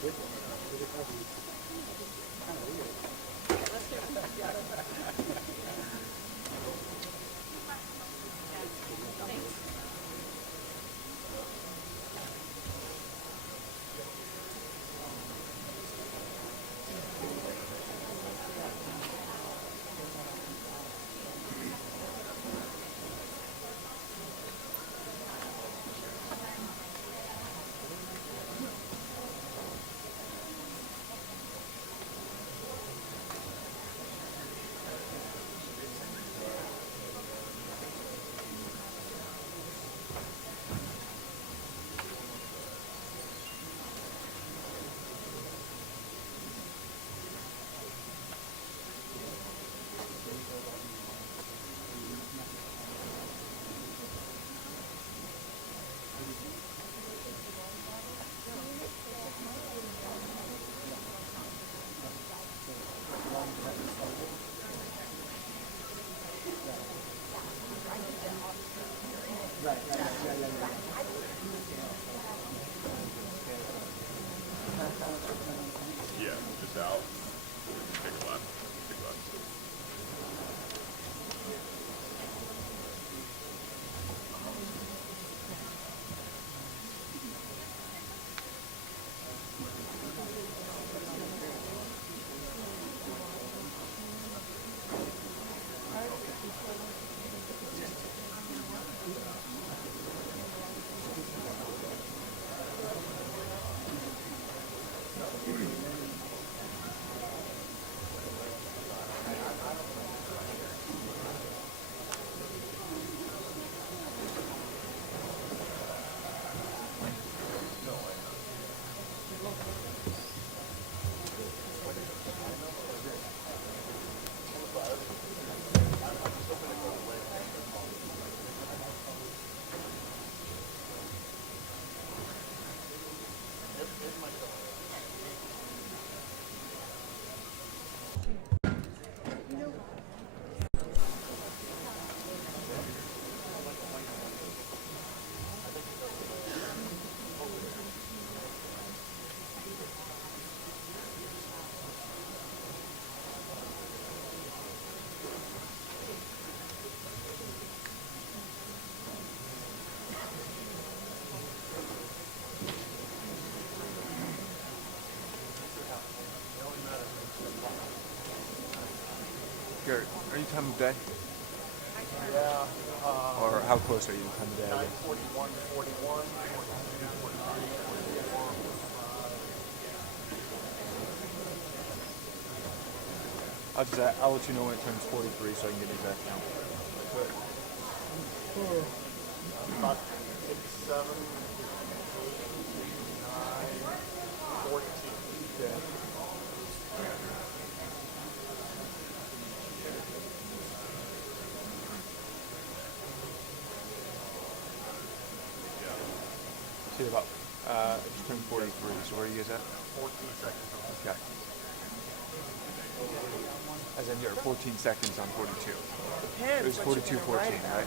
Yeah, just out. Take a left. Take a left. Garrett, are you time of day? Yeah. Or how close are you to time of day? 9:41, 41, 42, 43, 44, 45. I'll let you know when it turns 43 so I can get the exact count. About 6, 7, 8, 9, 42. Yeah. See about, it just turned 43, so where are you guys at? 14 seconds. Okay. As in you're 14 seconds on 42. It was 42-14, right?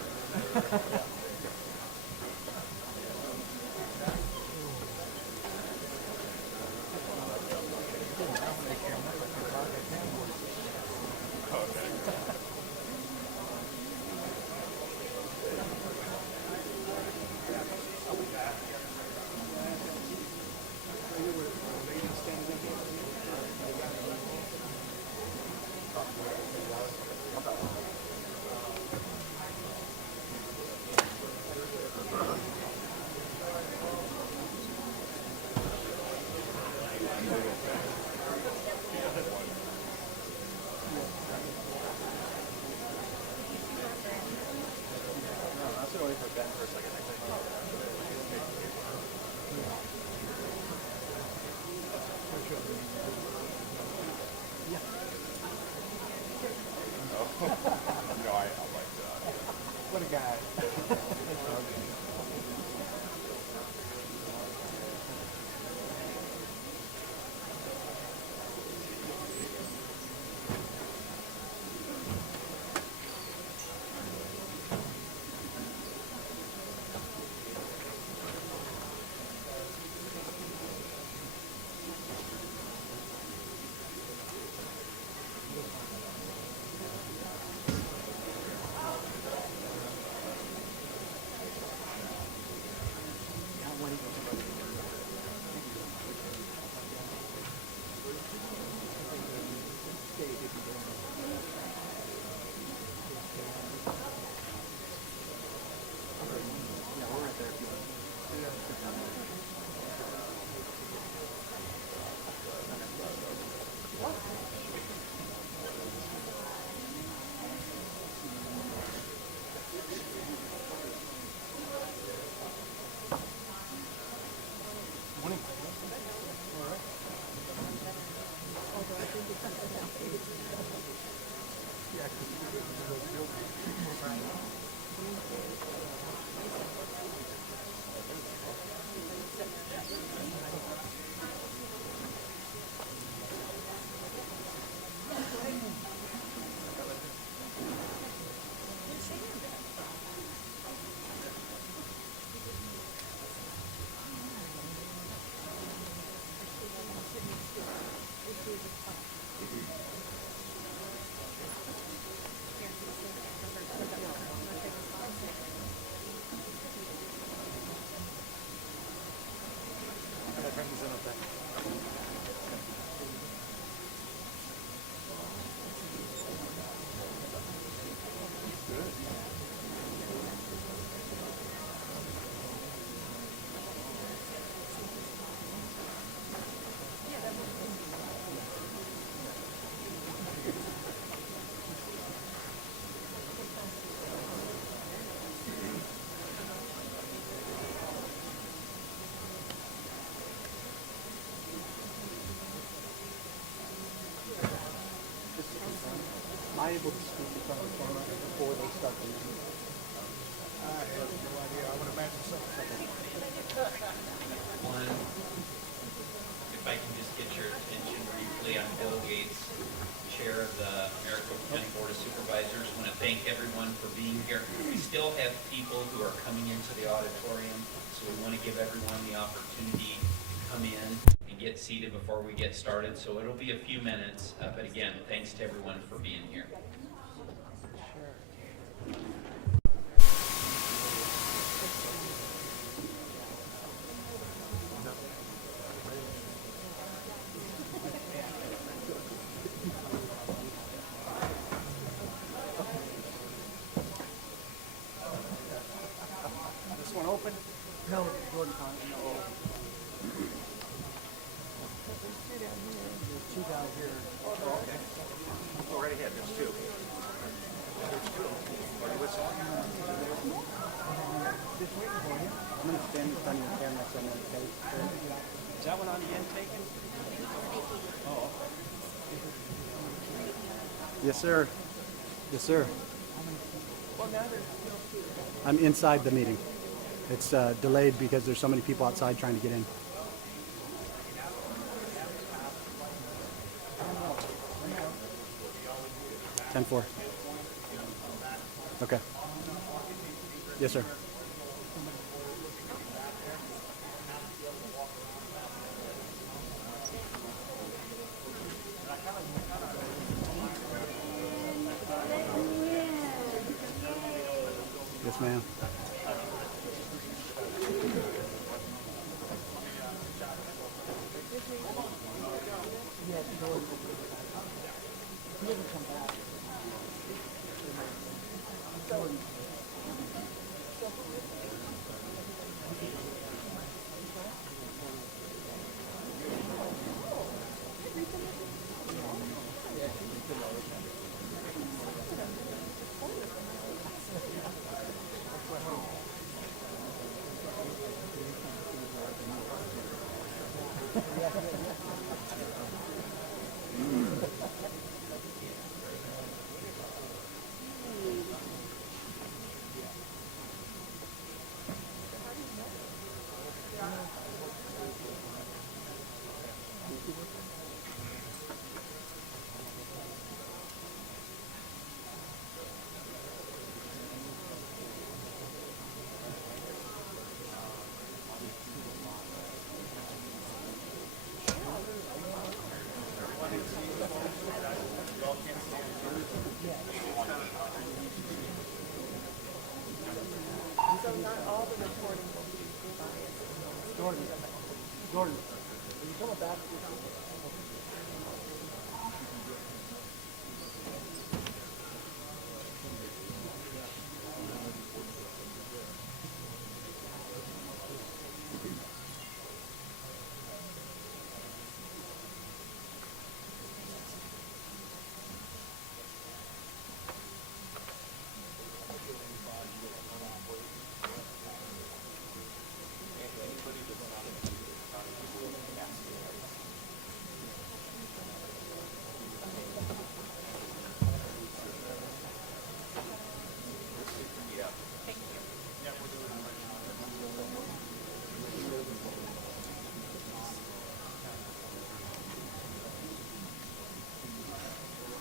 What a guy. I able to speak in front of the camera before they start the meeting? I have no idea. I would imagine so. One, if I can just get your attention briefly, I'm Bill Gates, Chair of the Maricopa County Board of Supervisors. I want to thank everyone for being here. We still have people who are coming into the auditorium, so we want to give everyone the opportunity to come in and get seated before we get started. So it'll be a few minutes, but again, thanks to everyone for being here. This one open? No, Jordan County. No. There's two down here. Oh, okay. Go right ahead. There's two. There's two. Are you with someone? Just waiting for you. I'm going to stand in front of your camera so I'm going to take it. Is that one on the end taken? Oh. Yes, sir. Yes, sir. I'm inside the meeting. It's delayed because there's so many people outside trying to get in. (10-4). Okay. Yes, sir. Yes, ma'am. Jordan, are you coming back?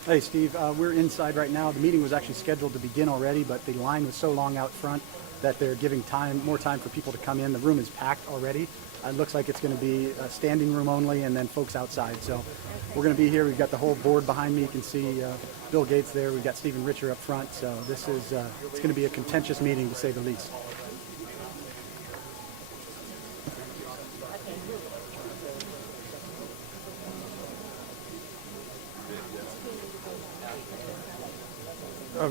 Hey, Steve, we're inside right now. The meeting was actually scheduled to begin already, but the line was so long out front that they're giving more time for people to come in. The room is packed already. It looks like it's going to be a standing room only and then folks outside. So we're going to be here. We've got the whole board behind me. You can see Bill Gates there. We've got Stephen Richer up front. So this is it's going to be a contentious meeting, to say the least.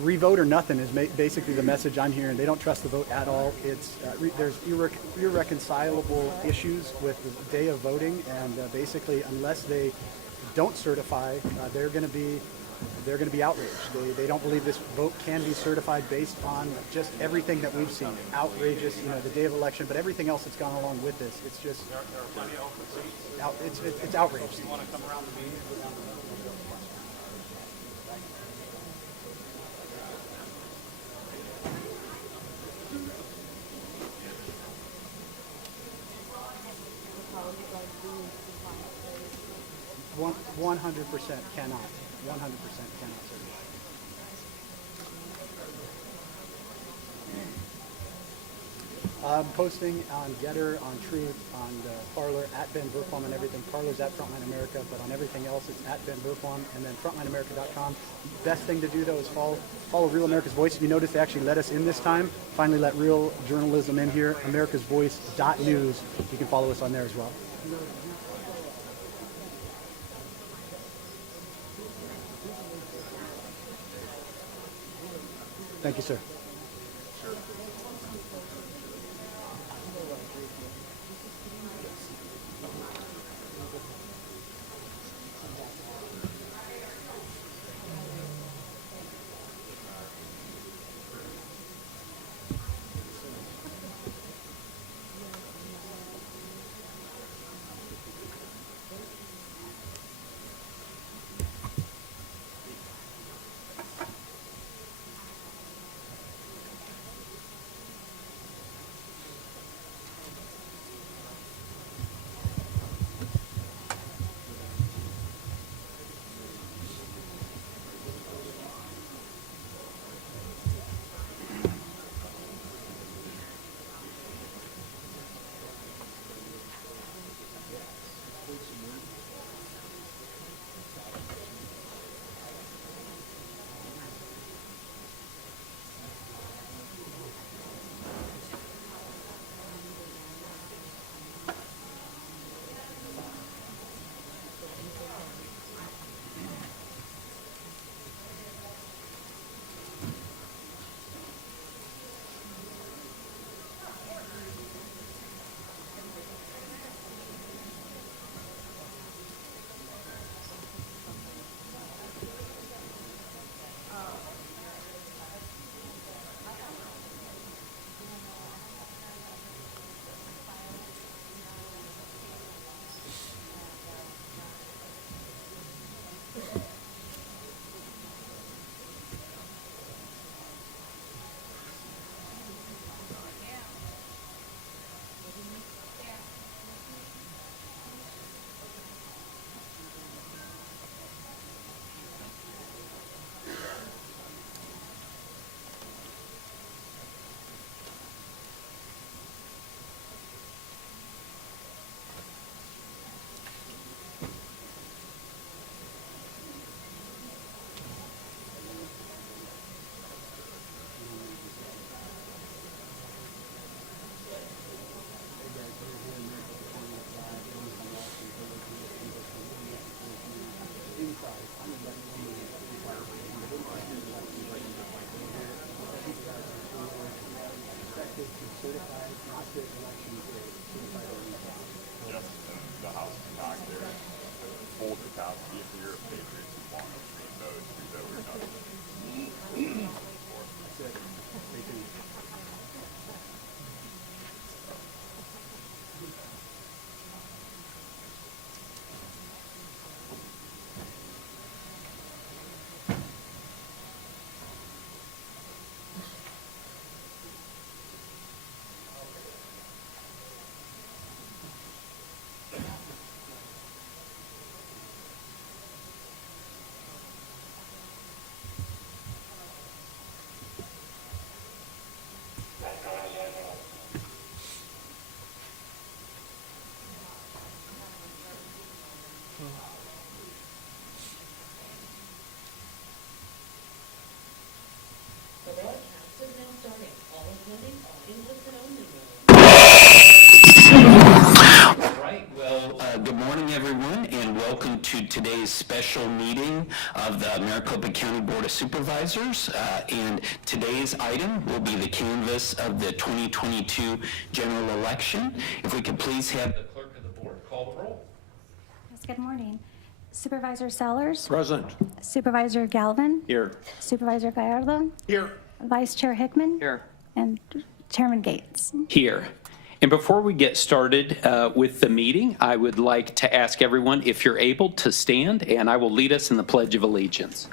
Revote or nothing is basically the message I'm hearing. They don't trust the vote at all. It's there's irreconcilable issues with the day of voting, and basically, unless they don't certify, they're going to be outraged. They don't believe this vote can be certified based on just everything that we've seen. Outrageous, the day of election, but everything else that's gone along with this. It's just it's outrageous. 100% cannot. 100% cannot certify. Posting on Getter, on Truth, on Parler, at Ben Burquam and everything. Parler's at Frontline America, but on everything else it's at Ben Burquam, and then frontlineamerica.com. Best thing to do though is follow Real America's Voice. If you notice, they actually let us in this time. Finally let real journalism in here. americasvoice.news. You can follow us on there as well. Thank you, sir. Yes, and the House is packed there. Full capacity if you're a Patriots who want to swing those two that we're not. The broadcast is now starting. All attending are in listen-only mode. All right, well, good morning, everyone, and welcome to today's special meeting of the Maricopa County Board of Supervisors. And today's item will be the canvass of the 2022 general election. If we could please have the clerk of the board call the roll. Yes, good morning. Supervisor Sellers. Present. Supervisor Galvin. Here. Supervisor Gallardo. Here. Vice Chair Hickman. Here. And Chairman Gates. Here. And before we get started with the meeting, I would like to ask everyone if you're able to stand, and I will lead us in the Pledge of Allegiance.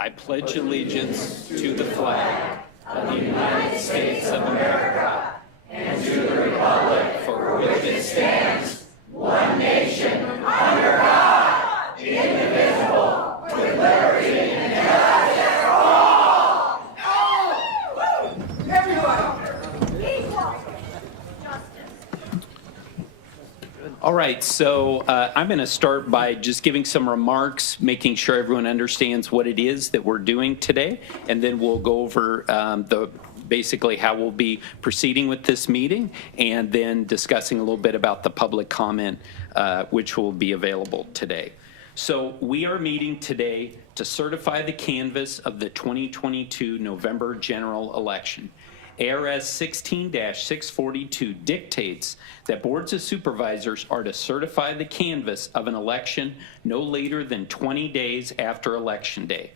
I pledge allegiance to the flag of the United States of America and to the republic for which it stands, one nation, under God, indivisible, with liberty and justice for all. All right, so I'm going to start by just giving some remarks, making sure everyone understands what it is that we're doing today, and then we'll go over basically how we'll be proceeding with this meeting, and then discussing a little bit about the public comment, which will be available today. So we are meeting today to certify the canvass of the 2022 November general election. ARS 16-642 dictates that boards of supervisors are to certify the canvass of an election no later than 20 days after election day.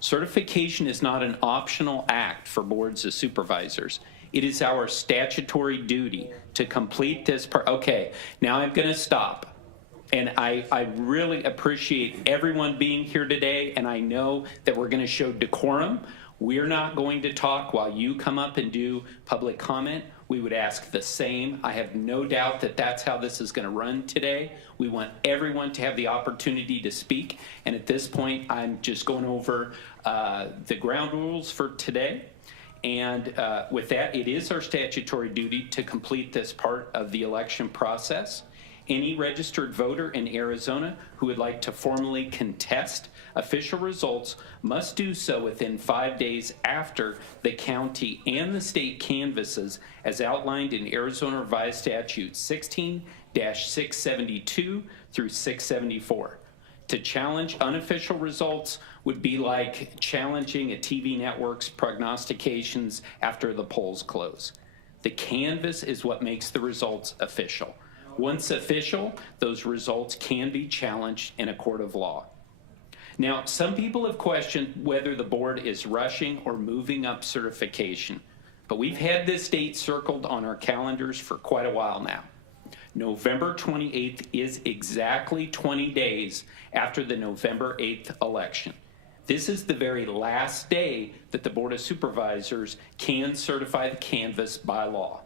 Certification is not an optional act for boards of supervisors. It is our statutory duty to complete this part. Okay, now I'm going to stop. And I really appreciate everyone being here today, and I know that we're going to show decorum. We're not going to talk while you come up and do public comment. We would ask the same. I have no doubt that that's how this is going to run today. We want everyone to have the opportunity to speak. And at this point, I'm just going over the ground rules for today. And with that, it is our statutory duty to complete this part of the election process. Any registered voter in Arizona who would like to formally contest official results must do so within 5 days after the county and the state canvasses as outlined in Arizona Revised Statute 16-672 through 674. To challenge unofficial results would be like challenging a TV network's prognostications after the polls close. The canvass is what makes the results official. Once official, those results can be challenged in a court of law. Now, some people have questioned whether the board is rushing or moving up certification, but we've had this date circled on our calendars for quite a while now. November 28th is exactly 20 days after the November 8th election. This is the very last day that the Board of Supervisors can certify the canvass by law.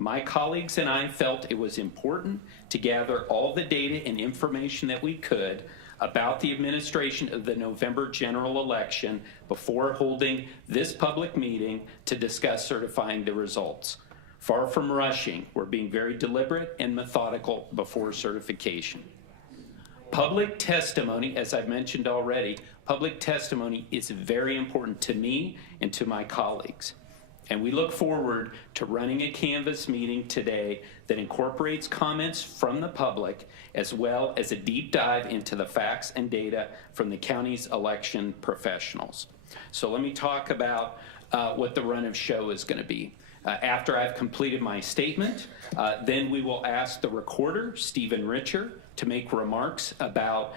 My colleagues and I felt it was important to gather all the data and information that we could about the administration of the November general election before holding this public meeting to discuss certifying the results. Far from rushing, we're being very deliberate and methodical before certification. Public testimony, as I've mentioned already, public testimony is very important to me and to my colleagues. And we look forward to running a canvass meeting today that incorporates comments from the public as well as a deep dive into the facts and data from the county's election professionals. So let me talk about what the run of show is going to be. After I've completed my statement, then we will ask the recorder, Stephen Richer, to make remarks about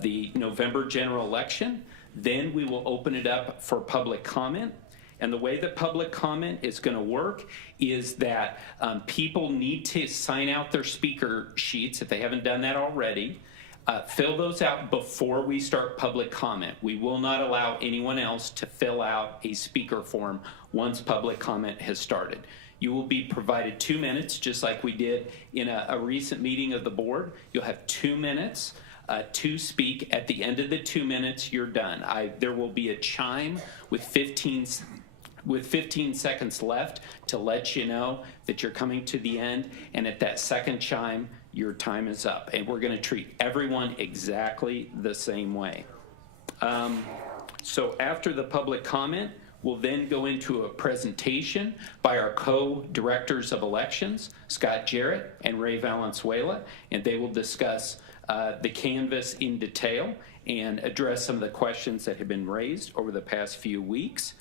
the November general election. Then we will open it up for public comment. And the way that public comment is going to work is that people need to sign out their speaker sheets if they haven't done that already. Fill those out before we start public comment. We will not allow anyone else to fill out a speaker form once public comment has started. You will be provided 2 minutes, just like we did in a recent meeting of the board. You'll have 2 minutes to speak. At the end of the 2 minutes, you're done. There will be a chime with 15 seconds left to let you know that you're coming to the end, and at that second chime, your time is up. And we're going to treat everyone exactly the same way. So after the public comment, we'll then go into a presentation by our co-directors of elections, Scott Jarrett and Ray Valenzuela, and they will discuss the canvass in detail and address some of the questions that have been raised over the past few weeks.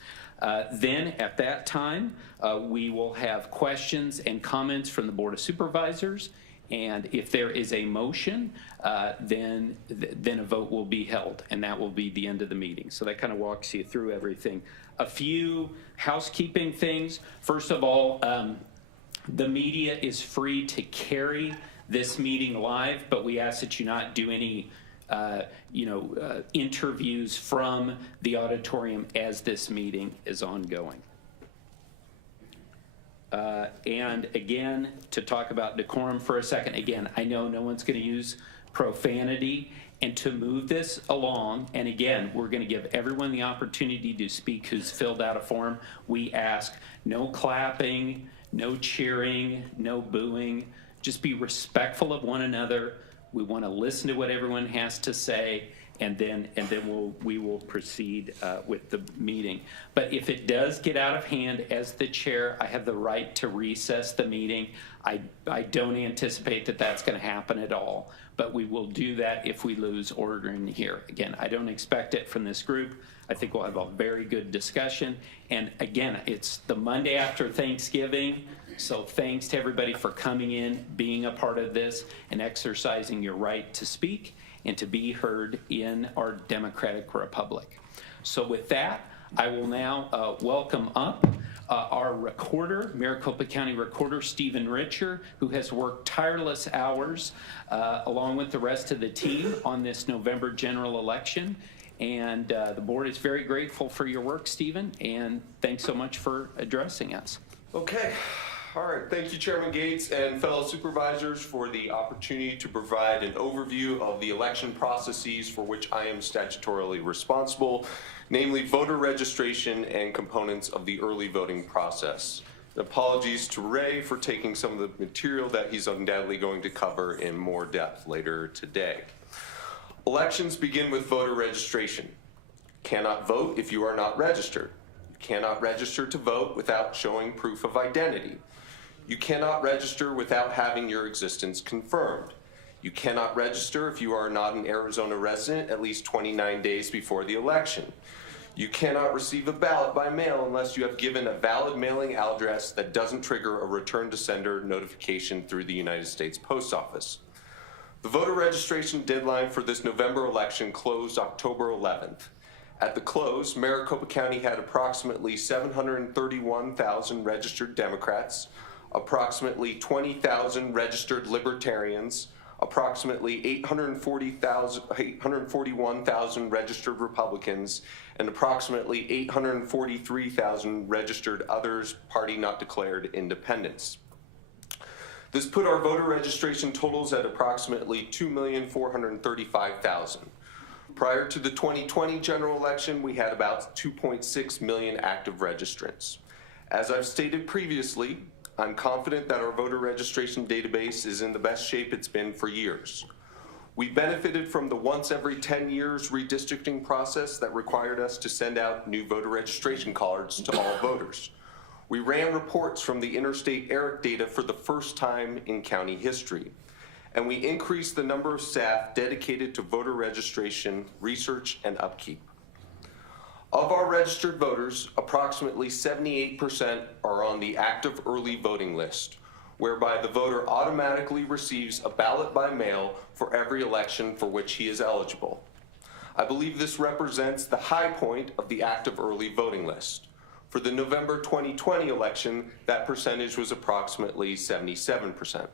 Then at that time, we will have questions and comments from the Board of Supervisors, and if there is a motion, then a vote will be held, and that will be the end of the meeting. So that kind of walks you through everything. A few housekeeping things. First of all, the media is free to carry this meeting live, but we ask that you not do any interviews from the auditorium as this meeting is ongoing. And again, to talk about decorum for a second, again, I know no one's going to use profanity, and to move this along, and again, we're going to give everyone the opportunity to speak who's filled out a form. We ask no clapping, no cheering, no booing. Just be respectful of one another. We want to listen to what everyone has to say, and then we will proceed with the meeting. But if it does get out of hand, as the chair, I have the right to recess the meeting. I don't anticipate that that's going to happen at all, but we will do that if we lose order in here. Again, I don't expect it from this group. I think we'll have a very good discussion. And again, it's the Monday after Thanksgiving, so thanks to everybody for coming in, being a part of this, and exercising your right to speak and to be heard in our democratic republic. So with that, I will now welcome up our recorder, Maricopa County Recorder Stephen Richer, who has worked tireless hours along with the rest of the team on this November general election. And the board is very grateful for your work, Stephen, and thanks so much for addressing us. Okay. All right. Thank you, Chairman Gates and fellow supervisors, for the opportunity to provide an overview of the election processes for which I am statutorily responsible, namely voter registration and components of the early voting process. Apologies to Ray for taking some of the material that he's undoubtedly going to cover in more depth later today. Elections begin with voter registration. Cannot vote if you are not registered. You cannot register to vote without showing proof of identity. You cannot register without having your existence confirmed. You cannot register if you are not an Arizona resident at least 29 days before the election. You cannot receive a ballot by mail unless you have given a valid mailing address that doesn't trigger a return to sender notification through the United States Post Office. The voter registration deadline for this November election closed October 11th. At the close, Maricopa County had approximately 731,000 registered Democrats, approximately 20,000 registered Libertarians, approximately 841,000 registered Republicans, and approximately 843,000 registered others, party not declared independents. This put our voter registration totals at approximately 2,435,000. Prior to the 2020 general election, we had about 2.6 million active registrants. As I've stated previously, I'm confident that our voter registration database is in the best shape it's been for years. We benefited from the once every 10 years redistricting process that required us to send out new voter registration cards to all voters. We ran reports from the interstate ERIC data for the first time in county history, and we increased the number of staff dedicated to voter registration, research, and upkeep. Of our registered voters, approximately 78% are on the active early voting list, whereby the voter automatically receives a ballot by mail for every election for which he is eligible. I believe this represents the high point of the active early voting list. For the November 2020 election, that percentage was approximately 77%.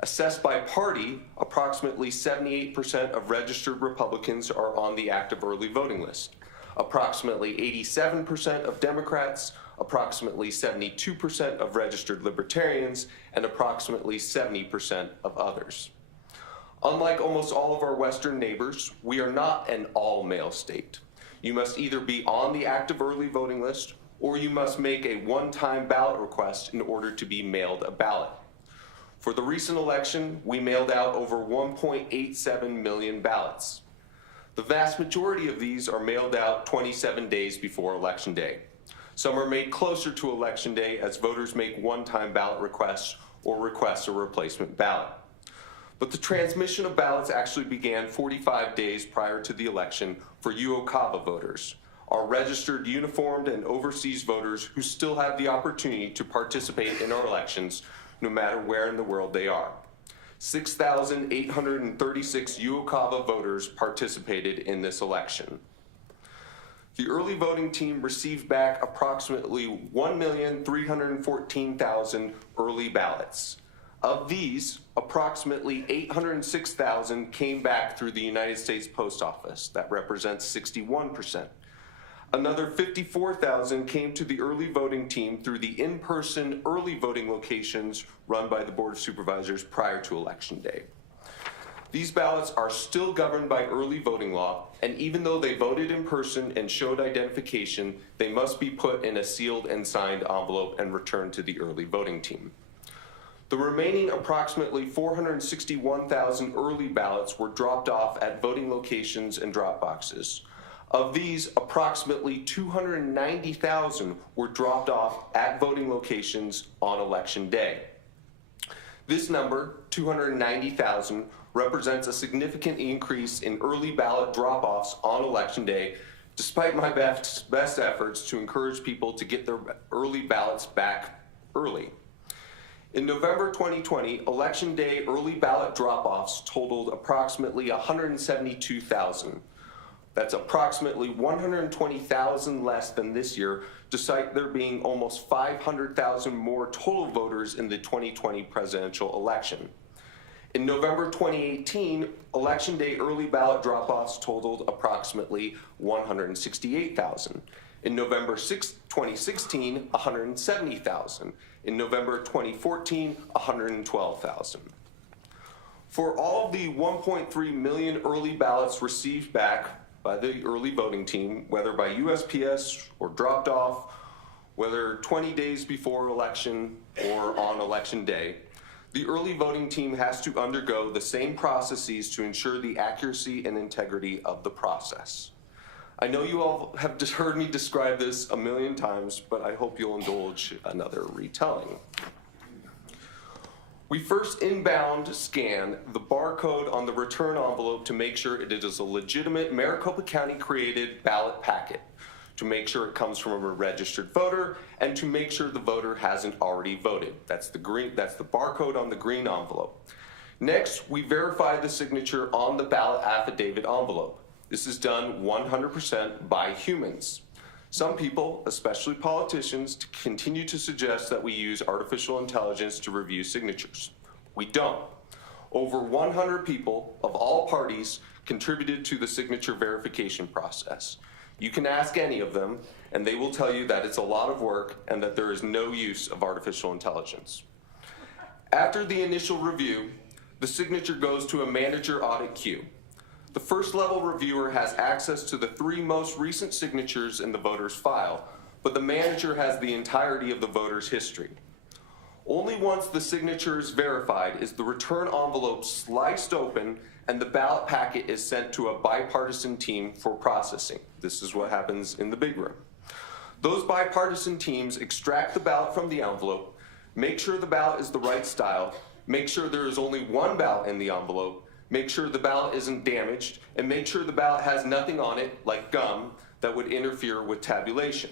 Assessed by party, approximately 78% of registered Republicans are on the active early voting list. Approximately 87% of Democrats, approximately 72% of registered Libertarians, and approximately 70% of others. Unlike almost all of our Western neighbors, we are not an all-male state. You must either be on the active early voting list or you must make a one-time ballot request in order to be mailed a ballot. For the recent election, we mailed out over 1.87 million ballots. The vast majority of these are mailed out 27 days before Election Day. Some are made closer to Election Day as voters make one-time ballot requests or request a replacement ballot. But the transmission of ballots actually began 45 days prior to the election for UOCAVA voters, our registered, uniformed, and overseas voters who still have the opportunity to participate in our elections no matter where in the world they are. 6,836 UOCAVA voters participated in this election. The early voting team received back approximately 1,314,000 early ballots. Of these, approximately 806,000 came back through the United States Post Office. That represents 61%. Another 54,000 came to the early voting team through the in-person early voting locations run by the Board of Supervisors prior to Election Day. These ballots are still governed by early voting law, and even though they voted in person and showed identification, they must be put in a sealed and signed envelope and returned to the early voting team. The remaining approximately 461,000 early ballots were dropped off at voting locations and drop boxes. Of these, approximately 290,000 were dropped off at voting locations on Election Day. This number, 290,000, represents a significant increase in early ballot drop-offs on Election Day, despite my best efforts to encourage people to get their early ballots back early. In November 2020, Election Day early ballot drop-offs totaled approximately 172,000. That's approximately 120,000 less than this year, despite there being almost 500,000 more total voters in the 2020 presidential election. In November 2018, Election Day early ballot drop-offs totaled approximately 168,000. In November 2016, 170,000. In November 2014, 112,000. For all of the 1.3 million early ballots received back by the early voting team, whether by USPS or dropped off, whether 20 days before election or on Election Day, the early voting team has to undergo the same processes to ensure the accuracy and integrity of the process. I know you all have just heard me describe this a million times, but I hope you'll indulge another retelling. We first inbound scan the barcode on the return envelope to make sure it is a legitimate Maricopa County created ballot packet, to make sure it comes from a registered voter, and to make sure the voter hasn't already voted. That's the barcode on the green envelope. Next, we verify the signature on the ballot affidavit envelope. This is done 100% by humans. Some people, especially politicians, continue to suggest that we use artificial intelligence to review signatures. We don't. Over 100 people of all parties contributed to the signature verification process. You can ask any of them, and they will tell you that it's a lot of work and that there is no use of artificial intelligence. After the initial review, the signature goes to a manager audit queue. The first level reviewer has access to the 3 most recent signatures in the voter's file, but the manager has the entirety of the voter's history. Only once the signature is verified is the return envelope sliced open and the ballot packet is sent to a bipartisan team for processing. This is what happens in the big room. Those bipartisan teams extract the ballot from the envelope, make sure the ballot is the right style, make sure there is only one ballot in the envelope, make sure the ballot isn't damaged, and make sure the ballot has nothing on it, like gum, that would interfere with tabulation.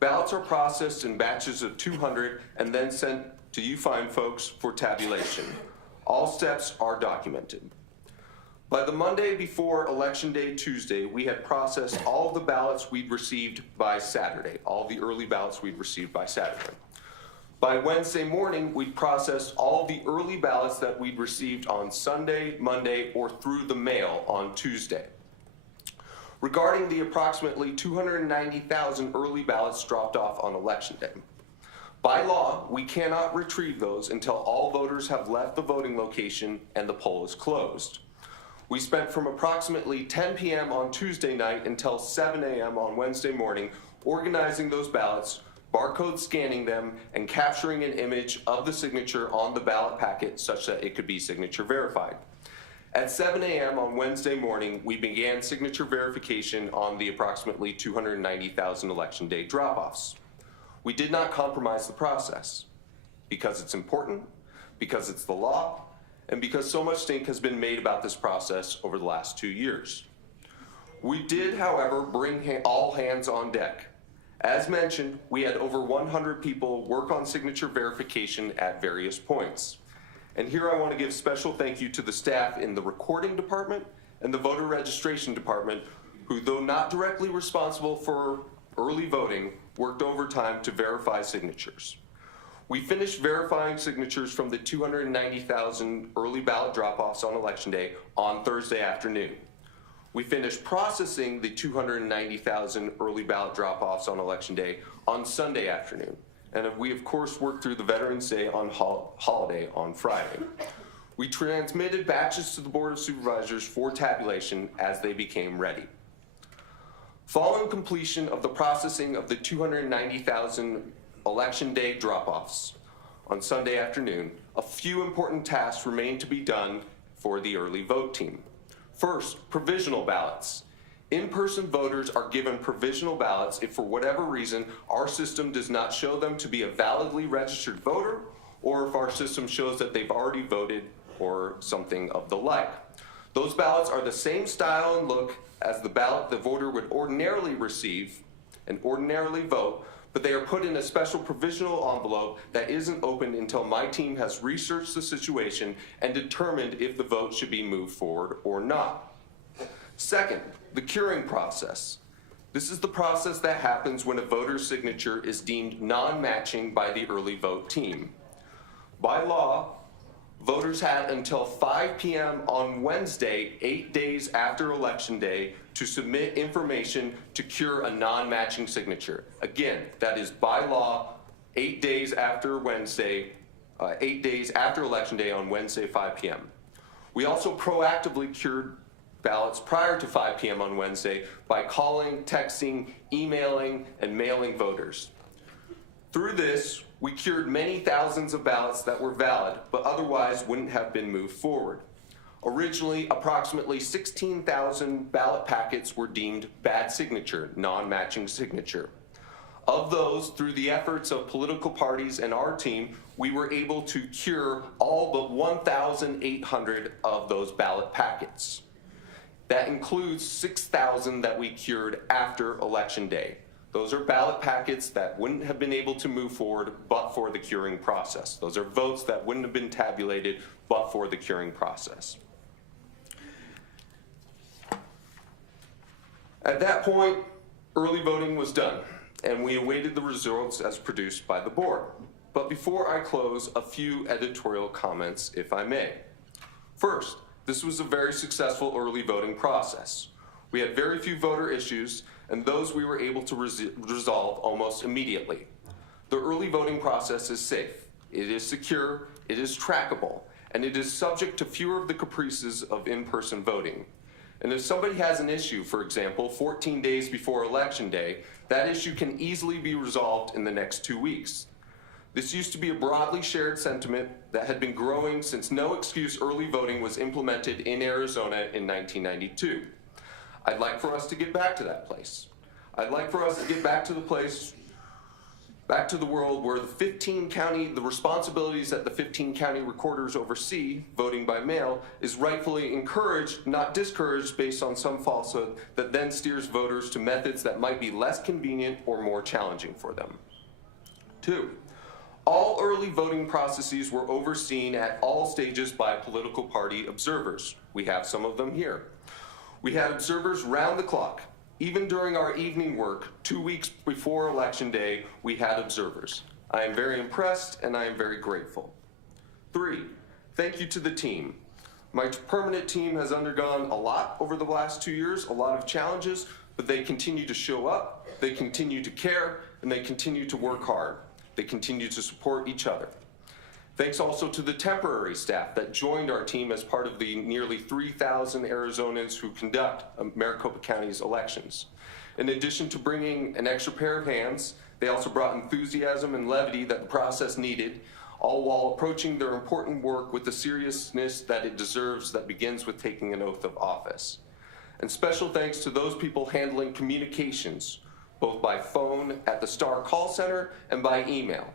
Ballots are processed in batches of 200 and then sent to you fine folks for tabulation. All steps are documented. By the Monday before Election Day Tuesday, we had processed all of the ballots we'd received by Saturday, all the early ballots we'd received by Saturday. By Wednesday morning, we'd processed all the early ballots that we'd received on Sunday, Monday, or through the mail on Tuesday. Regarding the approximately 290,000 early ballots dropped off on Election Day, by law, we cannot retrieve those until all voters have left the voting location and the poll is closed. We spent from approximately 10 p.m. on Tuesday night until 7 a.m. on Wednesday morning organizing those ballots, barcode scanning them, and capturing an image of the signature on the ballot packet such that it could be signature verified. At 7 a.m. on Wednesday morning, we began signature verification on the approximately 290,000 Election Day drop-offs. We did not compromise the process because it's important, because it's the law, and because so much stink has been made about this process over the last 2 years. We did, however, bring all hands on deck. As mentioned, we had over 100 people work on signature verification at various points. And here I want to give special thank you to the staff in the recording department and the voter registration department, who, though not directly responsible for early voting, worked overtime to verify signatures. We finished verifying signatures from the 290,000 early ballot drop-offs on Election Day on Thursday afternoon. We finished processing the 290,000 early ballot drop-offs on Election Day on Sunday afternoon. And we, of course, worked through the Veterans Day on holiday on Friday. We transmitted batches to the Board of Supervisors for tabulation as they became ready. Following completion of the processing of the 290,000 Election Day drop-offs on Sunday afternoon, a few important tasks remain to be done for the early vote team. First, provisional ballots. In-person voters are given provisional ballots if for whatever reason our system does not show them to be a validly registered voter, or if our system shows that they've already voted or something of the like. Those ballots are the same style and look as the ballot the voter would ordinarily receive and ordinarily vote, but they are put in a special provisional envelope that isn't opened until my team has researched the situation and determined if the vote should be moved forward or not. Second, the curing process. This is the process that happens when a voter's signature is deemed non-matching by the early vote team. By law, voters had until 5 p.m. on Wednesday, 8 days after Election Day, to submit information to cure a non-matching signature. Again, that is by law, 8 days after Wednesday, 8 days after Election Day on Wednesday, 5 p.m. We also proactively cured ballots prior to 5 p.m. on Wednesday by calling, texting, emailing, and mailing voters. Through this, we cured many thousands of ballots that were valid, but otherwise wouldn't have been moved forward. Originally, approximately 16,000 ballot packets were deemed bad signature, non-matching signature. Of those, through the efforts of political parties and our team, we were able to cure all but 1,800 of those ballot packets. That includes 6,000 that we cured after Election Day. Those are ballot packets that wouldn't have been able to move forward but for the curing process. Those are votes that wouldn't have been tabulated but for the curing process. At that point, early voting was done, and we awaited the results as produced by the board. But before I close, a few editorial comments, if I may. First, this was a very successful early voting process. We had very few voter issues, and those we were able to resolve almost immediately. The early voting process is safe, it is secure, it is trackable, and it is subject to fewer of the caprices of in-person voting. And if somebody has an issue, for example, 14 days before Election Day, that issue can easily be resolved in the next 2 weeks. This used to be a broadly shared sentiment that had been growing since no excuse early voting was implemented in Arizona in 1992. I'd like for us to get back to that place. I'd like for us to get back to the place, back to the world where the responsibilities that the 15 county recorders oversee, voting by mail, is rightfully encouraged, not discouraged based on some falsehood that then steers voters to methods that might be less convenient or more challenging for them. 2, all early voting processes were overseen at all stages by political party observers. We have some of them here. We had observers round the clock. Even during our evening work, 2 weeks before Election Day, we had observers. I am very impressed and I am very grateful. 3, thank you to the team. My permanent team has undergone a lot over the last 2 years, a lot of challenges, but they continue to show up, they continue to care, and they continue to work hard. They continue to support each other. Thanks also to the temporary staff that joined our team as part of the nearly 3,000 Arizonans who conduct Maricopa County's elections. In addition to bringing an extra pair of hands, they also brought enthusiasm and levity that the process needed, all while approaching their important work with the seriousness that it deserves that begins with taking an oath of office. And special thanks to those people handling communications, both by phone at the Star Call Center and by email.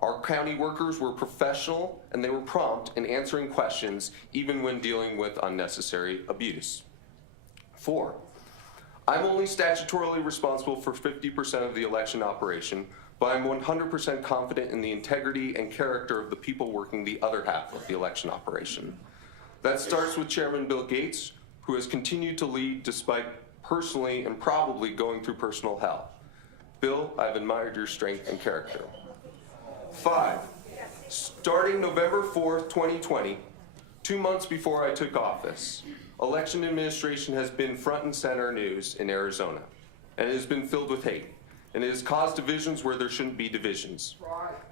Our county workers were professional and they were prompt in answering questions even when dealing with unnecessary abuse. 4, I'm only statutorily responsible for 50% of the election operation, but I'm 100% confident in the integrity and character of the people working the other half of the election operation. That starts with Chairman Bill Gates, who has continued to lead despite personally and probably going through personal hell. Bill, I've admired your strength and character. 5, starting November 4th, 2020, 2 months before I took office, election administration has been front and center news in Arizona, and it has been filled with hate, and it has caused divisions where there shouldn't be divisions.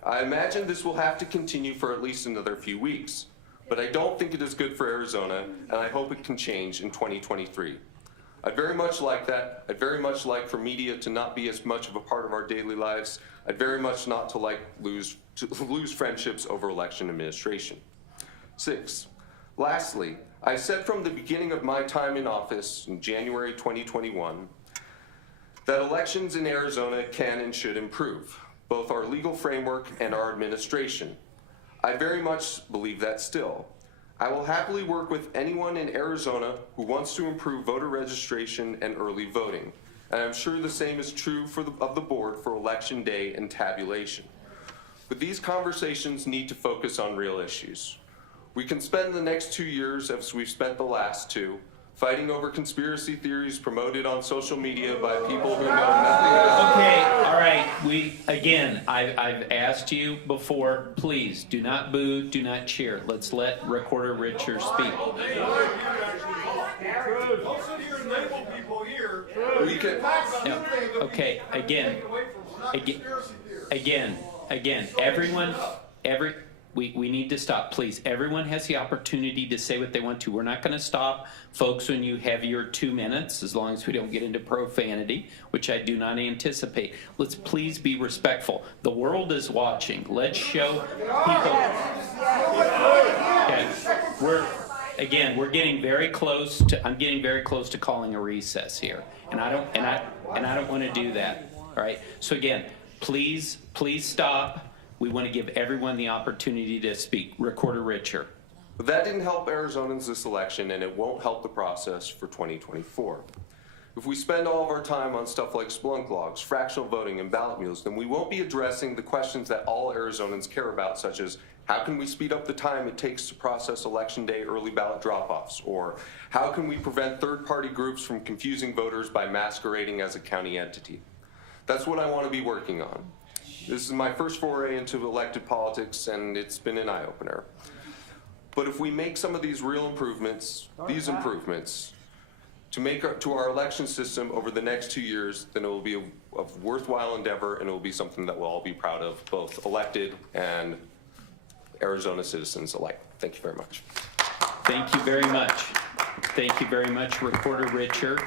I imagine this will have to continue for at least another few weeks, but I don't think it is good for Arizona, and I hope it can change in 2023. I'd very much like that. I'd very much like for media to not be as much of a part of our daily lives. I'd very much not to lose friendships over election administration. 6, lastly, I said from the beginning of my time in office in January 2021 that elections in Arizona can and should improve, both our legal framework and our administration. I very much believe that still. I will happily work with anyone in Arizona who wants to improve voter registration and early voting, and I'm sure the same is true of the board for election day and tabulation. But these conversations need to focus on real issues. We can spend the next 2 years, as we've spent the last 2, fighting over conspiracy theories promoted on social media by people who know nothing about. Okay, all right. I've asked you before, please do not boo, do not cheer. Let's let Recorder Richard speak. We can. No, okay, everyone, we need to stop, please. Everyone has the opportunity to say what they want to. We're not going to stop folks when you have your 2 minutes, as long as we don't get into profanity, which I do not anticipate. Let's please be respectful. The world is watching. Let's show people. Okay. We're getting very close to. I'm getting very close to calling a recess here, and I don't want to do that. All right. So again, please stop. We want to give everyone the opportunity to speak. Recorder Richard. But that didn't help Arizonans this election, and it won't help the process for 2024. If we spend all of our time on stuff like Splunk logs, fractional voting, and ballot mules, then we won't be addressing the questions that all Arizonans care about, such as how can we speed up the time it takes to process election day early ballot drop-offs, or how can we prevent third-party groups from confusing voters by masquerading as a county entity. That's what I want to be working on. This is my first foray into elected politics, and it's been an eye-opener. But if we make some of these real improvements, to our election system over the next 2 years, then it will be a worthwhile endeavor, and it will be something that we'll all be proud of, both elected and Arizona citizens alike. Thank you very much. Thank you very much. Thank you very much, Recorder Richard.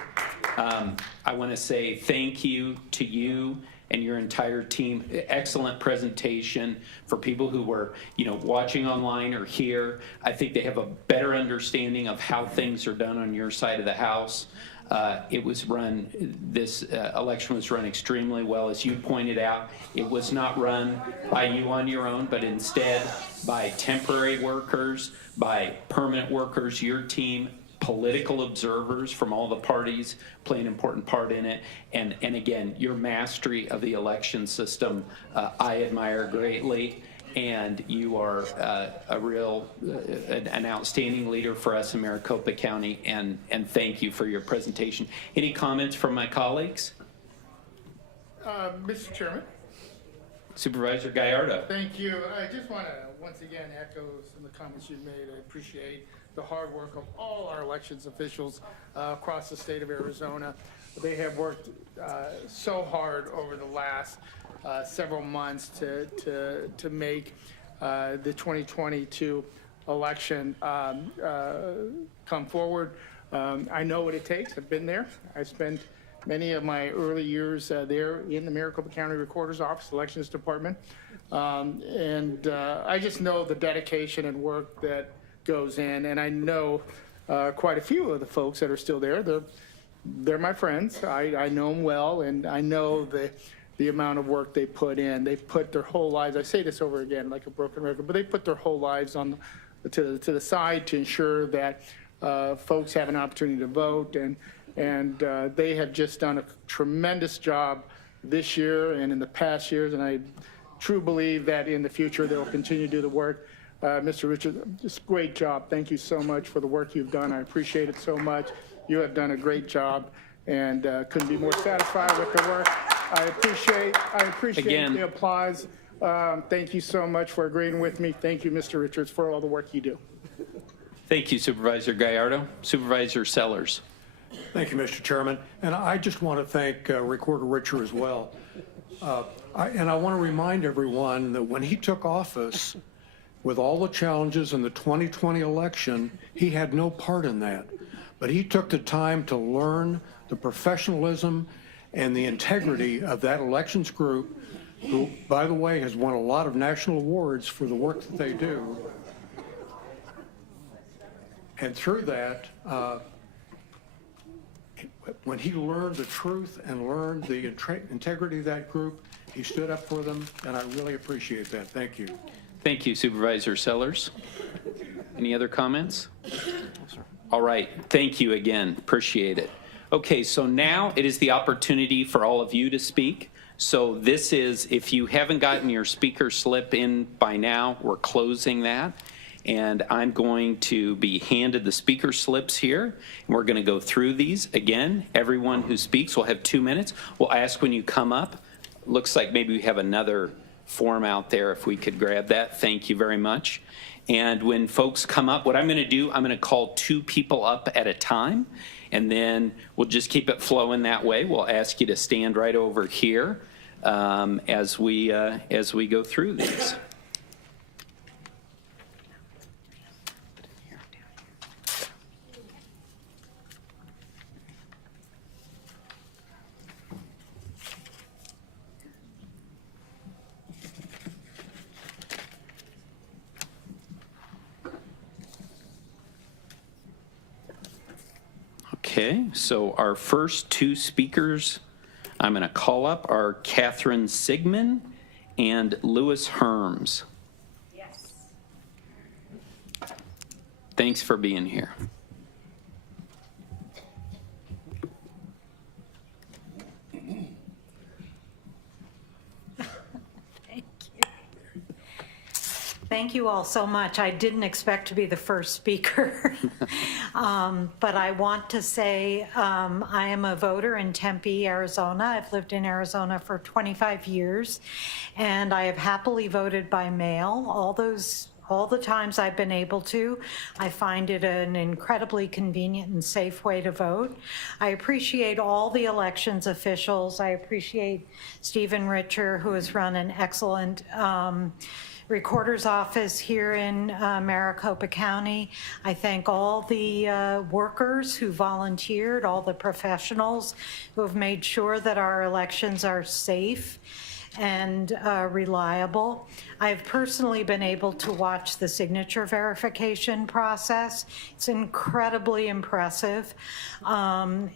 I want to say thank you to you and your entire team. Excellent presentation for people who were, watching online or here. I think they have a better understanding of how things are done on your side of the house. This election was run extremely well. As you pointed out, it was not run by you on your own, but instead by temporary workers, by permanent workers, your team, political observers from all the parties play an important part in it. And again, your mastery of the election system, I admire greatly. And you are an outstanding leader for us in Maricopa County, and thank you for your presentation. Any comments from my colleagues? Mr. Chairman. Supervisor Gallardo. Thank you. I just want to once again echo some of the comments you made. I appreciate the hard work of all our elections officials across the state of Arizona. They have worked so hard over the last several months to make the 2022 election come forward. I know what it takes. I've been there. I spent many of my early years there in the Maricopa County Recorder's Office, Elections Department. I just know the dedication and work that goes in, and I know quite a few of the folks that are still there. They're my friends. I know them well, and I know the amount of work they put in. They put their whole lives, I say this over again like a broken record, but they put their whole lives to the side to ensure that folks have an opportunity to vote, and they have just done a tremendous job this year and in the past years, and I truly believe that in the future they'll continue to do the work. Mr. Richards, just great job. Thank you so much for the work you've done. I appreciate it so much. You have done a great job, and couldn't be more satisfied with the work. I appreciate again the applause. Thank you so much for agreeing with me. Thank you, Mr. Richards, for all the work you do. Thank you, Supervisor Gallardo. Supervisor Sellers. Thank you, Mr. Chairman. And I just want to thank Recorder Richard as well. I want to remind everyone that when he took office, with all the challenges in the 2020 election, he had no part in that. But he took the time to learn the professionalism and the integrity of that elections group, who, by the way, has won a lot of national awards for the work that they do. And through that, when he learned the truth and learned the integrity of that group, he stood up for them, and I really appreciate that. Thank you. Thank you, Supervisor Sellers. Any other comments? All right, thank you again, appreciate it. Okay, so now it is the opportunity for all of you to speak. So this is, if you haven't gotten your speaker slip in by now, we're closing that. And I'm going to be handed the speaker slips here. And we're going to go through these. Again, everyone who speaks will have 2 minutes. We'll ask when you come up. Looks like maybe we have another form out there if we could grab that. Thank you very much. And when folks come up, what I'm going to do, I'm going to call 2 people up at a time. And then we'll just keep it flowing that way. We'll ask you to stand right over here as we go through these. Okay, so our first 2 speakers I'm going to call up are Catherine Sigmund and Lewis Herms. Yes. Thanks for being here. Thank you all so much. I didn't expect to be the first speaker, but I want to say I am a voter in Tempe, Arizona. I've lived in Arizona for 25 years, and I have happily voted by mail all the times I've been able to. I find it an incredibly convenient and safe way to vote. I appreciate all the elections officials. I appreciate Stephen Richer, who has run an excellent recorder's office here in Maricopa County. I thank all the workers who volunteered, all the professionals who have made sure that our elections are safe and reliable. I've personally been able to watch the signature verification process. It's incredibly impressive. I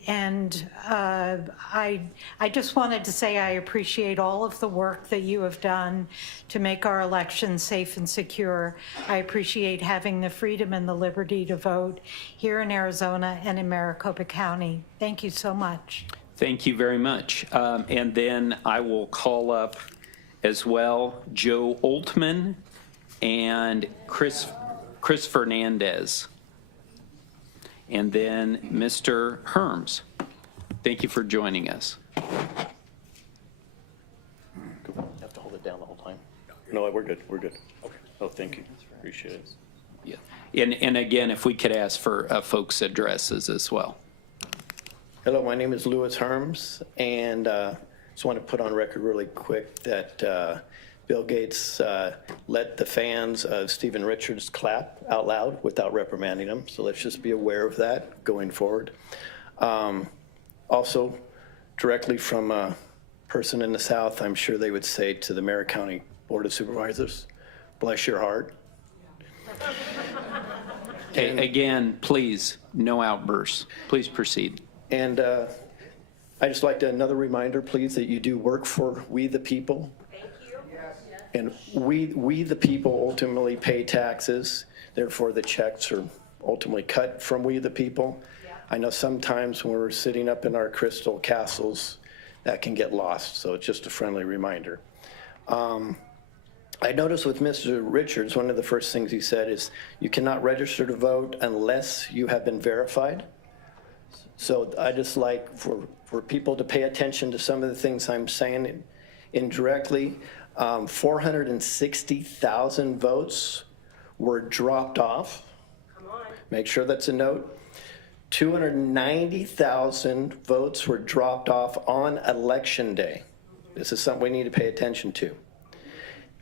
just wanted to say I appreciate all of the work that you have done to make our elections safe and secure. I appreciate having the freedom and the liberty to vote here in Arizona and in Maricopa County. Thank you so much. Thank you very much. And then I will call up as well Joe Oltman and Chris Fernandez. And then Mr. Herms. Thank you for joining us. You have to hold it down the whole time. No, we're good. We're good. Okay. Oh, thank you. Appreciate it. Yeah. And again, if we could ask for folks' addresses as well. Hello, my name is Lewis Herms, and just want to put on record really quick that Bill Gates let the fans of Stephen Richards clap out loud without reprimanding them, so let's just be aware of that going forward. Also, directly from a person in the South, I'm sure they would say to the Maricopa County Board of Supervisors, bless your heart. Okay, again, please, no outbursts. Please proceed. And I just like to, another reminder, please, that you do work for we the people. Thank you. And we the people ultimately pay taxes. Therefore, the checks are ultimately cut from we the people. Yeah. I know sometimes when we're sitting up in our crystal castles, that can get lost. So it's just a friendly reminder. I noticed with Mr. Richards, one of the first things he said is you cannot register to vote unless you have been verified. So I just like for people to pay attention to some of the things I'm saying indirectly. 460,000 votes were dropped off Make sure that's a note. 290,000 votes were dropped off on election day. This is something we need to pay attention to.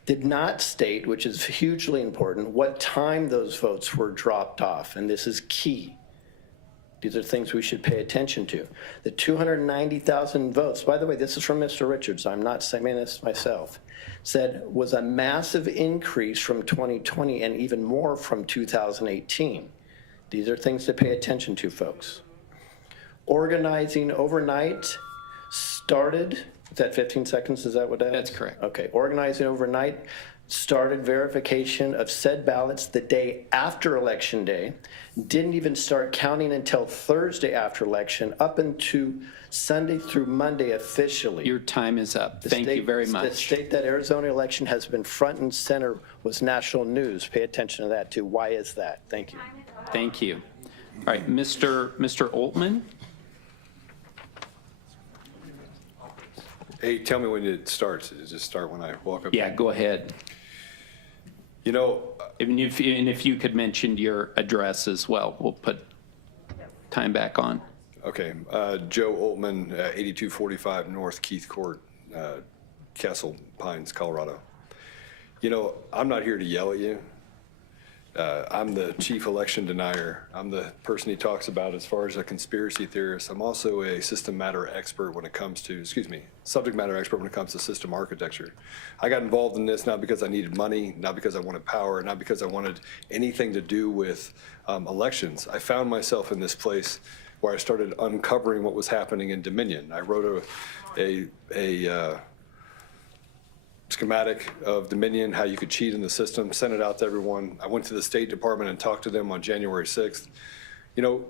Did not state, which is hugely important, what time those votes were dropped off, and this is key. These are things we should pay attention to. The 290,000 votes, by the way, this is from Mr. Richards, I'm not saying this myself, said was a massive increase from 2020 and even more from 2018. These are things to pay attention to, folks. Organizing overnight started, is that 15 seconds, is that what that is? That's correct. Okay, organizing overnight started verification of said ballots the day after Election Day, didn't even start counting until Thursday after election, up into Sunday through Monday officially. Your time is up. Thank you very much. The state that Arizona election has been front and center was national news. Pay attention to that too. Why is that? Thank you. Thank you. All right, Mr. Oltman. Hey, tell me when it starts. Does it just start when I walk up? Yeah, go ahead. You know, And if you could mention your address as well, we'll put time back on. okay, Joe Oltman, 8245 North Keith Court, Castle Pines, Colorado. You know, I'm not here to yell at you. I'm the chief election denier. I'm the person he talks about as far as a conspiracy theorist. I'm also a subject matter expert when it comes to system architecture. I got involved in this not because I needed money, not because I wanted power, not because I wanted anything to do with elections. I found myself in this place where I started uncovering what was happening in Dominion. I wrote a schematic of Dominion, how you could cheat in the system, sent it out to everyone. I went to the State Department and talked to them on January 6th. You know,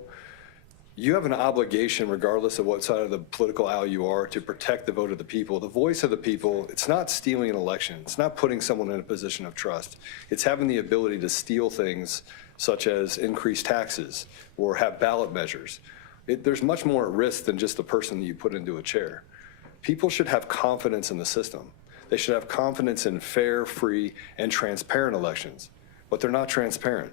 you have an obligation, regardless of what side of the political aisle you are, to protect the vote of the people. The voice of the people, it's not stealing an election. It's not putting someone in a position of trust. It's having the ability to steal things such as increase taxes or have ballot measures. There's much more at risk than just the person that you put into a chair. People should have confidence in the system. They should have confidence in fair, free, and transparent elections, but they're not transparent.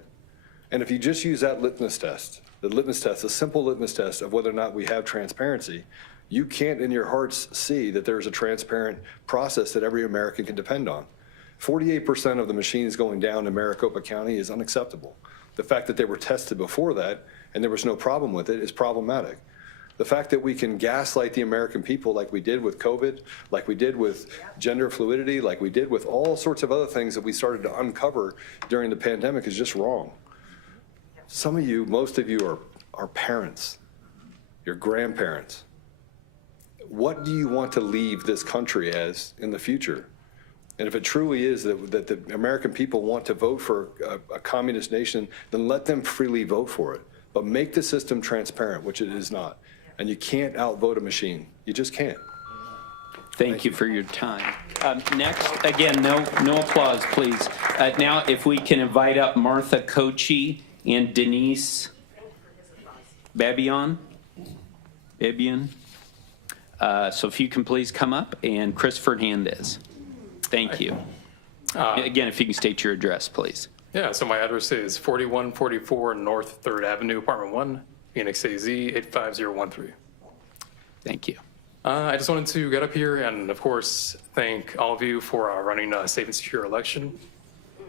And if you just use that litmus test, the simple litmus test of whether or not we have transparency, you can't in your hearts see that there's a transparent process that every American can depend on. 48% of the machines going down in Maricopa County is unacceptable. The fact that they were tested before that and there was no problem with it is problematic. The fact that we can gaslight the American people like we did with COVID, like we did with gender fluidity, like we did with all sorts of other things that we started to uncover during the pandemic is just wrong. Some of you, most of you are parents, your grandparents. What do you want to leave this country as in the future? And if it truly is that the American people want to vote for a communist nation, then let them freely vote for it. But make the system transparent, which it is not. And you can't outvote a machine. You just can't. Thank you for your time. Next, again, no applause, please. Now, if we can invite up Martha Kochi and Denise Babian. So if you can please come up, and Chris Fernandez. Thank you. Again, if you can state your address, please. Yeah, so my address is 4144 North 3rd Avenue, Apartment 1. Phoenix AZ 85013. Thank you. I just wanted to get up here and, of course, thank all of you for running a safe and secure election.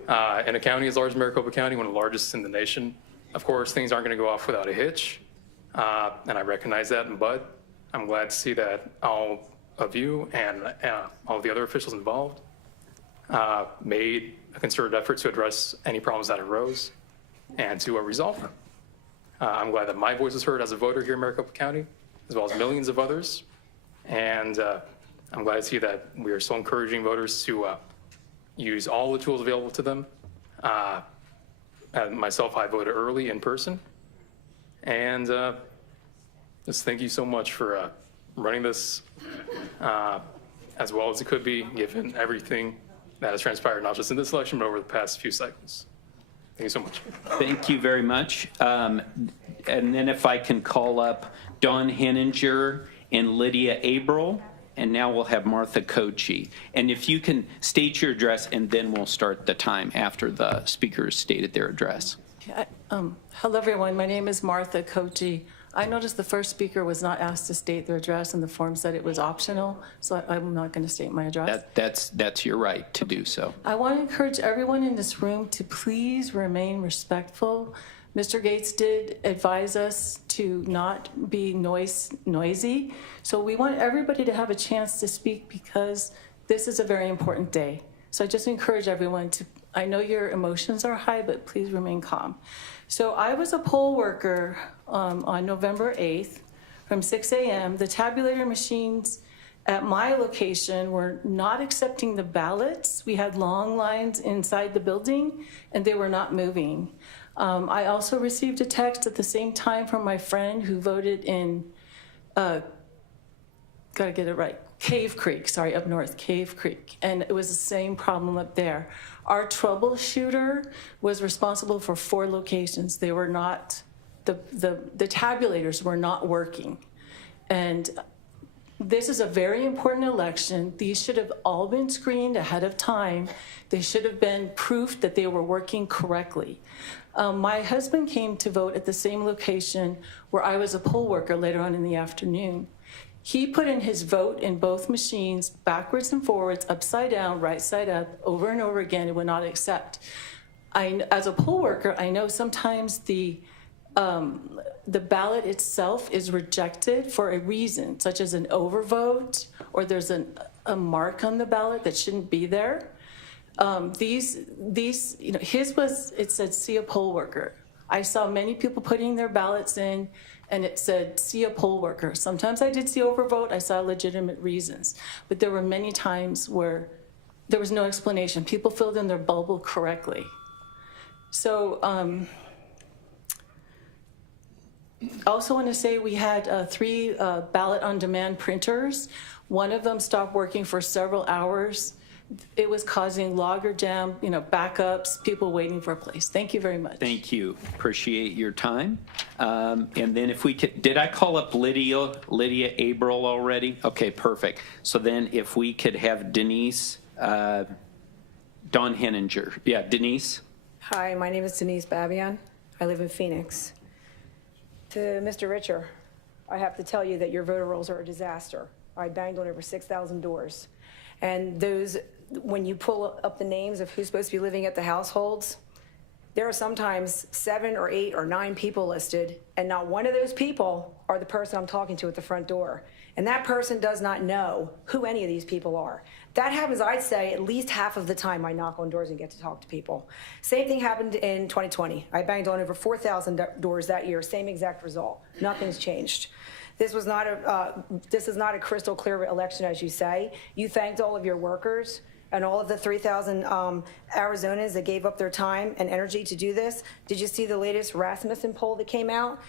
In a county as large as Maricopa County, one of the largest in the nation, of course, things aren't going to go off without a hitch. And I recognize that, but I'm glad to see that all of you and all of the other officials involved made a concerted effort to address any problems that arose and to resolve them. I'm glad that my voice was heard as a voter here in Maricopa County, as well as millions of others. And I'm glad to see that we are still encouraging voters to use all the tools available to them. And myself, I voted early in person. And just thank you so much for running this as well as it could be, given everything that has transpired, not just in this election, but over the past few cycles. Thank you so much. Thank you very much. And then if I can call up Dawn Henninger and Lydia Abril, and now we'll have Martha Kochi. And if you can state your address, and then we'll start the time after the speakers stated their address. Hello, everyone. My name is Martha Kochi. I noticed the first speaker was not asked to state their address, and the form said it was optional, so I'm not going to state my address. That's your right to do so. I want to encourage everyone in this room to please remain respectful. Mr. Gates did advise us to not be noisy, so we want everybody to have a chance to speak because this is a very important day. So I just encourage everyone to, I know your emotions are high, but please remain calm. So I was a poll worker on November 8th from 6 a.m. The tabulator machines at my location were not accepting the ballots. We had long lines inside the building and they were not moving. I also received a text at the same time from my friend who voted in, gotta get it right, Cave Creek, sorry, up north, Cave Creek. And it was the same problem up there. Our troubleshooter was responsible for 4 locations. They were not, the tabulators were not working. And this is a very important election. These should have all been screened ahead of time. They should have been proof that they were working correctly. My husband came to vote at the same location where I was a poll worker later on in the afternoon. He put in his vote in both machines, backwards and forwards, upside down, right side up, over and over again. It would not accept. As a poll worker, I know sometimes the ballot itself is rejected for a reason, such as an overvote, or there's a mark on the ballot that shouldn't be there. These, you know, his was, it said, see a poll worker. I saw many people putting their ballots in and it said, see a poll worker. Sometimes I did see overvote, I saw legitimate reasons, but there were many times where there was no explanation. People filled in their bubble correctly. So, I also want to say we had 3 ballot on demand printers. One of them stopped working for several hours. It was causing logger jam, you know, backups, people waiting for a place. Thank you very much. Thank you. Appreciate your time. And then if we could, did I call up Lydia Abril already? Okay, perfect. So then if we could have Denise, Dawn Henninger. Yeah, Denise. Hi, my name is Denise Babian. I live in Phoenix. To Mr. Richer, I have to tell you that your voter rolls are a disaster. I banged on over 6,000 doors. And those, when you pull up the names of who's supposed to be living at the households, there are sometimes 7 or 8 or 9 people listed, and not one of those people are the person I'm talking to at the front door. And that person does not know who any of these people are. That happens, I'd say, at least half of the time I knock on doors and get to talk to people. Same thing happened in 2020. I banged on over 4,000 doors that year, same exact result. Nothing's changed. This is not a crystal clear election, as you say. You thanked all of your workers and all of the 3,000 Arizonans that gave up their time and energy to do this. Did you see the latest Rasmussen poll that came out?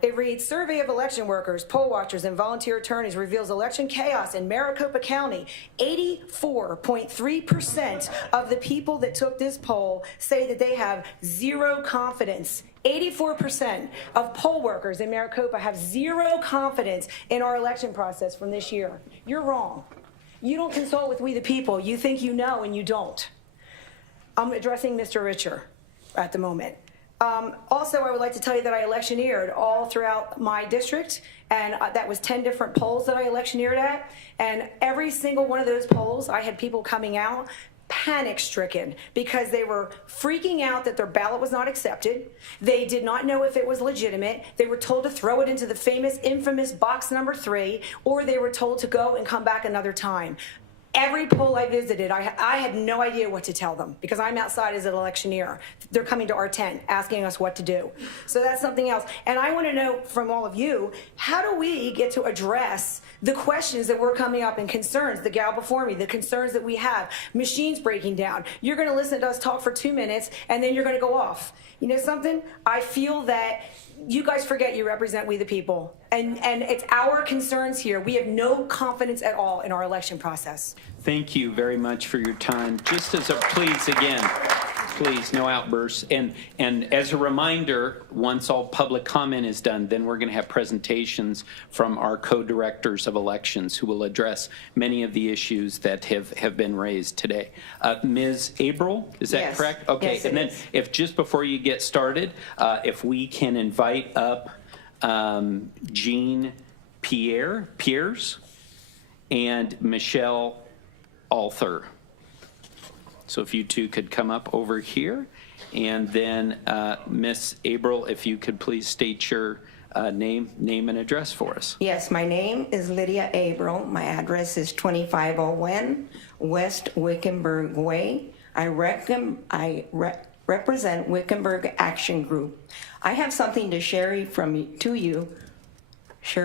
It reads, survey of election workers, poll watchers, and volunteer attorneys reveals election chaos in Maricopa County. 84.3% of the people that took this poll say that they have zero confidence. 84% of poll workers in Maricopa have zero confidence in our election process from this year. You're wrong. You don't consult with we the people. You think you know and you don't. I'm addressing Mr. Richer at the moment. Also, I would like to tell you that I electioneered all throughout my district, and that was 10 different polls that I electioneered at, and every single one of those polls, I had people coming out panic-stricken because they were freaking out that their ballot was not accepted. They did not know if it was legitimate. They were told to throw it into the famous, infamous box number 3, or they were told to go and come back another time. Every poll I visited, I had no idea what to tell them because I'm outside as an electioneer. They're coming to our tent asking us what to do. So that's something else. And I want to know from all of you, how do we get to address the questions that were coming up and concerns, the gal before me, the concerns that we have, machines breaking down. You're going to listen to us talk for 2 minutes and then you're going to go off. You know something? I feel that you guys forget you represent we the people. And it's our concerns here. We have no confidence at all in our election process. Thank you very much for your time. Just as a please again, please, no outbursts. And as a reminder, once all public comment is done, then we're going to have presentations from our co-directors of elections who will address many of the issues that have been raised today. Ms. Abril, is that Yes. correct? Okay, Yes, it and then is. if just before you get started, if we can invite up Jean Pierce and Michelle Althor. So if you two could come up over here, and then Miss Abril, if you could please state your name and address for us. Yes, my name is Lydia Abril. My address is 2501 West Wickenburg Way. I represent Wickenburg Action Group. I have something to share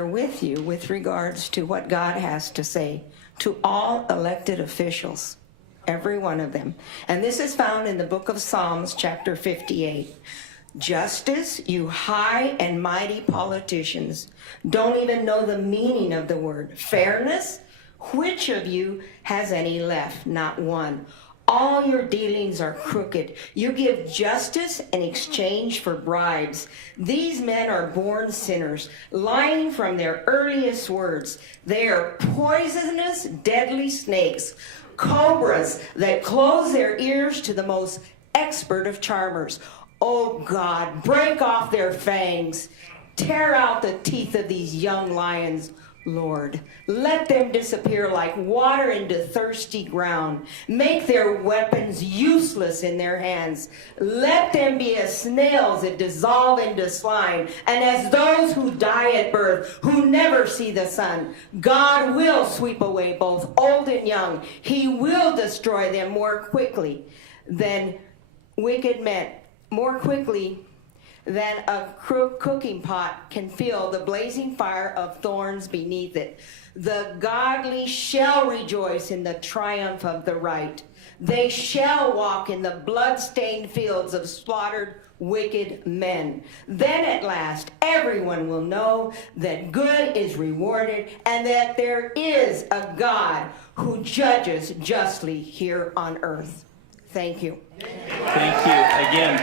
with you with regards to what God has to say to all elected officials, every one of them. And this is found in the book of Psalms, chapter 58. Justice, you high and mighty politicians, don't even know the meaning of the word. Fairness, which of you has any left? Not one. All your dealings are crooked. You give justice in exchange for bribes. These men are born sinners, lying from their earliest words. They are poisonous, deadly snakes, cobras that close their ears to the most expert of charmers. Oh God, break off their fangs. Tear out the teeth of these young lions. Lord, let them disappear like water into thirsty ground. Make their weapons useless in their hands. Let them be as snails that dissolve into slime, and as those who die at birth, who never see the sun. God will sweep away both old and young. He will destroy them more quickly than wicked men, more quickly than a cooking pot can feel the blazing fire of thorns beneath it. The godly shall rejoice in the triumph of the right. They shall walk in the blood-stained fields of slaughtered wicked men. Then at last everyone will know that good is rewarded and that there is a God who judges justly here on earth. Thank you. Thank you. Again,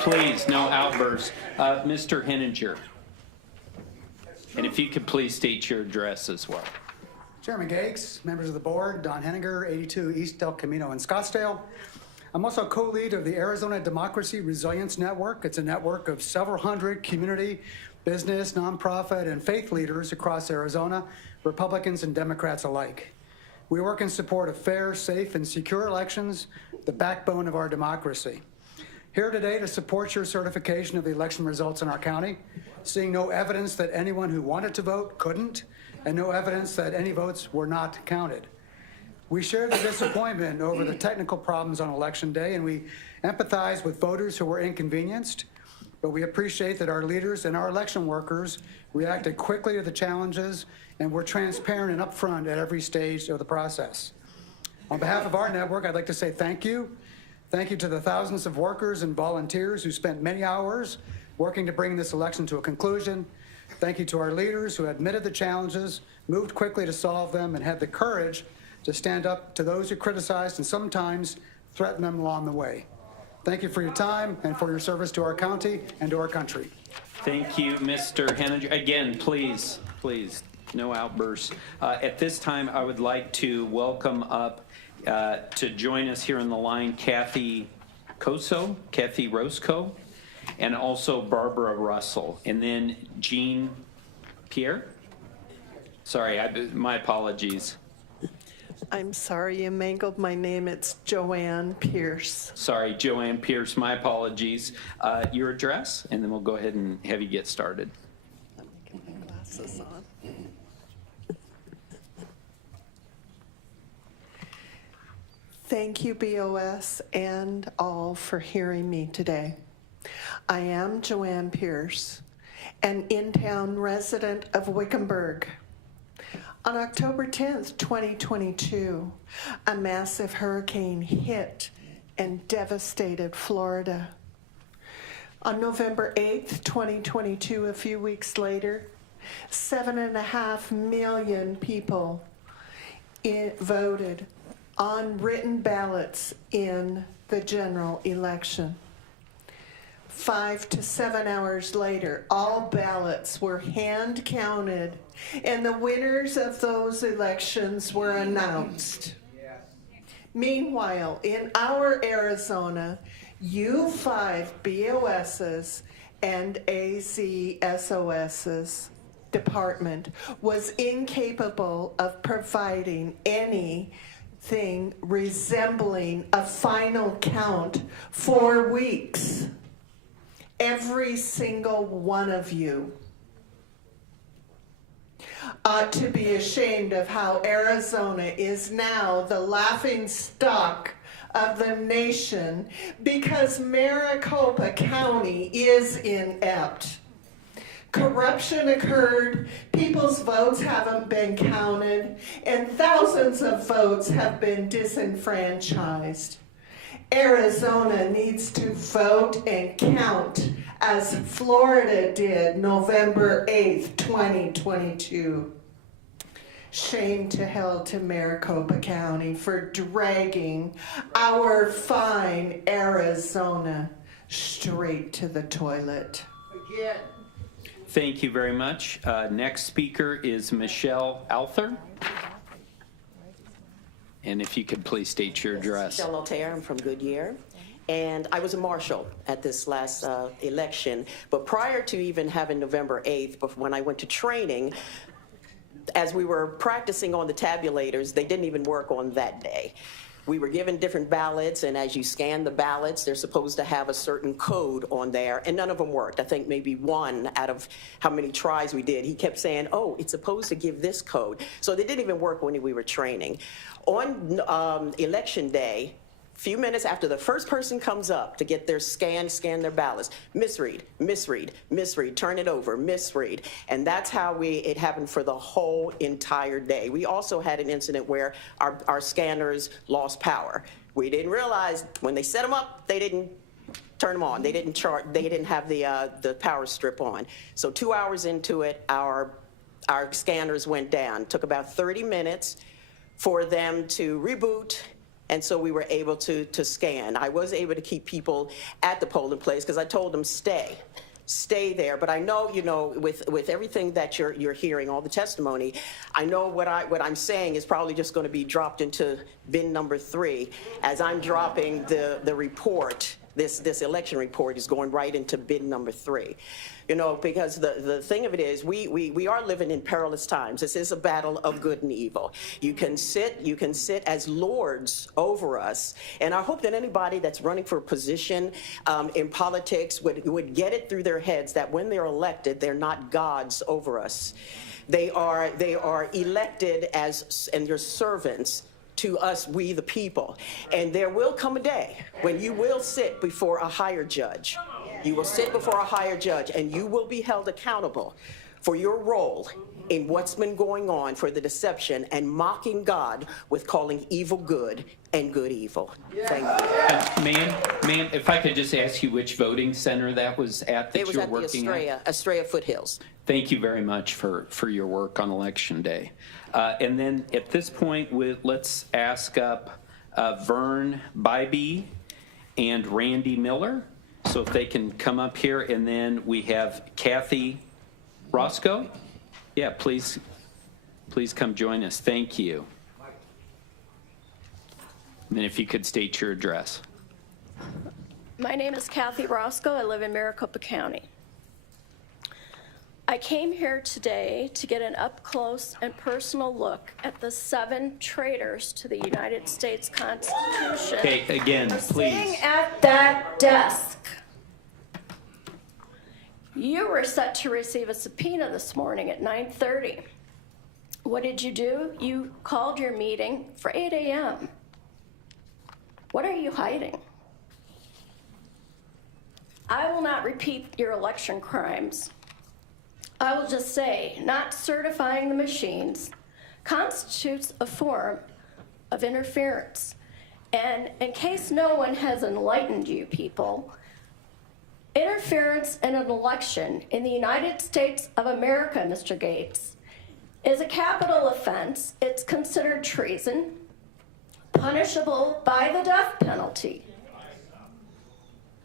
please, no outbursts. Mr. Henninger. And if you could please state your address as well. Chairman Gates, members of the board, Don Henninger, 82 East Del Camino in Scottsdale. I'm also co-lead of the Arizona Democracy Resilience Network. It's a network of several hundred community, business, nonprofit, and faith leaders across Arizona, Republicans and Democrats alike. We work in support of fair, safe, and secure elections, the backbone of our democracy. Here today to support your certification of the election results in our county, seeing no evidence that anyone who wanted to vote couldn't, and no evidence that any votes were not counted. We share the disappointment over the technical problems on Election Day, and we empathize with voters who were inconvenienced, but we appreciate that our leaders and our election workers reacted quickly to the challenges and were transparent and upfront at every stage of the process. On behalf of our network, I'd like to say thank you. Thank you to the thousands of workers and volunteers who spent many hours working to bring this election to a conclusion. Thank you to our leaders who admitted the challenges, moved quickly to solve them, and had the courage to stand up to those who criticized and sometimes threatened them along the way. Thank you for your time and for your service to our county and to our country. Thank you, Mr. Henninger. Again, please, no outbursts. At this time, I would like to welcome up to join us here on the line Kathy Roscoe, and also Barbara Russell, and then Jean Pierre. Sorry, my apologies. I'm sorry, you mangled my name. It's Joanne Pierce. Sorry, Joanne Pierce, my apologies. Your address, and then we'll go ahead and have you get started. Let me get my glasses on. Thank you, BOS, and all for hearing me today. I am Joanne Pierce, an in-town resident of Wickenburg. On October 10th, 2022, a massive hurricane hit and devastated Florida. On November 8th, 2022, a few weeks later, 7.5 million people voted on written ballots in the general election. 5 to 7 hours later, all ballots were hand counted, and the winners of those elections were announced. Meanwhile, in our Arizona, U5 BOS's and AZSOS's department was incapable of providing anything resembling a final count for weeks. Every single one of you ought to be ashamed of how Arizona is now the laughing stock of the nation because Maricopa County is inept. Corruption occurred, people's votes haven't been counted, and thousands of votes have been disenfranchised. Arizona needs to vote and count as Florida did November 8th, 2022. Shame to hell to Maricopa County for dragging our fine Arizona straight to the toilet. Again. Thank you very much. Next speaker is Michelle Alther. And if you could please state your address. Michelle Altair, I'm from Goodyear. And I was a marshal at this last election. But prior to even having November 8th, when I went to training, as we were practicing on the tabulators, they didn't even work on that day. We were given different ballots, and as you scan the ballots, they're supposed to have a certain code on there, and none of them worked. I think maybe one out of how many tries we did. He kept saying, oh, it's supposed to give this code. So they didn't even work when we were training. On election day, few minutes after the first person comes up to get their scan their ballots, misread, turn it over, misread. And that's how it happened for the whole entire day. We also had an incident where our scanners lost power. We didn't realize when they set them up, they didn't turn them on. They didn't have the power strip on. So 2 hours into it, our scanners went down. It took about 30 minutes for them to reboot. And so we were able to scan. I was able to keep people at the polling place because I told them stay there. But I know, with everything that you're hearing, all the testimony, I know what I'm saying is probably just going to be dropped into bin number 3 as I'm dropping the report. This election report is going right into bin number 3. Because the thing of it is, we are living in perilous times. This is a battle of good and evil. You can sit as lords over us. And I hope that anybody that's running for a position in politics would get it through their heads that when they're elected, they're not gods over us. They are elected and they're servants to us, we the people. And there will come a day when you will sit before a higher judge. You will sit before a higher judge, and you will be held accountable for your role in what's been going on, for the deception and mocking God with calling evil good and good evil. Thank you. Ma'am, if I could just ask you which voting center that was at that you were working at? It was at the Estrella Foothills. Thank you very much for your work on Election Day. And then at this point, let's ask up Vern Bybee and Randy Miller. So if they can come up here, and then we have Kathy Roscoe. Yeah, please come join us. Thank you. And then if you could state your address. My name is Kathy Roscoe. I live in Maricopa County. I came here today to get an up-close and personal look at the 7 traitors to the United States Constitution. Okay, again, please. Sitting at that desk. You were set to receive a subpoena this morning at 9:30. What did you do? You called your meeting for 8 a.m. What are you hiding? I will not repeat your election crimes. I will just say, not certifying the machines constitutes a form of interference. And in case no one has enlightened you people, interference in an election in the United States of America, Mr. Gates, is a capital offense. It's considered treason. punishable by the death penalty.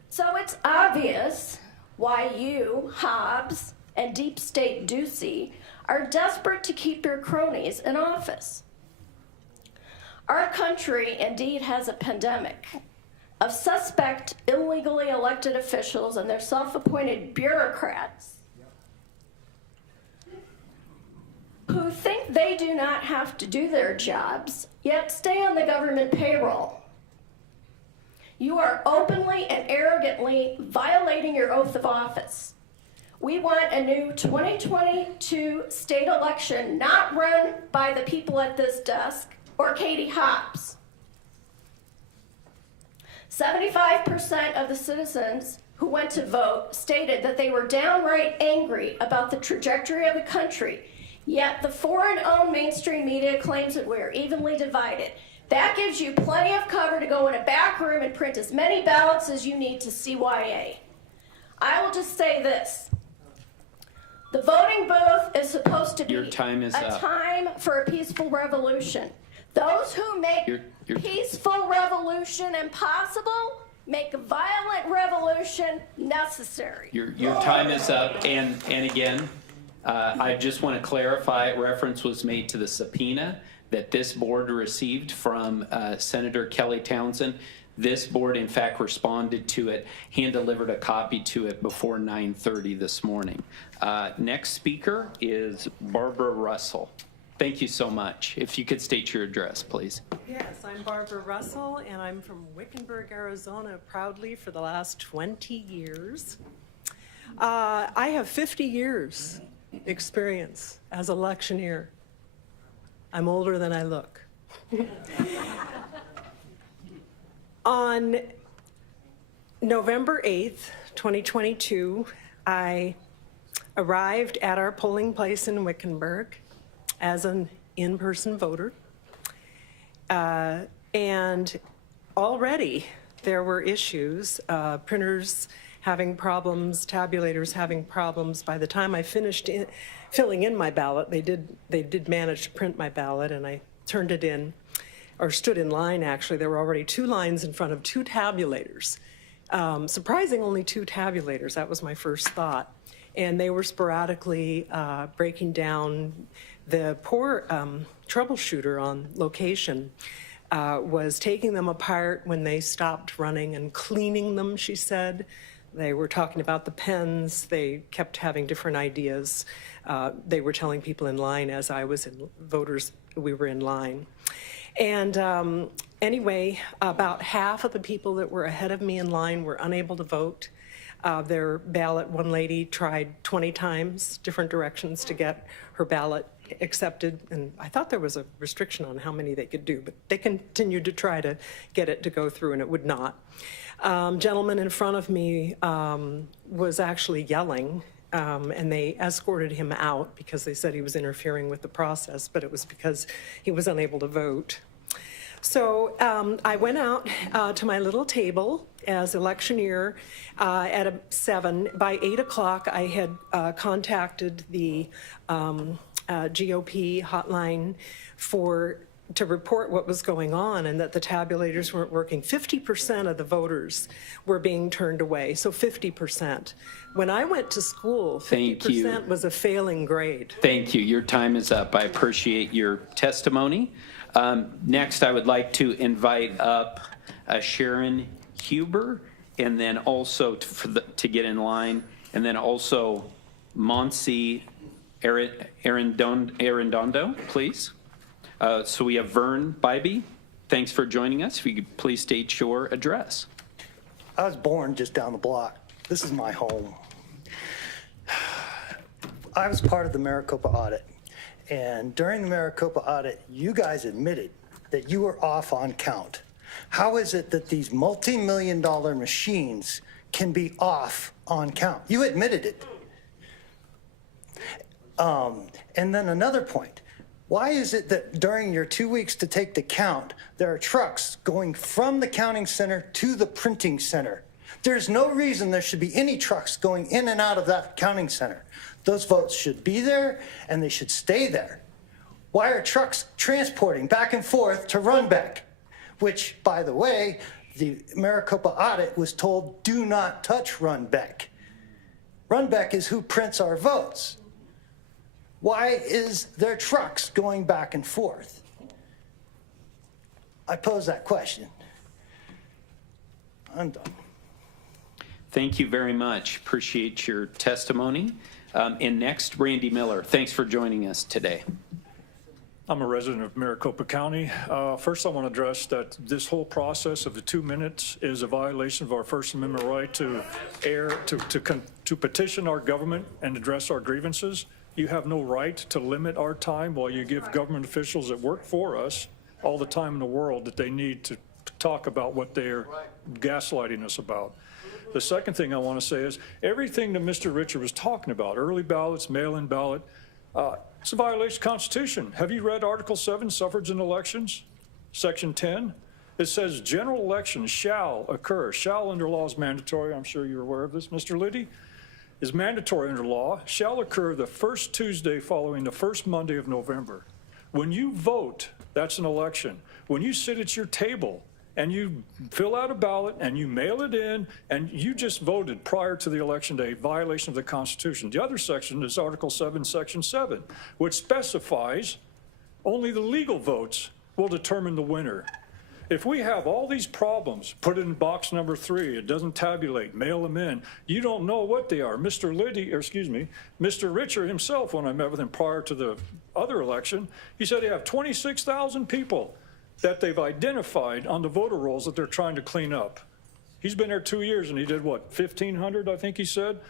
So it's obvious why you, Hobbs, and Deep State Ducey are desperate to keep your cronies in office. Our country indeed has a pandemic of suspect, illegally elected officials and their self-appointed bureaucrats who think they do not have to do their jobs, yet stay on the government payroll. You are openly and arrogantly violating your oath of office. We want a new 2022 state election not run by the people at this desk or Katie Hobbs. 75% of the citizens who went to vote stated that they were downright angry about the trajectory of the country, yet the foreign-owned mainstream media claims that we're evenly divided. That gives you plenty of cover to go in a back room and print as many ballots as you need to CYA. I will just say this. The voting booth is supposed to be a time for a peaceful revolution. Those who make peaceful revolution impossible make a violent revolution necessary. Your time is up, and again, I just want to clarify, reference was made to the subpoena that this board received from Senator Kelly Townsend. This board, in fact, responded to it, hand-delivered a copy to it before 9:30 this morning. Next speaker is Barbara Russell. Thank you so much. If you could state your address, please. Yes, I'm Barbara Russell, and I'm from Wickenburg, Arizona, proudly for the last 20 years. I have 50 years experience as electioneer. I'm older than I look. On November 8th, 2022, I arrived at our polling place in Wickenburg as an in-person voter. And already there were issues, printers having problems, tabulators having problems. By the time I finished filling in my ballot, they did manage to print my ballot, and I turned it in, or stood in line actually. There were already 2 lines in front of 2 tabulators. Surprising, only 2 tabulators, that was my first thought. And they were sporadically breaking down. The poor troubleshooter on location was taking them apart when they stopped running and cleaning them, she said. They were talking about the pens. They kept having different ideas. They were telling people in line as I was in, voters, we were in line. And anyway, about half of the people that were ahead of me in line were unable to vote. Their ballot, one lady tried 20 times, different directions to get her ballot accepted, and I thought there was a restriction on how many they could do, but they continued to try to get it to go through, and it would not. Gentleman in front of me was actually yelling, and they escorted him out because they said he was interfering with the process, but it was because he was unable to vote. So I went out to my little table as electioneer at 7. By 8 o'clock, I had contacted the GOP hotline to report what was going on and that the tabulators weren't working. 50% of the voters were being turned away, so 50%. When I went to school, 50% was a failing grade. Thank you. Your time is up. I appreciate your testimony. Next, I would like to invite up Sharon Huber, and then also to get in line, and then also Monsi Arredondo, please. So we have Vern Bybee. Thanks for joining us. If you could please state your address. I was born just down the block. This is my home. I was part of the Maricopa audit. And during the Maricopa audit, you guys admitted that you were off on count. How is it that these multi-million-dollar machines can be off on count? You admitted it. And then another point. Why is it that during your 2 weeks to take the count, there are trucks going from the counting center to the printing center? There's no reason there should be any trucks going in and out of that counting center. Those votes should be there, and they should stay there. Why are trucks transporting back and forth to Runbeck? which, by the way, the Maricopa audit was told, do not touch Runbeck. Runbeck is who prints our votes. Why is there trucks going back and forth? I pose that question. I'm done. Thank you very much. Appreciate your testimony. And next, Randy Miller. Thanks for joining us today. I'm a resident of Maricopa County. First, I want to address that this whole process of the 2 minutes is a violation of our First Amendment right to to petition our government and address our grievances. You have no right to limit our time while you give government officials that work for us all the time in the world that they need to talk about what they're gaslighting us about. The second thing I want to say is everything that Mr. Richard was talking about, early ballots, mail-in ballot, it's a violation of the Constitution. Have you read Article 7, Suffrage in Elections, Section 10? It says general elections shall occur. Shall under law is mandatory. I'm sure you're aware of this, Mr. Liddy. Is mandatory under law, shall occur the first Tuesday following the first Monday of November. When you vote, that's an election. When you sit at your table and you fill out a ballot and you mail it in and you just voted prior to the election day, violation of the Constitution. The other section is Article 7, Section 7, which specifies only the legal votes will determine the winner. If we have all these problems, put it in box number 3, it doesn't tabulate, mail them in, you don't know what they are. Mr. Richard himself, when I met with him prior to the other election, he said they have 26,000 people that they've identified on the voter rolls that they're trying to clean up. He's been there 2 years and he did what, 1,500, I think he said?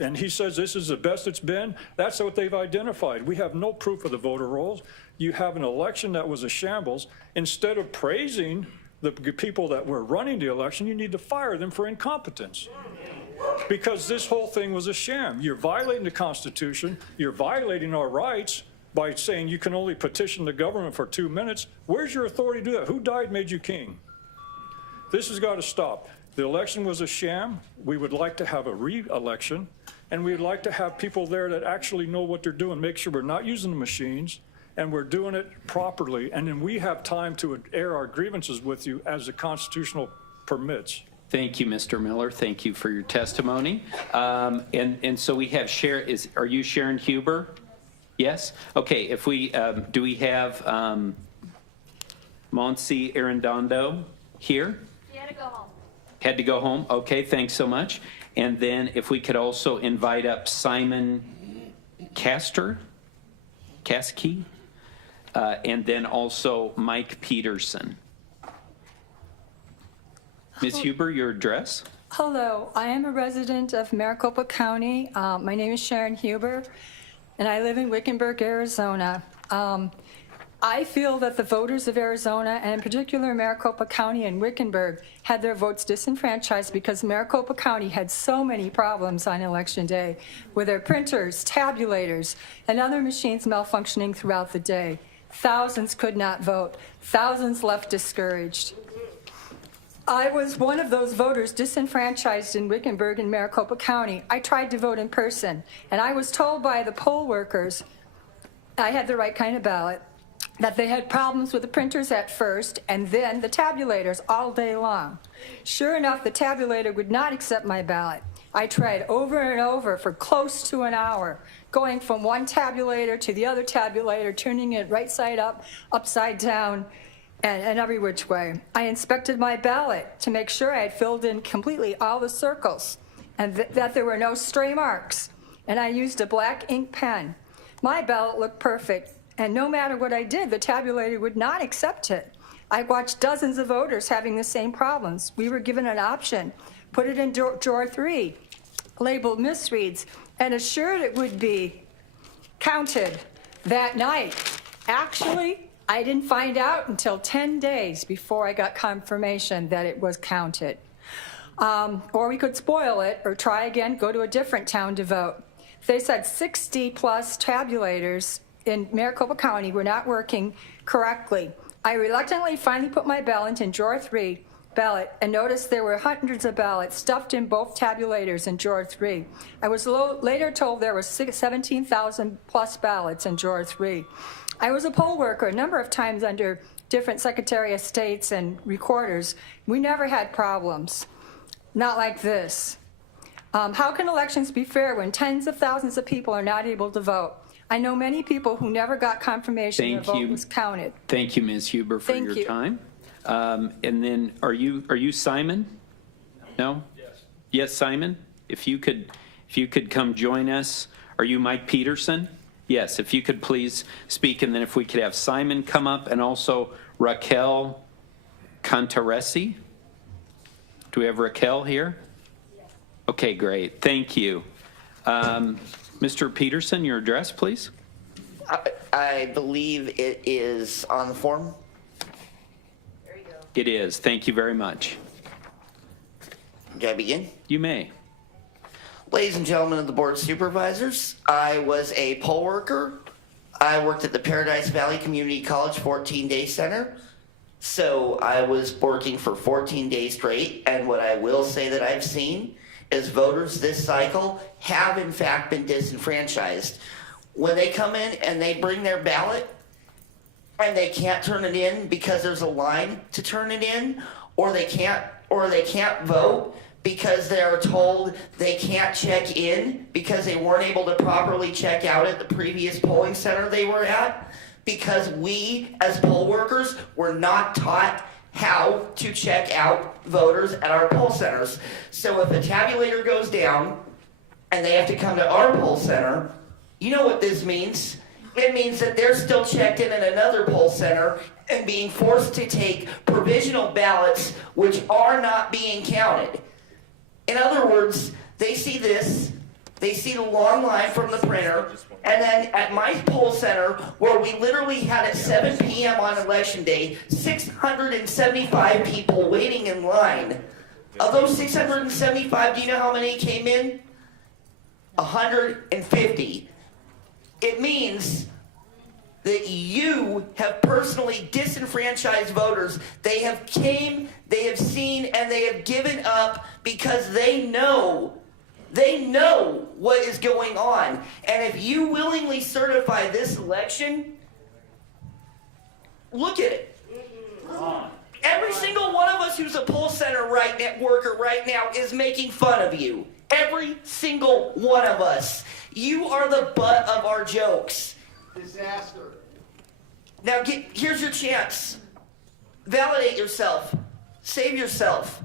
And he says this is the best it's been. That's what they've identified. We have no proof of the voter rolls. You have an election that was a shambles. Instead of praising the people that were running the election, you need to fire them for incompetence. Because this whole thing was a sham. You're violating the Constitution. You're violating our rights by saying you can only petition the government for 2 minutes. Where's your authority to do that? Who died made you king? This has got to stop. The election was a sham. We would like to have a re-election, and we'd like to have people there that actually know what they're doing, make sure we're not using the machines, and we're doing it properly, and then we have time to air our grievances with you as the constitutional permits. Thank you, Mr. Miller. Thank you for your testimony. And so we have are you Sharon Huber? Yes? Okay, if we, do we have Monsi Arredondo here? He had to go home. Had to go home? Okay, thanks so much. And then if we could also invite up Simon Caskey, and then also Mike Peterson. Ms. Huber, your address? Hello, I am a resident of Maricopa County. My name is Sharon Huber, and I live in Wickenburg, Arizona. I feel that the voters of Arizona, and in particular Maricopa County and Wickenburg, had their votes disenfranchised because Maricopa County had so many problems on Election Day with their printers, tabulators, and other machines malfunctioning throughout the day. Thousands could not vote. Thousands left discouraged. I was one of those voters disenfranchised in Wickenburg and Maricopa County. I tried to vote in person, and I was told by the poll workers I had the right kind of ballot, that they had problems with the printers at first and then the tabulators all day long. Sure enough, the tabulator would not accept my ballot. I tried over and over for close to an hour, going from one tabulator to the other tabulator, turning it right side up, upside down, and every which way. I inspected my ballot to make sure I had filled in completely all the circles and that there were no stray marks. And I used a black ink pen. My ballot looked perfect. And no matter what I did, the tabulator would not accept it. I watched dozens of voters having the same problems. We were given an option. Put it in drawer 3, labeled misreads, and assured it would be counted that night. Actually, I didn't find out until 10 days before I got confirmation that it was counted. Or we could spoil it or try again, go to a different town to vote. They said 60 plus tabulators in Maricopa County were not working correctly. I reluctantly finally put my ballot in drawer 3 ballot and noticed there were hundreds of ballots stuffed in both tabulators in drawer 3. I was later told there were 17,000 plus ballots in drawer 3. I was a poll worker a number of times under different Secretary of States and recorders, we never had problems. Not like this. How can elections be fair when tens of thousands of people are not able to vote? I know many people who never got confirmation their vote was counted. Thank you, Ms. Huber, for Thank your you. time. And then, are you Simon? No? Yes. Yes, Simon? If you could come join us. Are you Mike Peterson? Yes, if you could please speak, and then if we could have Simon come up, and also Raquel Cantaresi. Do we have Raquel here? Okay, great. Thank you. Mr. Peterson, your address, please. I believe it is on the form. It is. Thank you very much. Can I begin? You may. Ladies and gentlemen of the Board of Supervisors, I was a poll worker. I worked at the Paradise Valley Community College 14-day center. So I was working for 14 days straight, and what I will say that I've seen is voters this cycle have in fact been disenfranchised. When they come in and they bring their ballot and they can't turn it in because there's a line to turn it in, or they can't vote because they're told they can't check in because they weren't able to properly check out at the previous polling center they were at, because we as poll workers were not taught how to check out voters at our poll centers. So if a tabulator goes down and they have to come to our poll center, you know what this means? It means that they're still checked in at another poll center and being forced to take provisional ballots which are not being counted. In other words, they see this, they see the long line from the printer, and then at my poll center, where we literally had at 7 p.m. on election day, 675 people waiting in line. Of those 675, do you know how many came in? 150. It means that you have personally disenfranchised voters. They have came, they have seen, and they have given up because they know what is going on. And if you willingly certify this election, look at it. Every single one of us who's a poll center worker right now is making fun of you. Every single one of us. You are the butt of our jokes. Disaster. Now here's your chance. Validate yourself. Save yourself.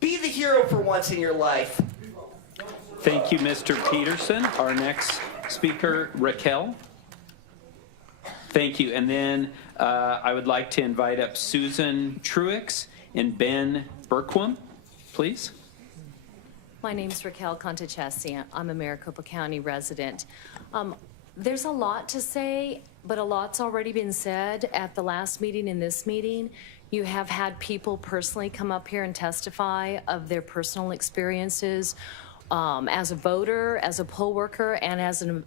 Be the hero for once in your life. Thank you, Mr. Peterson. Our next speaker, Raquel. Thank you. And then I would like to invite up Susan Truix and Ben Berkwam, please. My name is Raquel Contachesi. I'm a Maricopa County resident. There's a lot to say, but a lot's already been said at the last meeting and this meeting. You have had people personally come up here and testify of their personal experiences as a voter, as a poll worker, and as a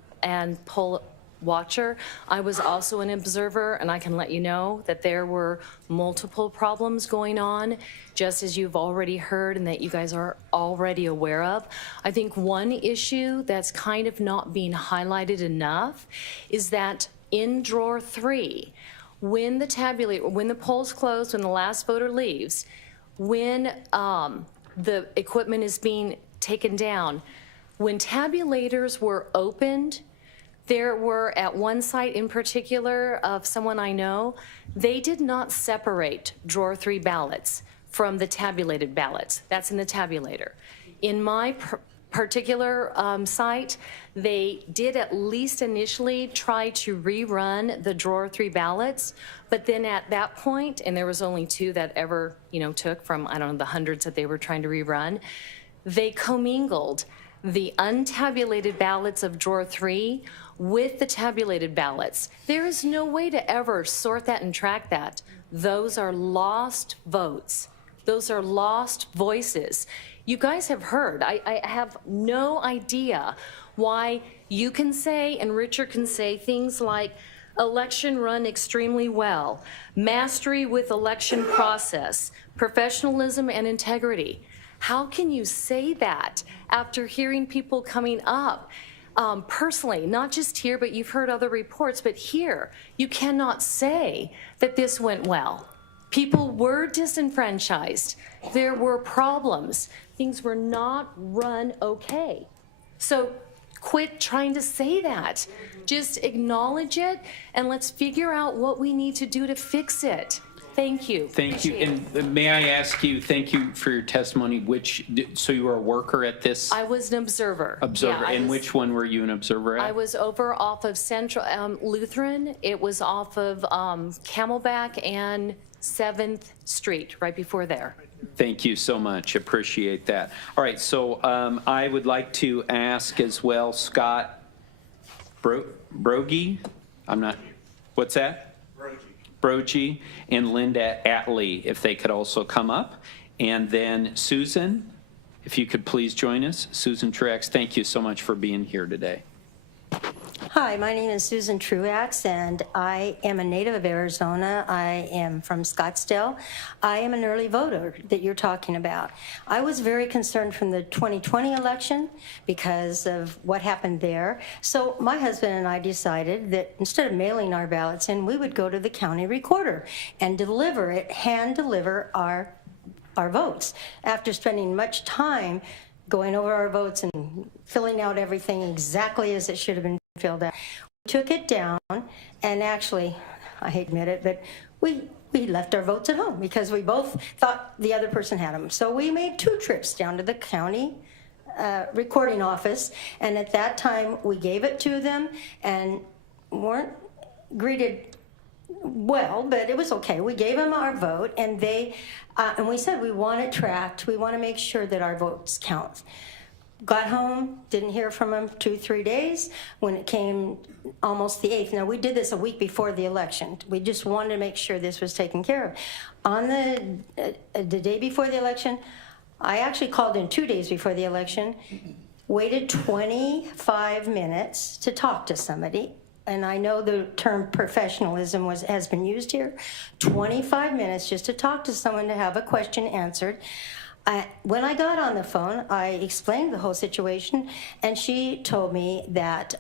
poll watcher. I was also an observer, and I can let you know that there were multiple problems going on, just as you've already heard and that you guys are already aware of. I think one issue that's kind of not being highlighted enough is that in drawer 3, when the polls close, when the last voter leaves, when the equipment is being taken down, when tabulators were opened, there were, at one site in particular of someone I know, they did not separate drawer 3 ballots from the tabulated ballots. That's in the tabulator. In my particular site, they did at least initially try to rerun the drawer 3 ballots, but then at that point, and there was only 2 that ever, took from, I don't know, the hundreds that they were trying to rerun, they commingled the untabulated ballots of drawer 3 with the tabulated ballots. There is no way to ever sort that and track that. Those are lost votes. Those are lost voices. You guys have heard. I have no idea why you can say and Richard can say things like election run extremely well, mastery with election process, professionalism and integrity. How can you say that after hearing people coming up personally, not just here, but you've heard other reports, but here, you cannot say that this went well. People were disenfranchised. There were problems. Things were not run okay. So quit trying to say that. Just acknowledge it, and let's figure out what we need to do to fix it. Thank you. Thank you. Appreciate it. And may I ask you, thank you for your testimony, so you were a worker at this? I was an observer. Observer. Yeah, And which one were you an observer at? I was over off of Central Lutheran. It was off of Camelback and 7th Street, right before there. Thank you so much. Appreciate that. All right, so I would like to ask as well, Scott Brogy? I'm not, what's that? Brogy and Linda Atley, if they could also come up. And then Susan, if you could please join us. Susan Truax, thank you so much for being here today. Hi, my name is Susan Truax, and I am a native of Arizona. I am from Scottsdale. I am an early voter that you're talking about. I was very concerned from the 2020 election because of what happened there. So my husband and I decided that instead of mailing our ballots in, we would go to the county recorder and hand deliver our votes. After spending much time going over our votes and filling out everything exactly as it should have been filled out. We took it down, and actually, I hate to admit it, but we left our votes at home because we both thought the other person had them. So we made 2 trips down to the county recording office, and at that time, we gave it to them and weren't greeted well, but it was okay. We gave them our vote, and and we said we want it tracked. We want to make sure that our votes count. Got home, didn't hear from them 2-3 days. When it came almost the 8th, now we did this a week before the election. We just wanted to make sure this was taken care of. On the day before the election, I actually called in 2 days before the election, waited 25 minutes to talk to somebody. And I know the term professionalism has been used here. 25 minutes just to talk to someone to have a question answered. When I got on the phone, I explained the whole situation, and she told me that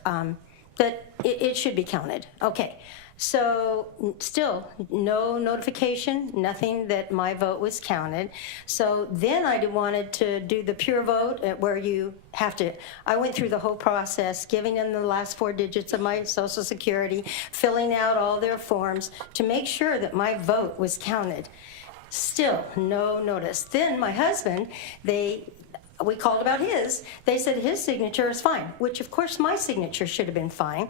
it should be counted. Okay, so still no notification, nothing that my vote was counted. So then I wanted to do the pure vote where you have to, I went through the whole process, giving them the last 4 digits of my Social Security, filling out all their forms to make sure that my vote was counted. Still no notice. Then my husband, we called about his. They said his signature is fine, which of course my signature should have been fine,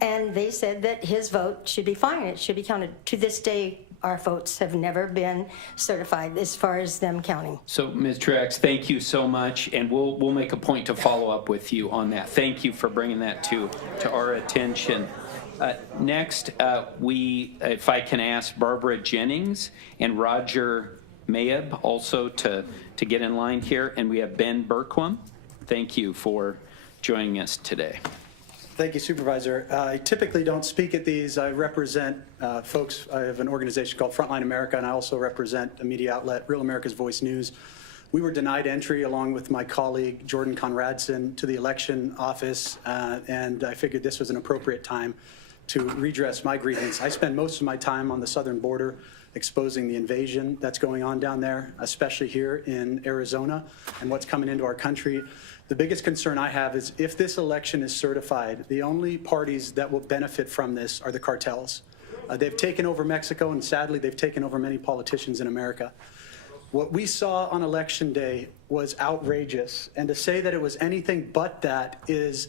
and they said that his vote should be fine. It should be counted. To this day, our votes have never been certified as far as them counting. So, Ms. Truax, thank you so much, and we'll make a point to follow up with you on that. Thank you for bringing that to our attention. Next, if I can ask Barbara Jennings and Roger Mayeb also to get in line here, and we have Ben Berquam. Thank you for joining us today. Thank you, Supervisor. I typically don't speak at these. I represent folks. I have an organization called Frontline America, and I also represent a media outlet, Real America's Voice News. We were denied entry, along with my colleague Jordan Conradson, to the election office, and I figured this was an appropriate time to redress my grievance. I spend most of my time on the southern border exposing the invasion that's going on down there, especially here in Arizona, and what's coming into our country. The biggest concern I have is if this election is certified, the only parties that will benefit from this are the cartels. They've taken over Mexico, and sadly, they've taken over many politicians in America. What we saw on Election Day was outrageous, and to say that it was anything but that is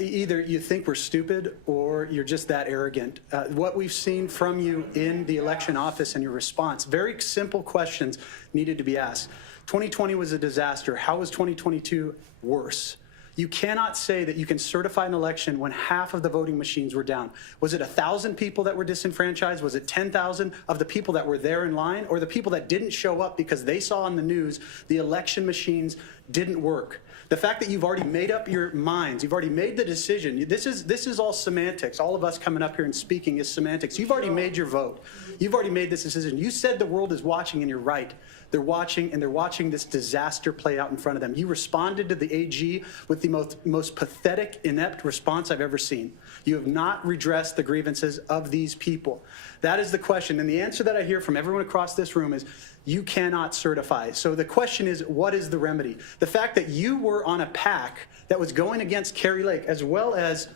either you think we're stupid or you're just that arrogant. What we've seen from you in the election office and your response, very simple questions needed to be asked. 2020 was a disaster. How was 2022 worse? You cannot say that you can certify an election when half of the voting machines were down. Was it 1,000 people that were disenfranchised? Was it 10,000 of the people that were there in line, or the people that didn't show up because they saw on the news the election machines didn't work? The fact that you've already made up your minds, you've already made the decision, this is all semantics. All of us coming up here and speaking is semantics. You've already made your vote. You've already made this decision. You said the world is watching, and you're right. They're watching, and they're watching this disaster play out in front of them. You responded to the AG with the most pathetic, inept response I've ever seen. You have not redressed the grievances of these people. That is the question. And the answer that I hear from everyone across this room is, you cannot certify. So the question is, what is the remedy? The fact that you were on a PAC that was going against Kerry Lake, as well as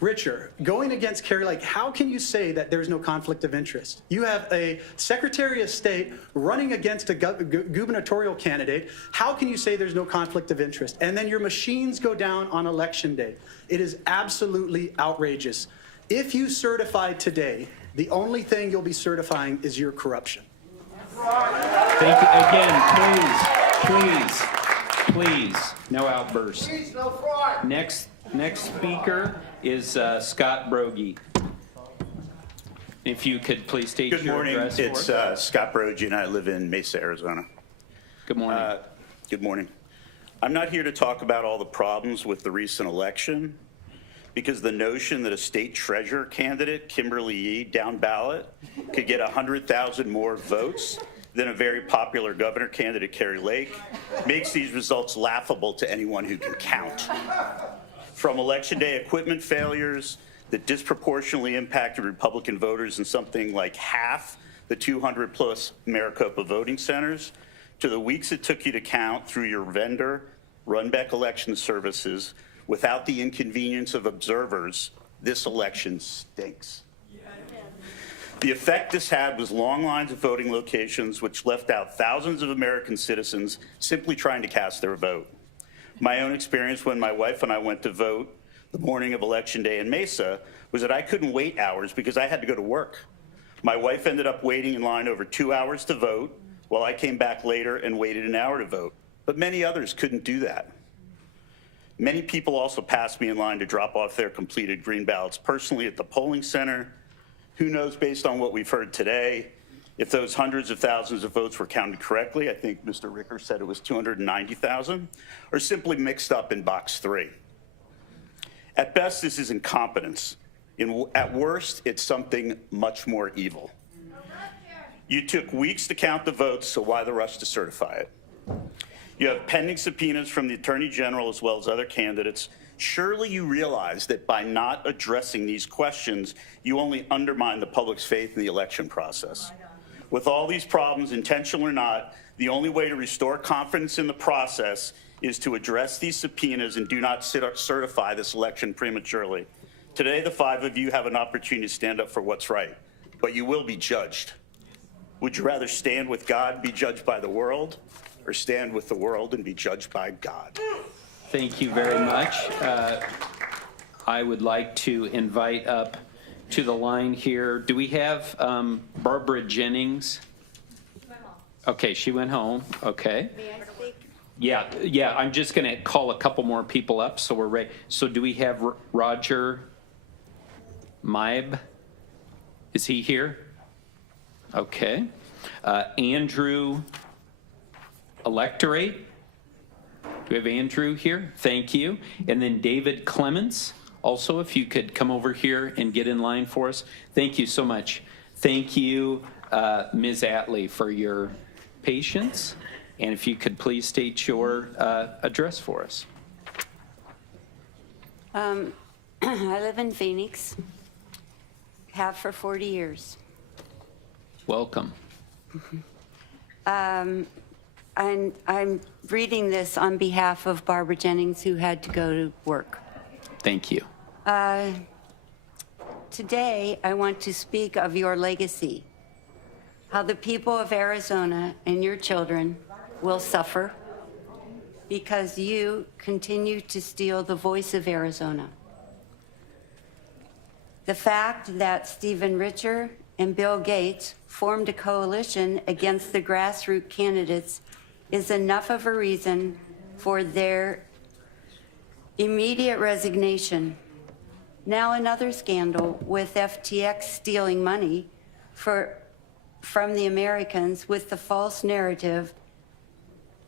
Richer, going against Kerry Lake, how can you say that there's no conflict of interest? You have a Secretary of State running against a gubernatorial candidate. How can you say there's no conflict of interest? And then your machines go down on election day. It is absolutely outrageous. If you certify today, the only thing you'll be certifying is your corruption. Thank you again, please, no outbursts. Next speaker is Scott Brogy. If you could please state your address for us. Good morning. It's Scott Brogy, and I live in Mesa, Arizona. Good morning. Good morning. I'm not here to talk about all the problems with the recent election, because the notion that a state treasurer candidate, Kimberly Yee, down ballot, could get 100,000 more votes than a very popular governor candidate, Kerry Lake, makes these results laughable to anyone who can count. From election day equipment failures that disproportionately impacted Republican voters in something like half the 200 plus Maricopa voting centers, to the weeks it took you to count through your vendor, Runbeck Election Services, without the inconvenience of observers, this election stinks. The effect this had was long lines of voting locations, which left out thousands of American citizens simply trying to cast their vote. My own experience when my wife and I went to vote the morning of Election Day in Mesa was that I couldn't wait hours because I had to go to work. My wife ended up waiting in line over 2 hours to vote, while I came back later and waited an hour to vote. But many others couldn't do that. Many people also passed me in line to drop off their completed green ballots personally at the polling center. Who knows, based on what we've heard today, if those hundreds of thousands of votes were counted correctly, I think Mr. Ricker said it was 290,000, or simply mixed up in box 3. At best, this is incompetence. At worst, it's something much more evil. You took weeks to count the votes, so why the rush to certify it? You have pending subpoenas from the Attorney General as well as other candidates. Surely you realize that by not addressing these questions, you only undermine the public's faith in the election process. With all these problems, intentional or not, the only way to restore confidence in the process is to address these subpoenas and do not certify this election prematurely. Today, the 5 of you have an opportunity to stand up for what's right, but you will be judged. Would you rather stand with God and be judged by the world, or stand with the world and be judged by God? Thank you very much. I would like to invite up to the line here. Do we have Barbara Jennings? Okay, she went home. Okay. May I speak? Yeah, I'm just going to call a couple more people up so we're ready. So do we have Roger Maib? Is he here? Okay. Andrew Electorate? Do we have Andrew here? Thank you. And then David Clements, also, if you could come over here and get in line for us. Thank you so much. Thank you, Ms. Atley, for your patience. And if you could please state your address for us. I live in Phoenix, have for 40 years. Welcome. I'm reading this on behalf of Barbara Jennings, who had to go to work. Thank you. Today, I want to speak of your legacy, how the people of Arizona and your children will suffer because you continue to steal the voice of Arizona. The fact that Stephen Richer and Bill Gates formed a coalition against the grassroots candidates is enough of a reason for their immediate resignation. Now another scandal with FTX stealing money from the Americans with the false narrative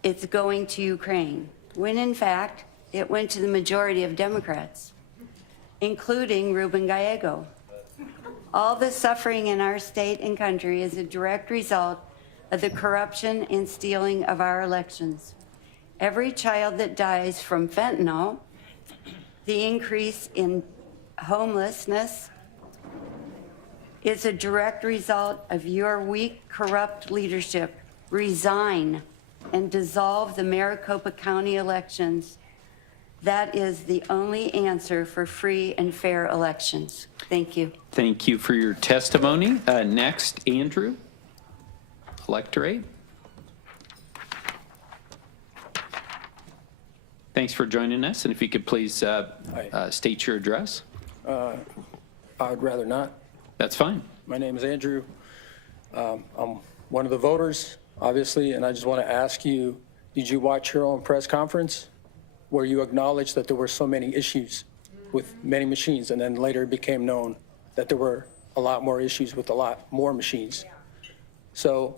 it's going to Ukraine, when in fact it went to the majority of Democrats, including Ruben Gallego. All the suffering in our state and country is a direct result of the corruption and stealing of our elections. Every child that dies from fentanyl, the increase in homelessness, is a direct result of your weak, corrupt leadership. Resign and dissolve the Maricopa County elections. That is the only answer for free and fair elections. Thank you. Thank you for your testimony. Next, Andrew, electorate. Thanks for joining us, and if you could please state your address. I'd rather not. That's fine. My name is Andrew. I'm one of the voters, obviously, and I just want to ask you, did you watch your own press conference where you acknowledged that there were so many issues with many machines, and then later it became known that there were a lot more issues with a lot more machines? So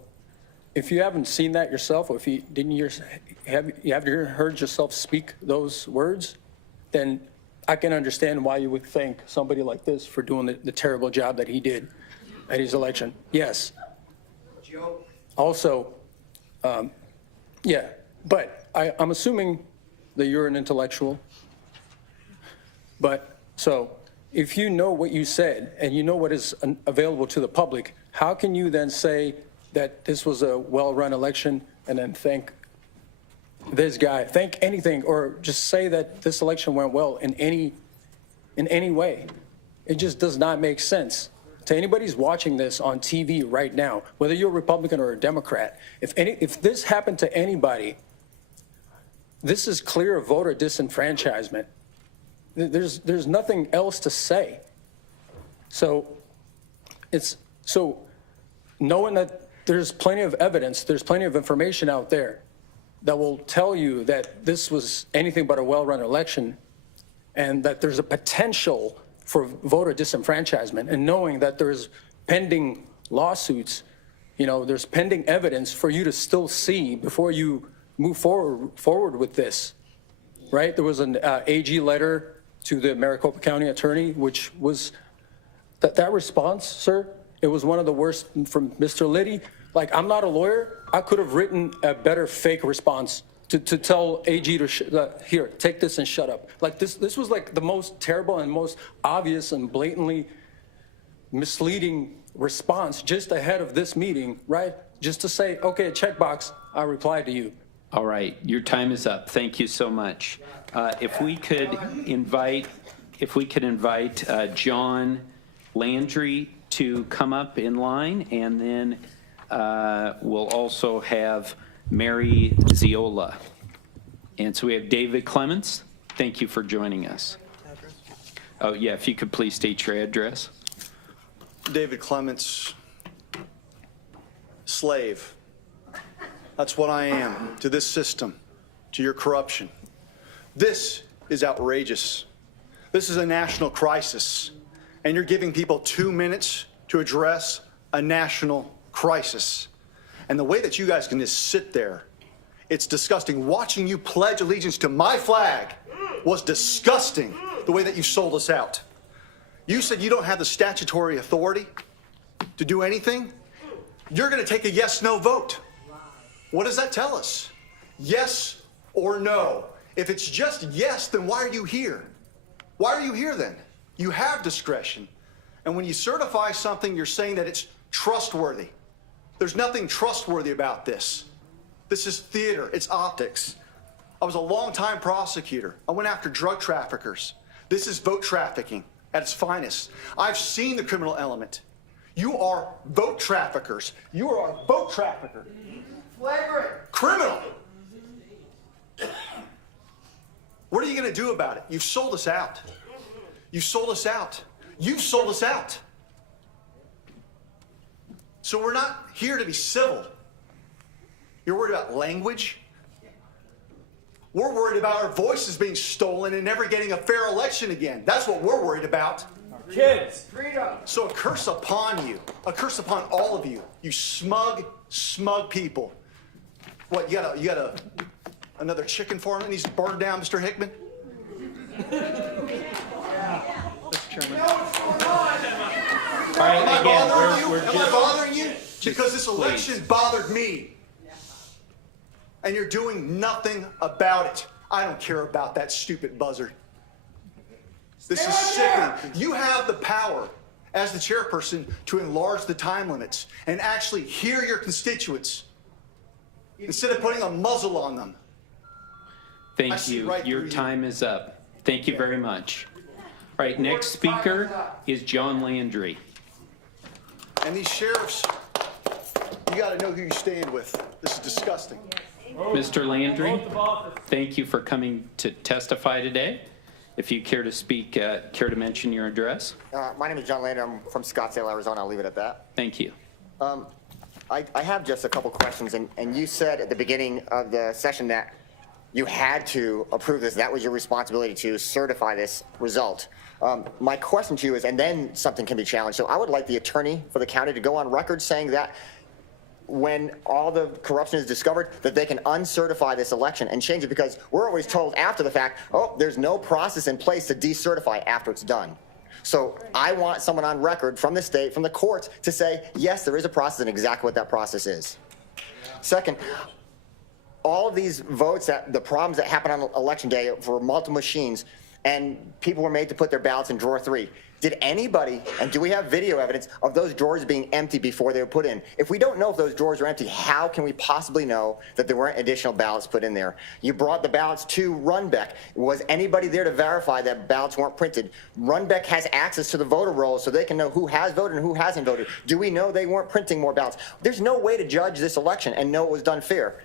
if you haven't seen that yourself, or if you didn't have you heard yourself speak those words, then I can understand why you would thank somebody like this for doing the terrible job that he did at his election. Yes. Also, yeah, but I'm assuming that you're an intellectual. But so if you know what you said and you know what is available to the public, how can you then say that this was a well-run election and then thank this guy, thank anything, or just say that this election went well in any way? It just does not make sense. To anybody who's watching this on TV right now, whether you're a Republican or a Democrat, if this happened to anybody, this is clear voter disenfranchisement. There's nothing else to say. So knowing that there's plenty of evidence, there's plenty of information out there that will tell you that this was anything but a well-run election, and that there's a potential for voter disenfranchisement, and knowing that there's pending lawsuits, there's pending evidence for you to still see before you move forward with this, right? There was an AG letter to the Maricopa County attorney, which was that response, sir, it was one of the worst from Mr. Liddy. Like, I'm not a lawyer. I could have written a better fake response to tell AG to here, take this and shut up. Like, this was like the most terrible and most obvious and blatantly misleading response just ahead of this meeting, right? Just to say, okay, checkbox, I replied to you. All right, your time is up. Thank you so much. If we could invite John Landry to come up in line, and then we'll also have Mary Ziola. And so we have David Clements. Thank you for joining us. Oh, yeah, if you could please state your address. David Clements, slave. That's what I am to this system, to your corruption. This is outrageous. This is a national crisis, and you're giving people 2 minutes to address a national crisis. And the way that you guys can just sit there, it's disgusting. Watching you pledge allegiance to my flag was disgusting, the way that you sold us out. You said you don't have the statutory authority to do anything. You're going to take a yes-no vote. What does that tell us? Yes or no? If it's just yes, then why are you here? Why are you here then? You have discretion. And when you certify something, you're saying that it's trustworthy. There's nothing trustworthy about this. This is theater. It's optics. I was a long-time prosecutor. I went after drug traffickers. This is vote trafficking at its finest. I've seen the criminal element. You are vote traffickers. You are a vote trafficker. Flagrant. Criminal. What are you going to do about it? You've sold us out. You've sold us out. You've sold us out. So we're not here to be civil. You're worried about language. We're worried about our voices being stolen and never getting a fair election again. That's what we're worried about. Kids. Freedom. So a curse upon you. A curse upon all of you. You smug, smug people. What, you got another chicken farm that needs to burn down, Mr. Hickman? All right, again, Am I bothering you? because this election bothered me. And you're doing nothing about it. I don't care about that stupid buzzard. This is sickening. You have the power as the chairperson to enlarge the time limits and actually hear your constituents instead of putting a muzzle on them. Thank you. Your time is up. Thank you very much. All right, next speaker is John Landry. And these sheriffs, you got to know who you stand with. This is disgusting. Mr. Landry, thank you for coming to testify today. If you care to speak, care to mention your address? My name is John Landry. I'm from Scottsdale, Arizona. I'll leave it at that. Thank you. I have just a couple questions, and you said at the beginning of the session that you had to approve this. That was your responsibility to certify this result. My question to you is, and then something can be challenged. So I would like the attorney for the county to go on record saying that when all the corruption is discovered, that they can uncertify this election and change it, because we're always told after the fact, oh, there's no process in place to decertify after it's done. So I want someone on record from the state, from the courts, to say, yes, there is a process and exactly what that process is. Second, all of these votes, the problems that happen on election day for multiple machines, and people were made to put their ballots in drawer 3. Did anybody, and do we have video evidence of those drawers being empty before they were put in? If we don't know if those drawers are empty, how can we possibly know that there weren't additional ballots put in there? You brought the ballots to Runbeck. Was anybody there to verify that ballots weren't printed? Runbeck has access to the voter rolls so they can know who has voted and who hasn't voted. Do we know they weren't printing more ballots? There's no way to judge this election and know it was done fair.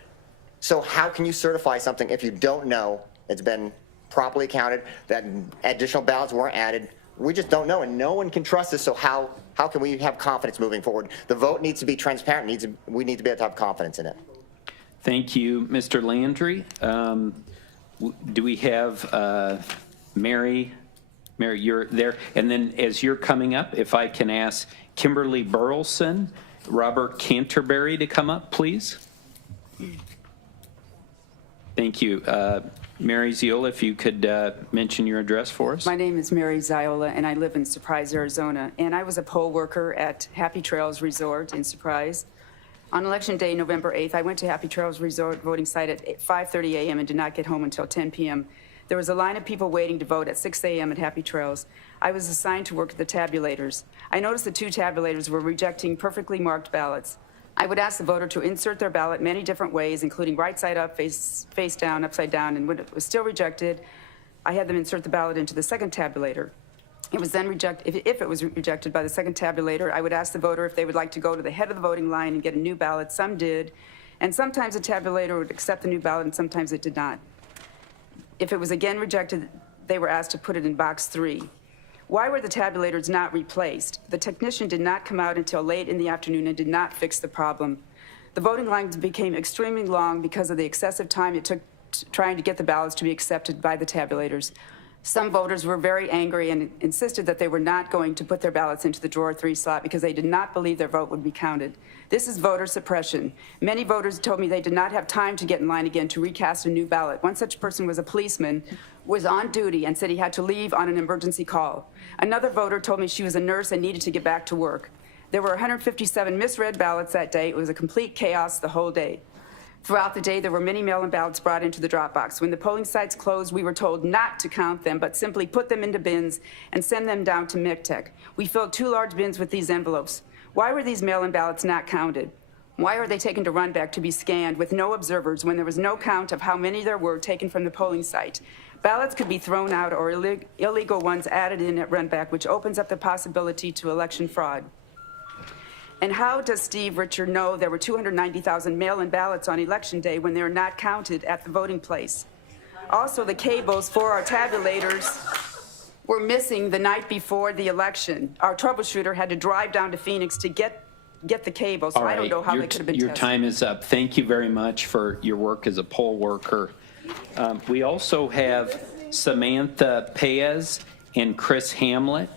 So how can you certify something if you don't know it's been properly counted, that additional ballots weren't added? We just don't know, and no one can trust us, so how can we have confidence moving forward? The vote needs to be transparent. We need to be able to have confidence in it. Thank you, Mr. Landry. Do we have Mary? Mary, you're there. And then as you're coming up, if I can ask Kimberly Burleson, Robert Canterbury to come up, please. Thank you. Mary Ziola, if you could mention your address for us. My name is Mary Ziola, and I live in Surprise, Arizona. And I was a poll worker at Happy Trails Resort in Surprise. On Election Day, November 8th, I went to Happy Trails Resort voting site at 5:30 a.m. and did not get home until 10 p.m. There was a line of people waiting to vote at 6 a.m. at Happy Trails. I was assigned to work at the tabulators. I noticed the 2 tabulators were rejecting perfectly marked ballots. I would ask the voter to insert their ballot many different ways, including right side up, face down, upside down, and when it was still rejected, I had them insert the ballot into the second tabulator. It was then rejected. If it was rejected by the second tabulator, I would ask the voter if they would like to go to the head of the voting line and get a new ballot. Some did, and sometimes the tabulator would accept the new ballot, and sometimes it did not. If it was again rejected, they were asked to put it in box 3. Why were the tabulators not replaced? The technician did not come out until late in the afternoon and did not fix the problem. The voting lines became extremely long because of the excessive time it took trying to get the ballots to be accepted by the tabulators. Some voters were very angry and insisted that they were not going to put their ballots into the drawer 3 slot because they did not believe their vote would be counted. This is voter suppression. Many voters told me they did not have time to get in line again to recast a new ballot. One such person was a policeman, was on duty, and said he had to leave on an emergency call. Another voter told me she was a nurse and needed to get back to work. There were 157 misread ballots that day. It was a complete chaos the whole day. Throughout the day, there were many mail-in ballots brought into the drop box. When the polling sites closed, we were told not to count them, but simply put them into bins and send them down to MICTEC. We filled 2 large bins with these envelopes. Why were these mail-in ballots not counted? Why were they taken to Runbeck to be scanned with no observers when there was no count of how many there were taken from the polling site? Ballots could be thrown out or illegal ones added in at Runbeck, which opens up the possibility to election fraud. And how does Steve Richer know there were 290,000 mail-in ballots on Election Day when they're not counted at the voting place? Also, the cables for our tabulators were missing the night before the election. Our troubleshooter had to drive down to Phoenix to get the cable, so I don't know how they could have been Your tested. time is up. Thank you very much for your work as a poll worker. We also have Samantha Paez and Chris Hamlet.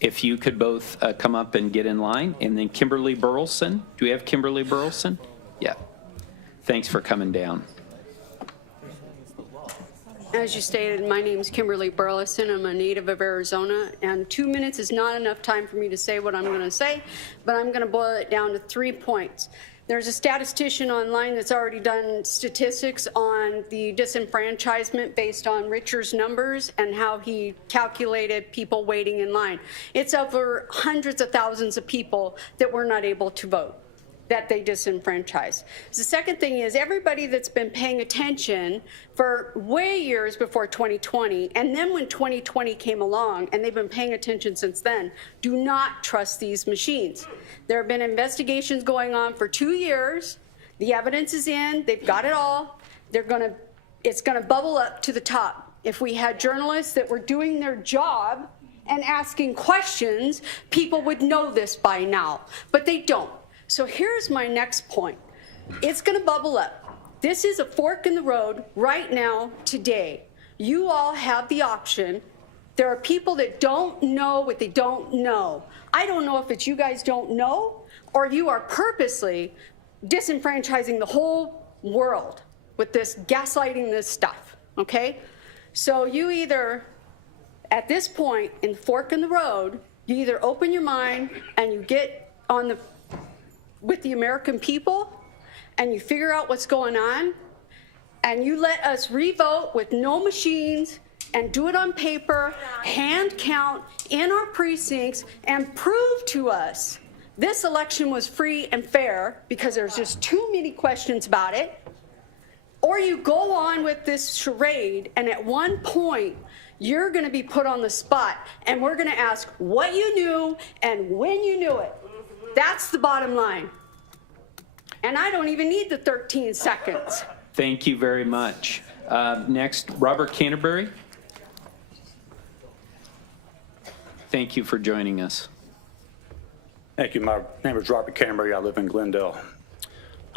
If you could both come up and get in line. And then Kimberly Burleson. Do we have Kimberly Burleson? Yeah. Thanks for coming down. As you stated, my name is Kimberly Burleson. I'm a native of Arizona, and 2 minutes is not enough time for me to say what I'm going to say, but I'm going to boil it down to 3 points. There's a statistician online that's already done statistics on the disenfranchisement based on Richard's numbers and how he calculated people waiting in line. It's over hundreds of thousands of people that were not able to vote, that they disenfranchised. The second thing is everybody that's been paying attention for way years before 2020, and then when 2020 came along, and they've been paying attention since then, do not trust these machines. There have been investigations going on for 2 years. The evidence is in. They've got it all. It's gonna bubble up to the top. If we had journalists that were doing their job and asking questions, people would know this by now, but they don't. So here's my next point. It's going to bubble up. This is a fork in the road right now, today. You all have the option. There are people that don't know what they don't know. I don't know if it's you guys don't know or you are purposely disenfranchising the whole world with this gaslighting this stuff, okay? So you either, at this point in the fork in the road, you either open your mind and you get on with the American people, and you figure out what's going on, and you let us re-vote with no machines and do it on paper, hand count in our precincts, and prove to us this election was free and fair because there's just too many questions about it, or you go on with this charade, and at one point, you're going to be put on the spot, and we're going to ask what you knew and when you knew it. That's the bottom line. And I don't even need the 13 seconds. Thank you very much. Next, Robert Canterbury. Thank you for joining us. Thank you. My name is Robert Canterbury. I live in Glendale.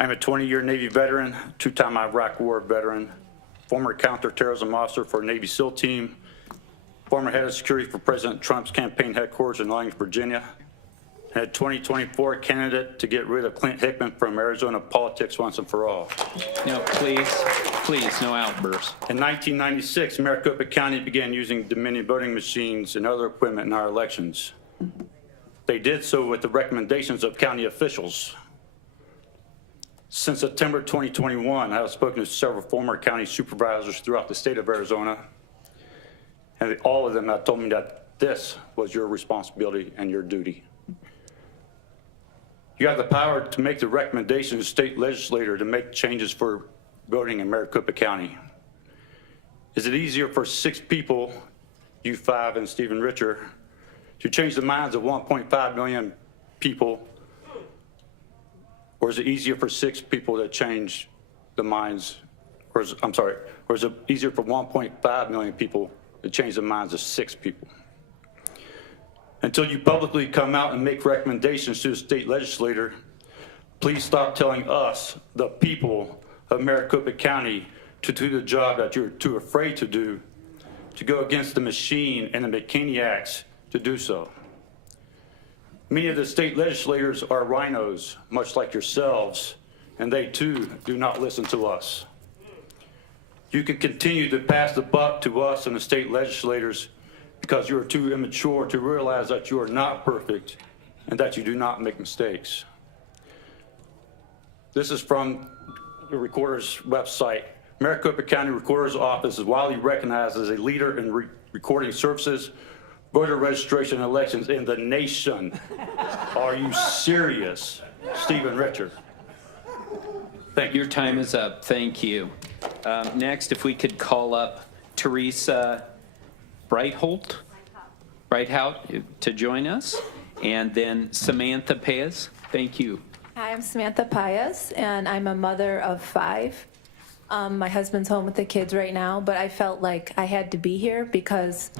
I'm a 20-year Navy veteran, two-time Iraq War veteran, former counterterrorism officer for a Navy SEAL team, former head of security for President Trump's campaign headquarters in Long, Virginia, and a 2024 candidate to get rid of Clint Hickman from Arizona politics once and for all. No, please, no outbursts. In 1996, Maricopa County began using Dominion voting machines and other equipment in our elections. They did so with the recommendations of county officials. Since September 2021, I have spoken to several former county supervisors throughout the state of Arizona, and all of them have told me that this was your responsibility and your duty. You have the power to make the recommendation to the state legislator to make changes for voting in Maricopa County. Is it easier for 6 people, you 5 and Stephen Richer, to change the minds of 1.5 million people, or is it easier for 6 people to change the minds, or is it easier for 1.5 million people to change the minds of 6 people? Until you publicly come out and make recommendations to the state legislator, please stop telling us, the people of Maricopa County, to do the job that you're too afraid to do, to go against the machine and the McKinney to do so. Many of the state legislators are rhinos, much like yourselves, and they too do not listen to us. You can continue to pass the buck to us and the state legislators because you are too immature to realize that you are not perfect and that you do not make mistakes. This is from the Recorder's website. Maricopa County Recorder's Office is widely recognized as a leader in recording services, voter registration, and elections in the nation. Are you serious, Stephen Richer? Thank you. Your time is up. Thank you. Next, if we could call up Teresa Breithout to join us, and then Samantha Paez. Thank you. Hi, I'm Samantha Paez, and I'm a mother of 5. My husband's home with the kids right now, but I felt like I had to be here because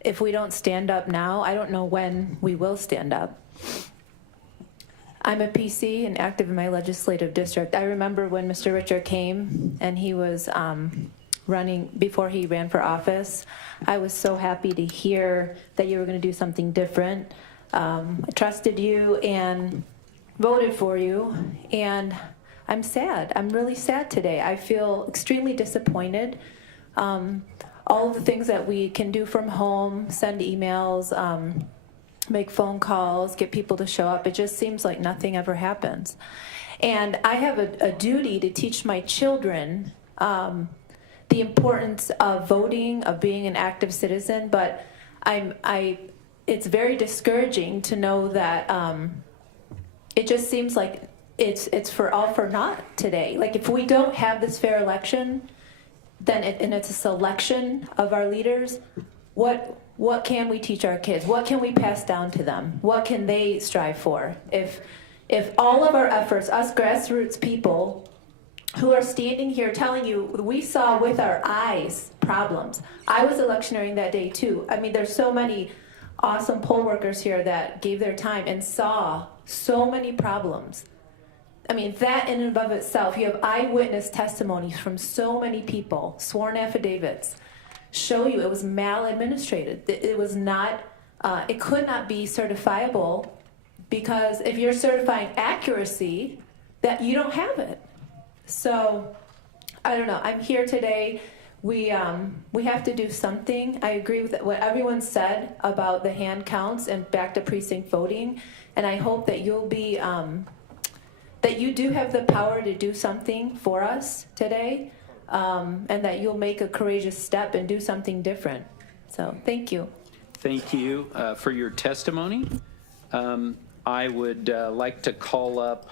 if we don't stand up now, I don't know when we will stand up. I'm a PC and active in my legislative district. I remember when Mr. Richer came and he was running, before he ran for office, I was so happy to hear that you were going to do something different. I trusted you and voted for you, and I'm sad. I'm really sad today. I feel extremely disappointed All of the things that we can do from home, send emails, make phone calls, get people to show up, it just seems like nothing ever happens. And I have a duty to teach my children the importance of voting, of being an active citizen, but it's very discouraging to know that it just seems like it's for all for naught today. Like if we don't have this fair election, then and it's a selection of our leaders, what can we teach our kids? What can we pass down to them? What can they strive for? If all of our efforts, us grassroots people who are standing here telling you, we saw with our eyes problems. I was electioneering that day too. I mean, there's so many awesome poll workers here that gave their time and saw so many problems. I mean, that in and of itself, you have eyewitness testimonies from so many people, sworn affidavits, show you it was maladministrated. It was not, it could not be certifiable, because if you're certifying accuracy, that you don't have it. So, I don't know, I'm here today. We have to do something. I agree with what everyone said about the hand counts and back to precinct voting, and I hope that you'll be, that you do have the power to do something for us today, and that you'll make a courageous step and do something different. So, thank you. Thank you for your testimony. I would like to call up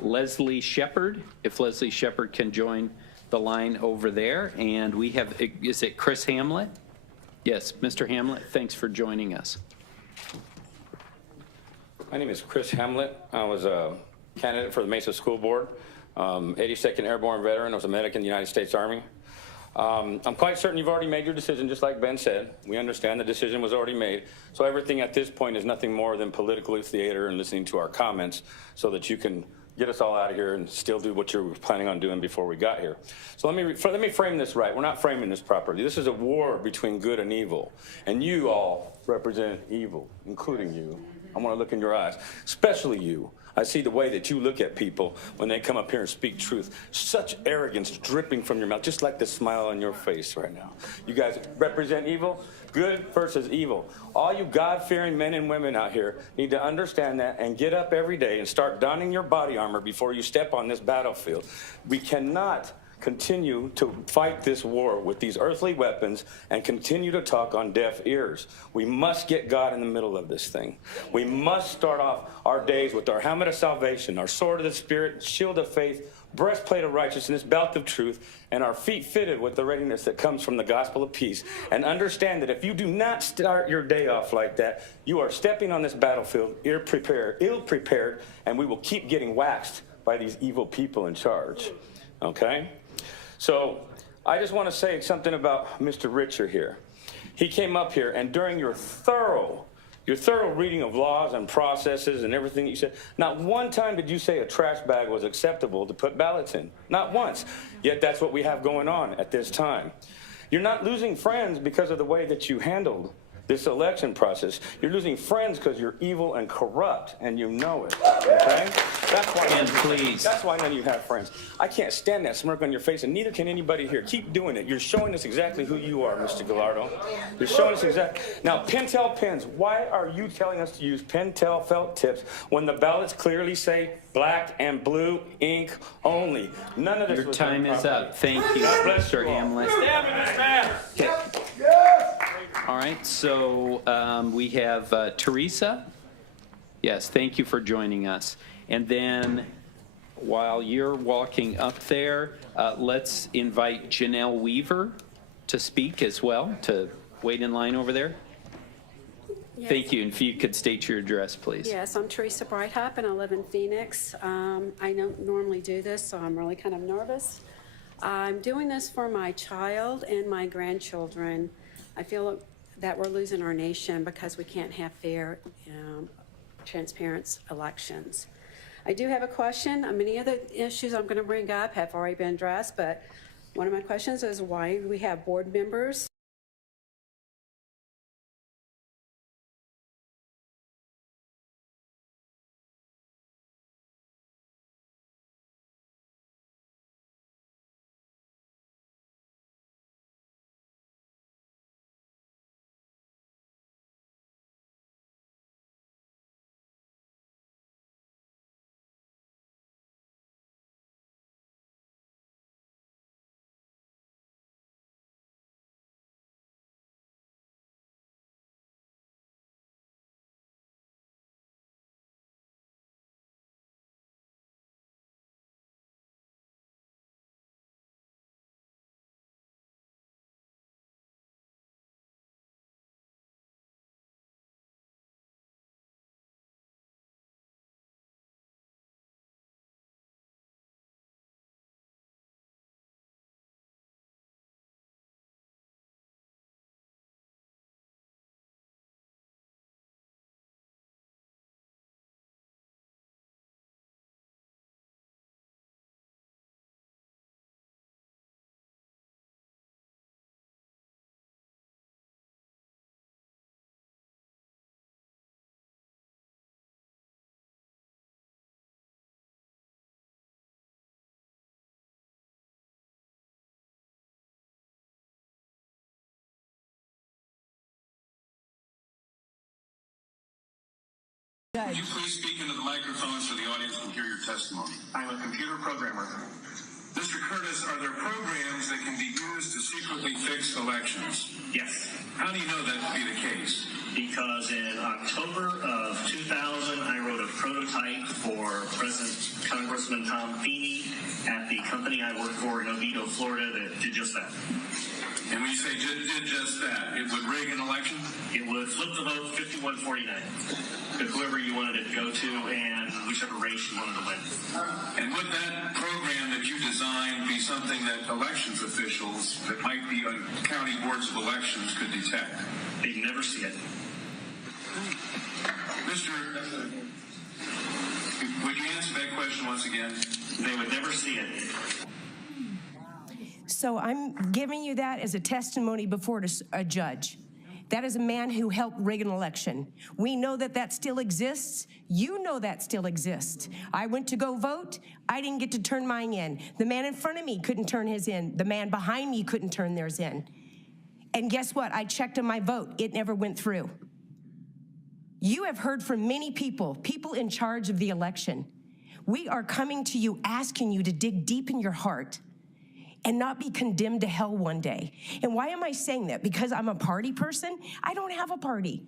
Leslie Shepard, if Leslie Shepard can join the line over there. And we have, is it Chris Hamlet? Yes, Mr. Hamlet, thanks for joining us. My name is Chris Hamlet. I was a candidate for the Mesa School Board, 82nd Airborne veteran. I was a medic in the United States Army. I'm quite certain you've already made your decision, just like Ben said. We understand the decision was already made. So everything at this point is nothing more than political theater and listening to our comments so that you can get us all out of here and still do what you were planning on doing before we got here. So let me frame this right. We're not framing this properly. This is a war between good and evil. And you all represent evil, including you. I want to look in your eyes, especially you. I see the way that you look at people when they come up here and speak truth. Such arrogance dripping from your mouth, just like the smile on your face right now. You guys represent evil, good versus evil. All you God-fearing men and women out here need to understand that and get up every day and start donning your body armor before you step on this battlefield. We cannot continue to fight this war with these earthly weapons and continue to talk on deaf ears. We must get God in the middle of this thing. We must start off our days with our helmet of salvation, our sword of the Spirit, shield of faith, breastplate of righteousness, belt of truth, and our feet fitted with the readiness that comes from the gospel of peace. And understand that if you do not start your day off like that, you are stepping on this battlefield ill-prepared, and we will keep getting waxed by these evil people in charge. Okay? So I just want to say something about Mr. Richer here. He came up here, and during your thorough reading of laws and processes and everything you said, not one time did you say a trash bag was acceptable to put ballots in. Not once. Yet that's what we have going on at this time. You're not losing friends because of the way that you handled this election process. You're losing friends because you're evil and corrupt, and you know it. Okay? That's why none of you have friends. I can't stand that smirk on your face, and neither can anybody here. Keep doing it. You're showing us exactly who you are, Mr. Gallardo. You're showing us exactly. Now, Pentel pens. Why are you telling us to use Pentel felt tips when the ballots clearly say black and blue ink only? None of this. Your time is up. Thank you, Mr. Hamlet. All right, so we have Teresa. Yes, thank you for joining us. And then while you're walking up there, let's invite Janelle Weaver to speak as well, to wait in line over there. Yes. Thank you. And if you could state your address, please. Yes, I'm Teresa Breithaupt, and I live in Phoenix. I don't normally do this, so I'm really kind of nervous. I'm doing this for my child and my grandchildren. I feel that we're losing our nation because we can't have fair, transparent elections. I do have a question. Many of the issues I'm going to bring up have already been addressed, but one of my questions is why we have board members Would you please speak into the microphone so the audience can hear your testimony? I'm a computer programmer. Mr. Curtis, are there programs that can be used to secretly fix elections? Yes, How do you know that to be the case? because in October of 2000, I wrote a prototype for Congressman Tom Feeney at the company I work for in Oviedo, Florida, that did just that. And when you say did just that, it would rig an election? It would flip the vote 51-49 to whoever you wanted it to go to and whichever race you wanted to win. And would that program that you designed be something that elections officials that might be on county boards of elections could detect? They'd never see it. Mr. Would you answer that question once again? They would never see it. So I'm giving you that as a testimony before a judge. That is a man who helped rig an election. We know that that still exists. You know that still exists. I went to go vote. I didn't get to turn mine in. The man in front of me couldn't turn his in. The man behind me couldn't turn theirs in. And guess what? I checked on my vote. It never went through. You have heard from many people in charge of the election. We are coming to you asking you to dig deep in your heart and not be condemned to hell one day. And why am I saying that? Because I'm a party person? I don't have a party.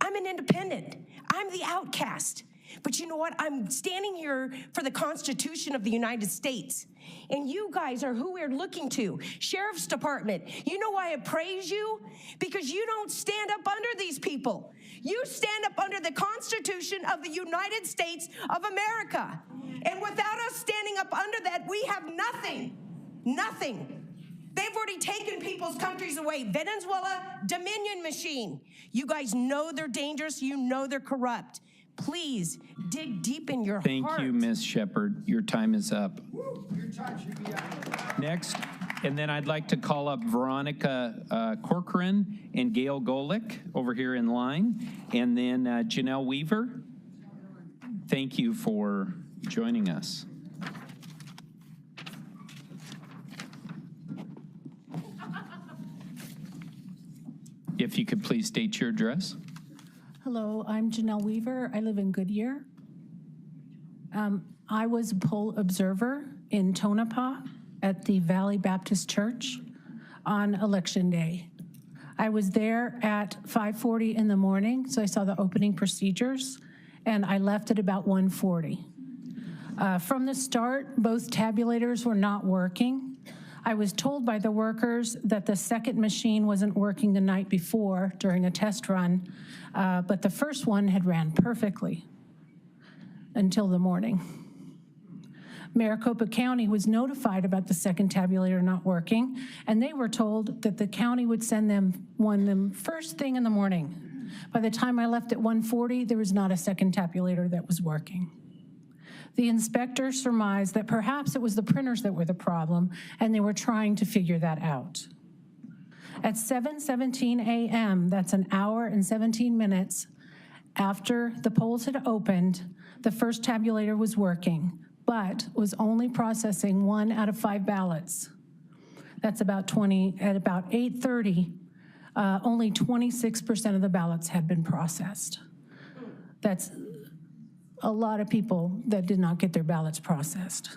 I'm an independent. I'm the outcast. But you know what? I'm standing here for the Constitution of the United States. And you guys are who we're looking to. Sheriff's Department, you know why I praise you? Because you don't stand up under these people. You stand up under the Constitution of the United States of America. And without us standing up under that, we have nothing. Nothing. They've already taken people's countries away. Venezuela, Dominion machine. You guys know they're dangerous. You know they're corrupt. Please dig deep in your heart. Thank you, Ms. Shepard. Your time is up. Your time should be out. Next, and then I'd like to call up Veronica Corcoran and Gail Golick over here in line, and then Janelle Weaver. Thank you for joining us. If you could please state your address. Hello, I'm Janelle Weaver. I live in Goodyear. I was a poll observer in Tonopah at the Valley Baptist Church on Election Day. I was there at 5:40 in the morning, so I saw the opening procedures, and I left at about 1:40. From the start, both tabulators were not working. I was told by the workers that the second machine wasn't working the night before during a test run, but the first one had ran perfectly until the morning. Maricopa County was notified about the second tabulator not working, and they were told that the county would send them one first thing in the morning. By the time I left at 1:40, there was not a second tabulator that was working. The inspector surmised that perhaps it was the printers that were the problem, and they were trying to figure that out. At 7:17 a.m., that's an hour and 17 minutes after the polls had opened, the first tabulator was working, but was only processing 1 out of 5 ballots. That's about 20, at about 8:30, only 26% of the ballots had been processed. That's a lot of people that did not get their ballots processed.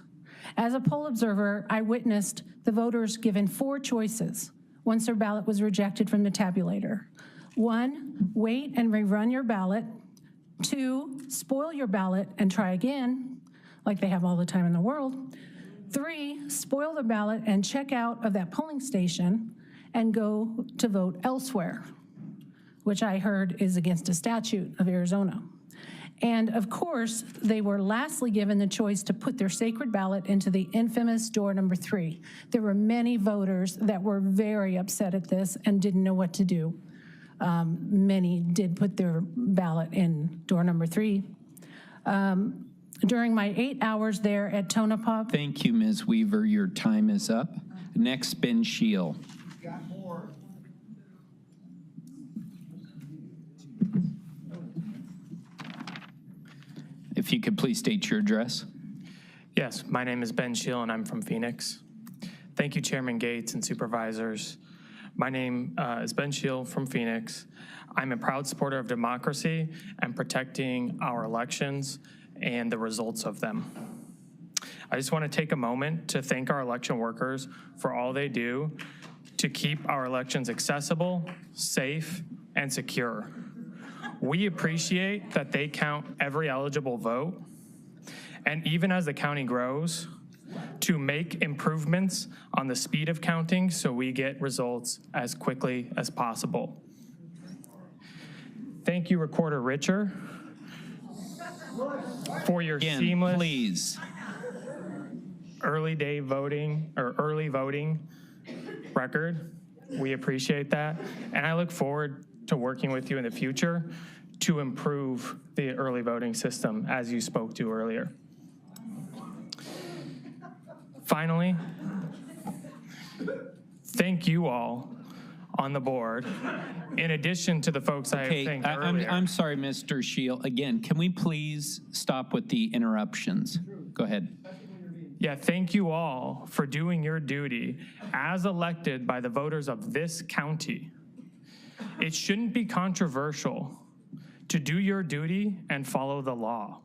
As a poll observer, I witnessed the voters given 4 choices once their ballot was rejected from the tabulator. 1, wait and rerun your ballot. 2, spoil your ballot and try again, like they have all the time in the world. 3, spoil the ballot and check out of that polling station and go to vote elsewhere, which I heard is against a statute of Arizona. And of course, they were lastly given the choice to put their sacred ballot into the infamous door number 3. There were many voters that were very upset at this and didn't know what to do. Many did put their ballot in door number 3. During my 8 hours there at Tonopah. Thank you, Ms. Weaver. Your time is up. Next, Ben Shield. Got more. If you could please state your address. Yes, my name is Ben Shield, and I'm from Phoenix. Thank you, Chairman Gates and Supervisors. My name is Ben Shield from Phoenix. I'm a proud supporter of democracy and protecting our elections and the results of them. I just want to take a moment to thank our election workers for all they do to keep our elections accessible, safe, and secure. We appreciate that they count every eligible vote, and even as the county grows, to make improvements on the speed of counting so we get results as quickly as possible. Thank you, Recorder Richer, for your seamless early day voting or early voting record. We appreciate that. And I look forward to working with you in the future to improve the early voting system, as you spoke to earlier. Finally, thank you all on the board, in addition to the folks I have thanked earlier. I'm sorry, Mr. Shield. Again, can we please stop with the interruptions? Go ahead. Yeah, thank you all for doing your duty as elected by the voters of this county. It shouldn't be controversial to do your duty and follow the law.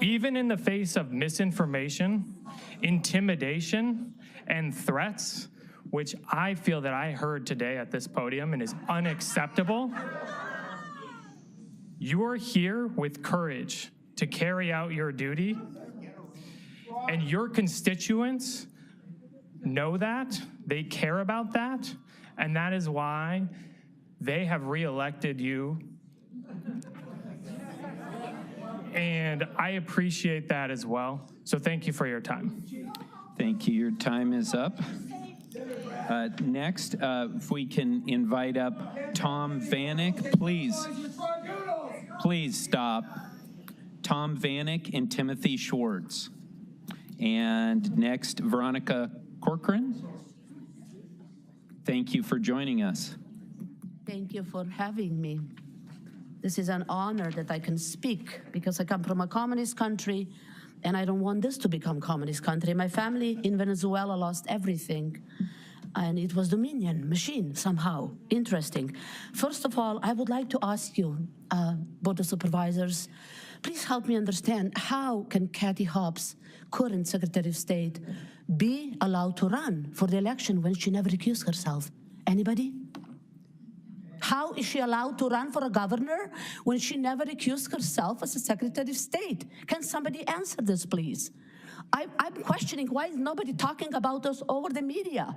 Even in the face of misinformation, intimidation, and threats, which I feel that I heard today at this podium and is unacceptable, you are here with courage to carry out your duty, and your constituents know that, they care about that, and that is why they have reelected you. And I appreciate that as well. So thank you for your time. Thank you. Your time is up. Next, if we can invite up Tom Vanek, please. Please stop. Tom Vanek and Timothy Schwartz. And next, Veronica Corcoran. Thank you for joining us. Thank you for having me. This is an honor that I can speak because I come from a communist country and I don't want this to become communist country. My family in Venezuela lost everything and it was Dominion machine somehow. Interesting. First of all, I would like to ask you, Board of Supervisors, please help me understand how can Kathy Hobbs, current Secretary of State, be allowed to run for the election when she never recused herself? Anybody? How is she allowed to run for a governor when she never recused herself as a Secretary of State? Can somebody answer this, please? I'm questioning why is nobody talking about us over the media?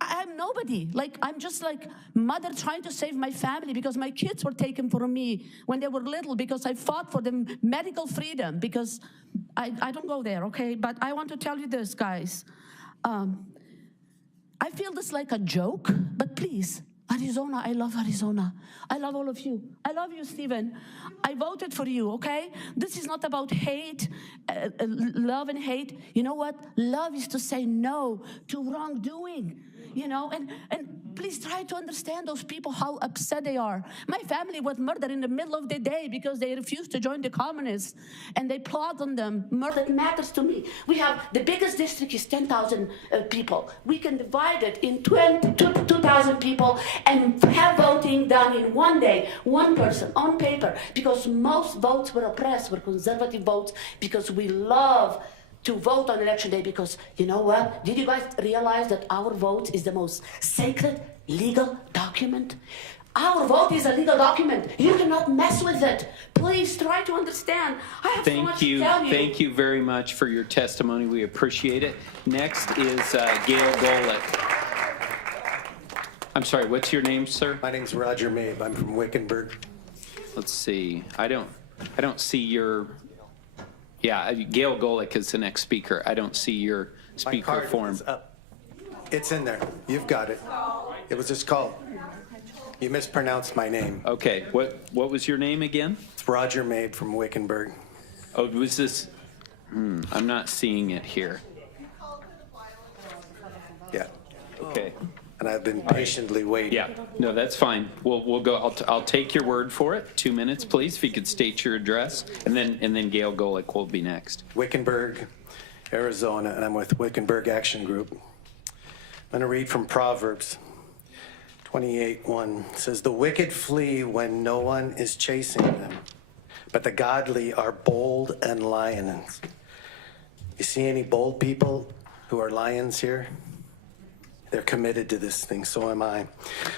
I'm nobody. I'm just like mother trying to save my family because my kids were taken from me when they were little because I fought for the medical freedom because I don't go there, okay? But I want to tell you this, guys. I feel this like a joke, but please, Arizona, I love Arizona. I love all of you. I love you, Stephen. I voted for you, okay? This is not about hate, love and hate. You know what? Love is to say no to wrongdoing, you know? And please try to understand those people, how upset they are. My family was murdered in the middle of the day because they refused to join the communists, and they plot on them. Murder matters to me. We have, the biggest district is 10,000 people. We can divide it in 2,000 people and have voting done in one day, one person, on paper, because most votes were oppressed, were conservative votes, because we love to vote on election day, because you know what? Did you guys realize that our vote is the most sacred legal document? Our vote is a legal document. You cannot mess with it. Please try to understand. I have so much to tell you. Thank you very much for your testimony. We appreciate it. Next is Gail Golick. I'm sorry, what's your name, sir? My name's Roger Mabe. I'm from Wickenburg. Let's see. I don't see your. Yeah, Gail Golick is the next speaker. I don't see your speaker form. Is up. It's in there. You've got it. It was just called. You mispronounced my name. Okay. What was your name again? It's Roger Mabe from Wickenburg. Oh, was this? I'm not seeing it here. Yeah. Okay. And I've been patiently waiting. Yeah. No, that's fine. We'll go. I'll take your word for it. 2 minutes, please, if you could state your address, and then Gail Golick will be next. Wickenburg, Arizona, and I'm with Wickenburg Action Group. I'm going to read from Proverbs 28:1. It says, "The wicked flee when no one is chasing them, but the godly are bold and lions." You see any bold people who are lions here? They're committed to this thing, so am I.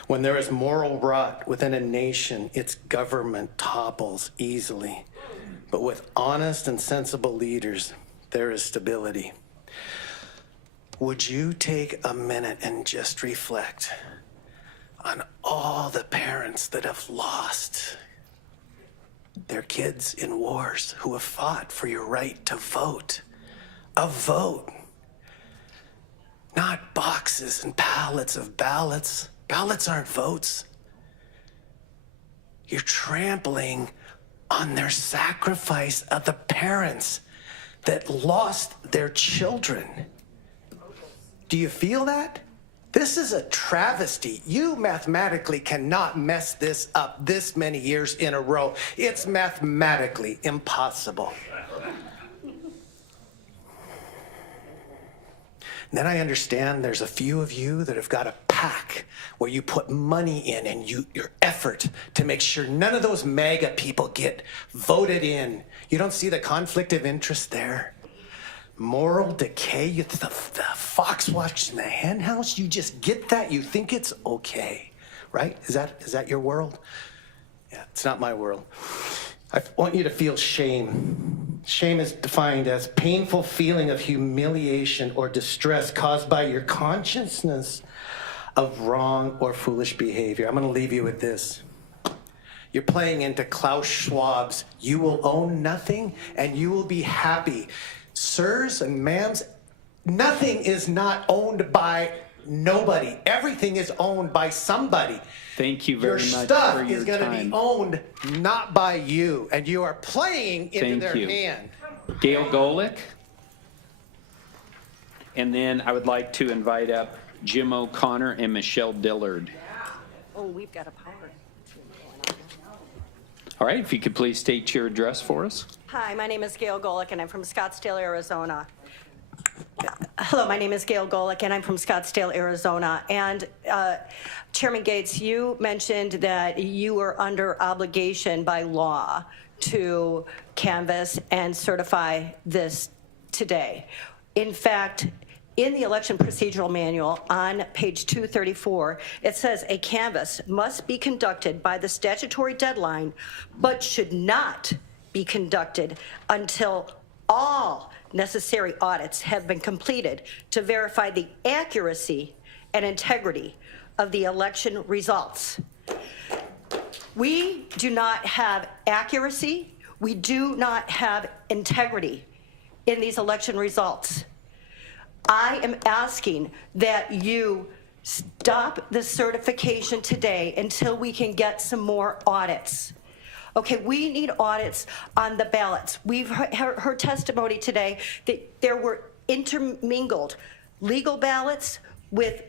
When there is moral rot within a nation, its government topples easily. But with honest and sensible leaders, there is stability. Would you take a minute and just reflect on all the parents that have lost their kids in wars, who have fought for your right to vote? A vote. Not boxes and pallets of ballots. Ballots aren't votes. You're trampling on their sacrifice of the parents that lost their children. Do you feel that? This is a travesty. You mathematically cannot mess this up this many years in a row. It's mathematically impossible. Then I understand there's a few of you that have got a PAC where you put money in and your effort to make sure none of those MAGA people get voted in. You don't see the conflict of interest there? Moral decay, the fox watching the hen house, you just get that, you think it's okay, right? Is that your world? Yeah, it's not my world. I want you to feel shame. Shame is defined as painful feeling of humiliation or distress caused by your consciousness of wrong or foolish behavior. I'm going to leave you with this. You're playing into Klaus Schwab's "you will own nothing and you will be happy." Sirs and ma'ams, nothing is not owned by nobody. Everything is owned by somebody. Thank you very Your much stuff for your is going to be time. owned not by you, and you are playing into Thank their you. hand. Gail Golick. And then I would like to invite up Jim O'Connor and Michelle Dillard. Oh, we've got a power. All right, if you could please state your address for us. Hi, my name is Gail Golick, and I'm from Scottsdale, Arizona. Hello, my name is Gail Golick, and I'm from Scottsdale, Arizona. And Chairman Gates, you mentioned that you were under obligation by law to canvass and certify this today. In fact, in the election procedural manual on page 234, it says a canvass must be conducted by the statutory deadline, but should not be conducted until all necessary audits have been completed to verify the accuracy and integrity of the election results. We do not have accuracy, we do not have integrity in these election results. I am asking that you stop the certification today until we can get some more audits. Okay, we need audits on the ballots. We've heard testimony today that there were intermingled legal ballots with,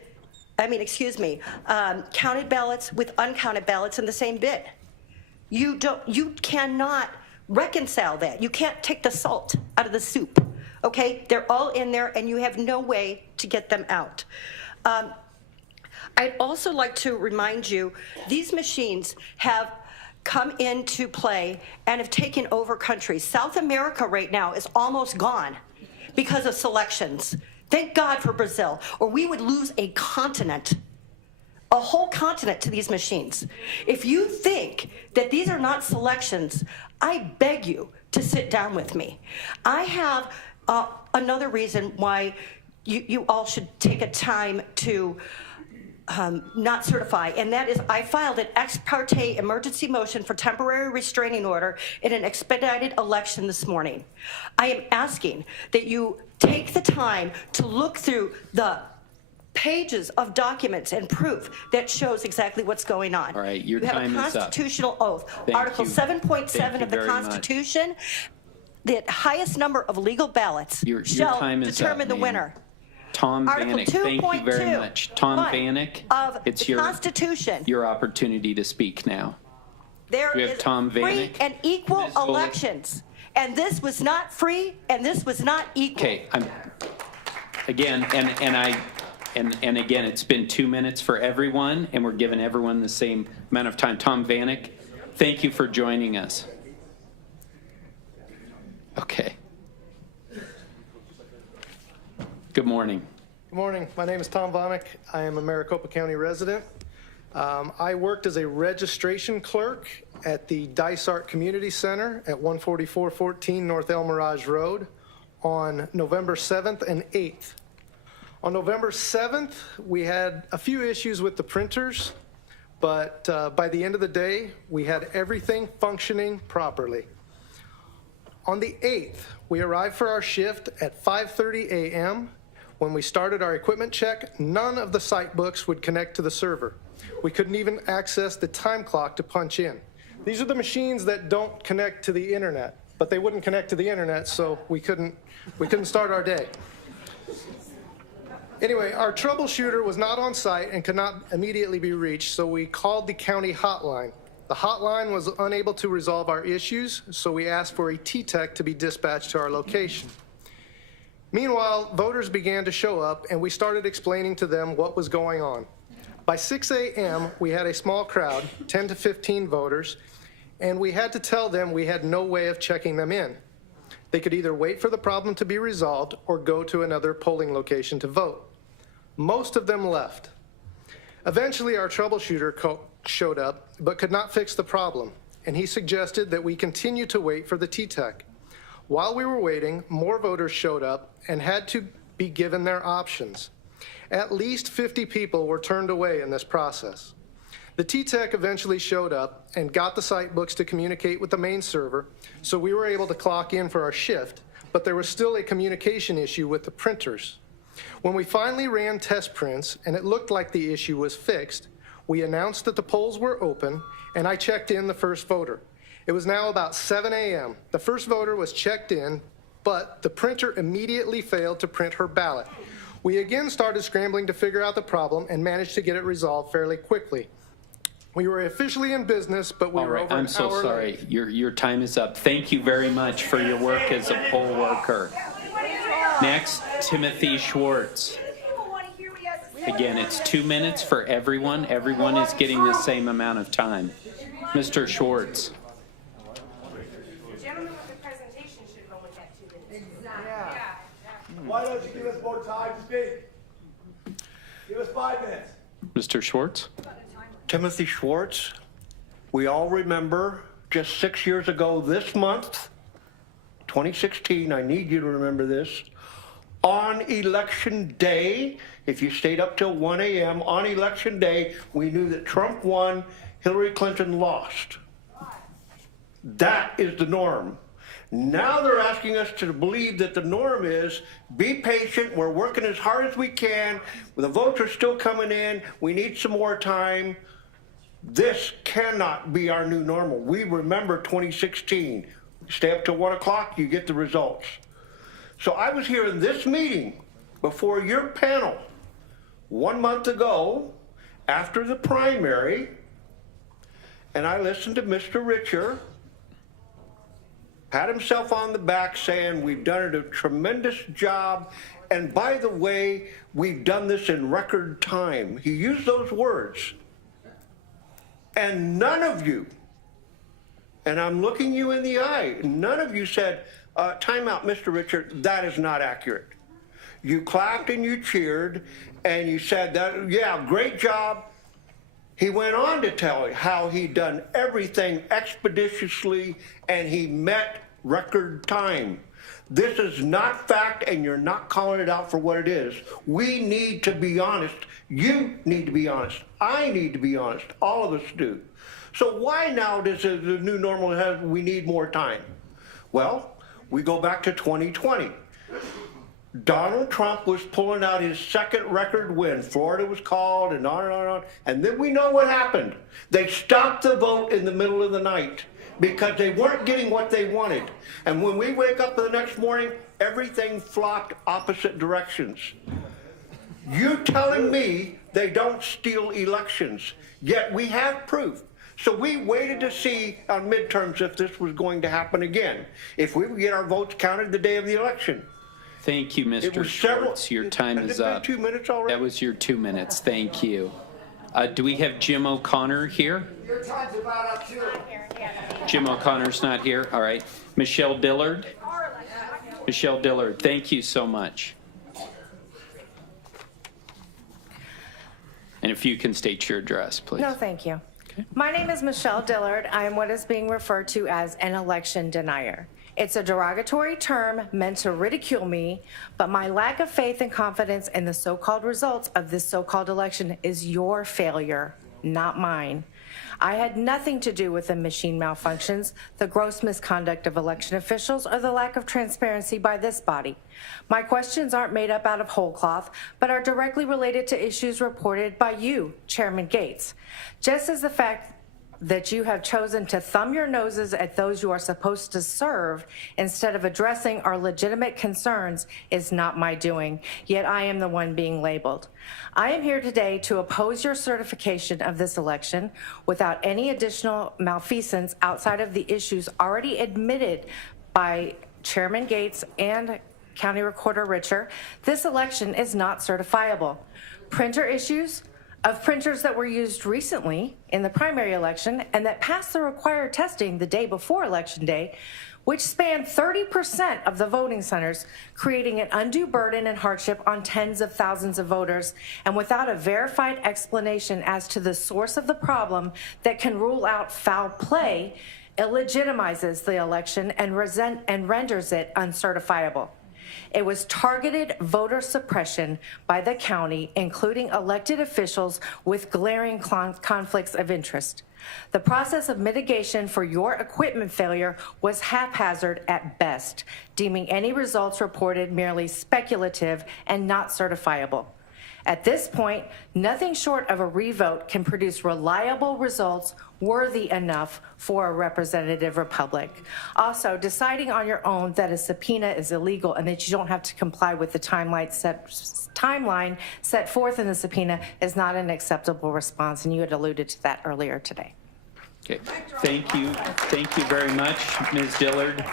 counted ballots with uncounted ballots in the same bit. You cannot reconcile that. You can't take the salt out of the soup. Okay, they're all in there, and you have no way to get them out. I'd also like to remind you, these machines have come into play and have taken over countries. South America right now is almost gone because of selections. Thank God for Brazil, or we would lose a continent, a whole continent to these machines. If you think that these are not selections, I beg you to sit down with me. I have another reason why you all should take a time to not certify, and that is I filed an ex parte emergency motion for temporary restraining order in an expedited election this morning. I am asking that you take the time to look through the pages of documents and proof that shows exactly what's going on. All right, your you time is up. have a constitutional oath. Thank Article you. 7.7 of the very much. Constitution, the highest number of legal ballots Your shall time is determine up, the ma'am. winner. Tom Article Vanek, thank you very 2.2, much. Tom 1 Vanek, of it's the your Constitution. your opportunity to speak now. There We have is Tom free Vanek. and equal Ms. Golick. elections, and this was not free, and this was not equal. Okay, again, and And again, it's been 2 minutes for everyone, and we're giving everyone the same amount of time. Tom Vanek, thank you for joining us. Okay. Good morning. Good morning. My name is Tom Vanek. I am a Maricopa County resident. I worked as a registration clerk at the Dysart Community Center at 14414 North El Mirage Road on November 7th and 8th. On November 7th, we had a few issues with the printers, but by the end of the day, we had everything functioning properly. On the 8th, we arrived for our shift at 5:30 a.m. When we started our equipment check, none of the site books would connect to the server. We couldn't even access the time clock to punch in. These are the machines that don't connect to the internet, but they wouldn't connect to the internet, so we couldn't start our day. Anyway, our troubleshooter was not on site and could not immediately be reached, so we called the county hotline. The hotline was unable to resolve our issues, so we asked for a T-Tech to be dispatched to our location. Meanwhile, voters began to show up, and we started explaining to them what was going on. By 6 a.m., we had a small crowd, 10 to 15 voters, and we had to tell them we had no way of checking them in. They could either wait for the problem to be resolved or go to another polling location to vote. Most of them left. Eventually, our troubleshooter showed up, but could not fix the problem, and he suggested that we continue to wait for the T-Tech. While we were waiting, more voters showed up and had to be given their options. At least 50 people were turned away in this process. The T-Tech eventually showed up and got the site books to communicate with the main server, so we were able to clock in for our shift, but there was still a communication issue with the printers. When we finally ran test prints and it looked like the issue was fixed, we announced that the polls were open, and I checked in the first voter. It was now about 7 a.m. The first voter was checked in, but the printer immediately failed to print her ballot. We again started scrambling to figure out the problem and managed to get it resolved fairly quickly. We were officially in business, but we were over an hour late. I'm so sorry. Your time is up. Thank you very much for your work as a poll worker. Next, Timothy Schwartz. Again, it's 2 minutes for everyone. Everyone is getting the same amount of time. Mr. Schwartz. Why don't you give us more time to speak? Give us 5 minutes. Mr. Schwartz. Timothy Schwartz. We all remember just 6 years ago this month, 2016, I need you to remember this, on election day, if you stayed up till 1 a.m., on election day, we knew that Trump won, Hillary Clinton lost. That is the norm. Now they're asking us to believe that the norm is be patient, we're working as hard as we can, the votes are still coming in, we need some more time. This cannot be our new normal. We remember 2016. Stay up till 1 o'clock, you get the results. So I was here in this meeting before your panel 1 month ago after the primary, and I listened to Mr. Richer pat himself on the back saying we've done a tremendous job, and by the way, we've done this in record time. He used those words. And none of you, and I'm looking you in the eye, none of you said, time out, Mr. Richard, that is not accurate. You clapped and you cheered, and you said that, yeah, great job. He went on to tell how he'd done everything expeditiously and he met record time. This is not fact, and you're not calling it out for what it is. We need to be honest. You need to be honest. I need to be honest. All of us do. So why now does the new normal have we need more time? Well, we go back to 2020. Donald Trump was pulling out his second record win. Florida was called and on and on and on. And then we know what happened. They stopped the vote in the middle of the night because they weren't getting what they wanted. And when we wake up the next morning, everything flopped opposite directions. You telling me they don't steal elections, yet we have proof. So we waited to see on midterms if this was going to happen again, if we would get our votes counted the day of the election. Thank you, Mr. was several- Schwartz. Your time Has is it been up. 2 minutes already? That was your 2 minutes. Thank you. Do we have Jim O'Connor here? Your time's about up too. Jim O'Connor's not here. All right. Michelle Dillard? Michelle Dillard, thank you so much. And if you can state your address, please. No, thank you. My name is Michelle Dillard. I am what is being referred to as an election denier. It's a derogatory term meant to ridicule me, but my lack of faith and confidence in the so-called results of this so-called election is your failure, not mine. I had nothing to do with the machine malfunctions, the gross misconduct of election officials, or the lack of transparency by this body. My questions aren't made up out of whole cloth, but are directly related to issues reported by you, Chairman Gates. Just as the fact that you have chosen to thumb your noses at those you are supposed to serve instead of addressing our legitimate concerns is not my doing, yet I am the one being labeled. I am here today to oppose your certification of this election without any additional malfeasance outside of the issues already admitted by Chairman Gates and County Recorder Richer. This election is not certifiable. Printer issues of printers that were used recently in the primary election and that passed the required testing the day before Election Day, which spanned 30% of the voting centers, creating an undue burden and hardship on tens of thousands of voters, and without a verified explanation as to the source of the problem that can rule out foul play, it legitimizes the election and renders it uncertifiable. It was targeted voter suppression by the county, including elected officials with glaring conflicts of interest. The process of mitigation for your equipment failure was haphazard at best, deeming any results reported merely speculative and not certifiable. At this point, nothing short of a revote can produce reliable results worthy enough for a representative republic. Also, deciding on your own that a subpoena is illegal and that you don't have to comply with the timeline set forth in the subpoena is not an acceptable response, and you had alluded to that earlier today. Okay, thank you. Thank you very much, Ms. Dillard.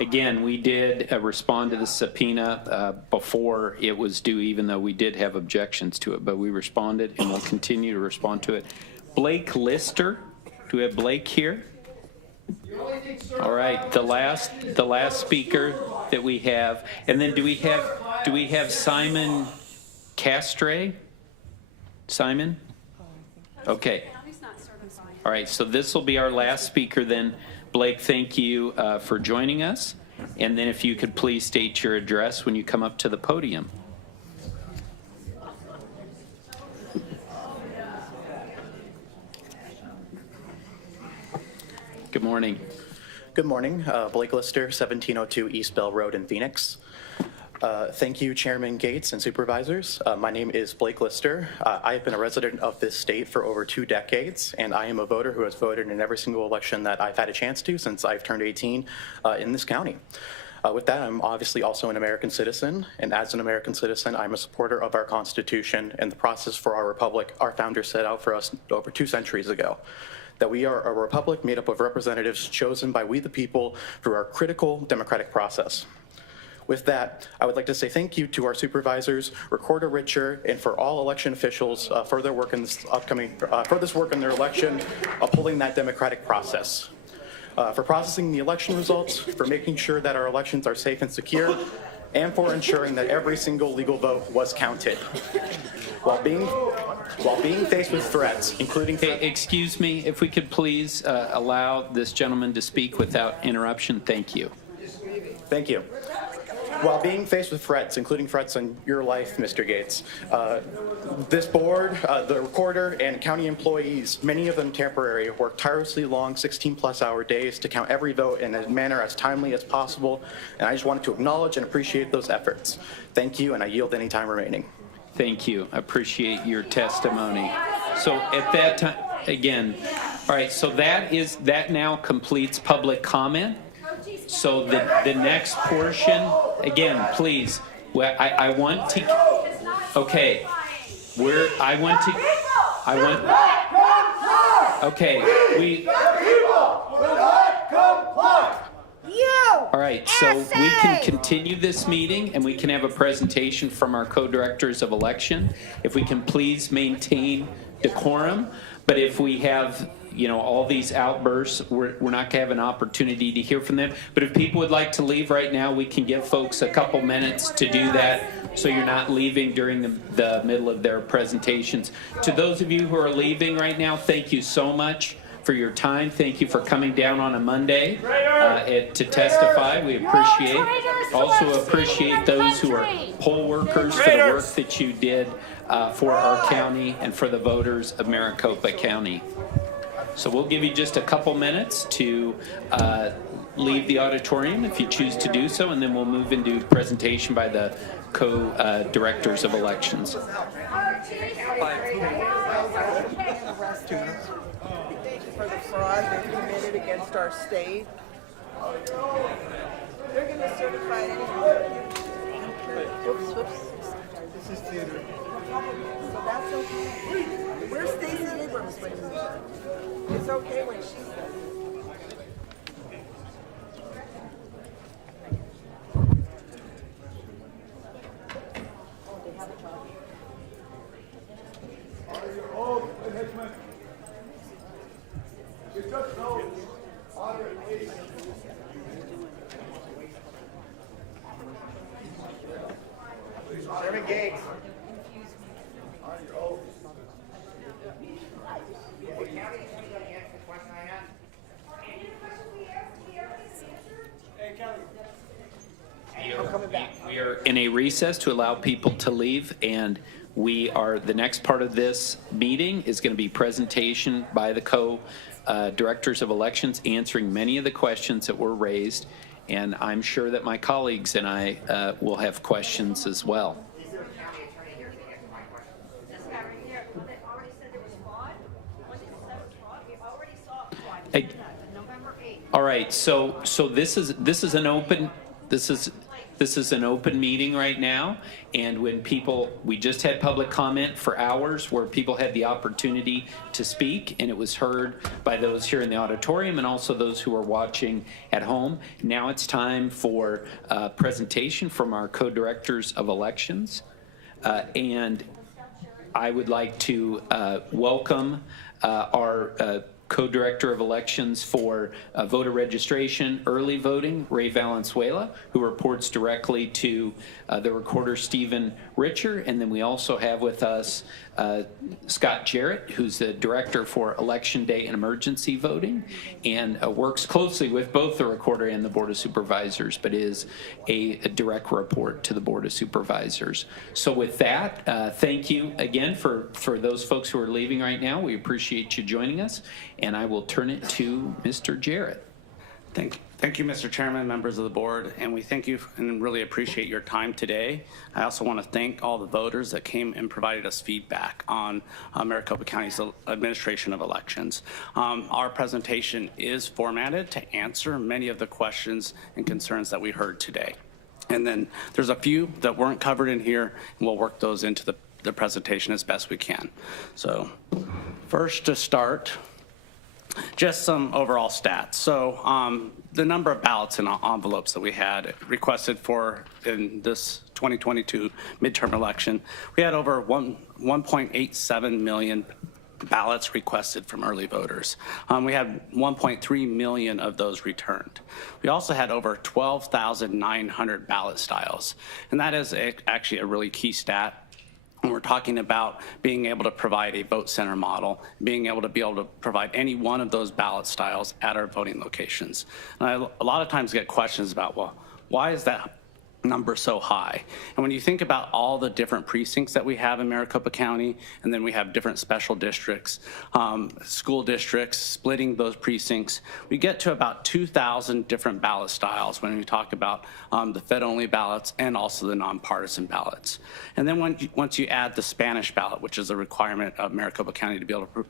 Again, we did respond to the subpoena before it was due, even though we did have objections to it, but we responded and we'll continue to respond to it. Blake Lister, do we have Blake here? All right, the last speaker that we have, and then do we have Simon Castre? Simon? Okay. All right, so this will be our last speaker then. Blake, thank you for joining us. And then if you could please state your address when you come up to the podium. Good morning. Good morning. Blake Lister, 1702 East Bell Road in Phoenix. Thank you, Chairman Gates and Supervisors. My name is Blake Lister. I have been a resident of this state for over 2 decades, and I am a voter who has voted in every single election that I've had a chance to since I've turned 18 in this county. With that, I'm obviously also an American citizen, and as an American citizen, I'm a supporter of our Constitution and the process for our republic our founders set out for us over 2 centuries ago. That we are a republic made up of representatives chosen by we the people through our critical democratic process. With that, I would like to say thank you to our supervisors, Recorder Richer, and for all election officials for their work in this for this work in their election, upholding that democratic process. For processing the election results, for making sure that our elections are safe and secure, and for ensuring that every single legal vote was counted. While being faced with threats, including... Hey, excuse me, if we could please allow this gentleman to speak without interruption. Thank you. Thank you. While being faced with threats, including threats on your life, Mr. Gates, this board, the recorder, and county employees, many of them temporary, work tirelessly long 16-plus hour days to count every vote in a manner as timely as possible, and I just wanted to acknowledge and appreciate those efforts. Thank you, and I yield any time remaining. Thank you. Appreciate your testimony. So at that time, again, all right, so that now completes public comment. So the next portion, again, please, I want to, okay, okay, You! all right, so we can continue this meeting and we can have a presentation from our co-directors of election. If we can please maintain decorum, but if we have, you know, all these outbursts, we're not gonna have an opportunity to hear from them. But if people would like to leave right now, we can give folks a couple minutes to do that, so you're not leaving during the middle of their presentations. To those of you who are leaving right now, thank you so much for your time. Thank you for coming down on a Monday to testify. We appreciate. Also appreciate those who are poll workers for the work that you did for our county and for the voters of Maricopa County. So we'll give you just a couple minutes to leave the auditorium if you choose to do so, and then we'll move into presentation by the co-directors of elections. For the fraud they committed against our state. They're going to certify it anyway. Whoops. This is theater. So that's okay. Where's Stacey Abrams when you leave? It's okay when she says it. Chairman Gates. We are in a recess to allow people to leave, and the next part of this meeting is going to be presentation by the co-directors of elections answering many of the questions that were raised, and I'm sure that my colleagues and I will have questions as well. All right, so this is an open meeting right now, and when we just had public comment for hours where people had the opportunity to speak, and it was heard by those here in the auditorium and also those who are watching at home. Now it's time for a presentation from our co-directors of elections, and I would like to welcome our co-director of elections for voter registration, early voting, Ray Valenzuela, who reports directly to the recorder Stephen Richer. And then we also have with us Scott Jarrett, who's the director for election day and emergency voting, and works closely with both the recorder and the Board of Supervisors, but is a direct report to the Board of Supervisors. So with that, thank you again for those folks who are leaving right now. We appreciate you joining us, and I will turn it to Mr. Jarrett. Thank you, Mr. Chairman, members of the board, and we thank you and really appreciate your time today. I also want to thank all the voters that came and provided us feedback on Maricopa County's administration of elections. Our presentation is formatted to answer many of the questions and concerns that we heard today. And then there's a few that weren't covered in here, and we'll work those into the presentation as best we can. So first to start, just some overall stats. So the number of ballots and envelopes that we had requested for in this 2022 midterm election, we had over 1.87 million ballots requested from early voters. We had 1.3 million of those returned. We also had over 12,900 ballot styles, and that is actually a really key stat. And we're talking about being able to provide a vote center model, being able to provide any one of those ballot styles at our voting locations. And I a lot of times get questions about, well, why is that number so high? And when you think about all the different precincts that we have in Maricopa County, and then we have different special districts, school districts, splitting those precincts, we get to about 2,000 different ballot styles when we talk about the Fed-only ballots and also the nonpartisan ballots. And then once you add the Spanish ballot, which is a requirement of Maricopa County to be able to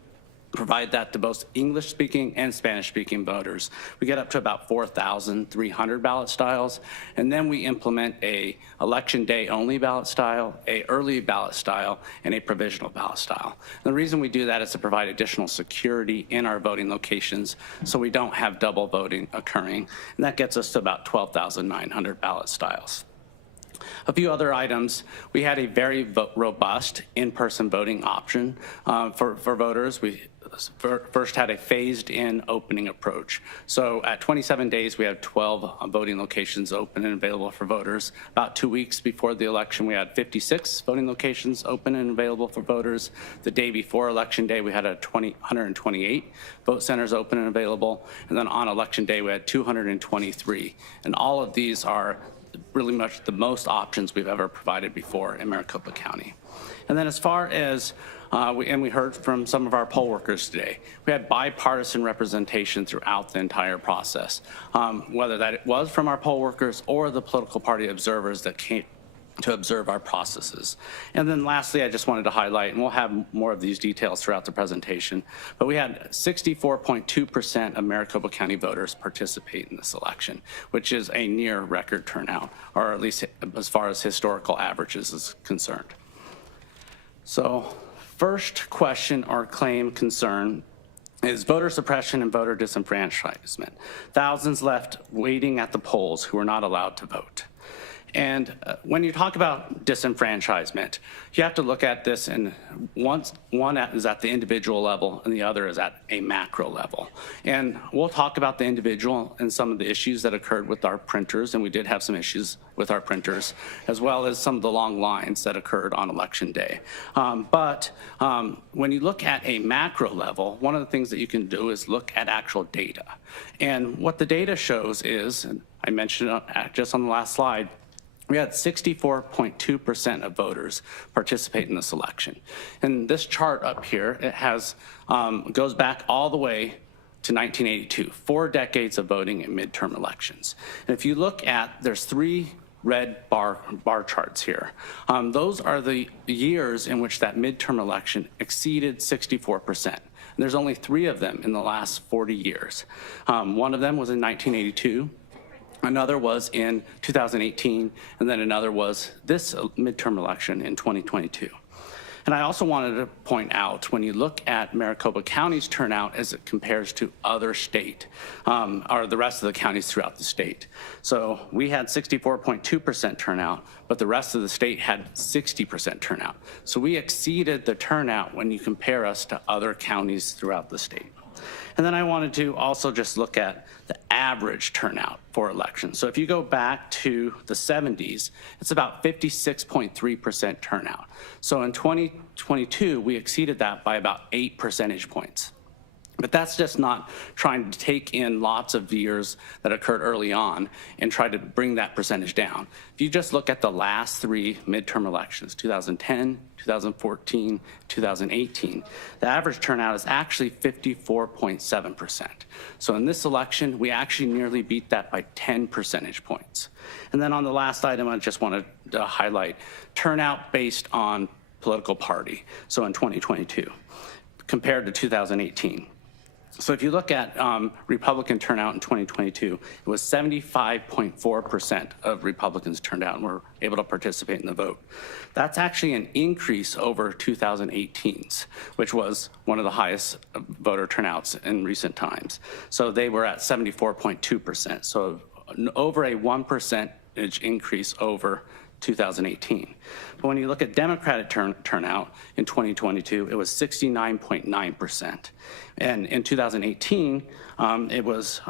provide that to both English-speaking and Spanish-speaking voters. We get up to about 4,300 ballot styles, and then we implement a election day only ballot style, a early ballot style, and a provisional ballot style. And the reason we do that is to provide additional security in our voting locations so we don't have double voting occurring, and that gets us to about 12,900 ballot styles. A few other items. We had a very robust in-person voting option for voters. We first had a phased-in opening approach. So at 27 days, we had 12 voting locations open and available for voters. About 2 weeks before the election, we had 56 voting locations open and available for voters. The day before Election Day, we had 128 vote centers open and available. And then on Election Day, we had 223. And all of these are really much the most options we've ever provided before in Maricopa County. And then as far as, we heard from some of our poll workers today, we had bipartisan representation throughout the entire process, whether that it was from our poll workers or the political party observers that came to observe our processes. And then lastly, I just wanted to highlight, and we'll have more of these details throughout the presentation, but we had 64.2% of Maricopa County voters participate in this election, which is a near record turnout, or at least as far as historical averages is concerned. So first question or claim concern is voter suppression and voter disenfranchisement. Thousands left waiting at the polls who were not allowed to vote. And when you talk about disenfranchisement, you have to look at this in one is at the individual level and the other is at a macro level. And we'll talk about the individual and some of the issues that occurred with our printers, and we did have some issues with our printers, as well as some of the long lines that occurred on Election Day. But when you look at a macro level, one of the things that you can do is look at actual data. And what the data shows is, and I mentioned it just on the last slide, we had 64.2% of voters participate in this election. And this chart up here, it has goes back all the way to 1982, 4 decades of voting in midterm elections. And if you look at, there's 3 red bar charts here. Those are the years in which that midterm election exceeded 64%. And there's only 3 of them in the last 40 years. One of them was in 1982. Another was in 2018, and then another was this midterm election in 2022. And I also wanted to point out, when you look at Maricopa County's turnout as it compares to other state, or the rest of the counties throughout the state. So we had 64.2% turnout, but the rest of the state had 60% turnout. So we exceeded the turnout when you compare us to other counties throughout the state. And then I wanted to also just look at the average turnout for elections. So if you go back to the 70s, it's about 56.3% turnout. So in 2022, we exceeded that by about 8 percentage points. But that's just not trying to take in lots of years that occurred early on and try to bring that percentage down. If you just look at the last 3 midterm elections, 2010, 2014, 2018, the average turnout is actually 54.7%. So in this election, we actually nearly beat that by 10 percentage points. And then on the last item, I just wanted to highlight turnout based on political party. So in 2022, compared to 2018. So if you look at Republican turnout in 2022, it was 75.4% of Republicans turned out and were able to participate in the vote. That's actually an increase over 2018's, which was one of the highest voter turnouts in recent times. So they were at 74.2%. So over a 1% increase over 2018. But when you look at Democratic turnout in 2022, it was 69.9%. And in 2018, it was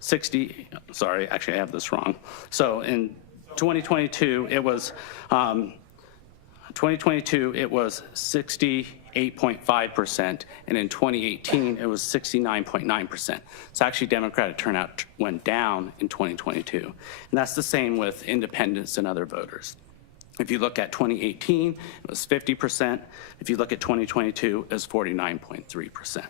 60, sorry, actually I have this wrong. So in 2022, it was 68.5%, and in 2018, it was 69.9%. So actually Democratic turnout went down in 2022. And that's the same with independents and other voters. If you look at 2018, it was 50%. If you look at 2022, it was 49.3%.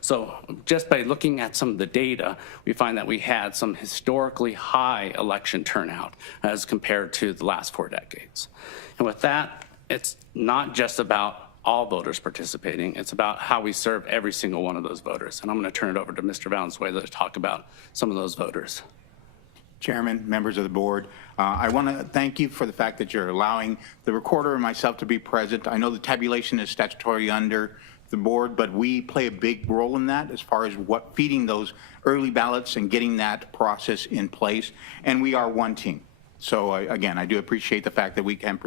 So just by looking at some of the data, we find that we had some historically high election turnout as compared to the last 4 decades. And with that, it's not just about all voters participating. It's about how we serve every single one of those voters. And I'm going to turn it over to Mr. Valenzuela to talk about some of those voters. Chairman, members of the board, I want to thank you for the fact that you're allowing the recorder and myself to be present. I know the tabulation is statutory under the board, but we play a big role in that as far as feeding those early ballots and getting that process in place. And we are one team. So again, I do appreciate the fact that we can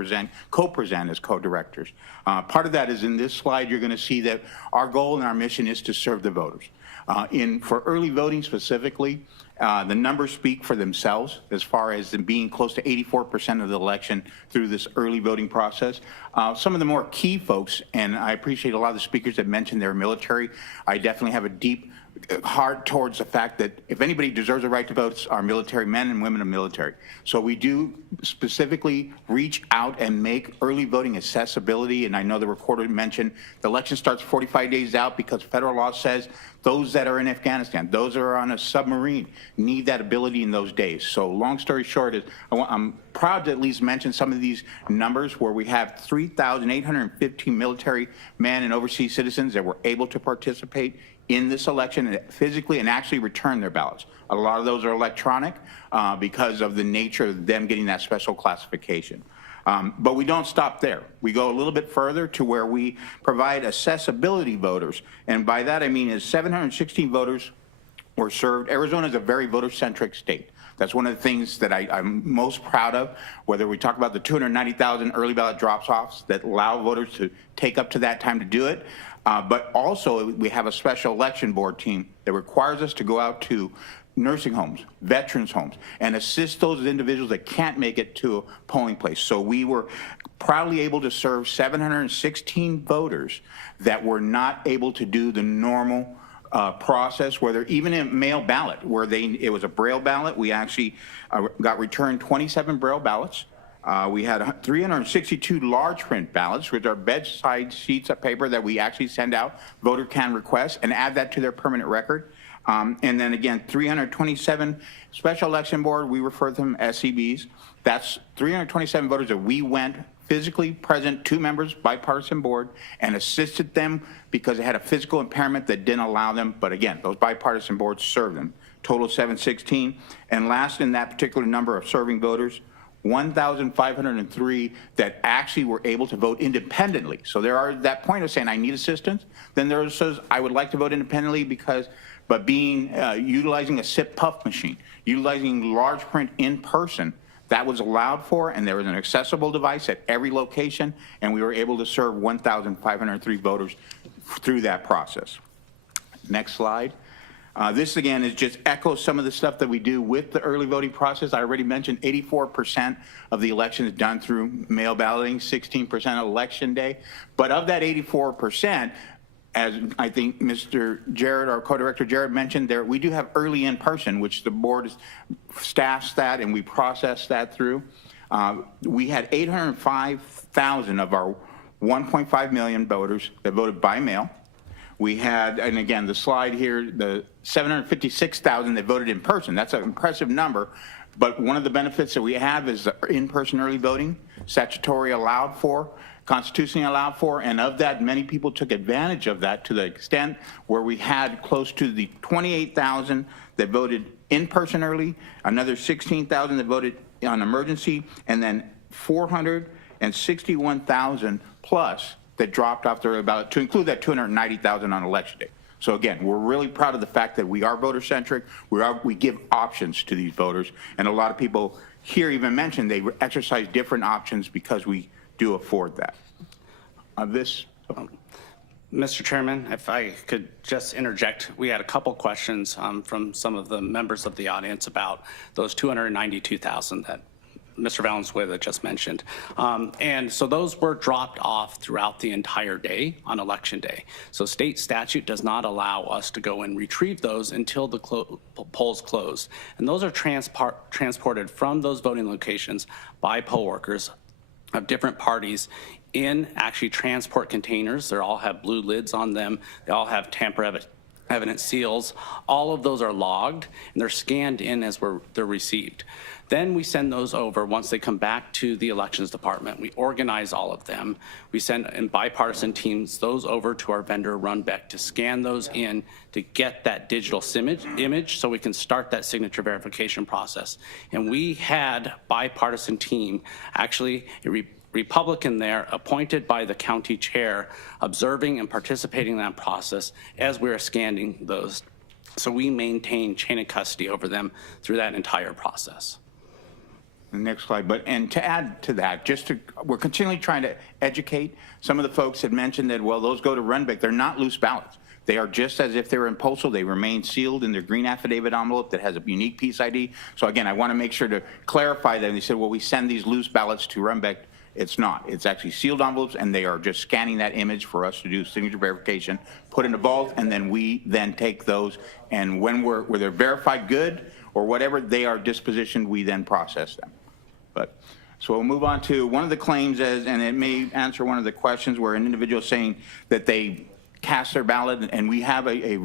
co-present as co-directors. Part of that is in this slide, you're going to see that our goal and our mission is to serve the voters. For early voting specifically, the numbers speak for themselves as far as them being close to 84% of the election through this early voting process. Some of the more key folks, and I appreciate a lot of the speakers that mentioned their military. I definitely have a deep heart towards the fact that if anybody deserves a right to vote, it's our military men and women of military. So we do specifically reach out and make early voting accessibility. And I know the recorder mentioned the election starts 45 days out because federal law says those that are in Afghanistan, those that are on a submarine, need that ability in those days. So long story short is I'm proud to at least mention some of these numbers where we have 3,815 military men and overseas citizens that were able to participate in this election physically and actually return their ballots. A lot of those are electronic because of the nature of them getting that special classification. But we don't stop there. We go a little bit further to where we provide accessibility voters. And by that I mean is 716 voters were served. Arizona is a very voter-centric state. That's one of the things that I'm most proud of, whether we talk about the 290,000 early ballot drops-offs that allow voters to take up to that time to do it. But also we have a special election board team that requires us to go out to nursing homes, veterans homes, and assist those individuals that can't make it to a polling place. So we were proudly able to serve 716 voters that were not able to do the normal process, where they're even in mail ballot, where it was a Braille ballot. We actually got returned 27 Braille ballots. We had 362 large print ballots, which are bedside sheets of paper that we actually send out, voter can request, and add that to their permanent record. And then again, 327 special election board, we refer to them as SEBs. That's 327 voters that we went physically present, 2 members, bipartisan board, and assisted them because they had a physical impairment that didn't allow them. But again, those bipartisan boards served them. Total 716. And last in that particular number of serving voters, 1,503 that actually were able to vote independently. So there are that point of saying, I need assistance. Then there says, I would like to vote independently but utilizing a SIP puff machine, utilizing large print in person, that was allowed for, and there was an accessible device at every location, and we were able to serve 1,503 voters through that process. Next slide. This again is just echoes some of the stuff that we do with the early voting process. I already mentioned 84% of the election is done through mail balloting, 16% election day. But of that 84%, as I think Mr. Jared, our co-director Jared mentioned, we do have early in person, which the board staffs that and we process that through. We had 805,000 of our 1.5 million voters that voted by mail. We had, and again, the slide here, the 756,000 that voted in person. That's an impressive number. But one of the benefits that we have is in-person early voting, statutory allowed for, constitutionally allowed for, and of that, many people took advantage of that to the extent where we had close to the 28,000 that voted in-person early, another 16,000 that voted on emergency, and then 461,000 plus that dropped off the early ballot, to include that 290,000 on election day. So again, we're really proud of the fact that we are voter-centric. We give options to these voters, and a lot of people here even mentioned they exercise different options because we do afford that. Mr. Chairman, if I could just interject, we had a couple questions from some of the members of the audience about those 292,000 that Mr. Valenzuela just mentioned. And so those were dropped off throughout the entire day on election day. So state statute does not allow us to go and retrieve those until the polls close. And those are transported from those voting locations by poll workers of different parties in actually transport containers. They all have blue lids on them. They all have tamper evidence seals, all of those are logged and they're scanned in as they're received. Then we send those over once they come back to the elections department. We organize all of them. We send in bipartisan teams those over to our vendor Runbeck to scan those in to get that digital image so we can start that signature verification process. And we had bipartisan team, actually a Republican there appointed by the county chair, observing and participating in that process as we were scanning those. So we maintain chain of custody over them through that entire process. The next slide. And to add to that, we're continually trying to educate. Some of the folks had mentioned that, well, those go to Runbeck. They're not loose ballots. They are just as if they were in postal. They remain sealed in their green affidavit envelope that has a unique piece ID. So again, I want to make sure to clarify that. And they said, well, we send these loose ballots to Runbeck. It's not. It's actually sealed envelopes, and they are just scanning that image for us to do signature verification, put in a vault, and then we then take those, and when they're verified good or whatever, they are dispositioned, we then process them. So we'll move on to one of the claims, and it may answer one of the questions, where an individual is saying that they cast their ballot, and we have a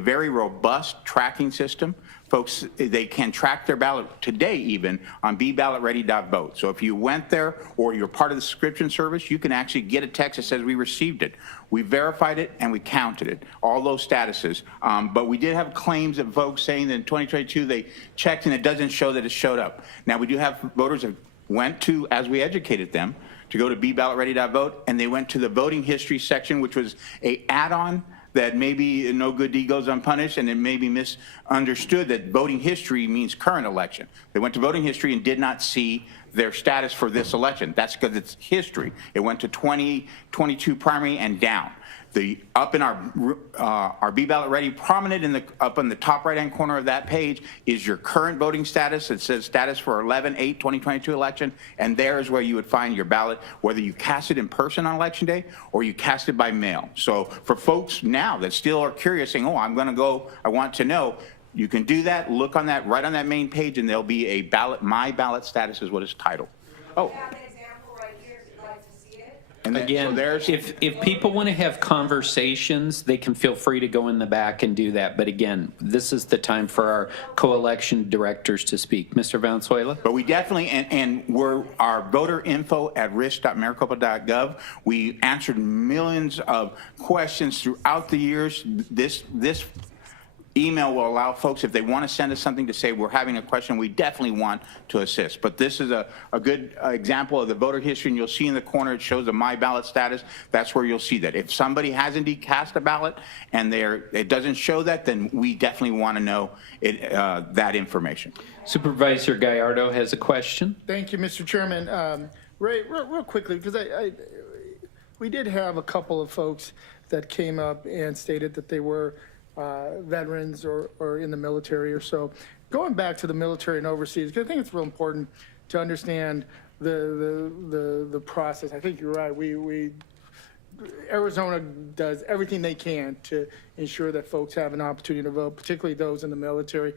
very robust tracking system. Folks, they can track their ballot today even on BeBallotReady.vote. So if you went there or you're part of the subscription service, you can actually get a text that says we received it. We verified it and we counted it, all those statuses. But we did have claims of folks saying that in 2022 they checked and it doesn't show that it showed up. Now we do have voters that went to, as we educated them, to go to BeBallotReady.vote, and they went to the voting history section, which was a add-on that maybe no good deed goes unpunished, and it may be misunderstood that voting history means current election. They went to voting history and did not see their status for this election. That's because it's history. It went to 2022 primary and down. Up in our Be Ballot Ready, prominent up in the top right-hand corner of that page is your current voting status. It says status for 11/8/2022 election, and there is where you would find your ballot, whether you cast it in person on election day or you cast it by mail. So for folks now that still are curious, saying, "Oh, I'm going to go, I want to know," you can do that. Look on that, right on that main page, and there'll be a ballot. My ballot status is what it's titled. Oh. And again, if people want to have conversations, they can feel free to go in the back and do that. But again, this is the time for our co-election directors to speak. Mr. Valenzuela? But we definitely, and we're our voter info at risk.maricopa.gov. We answered millions of questions throughout the years. This email will allow folks, if they want to send us something to say we're having a question, we definitely want to assist. But this is a good example of the voter history, and you'll see in the corner it shows the My Ballot status. That's where you'll see that. If somebody has indeed cast a ballot and it doesn't show that, then we definitely want to know that information. Supervisor Gallardo has a question. Thank you, Mr. Chairman. Ray, real quickly, because we did have a couple of folks that came up and stated that they were veterans or in the military or so. Going back to the military and overseas, because I think it's real important to understand the process. I think you're right. Arizona does everything they can to ensure that folks have an opportunity to vote, particularly those in the military.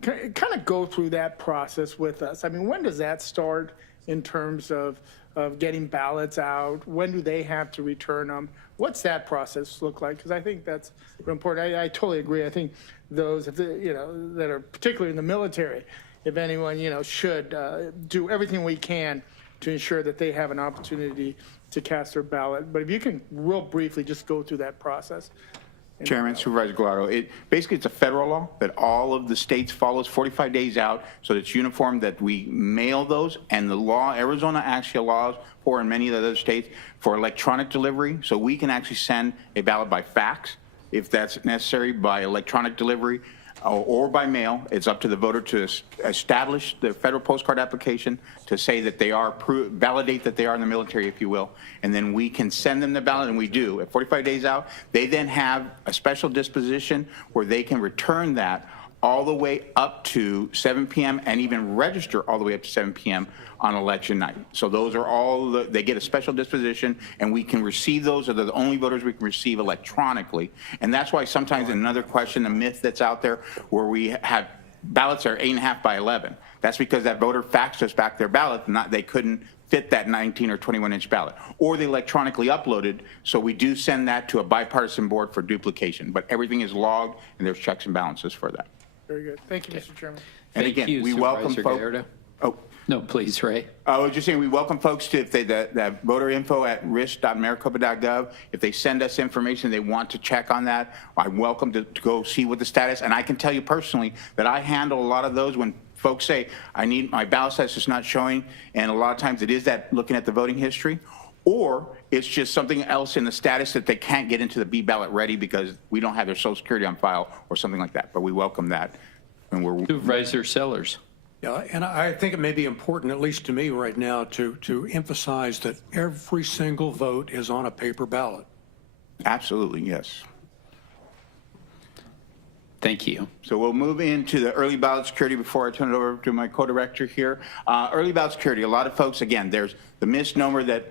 Kind of go through that process with us. I mean, when does that start in terms of getting ballots out? When do they have to return them? What's that process look like? Because I think that's important. I totally agree. I think those that are particularly in the military, if anyone should do everything we can to ensure that they have an opportunity to cast their ballot. But if you can real briefly just go through that process. Chairman, Supervisor Gallardo, basically it's a federal law that all of the states follows 45 days out, so it's uniform that we mail those, and the law, Arizona actually allows for, in many of the other states, for electronic delivery, so we can actually send a ballot by fax if that's necessary, by electronic delivery, or by mail. It's up to the voter to establish the federal postcard application to say that they are, validate that they are in the military, if you will, and then we can send them the ballot, and we do. At 45 days out, they then have a special disposition where they can return that all the way up to 7 p.m. and even register all the way up to 7 p.m. on election night. So those are all, they get a special disposition, and we can receive those. Are the only voters we can receive electronically. And that's why sometimes another question, a myth that's out there, where we have ballots are 8.5 by 11. That's because that voter faxed us back their ballot, they couldn't fit that 19 or 21-inch ballot, or they electronically uploaded. So we do send that to a bipartisan board for duplication, but everything is logged and there's checks and balances for that. Very good. Thank you, Mr. Chairman. And Thank again, you, we welcome Supervisor folks. Gallardo. Oh, No, please, Ray. I was just saying, we welcome folks to, if they, that voter info at risk.maricopa.gov, if they send us information they want to check on that, I'm welcome to go see what the status, and I can tell you personally that I handle a lot of those when folks say, I need, my ballot status is not showing, and a lot of times it is that looking at the voting history, or it's just something else in the status that they can't get into the B ballot ready because we don't have their social security on file or something like that, but we welcome that. And we're Supervisor Sellers. Yeah, and I think it may be important, at least to me right now, to emphasize that every single vote is on a paper ballot. Absolutely, yes. Thank you. So we'll move into the early ballot security before I turn it over to my co-director here. Early ballot security, a lot of folks, again, there's the misnomer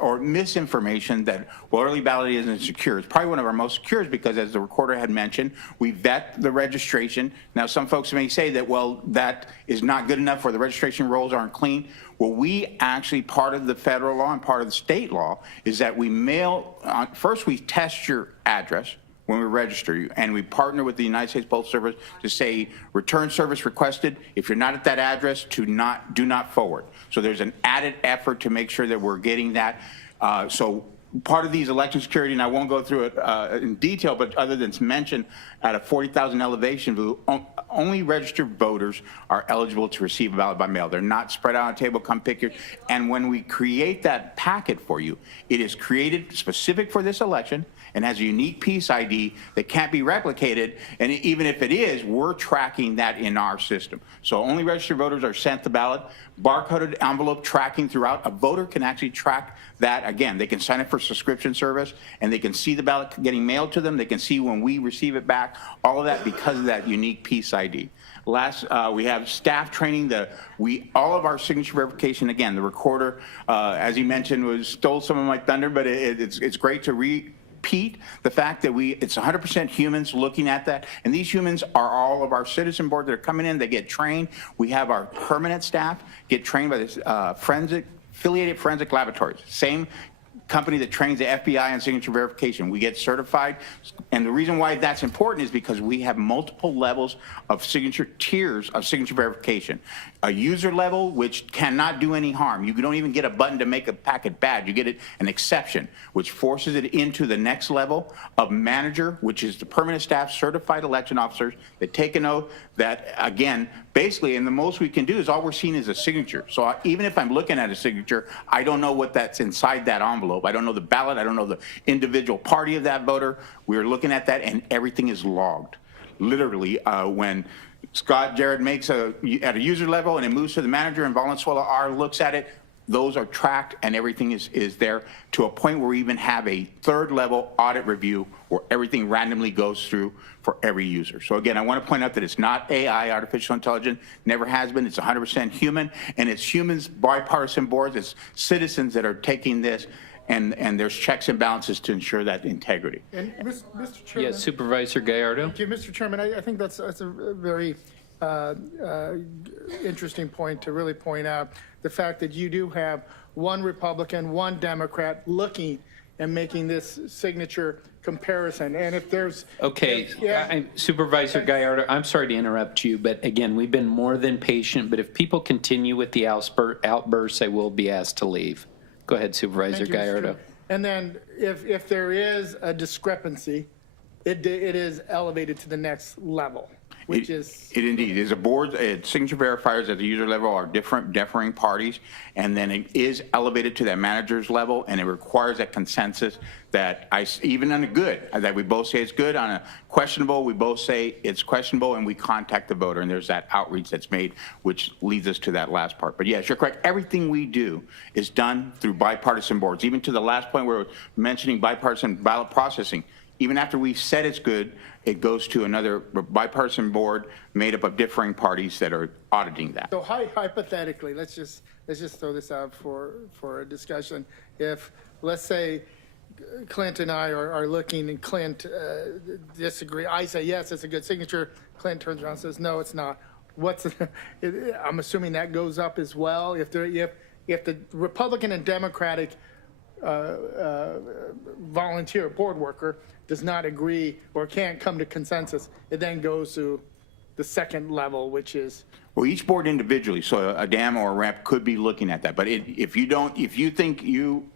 or misinformation that, well, early ballot isn't secure. It's probably one of our most secure because, as the recorder had mentioned, we vet the registration. Now, some folks may say that, well, that is not good enough or the registration rolls aren't clean. Well, we actually, part of the federal law and part of the state law is that we mail, first we test your address when we register you, and we partner with the United States Postal Service to say return service requested. If you're not at that address, do not forward. So there's an added effort to make sure that we're getting that. So part of these election security, and I won't go through it in detail, but other than to mention, at a 40,000 elevation, only registered voters are eligible to receive a ballot by mail. They're not spread out on a table, come pick yours. And when we create that packet for you, it is created specific for this election and has a unique piece ID that can't be replicated. And even if it is, we're tracking that in our system. So only registered voters are sent the ballot, barcoded envelope tracking throughout. A voter can actually track that. Again, they can sign up for subscription service and they can see the ballot getting mailed to them. They can see when we receive it back, all of that because of that unique piece ID. Last, we have staff training. All of our signature verification, again, the recorder, as he mentioned, stole some of my thunder, but it's great to repeat the fact that it's 100% humans looking at that, and these humans are all of our citizen board that are coming in. They get trained. We have our permanent staff get trained by this affiliated forensic laboratories, same company that trains the FBI on signature verification. We get certified, and the reason why that's important is because we have multiple levels of tiers of signature verification. A user level, which cannot do any harm. You don't even get a button to make a packet bad. You get an exception, which forces it into the next level of manager, which is the permanent staff, certified election officers that take an oath that, again, basically, and the most we can do is all we're seeing is a signature. So even if I'm looking at a signature, I don't know what that's inside that envelope. I don't know the ballot. I don't know the individual party of that voter. We're looking at that, and everything is logged. Literally, when Scott Jared makes at a user level and it moves to the manager and Valenzuela R looks at it, those are tracked and everything is there to a point where we even have a third level audit review where everything randomly goes through for every user. So again, I want to point out that it's not AI, artificial intelligence, never has been. It's 100% human, and it's humans, bipartisan boards, it's citizens that are taking this, and there's checks and balances to ensure that integrity. And Mr. Chairman. Yes, Supervisor Gallardo. Thank you, Mr. Chairman. I think that's a very interesting point to really point out the fact that you do have one Republican, one Democrat looking and making this signature comparison. And if there's okay, Supervisor Gallardo, I'm sorry to interrupt you, but again, we've been more than patient. But if people continue with the outbursts, they will be asked to leave. Go ahead, Supervisor Gallardo. And then if there is a discrepancy, it is elevated to the next level, which is... It indeed is. A board, signature verifiers at the user level are differing parties, and then it is elevated to that manager's level, and it requires that consensus that even on a good, that we both say it's good, on a questionable, we both say it's questionable, and we contact the voter, and there's that outreach that's made, which leads us to that last part. But yes, you're correct. Everything we do is done through bipartisan boards. Even to the last point where we're mentioning bipartisan ballot processing, even after we've said it's good, it goes to another bipartisan board made up of differing parties that are auditing that. So hypothetically, let's just throw this out for a discussion. If, let's say, Clint and I are looking, and Clint disagree. I say, yes, it's a good signature. Clint turns around and says, no, it's not. I'm assuming that goes up as well. If the Republican and Democratic volunteer board worker does not agree or can't come to consensus, it then goes to the second level, which is. Well, each board individually, so a DAM or a rep could be looking at that. But if you think you,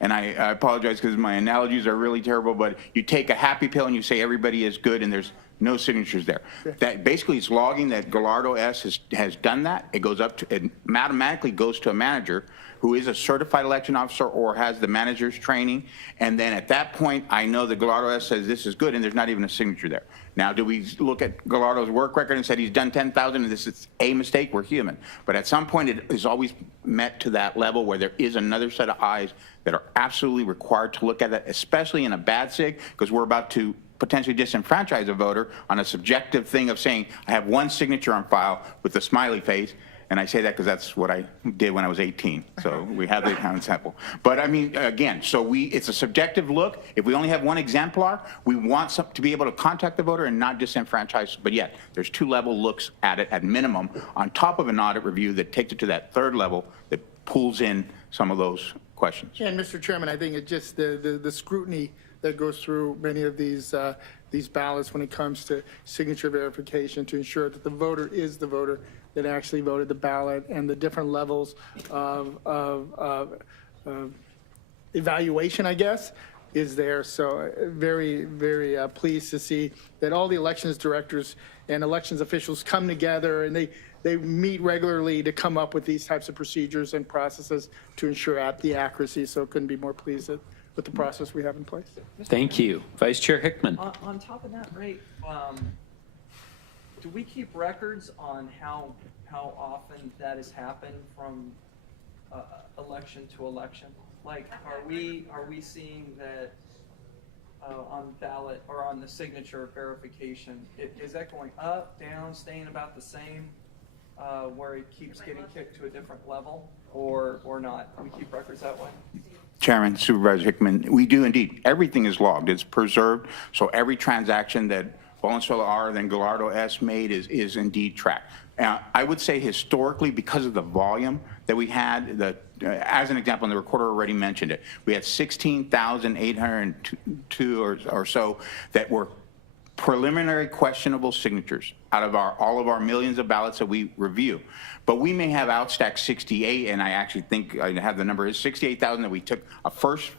and I apologize because my analogies are really terrible, but you take a happy pill and you say everybody is good and there's no signatures there. That basically it's logging that Gallardo S has done that. It goes up to, it automatically goes to a manager who is a certified election officer or has the manager's training. And then at that point, I know that Gallardo S says this is good and there's not even a signature there. Now, do we look at Gallardo's work record and said he's done 10,000 and this is a mistake? We're human. But at some point, it is always met to that level where there is another set of eyes that are absolutely required to look at that, especially in a bad sig, because we're about to potentially disenfranchise a voter on a subjective thing of saying, I have one signature on file with a smiley face. And I say that because that's what I did when I was 18. So we have the account sample. But I mean, again, so it's a subjective look. If we only have one exemplar, we want to be able to contact the voter and not disenfranchise. But yet, there's two-level looks at it at minimum on top of an audit review that takes it to that third level that pulls in some of those questions. And Mr. Chairman, I think it's just the scrutiny that goes through many of these ballots when it comes to signature verification to ensure that the voter is the voter that actually voted the ballot, and the different levels of evaluation, I guess, is there. So very, very pleased to see that all the elections directors and elections officials come together and they meet regularly to come up with these types of procedures and processes to ensure the accuracy. So couldn't be more pleased with the process we have in place. Thank you. Vice Chair Hickman. On top of that, Ray, do we keep records on how often that has happened from election to election? Like, are we seeing that on ballot or on the signature verification? Is that going up, down, staying about the same, where it keeps getting kicked to a different level, or not? Do we keep records that way? Chairman, Supervisor Hickman, we do indeed. Everything is logged. It's preserved. So every transaction that Valenzuela R, then Gallardo S made is indeed tracked. I would say historically, because of the volume that we had, as an example, and the recorder already mentioned it, we had 16,802 or so that were preliminary questionable signatures out of all of our millions of ballots that we review. But we may have outstacked 68, and I actually think I have the number is 68,000 that we took a first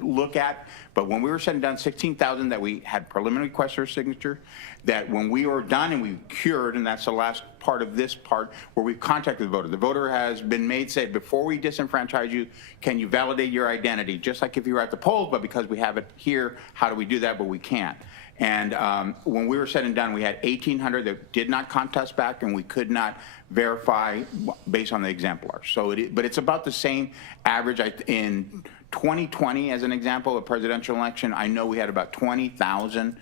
look at. But when we were said and done, 16,000 that we had preliminary questioner signature, that when we were done and we cured, and that's the last part of this part, where we contacted the voter. The voter has been made, said, before we disenfranchise you, can you validate your identity? Just like if you were at the polls, but because we have it here, how do we do that? But we can't. And when we were said and done, we had 1,800 that did not contest back, and we could not verify based on the exemplar. So, but it's about the same average. In 2020, as an example, a presidential election, I know we had about 20,000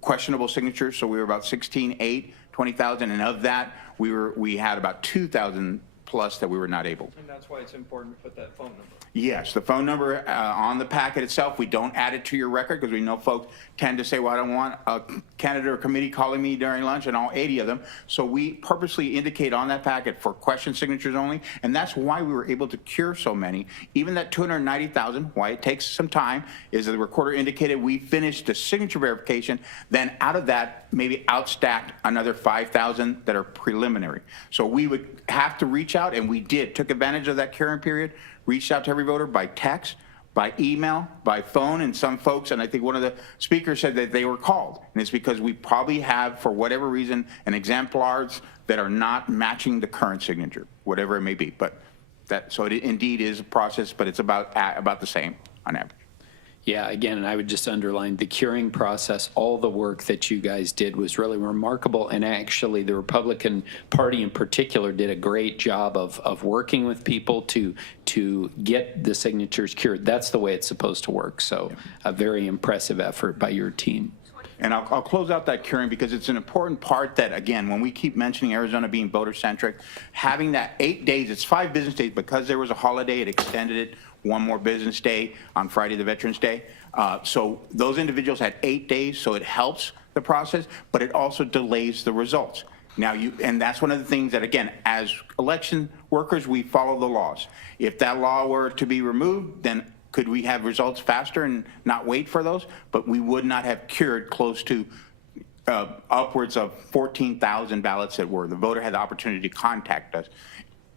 questionable signatures. So we were about 16,800, 20,000, and of that, we had about 2,000 plus that we were not able. And that's why it's important to put that phone number. Yes, the phone number on the packet itself, we don't add it to your record because we know folks tend to say, well, I don't want a candidate or committee calling me during lunch, and all 80 of them. So we purposely indicate on that packet for question signatures only, and that's why we were able to cure so many. Even that 290,000, why it takes some time, is that the recorder indicated we finished the signature verification, then out of that, maybe outstacked another 5,000 that are preliminary. So we would have to reach out, and we did, took advantage of that curing period, reached out to every voter by text, by email, by phone, and some folks, and I think one of the speakers said that they were called. And it's because we probably have, for whatever reason, an exemplars that are not matching the current signature, whatever it may be. But so it indeed is a process, but it's about the same on average. Yeah, again, and I would just underline the curing process. All the work that you guys did was really remarkable, and actually the Republican Party in particular did a great job of working with people to get the signatures cured. That's the way it's supposed to work. So a very impressive effort by your team. And I'll close out that curing because it's an important part that, again, when we keep mentioning Arizona being voter-centric, having that 8 days, it's 5 business days, because there was a holiday, it extended it. one more business day on Friday, the Veterans Day. So those individuals had 8 days, so it helps the process, but it also delays the results. Now, and that's one of the things that, again, as election workers, we follow the laws. If that law were to be removed, then could we have results faster and not wait for those? But we would not have cured close to upwards of 14,000 ballots that were. The voter had the opportunity to contact us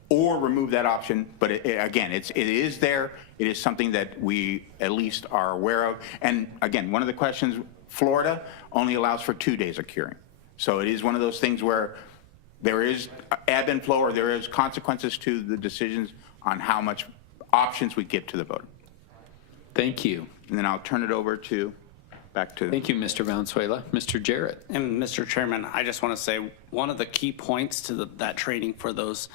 or remove that option. But again, it is there. It is something that we at least are aware of. And again, one of the questions, Florida only allows for 2 days of curing. So it is one of those things where there is ebb and flow, or there is consequences to the decisions on how much options we give to the voter. Thank you. And then I'll turn it over to Thank you, Mr. Valenzuela. Mr. Jarrett. And Mr. Chairman, I just want to say one of the key points to that training for those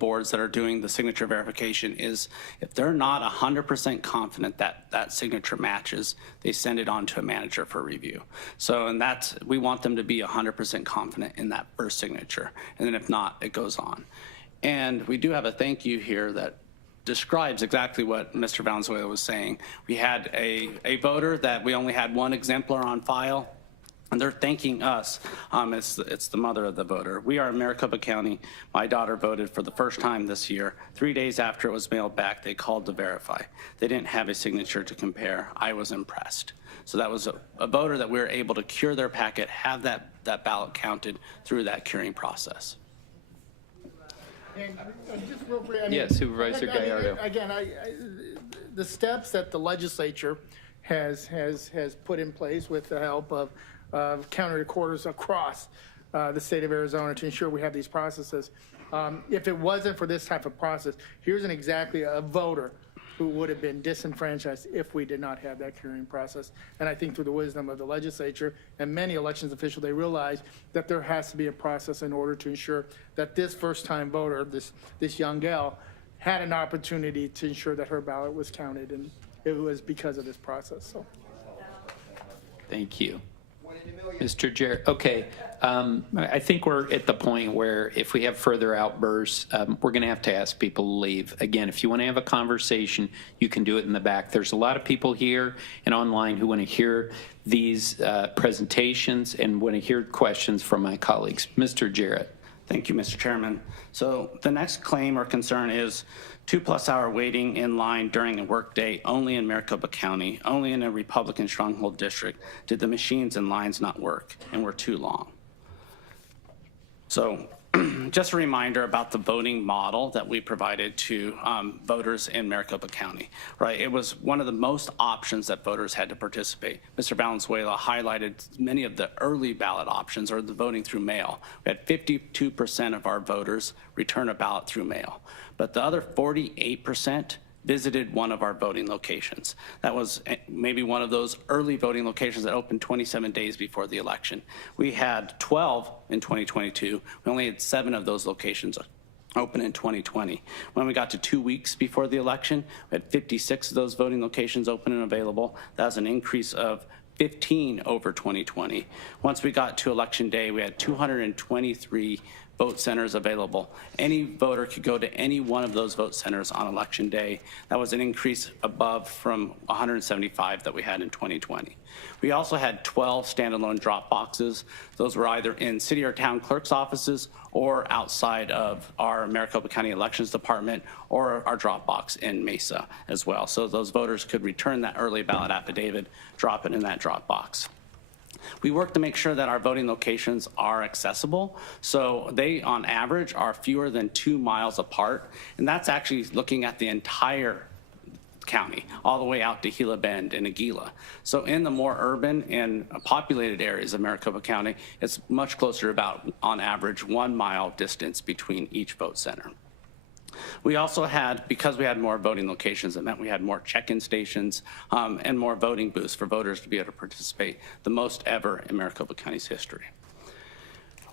boards that are doing the signature verification is if they're not 100% confident that that signature matches, they send it on to a manager for review. So, and we want them to be 100% confident in that first signature. And then if not, it goes on. And we do have a thank you here that describes exactly what Mr. Valenzuela was saying. We had a voter that we only had one exemplar on file, and they're thanking us. It's the mother of the voter. We are in Maricopa County. My daughter voted for the first time this year. 3 days after it was mailed back, they called to verify. They didn't have a signature to compare. I was impressed. So that was a voter that we were able to cure their packet, have that ballot counted through that curing process. And just real brief, Yes, Supervisor Gallardo. Again, the steps that the legislature has put in place with the help of county recorders across the state of Arizona to ensure we have these processes. If it wasn't for this type of process, here's exactly a voter who would have been disenfranchised if we did not have that curing process. And I think through the wisdom of the legislature and many elections officials, they realize that there has to be a process in order to ensure that this first-time voter, this young gal, had an opportunity to ensure that her ballot was counted, and it was because of this process. So, thank you. Mr. Jarrett, okay. I think we're at the point where if we have further outbursts, we're going to have to ask people to leave. Again, if you want to have a conversation, you can do it in the back. There's a lot of people here and online who want to hear these presentations and want to hear questions from my colleagues. Mr. Jarrett. Thank you, Mr. Chairman. So the next claim or concern is 2+ hour waiting in line during a workday only in Maricopa County, only in a Republican stronghold district. Did the machines and lines not work and were too long? So just a reminder about the voting model that we provided to voters in Maricopa County, right? It was one of the most options that voters had to participate. Mr. Valenzuela highlighted many of the early ballot options or the voting through mail. We had 52% of our voters return a ballot through mail, but the other 48% visited one of our voting locations. That was maybe one of those early voting locations that opened 27 days before the election. We had 12 in 2022. We only had 7 of those locations open in 2020. When we got to 2 weeks before the election, we had 56 of those voting locations open and available. That was an increase of 15 over 2020. Once we got to election day, we had 223 vote centers available. Any voter could go to any one of those vote centers on election day. That was an increase above from 175 that we had in 2020. We also had 12 standalone drop boxes. Those were either in city or town clerk's offices or outside of our Maricopa County Elections Department or our drop box in Mesa as well. So those voters could return that early ballot affidavit, drop it in that drop box. We work to make sure that our voting locations are accessible. So they, on average, are fewer than 2 miles apart. And that's actually looking at the entire county, all the way out to Gila Bend and Aguila. So in the more urban and populated areas of Maricopa County, it's much closer, about, on average, 1 mile distance between each vote center. We also had, because we had more voting locations, it meant we had more check-in stations and more voting booths for voters to be able to participate, the most ever in Maricopa County's history.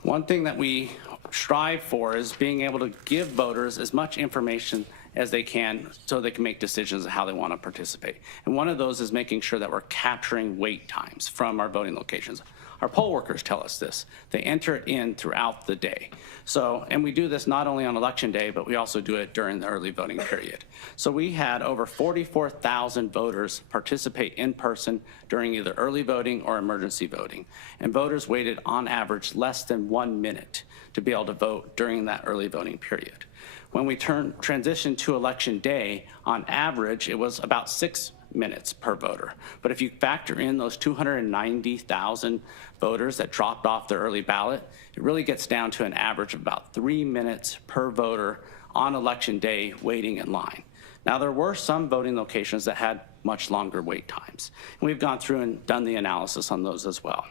One thing that we strive for is being able to give voters as much information as they can so they can make decisions of how they want to participate. And one of those is making sure that we're capturing wait times from our voting locations. Our poll workers tell us this. They enter it in throughout the day. So, and we do this not only on election day, but we also do it during the early voting period. So we had over 44,000 voters participate in person during either early voting or emergency voting. And voters waited on average less than 1 minute to be able to vote during that early voting period. When we transitioned to election day, on average, it was about 6 minutes per voter. But if you factor in those 290,000 voters that dropped off their early ballot, it really gets down to an average of about 3 minutes per voter on election day waiting in line. Now, there were some voting locations that had much longer wait times. And we've gone through and done the analysis on those as well.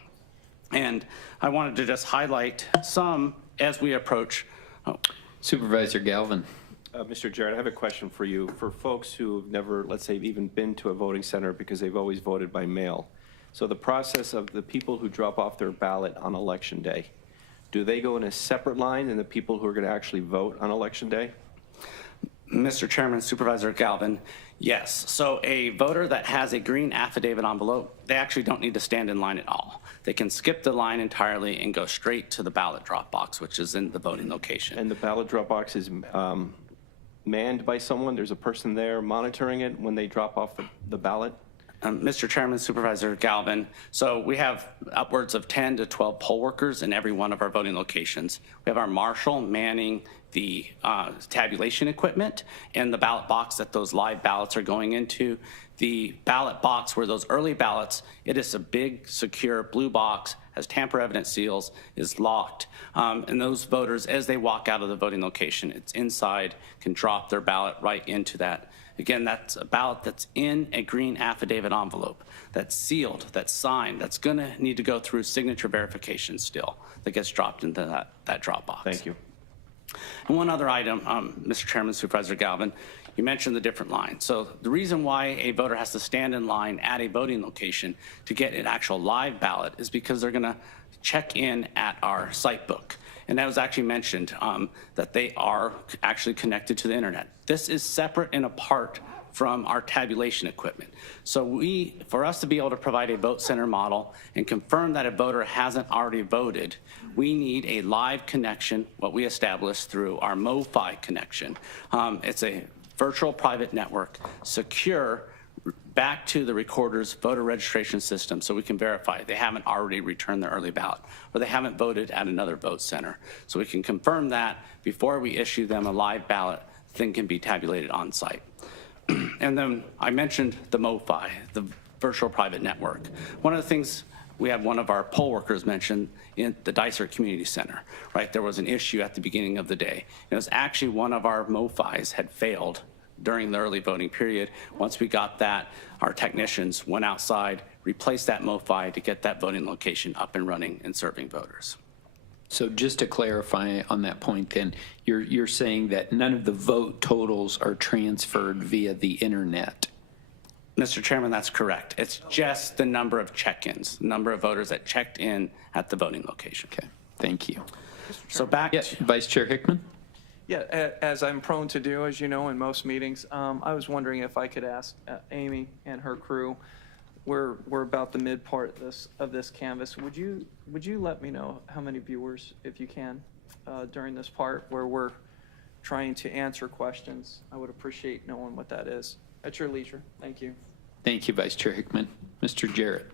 And I wanted to just highlight some as we approach. Supervisor Galvin. Mr. Jarrett, I have a question for you. For folks who've never, let's say, even been to a voting center because they've always voted by mail. So the process of the people who drop off their ballot on election day, do they go in a separate line than the people who are going to actually vote on election day? Mr. Chairman, Supervisor Galvin, yes. So a voter that has a green affidavit envelope, they actually don't need to stand in line at all. They can skip the line entirely and go straight to the ballot drop box, which is in the voting location. And the ballot drop box is manned by someone? There's a person there monitoring it when they drop off the ballot? Mr. Chairman, Supervisor Galvin, so we have upwards of 10 to 12 poll workers in every one of our voting locations. We have our marshal manning the tabulation equipment and the ballot box that those live ballots are going into. The ballot box where those early ballots, it is a big, secure blue box, has tamper-evident seals, is locked. And those voters, as they walk out of the voting location, it's inside, can drop their ballot right into that. Again, that's a ballot that's in a green affidavit envelope, that's sealed, that's signed, that's gonna need to go through signature verification still, that gets dropped into that drop box. Thank you. And one other item, Mr. Chairman, Supervisor Galvin, you mentioned the different lines. So the reason why a voter has to stand in line at a voting location to get an actual live ballot is because they're gonna check in at our site book. And that was actually mentioned, that they are actually connected to the internet. This is separate and apart from our tabulation equipment. So for us to be able to provide a vote center model and confirm that a voter hasn't already voted, we need a live connection, what we established through our MoFi connection. It's a virtual private network, secure, back to the recorder's voter registration system so we can verify they haven't already returned their early ballot or they haven't voted at another vote center. So we can confirm that before we issue them a live ballot, thing can be tabulated on site. And then I mentioned the MoFi, the virtual private network. One of the things we had one of our poll workers mention in the Dicer Community Center, right? There was an issue at the beginning of the day. It was actually one of our MoFis had failed during the early voting period. Once we got that, our technicians went outside, replaced that MoFi to get that voting location up and running and serving voters. So just to clarify on that point then, you're saying that none of the vote totals are transferred via the internet? Mr. Chairman, that's correct. It's just the number of check-ins, number of voters that checked in at the voting location. Okay, thank you. So back to Vice Chair Hickman. Yeah, as I'm prone to do, as you know, in most meetings, I was wondering if I could ask Amy and her crew. We're about the mid part of this canvas. Would you let me know how many viewers, if you can, during this part where we're trying to answer questions? I would appreciate knowing what that is. At your leisure. Thank you. Thank you, Vice Chair Hickman. Mr. Jarrett.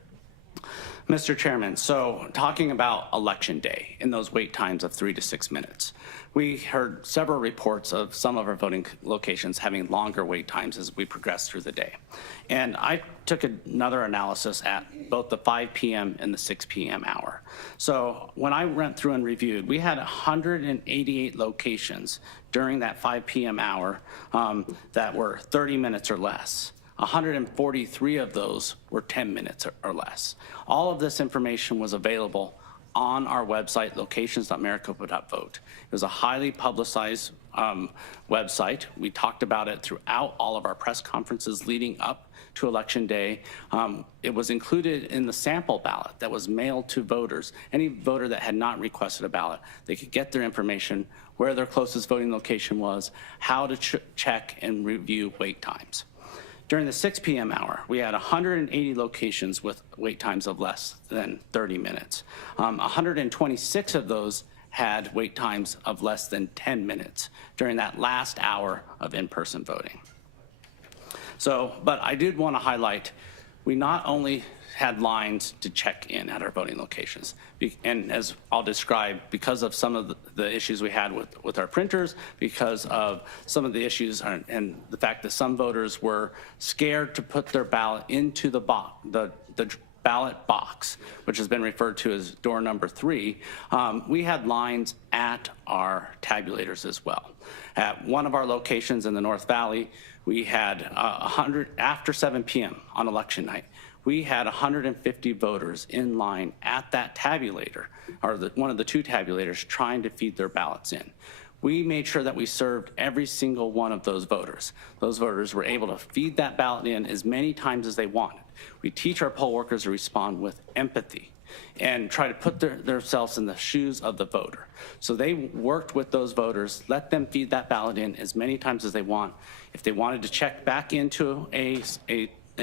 Mr. Chairman, so talking about election day in those wait times of 3 to 6 minutes, we heard several reports of some of our voting locations having longer wait times as we progress through the day. And I took another analysis at both the 5 p.m. and the 6 p.m. hour. So when I went through and reviewed, we had 188 locations during that 5 p.m. hour that were 30 minutes or less. 143 of those were 10 minutes or less. All of this information was available on our website, locations.maricopa.vote. It was a highly publicized website. We talked about it throughout all of our press conferences leading up to Election Day. It was included in the sample ballot that was mailed to voters. Any voter that had not requested a ballot, they could get their information, where their closest voting location was, how to check and review wait times. During the 6 p.m. hour, we had 180 locations with wait times of less than 30 minutes. 126 of those had wait times of less than 10 minutes during that last hour of in-person voting. But I did want to highlight, we not only had lines to check in at our voting locations, and as I'll describe, because of some of the issues we had with our printers, because of some of the issues and the fact that some voters were scared to put their ballot into the ballot box, which has been referred to as door number 3, we had lines at our tabulators as well. At one of our locations in the North Valley, we had 100 after 7 p.m. on election night. We had 150 voters in line at that tabulator, or one of the 2 tabulators, trying to feed their ballots in. We made sure that we served every single one of those voters. Those voters were able to feed that ballot in as many times as they wanted. We teach our poll workers to respond with empathy and try to put themselves in the shoes of the voter. So they worked with those voters, let them feed that ballot in as many times as they want. If they wanted to check back into a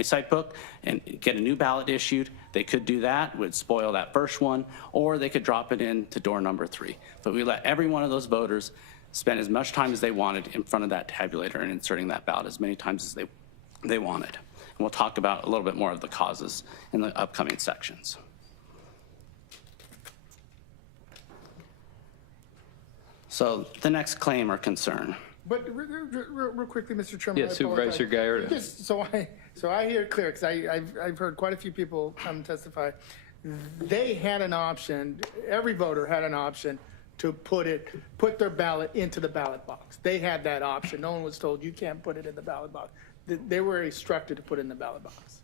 site book and get a new ballot issued, they could do that, would spoil that first one, or they could drop it in to door number 3. But we let every one of those voters spend as much time as they wanted in front of that tabulator and inserting that ballot as many times as they wanted. And we'll talk about a little bit more of the causes in the upcoming sections. So the next claim or concern. But real quickly, Mr. Chairman. Yeah, Supervisor Gallardo. Just so I hear it clear, because I've heard quite a few people come testify. They had an option, every voter had an option to put their ballot into the ballot box. They had that option. No one was told you can't put it in the ballot box. They were instructed to put it in the ballot box.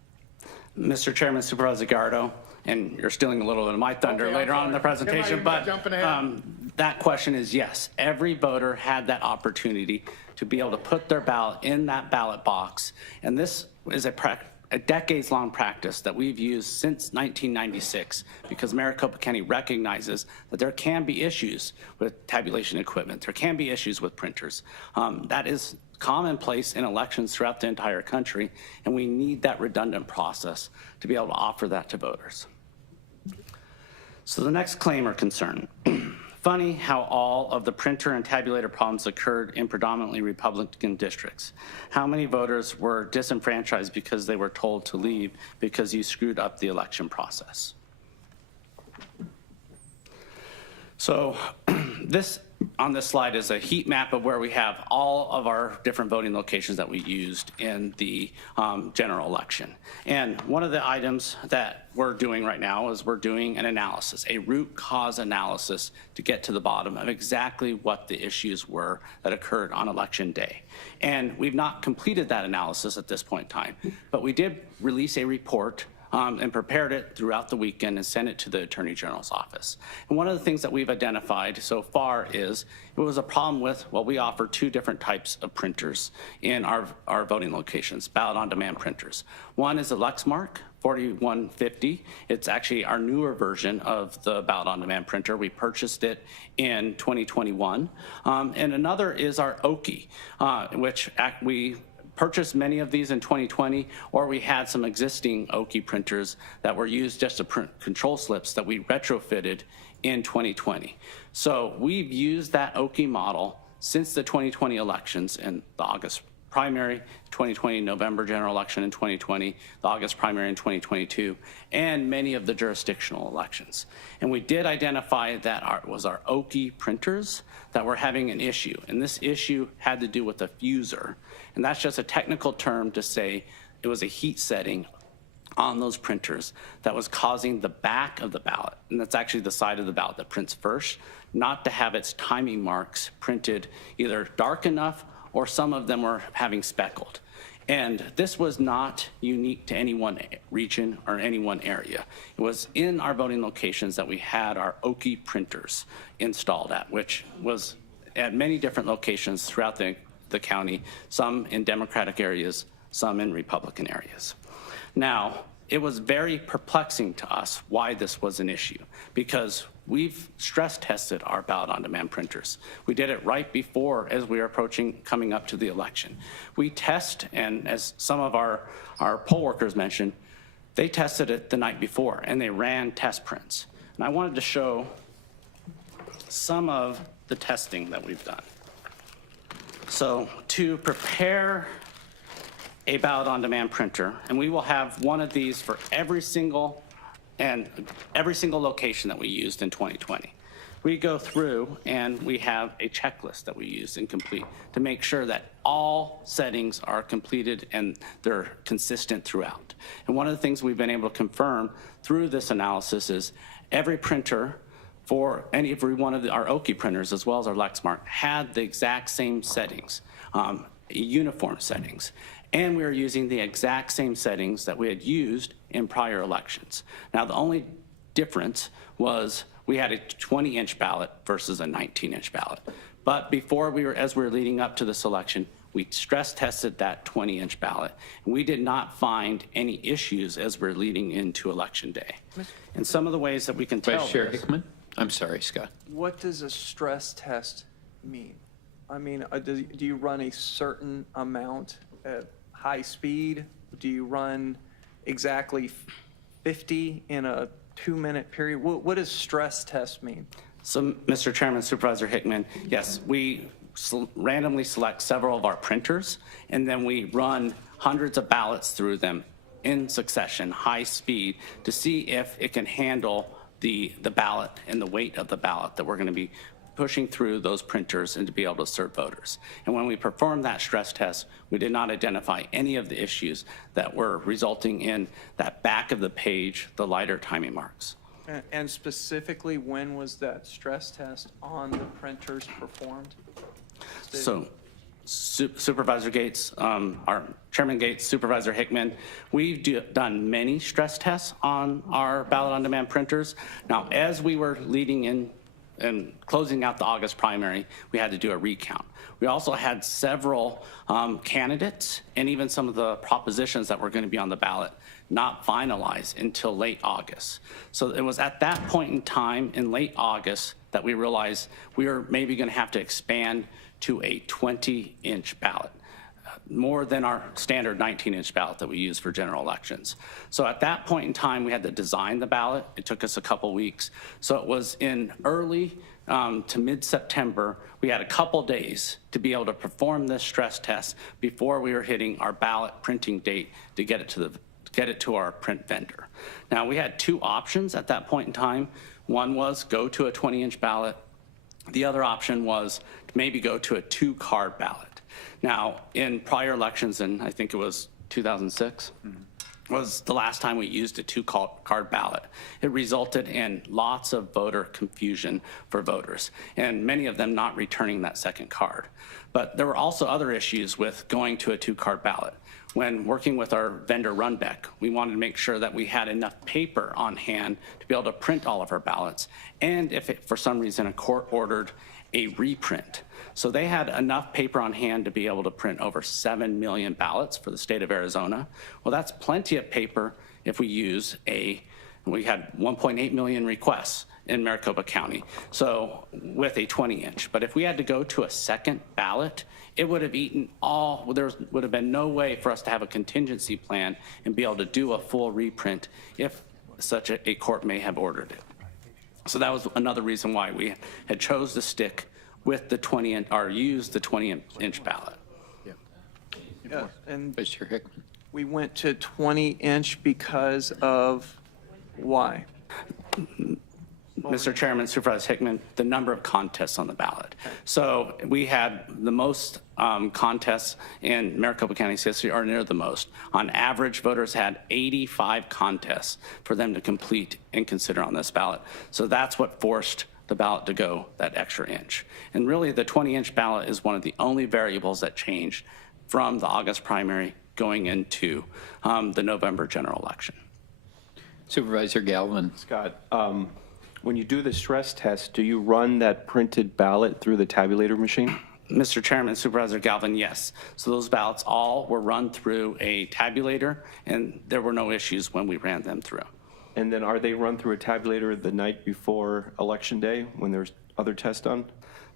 Mr. Chairman, Supervisor Gallardo, and you're stealing a little bit of my thunder later on in the presentation, but that question is yes. Every voter had that opportunity to be able to put their ballot in that ballot box, and this is a decades-long practice that we've used since 1996 because Maricopa County recognizes that there can be issues with tabulation equipment. There can be issues with printers. That is commonplace in elections throughout the entire country, and we need that redundant process to be able to offer that to voters. So the next claim or concern. Funny how all of the printer and tabulator problems occurred in predominantly Republican districts. How many voters were disenfranchised because they were told to leave because you screwed up the election process? So this on this slide is a heat map of where we have all of our different voting locations that we used in the general election. And one of the items that we're doing right now is we're doing an analysis, a root cause analysis to get to the bottom of exactly what the issues were that occurred on election day. And we've not completed that analysis at this point in time, but we did release a report and prepared it throughout the weekend and sent it to the Attorney General's office. And one of the things that we've identified so far is it was a problem with, well, we offer 2 different types of printers in our voting locations, ballot on demand printers. One is a Lexmark 4150. It's actually our newer version of the ballot on demand printer. We purchased it in 2021. And another is our Oki, which we purchased many of these in 2020, or we had some existing Oki printers that were used just to print control slips that we retrofitted in 2020. So we've used that Oki model since the 2020 elections in the August primary, 2020 November general election in 2020, the August primary in 2022, and many of the jurisdictional elections. And we did identify that it was our Oki printers that were having an issue. And this issue had to do with the fuser. And that's just a technical term to say it was a heat setting on those printers that was causing the back of the ballot, and that's actually the side of the ballot that prints first, not to have its timing marks printed either dark enough or some of them were having speckled. And this was not unique to any one region or any one area. It was in our voting locations that we had our Oki printers installed at, which was at many different locations throughout the county, some in Democratic areas, some in Republican areas. Now, it was very perplexing to us why this was an issue, because we've stress tested our ballot on demand printers. We did it right before, as we were coming up to the election. We test, and as some of our poll workers mentioned, they tested it the night before and they ran test prints. And I wanted to show some of the testing that we've done. So to prepare a ballot on demand printer, and we will have one of these for every single location that we used in 2020. We go through and we have a checklist that we use and complete to make sure that all settings are completed and they're consistent throughout. And one of the things we've been able to confirm through this analysis is every printer for every one of our Oki printers, as well as our Lexmark, had the exact same settings, uniform settings. And we were using the exact same settings that we had used in prior elections. Now, the only difference was we had a 20-inch ballot versus a 19-inch ballot. But as we were leading up to this election, we stress tested that 20-inch ballot, and we did not find any issues as we're leading into Election Day. And some of the ways that we can tell Vice Chair this, Hickman? I'm sorry, Scott. What does a stress test mean? I mean, do you run a certain amount at high speed? Do you run exactly 50 in a 2-minute period? What does stress test mean? So, Mr. Chairman, Supervisor Hickman, yes, we randomly select several of our printers, and then we run hundreds of ballots through them in succession, high speed, to see if it can handle the ballot and the weight of the ballot that we're going to be pushing through those printers and to be able to serve voters. And when we performed that stress test, we did not identify any of the issues that were resulting in that back of the page, the lighter timing marks. And specifically, when was that stress test on the printers performed? So, Supervisor Gates, our Chairman Gates, Supervisor Hickman, we've done many stress tests on our ballot on demand printers. Now, as we were leading in and closing out the August primary, we had to do a recount. We also had several candidates and even some of the propositions that were going to be on the ballot not finalized until late August. So it was at that point in time in late August that we realized we were maybe going to have to expand to a 20-inch ballot, more than our standard 19-inch ballot that we use for general elections. So at that point in time, we had to design the ballot. It took us a couple weeks. So it was in early to mid-September, we had a couple days to be able to perform this stress test before we were hitting our ballot printing date to get it to our print vendor. Now, we had two options at that point in time. One was go to a 20-inch ballot. The other option was to maybe go to a 2-card ballot. Now, in prior elections, and I think it was 2006, was the last time we used a 2-card ballot. It resulted in lots of voter confusion for voters, and many of them not returning that second card. But there were also other issues with going to a 2-card ballot. When working with our vendor Runbeck, we wanted to make sure that we had enough paper on hand to be able to print all of our ballots, and if for some reason a court ordered a reprint. So they had enough paper on hand to be able to print over 7 million ballots for the state of Arizona. Well, that's plenty of paper if we use we had 1.8 million requests in Maricopa County, so with a 20-inch. But if we had to go to a second ballot, it would have there would have been no way for us to have a contingency plan and be able to do a full reprint if such a court may have ordered it. So that was another reason why we had chose to stick with the 20-inch, or use the 20-inch ballot. Yeah, and Mr. Hickman. we went to 20-inch because of why? Mr. Chairman, Supervisor Hickman, the number of contests on the ballot. So we had the most contests in Maricopa County's history, or near the most. On average, voters had 85 contests for them to complete and consider on this ballot. So that's what forced the ballot to go that extra inch. And really, the 20-inch ballot is one of the only variables that changed from the August primary going into the November general election. Supervisor Galvin. Scott, When you do the stress test, do you run that printed ballot through the tabulator machine? Mr. Chairman, Supervisor Galvin, yes. So those ballots all were run through a tabulator, and there were no issues when we ran them through. And then are they run through a tabulator the night before Election Day when there's other tests done?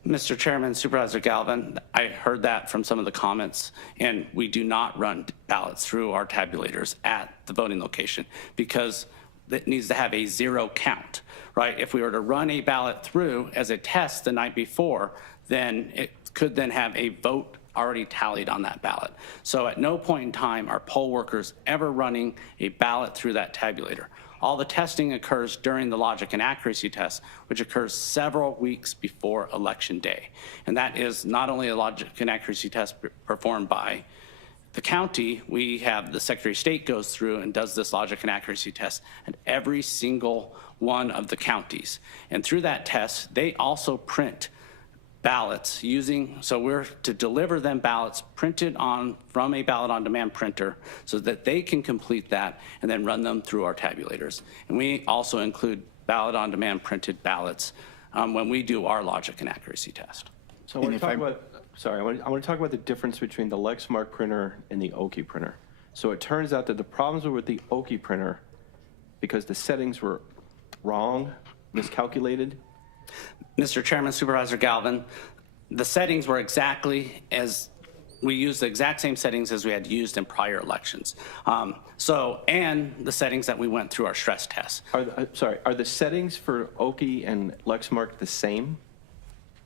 Mr. Chairman, Supervisor Galvin, I heard that from some of the comments, and we do not run ballots through our tabulators at the voting location because it needs to have a 0 count, right? If we were to run a ballot through as a test the night before, then it could then have a vote already tallied on that ballot. So at no point in time are poll workers ever running a ballot through that tabulator. All the testing occurs during the logic and accuracy test, which occurs several weeks before Election Day. And that is not only a logic and accuracy test performed by the county, we have the Secretary of State goes through and does this logic and accuracy test at every single one of the counties. And through that test, they also print ballots using, so we're to deliver them ballots printed on from a ballot on demand printer so that they can complete that and then run them through our tabulators. And we also include ballot on demand printed ballots when we do our logic and accuracy test. So I want to talk about, sorry, I want to talk about the difference between the Lexmark printer and the Oki printer. So it turns out that the problems were with the Oki printer because the settings were wrong, miscalculated. Mr. Chairman, Supervisor Galvin, the settings were exactly as we used the exact same settings as we had used in prior elections. And the settings that we went through our stress tests. Are the settings for Oki and Lexmark the same?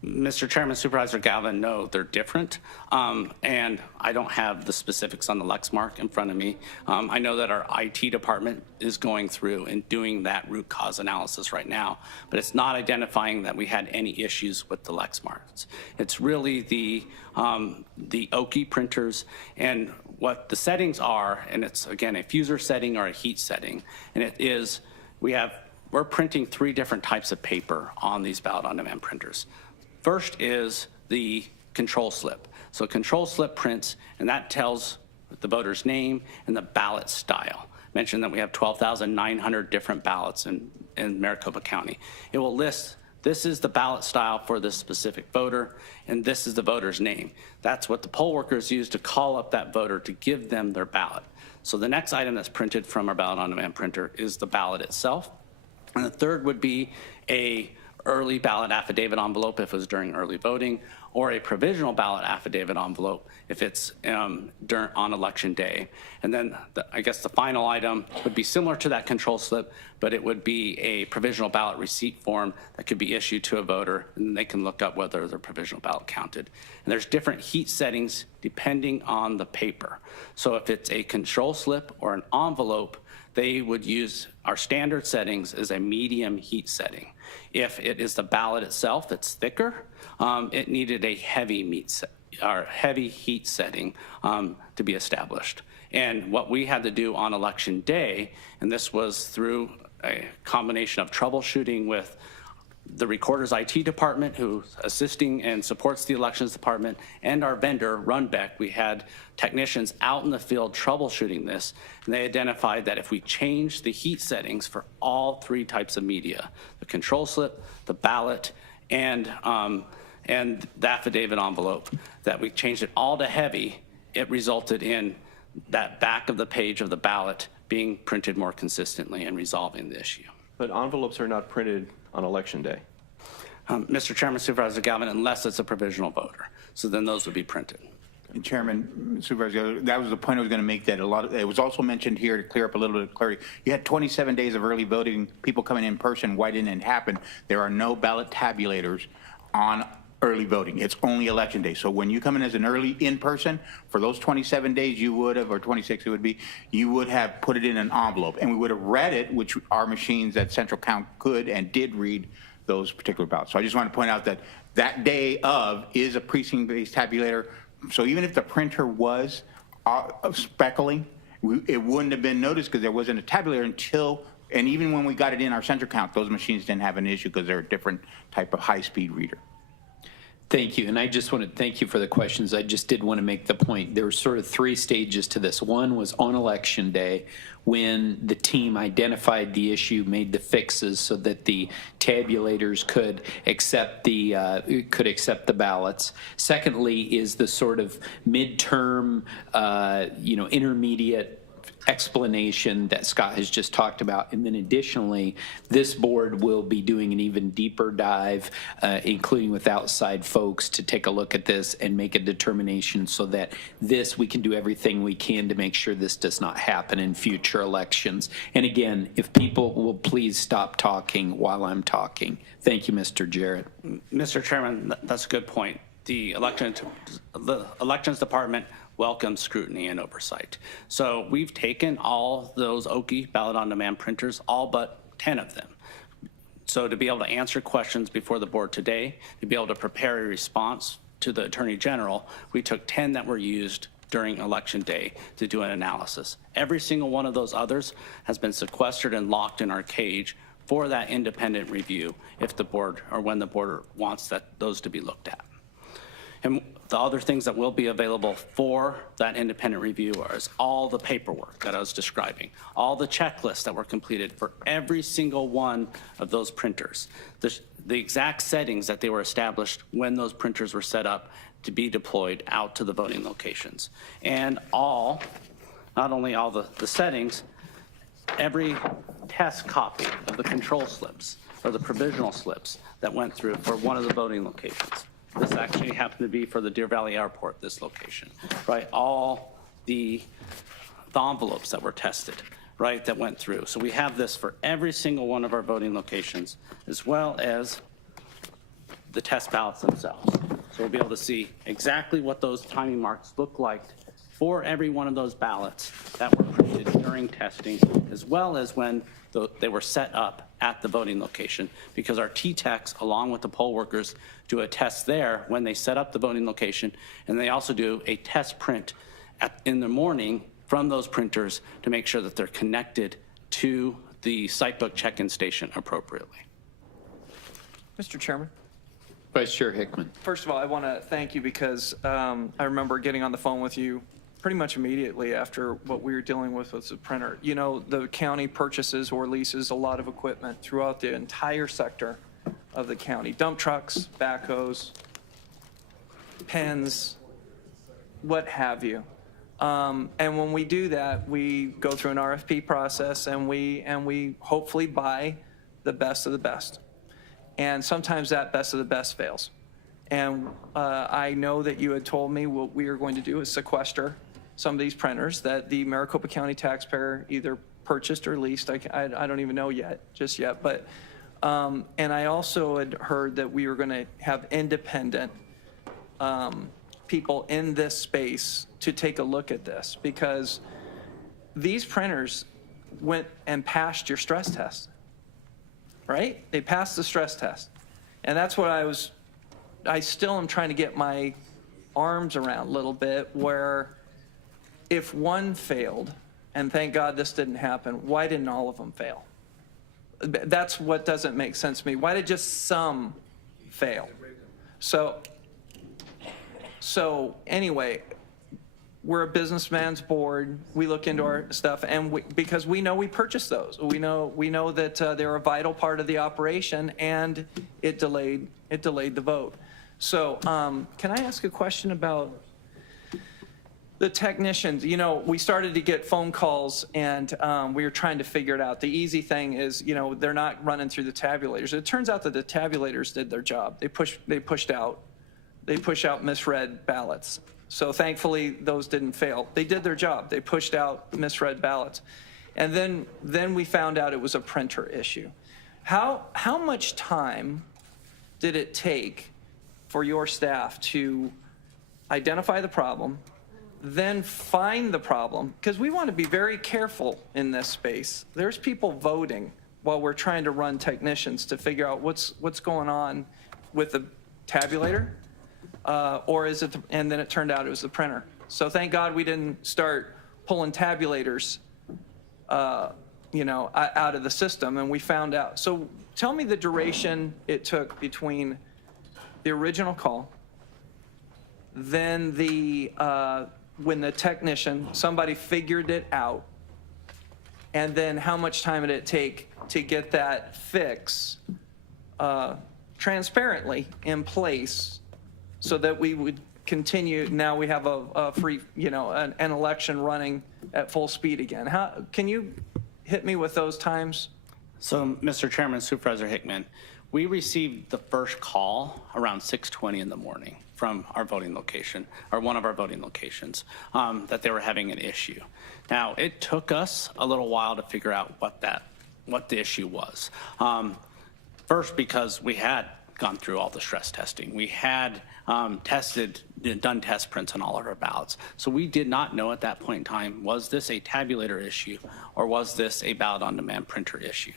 Mr. Chairman, Supervisor Galvin, no, they're different. And I don't have the specifics on the Lexmark in front of me. I know that our IT department is going through and doing that root cause analysis right now, but it's not identifying that we had any issues with the Lexmarks. It's really the Oki printers and what the settings are, and it's again a fuser setting or a heat setting, and it is, we're printing 3 different types of paper on these ballot on demand printers. First is the control slip. So control slip prints, and that tells the voter's name and the ballot style. Mentioned that we have 12,900 different ballots in Maricopa County. It will list, this is the ballot style for this specific voter, and this is the voter's name. That's what the poll workers use to call up that voter to give them their ballot. So the next item that's printed from our ballot on demand printer is the ballot itself. And the third would be a early ballot affidavit envelope if it was during early voting, or a provisional ballot affidavit envelope if it's on Election Day. And then I guess the final item would be similar to that control slip, but it would be a provisional ballot receipt form that could be issued to a voter, and they can look up whether their provisional ballot counted. And there's different heat settings depending on the paper. So if it's a control slip or an envelope, they would use our standard settings as a medium heat setting. If it is the ballot itself that's thicker, it needed a heavy heat setting to be established. And what we had to do on Election Day, and this was through a combination of troubleshooting with the recorder's IT department, who's assisting and supports the elections department, and our vendor, Runbeck. We had technicians out in the field troubleshooting this, and they identified that if we change the heat settings for all 3 types of media, the control slip, the ballot, and the affidavit envelope, that we changed it all to heavy, it resulted in that back of the page of the ballot being printed more consistently and resolving the issue. But envelopes are not printed on Election Day. Mr. Chairman, Supervisor Galvin, unless it's a provisional voter. So then those would be printed. And Chairman, Supervisor, that was the point I was going to make, that it was also mentioned here to clear up a little bit of clarity. You had 27 days of early voting, people coming in person. Why didn't it happen? There are no ballot tabulators on early voting. It's only Election Day. So when you come in as an early in-person, for those 27 days you would have, or 26 it would be, you would have put it in an envelope, and we would have read it, which our machines at Central Count could and did read those particular ballots. So I just want to point out that that day of is a precinct-based tabulator. So even if the printer was speckling, it wouldn't have been noticed because there wasn't a tabulator until, and even when we got it in our Central Count, those machines didn't have an issue because they're a different type of high-speed reader. Thank you, and I just want to thank you for the questions. I just did want to make the point. There were sort of 3 stages to this. One was on Election Day, when the team identified the issue, made the fixes so that the tabulators could accept the ballots. Secondly, is the sort of midterm, intermediate explanation that Scott has just talked about. And then additionally, this board will be doing an even deeper dive, including with outside folks, to take a look at this and make a determination so that we can do everything we can to make sure this does not happen in future elections. And again, if people will please stop talking while I'm talking. Thank you, Mr. Jarrett. Mr. Chairman, that's a good point. The Elections Department welcomes scrutiny and oversight. So we've taken all those Oki ballot on demand printers, all but 10 of them. So to be able to answer questions before the board today, to be able to prepare a response to the Attorney General, we took 10 that were used during Election Day to do an analysis. Every single one of those others has been sequestered and locked in our cage for that independent review if the board, or when the board wants those to be looked at. And the other things that will be available for that independent review is all the paperwork that I was describing, all the checklists that were completed for every single one of those printers, the exact settings that they were established when those printers were set up to be deployed out to the voting locations. And not only all the settings, every test copy of the control slips or the provisional slips that went through for one of the voting locations. This actually happened to be for the Deer Valley Airport, this location, right? All the envelopes that were tested, right, that went through. So we have this for every single one of our voting locations, as well as the test ballots themselves. So we'll be able to see exactly what those timing marks look like for every one of those ballots that were printed during testing, as well as when they were set up at the voting location, because our T-techs, along with the poll workers, do a test there when they set up the voting location, and they also do a test print in the morning from those printers to make sure that they're connected to the sitebook check-in station appropriately. Mr. Chairman. Vice Chair Hickman. First of all, I want to thank you because I remember getting on the phone with you pretty much immediately after what we were dealing with the printer. You know, the county purchases or leases a lot of equipment throughout the entire sector of the county. Dump trucks, backhoes, pens, what have you. And when we do that, we go through an RFP process and we hopefully buy the best of the best. And sometimes that best of the best fails. And I know that you had told me what we are going to do is sequester some of these printers that the Maricopa County taxpayer either purchased or leased. I don't even know just yet. But and I also had heard that we were going to have independent people in this space to take a look at this, because these printers went and passed your stress test, right? They passed the stress test. And that's what I still am trying to get my arms around a little bit, where if one failed, and thank God this didn't happen, why didn't all of them fail? That's what doesn't make sense to me. Why did just some fail? So anyway, we're a businessman's board. We look into our stuff, and because we know we purchased those. We know that they're a vital part of the operation, and it delayed the vote. So can I ask a question about the technicians? You know, we started to get phone calls, and we were trying to figure it out. The easy thing is, you know, they're not running through the tabulators. It turns out that the tabulators did their job. They pushed out misread ballots. So thankfully, those didn't fail. They did their job. They pushed out misread ballots. And then we found out it was a printer issue. How much time did it take for your staff to identify the problem, then find the problem? Because we want to be very careful in this space. There's people voting while we're trying to run technicians to figure out what's going on with the tabulator, or is it, and then it turned out it was the printer. So thank God we didn't start pulling tabulators, you know, out of the system, and we found out. So tell me the duration it took between the original call then when the technician, somebody figured it out, and then how much time did it take to get that fix transparently in place so that we would continue, now we have a free, an election running at full speed again. Can you hit me with those times? So, Mr. Chairman, Supervisor Hickman, we received the first call around 6:20 in the morning from our voting location, or one of our voting locations, that they were having an issue. Now, it took us a little while to figure out what the issue was. First, because we had gone through all the stress testing. We had done test prints on all of our ballots. So we did not know at that point in time, was this a tabulator issue or was this a ballot on demand printer issue?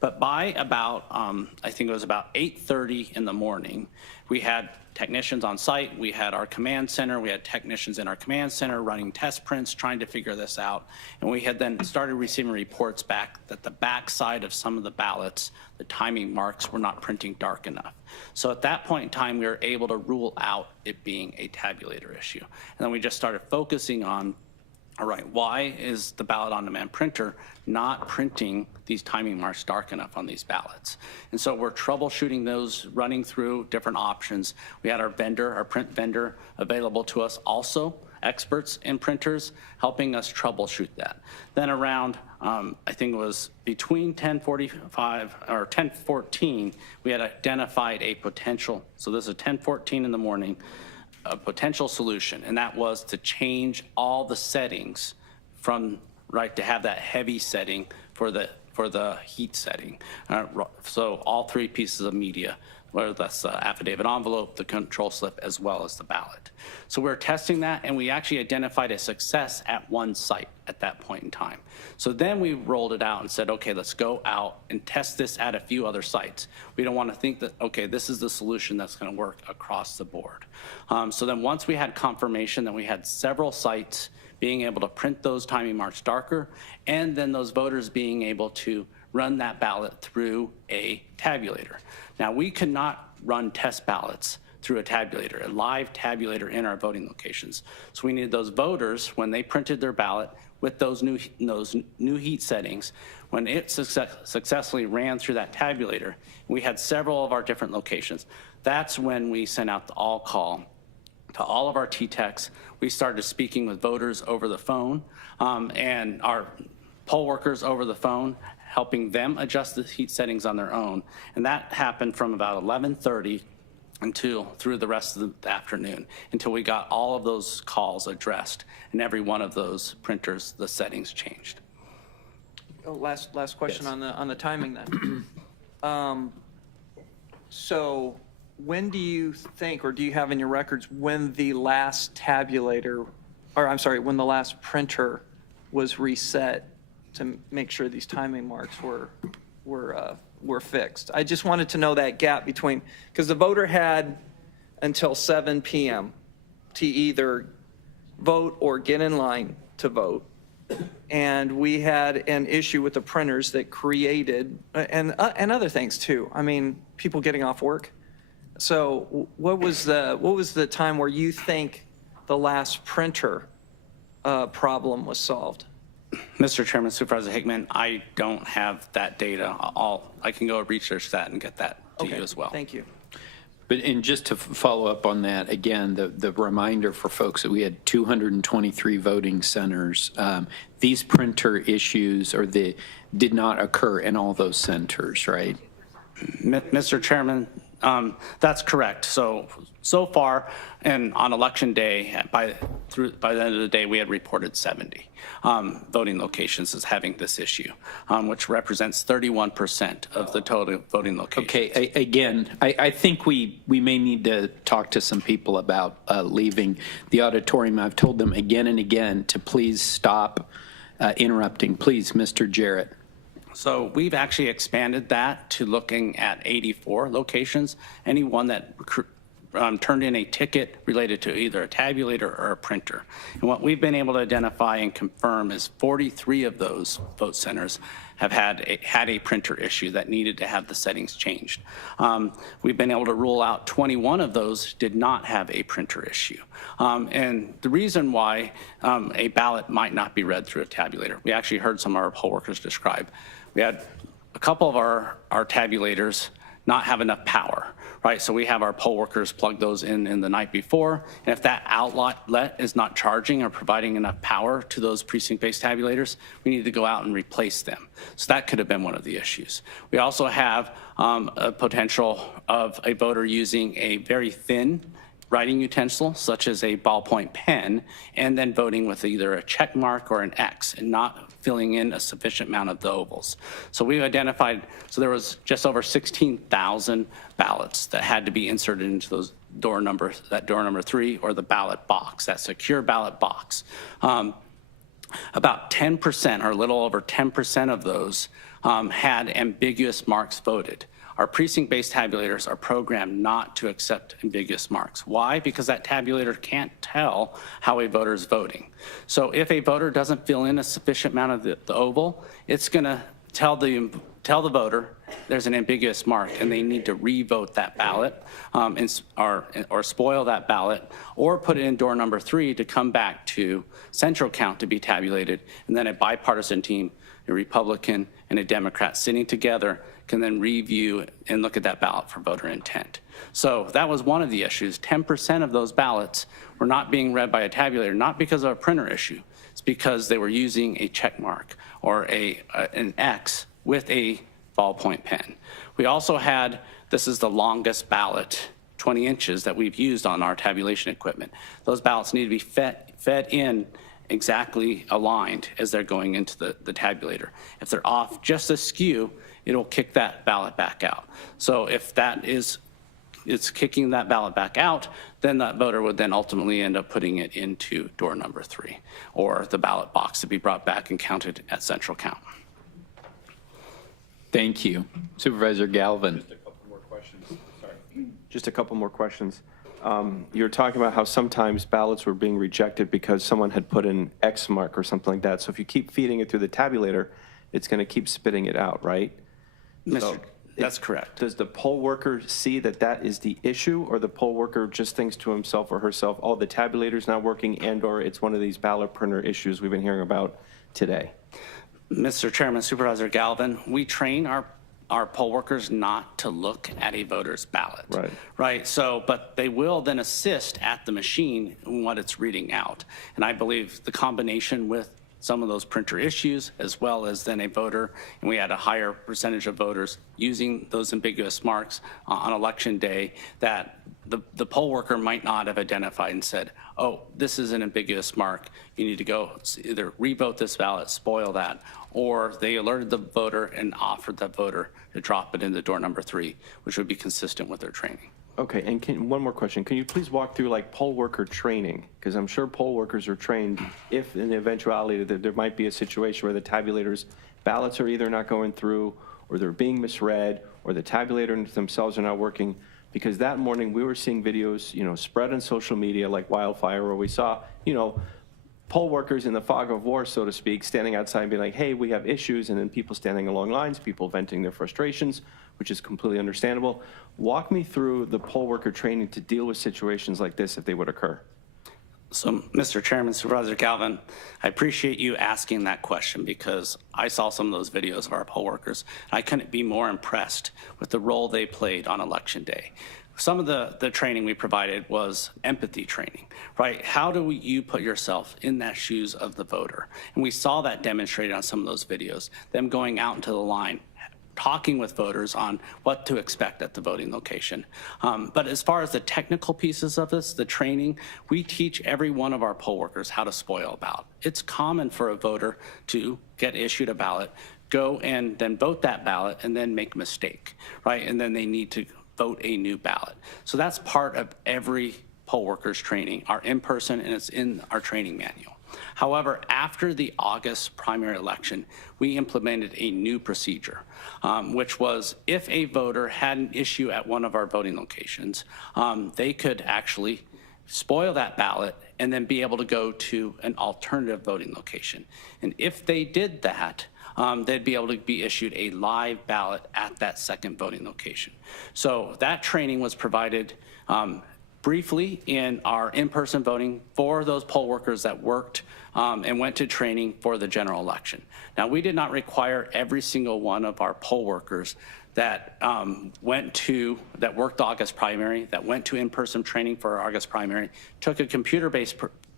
But by about, I think it was about 8:30 in the morning, we had technicians on site, we had our command center, we had technicians in our command center running test prints, trying to figure this out. And we had then started receiving reports back that the back side of some of the ballots, the timing marks were not printing dark enough. So at that point in time, we were able to rule out it being a tabulator issue. And then we just started focusing on, all right, why is the ballot on demand printer not printing these timing marks dark enough on these ballots? And so we're troubleshooting those, running through different options. We had our vendor, our print vendor, available to us, also experts in printers, helping us troubleshoot that. Then around, I think it was between 10:45 or 10:14, we had identified a potential, so this is 10:14 in the morning, a potential solution, and that was to change all the settings from, right, to have that heavy setting for the heat setting. So all three pieces of media, whether that's the affidavit envelope, the control slip, as well as the ballot. So we're testing that, and we actually identified a success at one site at that point in time. So then we rolled it out and said, okay, let's go out and test this at a few other sites. We don't want to think that, okay, this is the solution that's going to work across the board. So then once we had confirmation that we had several sites being able to print those timing marks darker, and then those voters being able to run that ballot through a tabulator. Now, we could not run test ballots through a tabulator, a live tabulator in our voting locations. So we needed those voters, when they printed their ballot with those new heat settings, when it successfully ran through that tabulator, we had several of our different locations. That's when we sent out the all call to all of our T-techs. We started speaking with voters over the phone, and our poll workers over the phone, helping them adjust the heat settings on their own. And that happened from about 11:30 until through the rest of the afternoon, until we got all of those calls addressed, and every one of those printers, the settings changed. Oh, last question. Yes. on the timing then. So when do you think, or do you have in your records, when the last tabulator, or I'm sorry, when the last printer was reset to make sure these timing marks were fixed? I just wanted to know that gap between, because the voter had until 7 p.m. to either vote or get in line to vote. And we had an issue with the printers that created, and other things too. I mean, people getting off work. So what was the time where you think the last printer problem was solved? Mr. Chairman, Supervisor Hickman, I don't have that data. I can go research that and get that to you as well. Thank you. And just to follow up on that, again, the reminder for folks that we had 223 voting centers. These printer issues did not occur in all those centers, right? Mr. Chairman, that's correct. So far, and on election day, by the end of the day, we had reported 70 voting locations as having this issue, which represents 31% of the total voting locations. Okay, again, I think we may need to talk to some people about leaving the auditorium. I've told them again and again to please stop interrupting. Please, Mr. Jarrett. So we've actually expanded that to looking at 84 locations. Anyone that turned in a ticket related to either a tabulator or a printer. And what we've been able to identify and confirm is 43 of those vote centers have had a printer issue that needed to have the settings changed. We've been able to rule out 21 of those did not have a printer issue. And the reason why a ballot might not be read through a tabulator, we actually heard some of our poll workers describe. We had a couple of our tabulators not have enough power, right? So we have our poll workers plug those in the night before, and if that outlet is not charging or providing enough power to those precinct-based tabulators, we need to go out and replace them. So that could have been one of the issues. We also have a potential of a voter using a very thin writing utensil, such as a ballpoint pen, and then voting with either a check mark or an X and not filling in a sufficient amount of the ovals. So we identified, so there was just over 16,000 ballots that had to be inserted into those door number 3 or the ballot box, that secure ballot box. About 10% or a little over 10% of those had ambiguous marks voted. Our precinct-based tabulators are programmed not to accept ambiguous marks. Why? Because that tabulator can't tell how a voter is voting. So if a voter doesn't fill in a sufficient amount of the oval, it's going to tell the voter there's an ambiguous mark and they need to re-vote that ballot or spoil that ballot or put it in door number 3 to come back to central count to be tabulated, and then a bipartisan team, a Republican and a Democrat sitting together can then review and look at that ballot for voter intent. So that was one of the issues. 10% of those ballots were not being read by a tabulator, not because of a printer issue. It's because they were using a check mark or an X with a ballpoint pen. We also had, this is the longest ballot, 20 inches, that we've used on our tabulation equipment. Those ballots need to be fed in exactly aligned as they're going into the tabulator. If they're off just askew, it'll kick that ballot back out. So if it's kicking that ballot back out, then that voter would then ultimately end up putting it into door number 3 or the ballot box to be brought back and counted at central count. Thank you. Supervisor Galvin. Just a couple more questions. Sorry. Just a couple more questions. You're talking about how sometimes ballots were being rejected because someone had put an X mark or something like that. So if you keep feeding it through the tabulator, it's going to keep spitting it out, right? So That's correct. Does the poll worker see that that is the issue, or the poll worker just thinks to himself or herself, oh, the tabulator's not working, and or it's one of these ballot printer issues we've been hearing about today? Mr. Chairman, Supervisor Galvin, we train our poll workers not to look at a voter's ballot. Right. So, but they will then assist at the machine in what it's reading out. And I believe the combination with some of those printer issues, as well as then a voter, and we had a higher percentage of voters using those ambiguous marks on election day, that the poll worker might not have identified and said, oh, this is an ambiguous mark. You need to go either revote this ballot, spoil that, or they alerted the voter and offered that voter to drop it into door number 3, which would be consistent with their training. Okay, and one more question. Can you please walk through like poll worker training? Because I'm sure poll workers are trained if in the eventuality that there might be a situation where the tabulators ballots are either not going through, or they're being misread, or the tabulators themselves are not working. Because that morning we were seeing videos, spread on social media like wildfire, where we saw, poll workers in the fog of war, so to speak, standing outside and being like, hey, we have issues, and then people standing along lines, people venting their frustrations, which is completely understandable. Walk me through the poll worker training to deal with situations like this if they would occur. So, Mr. Chairman, Supervisor Galvin, I appreciate you asking that question, because I saw some of those videos of our poll workers. I couldn't be more impressed with the role they played on election day. Some of the training we provided was empathy training, right? How do you put yourself in that shoes of the voter? And we saw that demonstrated on some of those videos, them going out into the line, talking with voters on what to expect at the voting location. But as far as the technical pieces of this, the training, we teach every one of our poll workers how to spoil a ballot. It's common for a voter to get issued a ballot, go and then vote that ballot, and then make a mistake, right? And then they need to vote a new ballot. So that's part of every poll worker's training, our in-person, and it's in our training manual. However, after the August primary election, we implemented a new procedure, which was if a voter had an issue at one of our voting locations, they could actually spoil that ballot and then be able to go to an alternative voting location. And if they did that, they'd be able to be issued a live ballot at that second voting location. So that training was provided briefly in our in-person voting for those poll workers that worked and went to training for the general election. Now, we did not require every single one of our poll workers that that worked the August primary, that went to in-person training for our August primary, took a computer-based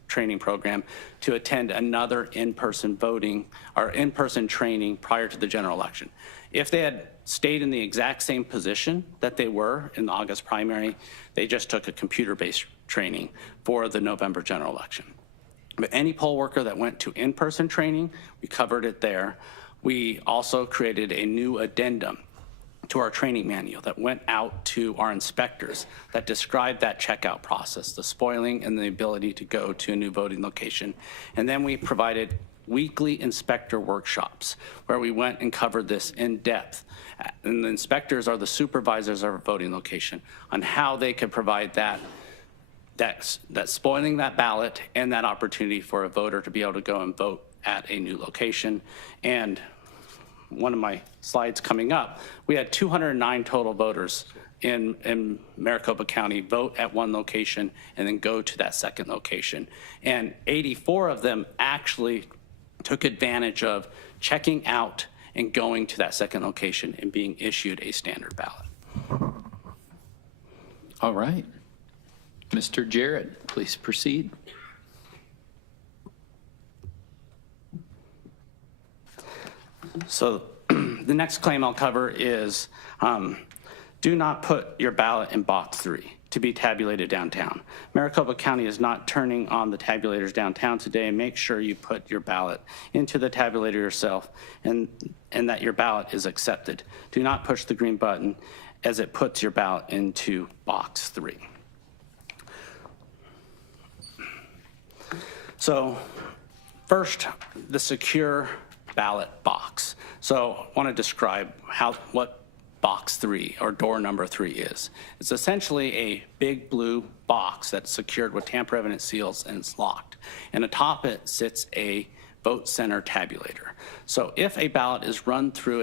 training program to attend another in-person voting or in-person training prior to the general election. If they had stayed in the exact same position that they were in the August primary, they just took a computer-based training for the November general election. But any poll worker that went to in-person training, we covered it there. We also created a new addendum to our training manual that went out to our inspectors that described that checkout process, the spoiling and the ability to go to a new voting location. And then we provided weekly inspector workshops where we went and covered this in depth. And the inspectors are the supervisors of our voting location on how they could provide that spoiling that ballot and that opportunity for a voter to be able to go and vote at a new location. And one of my slides coming up, we had 209 total voters in Maricopa County vote at one location and then go to that second location. And 84 of them actually took advantage of checking out and going to that second location and being issued a standard ballot. All right. Mr. Jarrett, please proceed. So the next claim I'll cover is do not put your ballot in box 3 to be tabulated downtown. Maricopa County is not turning on the tabulators downtown today. Make sure you put your ballot into the tabulator yourself and that your ballot is accepted. Do not push the green button as it puts your ballot into box 3. So first, the secure ballot box. So I want to describe what box 3 or door number 3 is. It's essentially a big blue box that's secured with tamper evident seals and it's locked. And atop it sits a vote center tabulator. So if a ballot is run through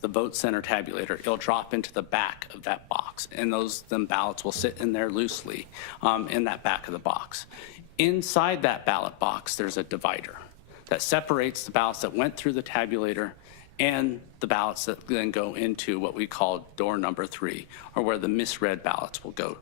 the vote center tabulator, it'll drop into the back of that box, and them ballots will sit in there loosely in that back of the box. Inside that ballot box, there's a divider that separates the ballots that went through the tabulator and the ballots that then go into what we call door number 3, or where the misread ballots will go.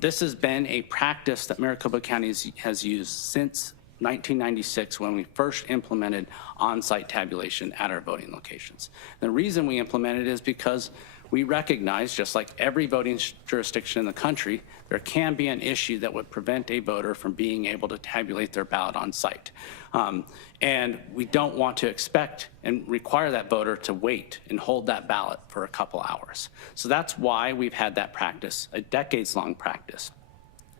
This has been a practice that Maricopa County has used since 1996 when we first implemented on-site tabulation at our voting locations. The reason we implemented it is because we recognize, just like every voting jurisdiction in the country, there can be an issue that would prevent a voter from being able to tabulate their ballot on site. And we don't want to expect and require that voter to wait and hold that ballot for a couple hours. So that's why we've had that practice, a decades-long practice.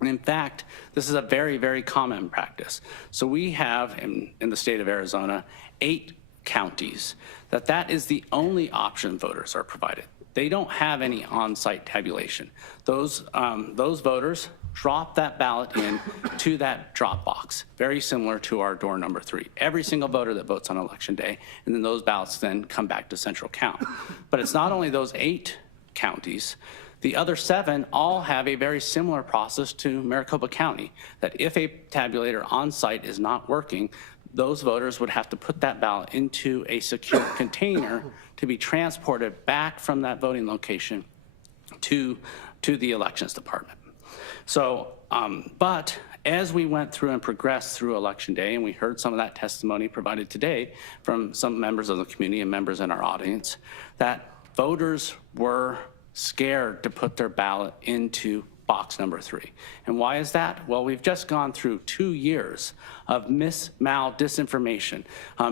And in fact, this is a very, very common practice. So we have, in the state of Arizona, 8 counties that is the only option voters are provided. They don't have any on-site tabulation. Those voters drop that ballot in to that drop box, very similar to our door number 3. Every single voter that votes on election day, and then those ballots then come back to central count. But it's not only those 8 counties, the other 7 all have a very similar process to Maricopa County, that if a tabulator on site is not working, those voters would have to put that ballot into a secure container to be transported back from that voting location to the elections department. So, but as we went through and progressed through election day, and we heard some of that testimony provided today from some members of the community and members in our audience, that voters were scared to put their ballot into box number 3. And why is that? Well, we've just gone through 2 years of disinformation,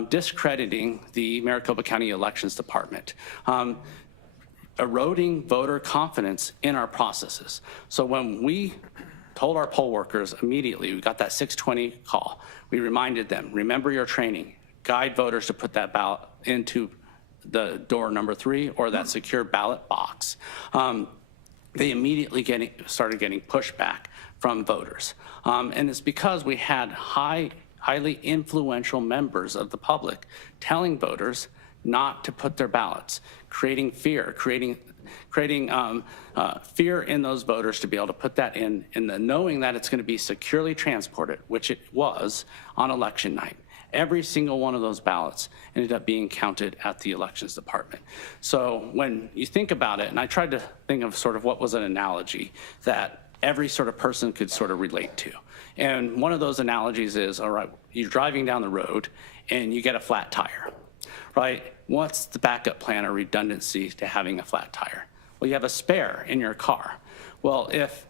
discrediting the Maricopa County Elections Department, eroding voter confidence in our processes. So when we told our poll workers immediately, we got that 6:20 call. We reminded them, remember your training, guide voters to put that ballot into the door number 3 or that secure ballot box. They immediately started getting pushback from voters. And it's because we had highly influential members of the public telling voters not to put their ballots, creating fear, creating fear in those voters to be able to put that in the knowing that it's going to be securely transported, which it was on election night. Every single one of those ballots ended up being counted at the elections department. So when you think about it, and I tried to think of sort of what was an analogy that every sort of person could sort of relate to. And one of those analogies is, all right, you're driving down the road and you get a flat tire, right? What's the backup plan or redundancy to having a flat tire? Well, you have a spare in your car. Well, if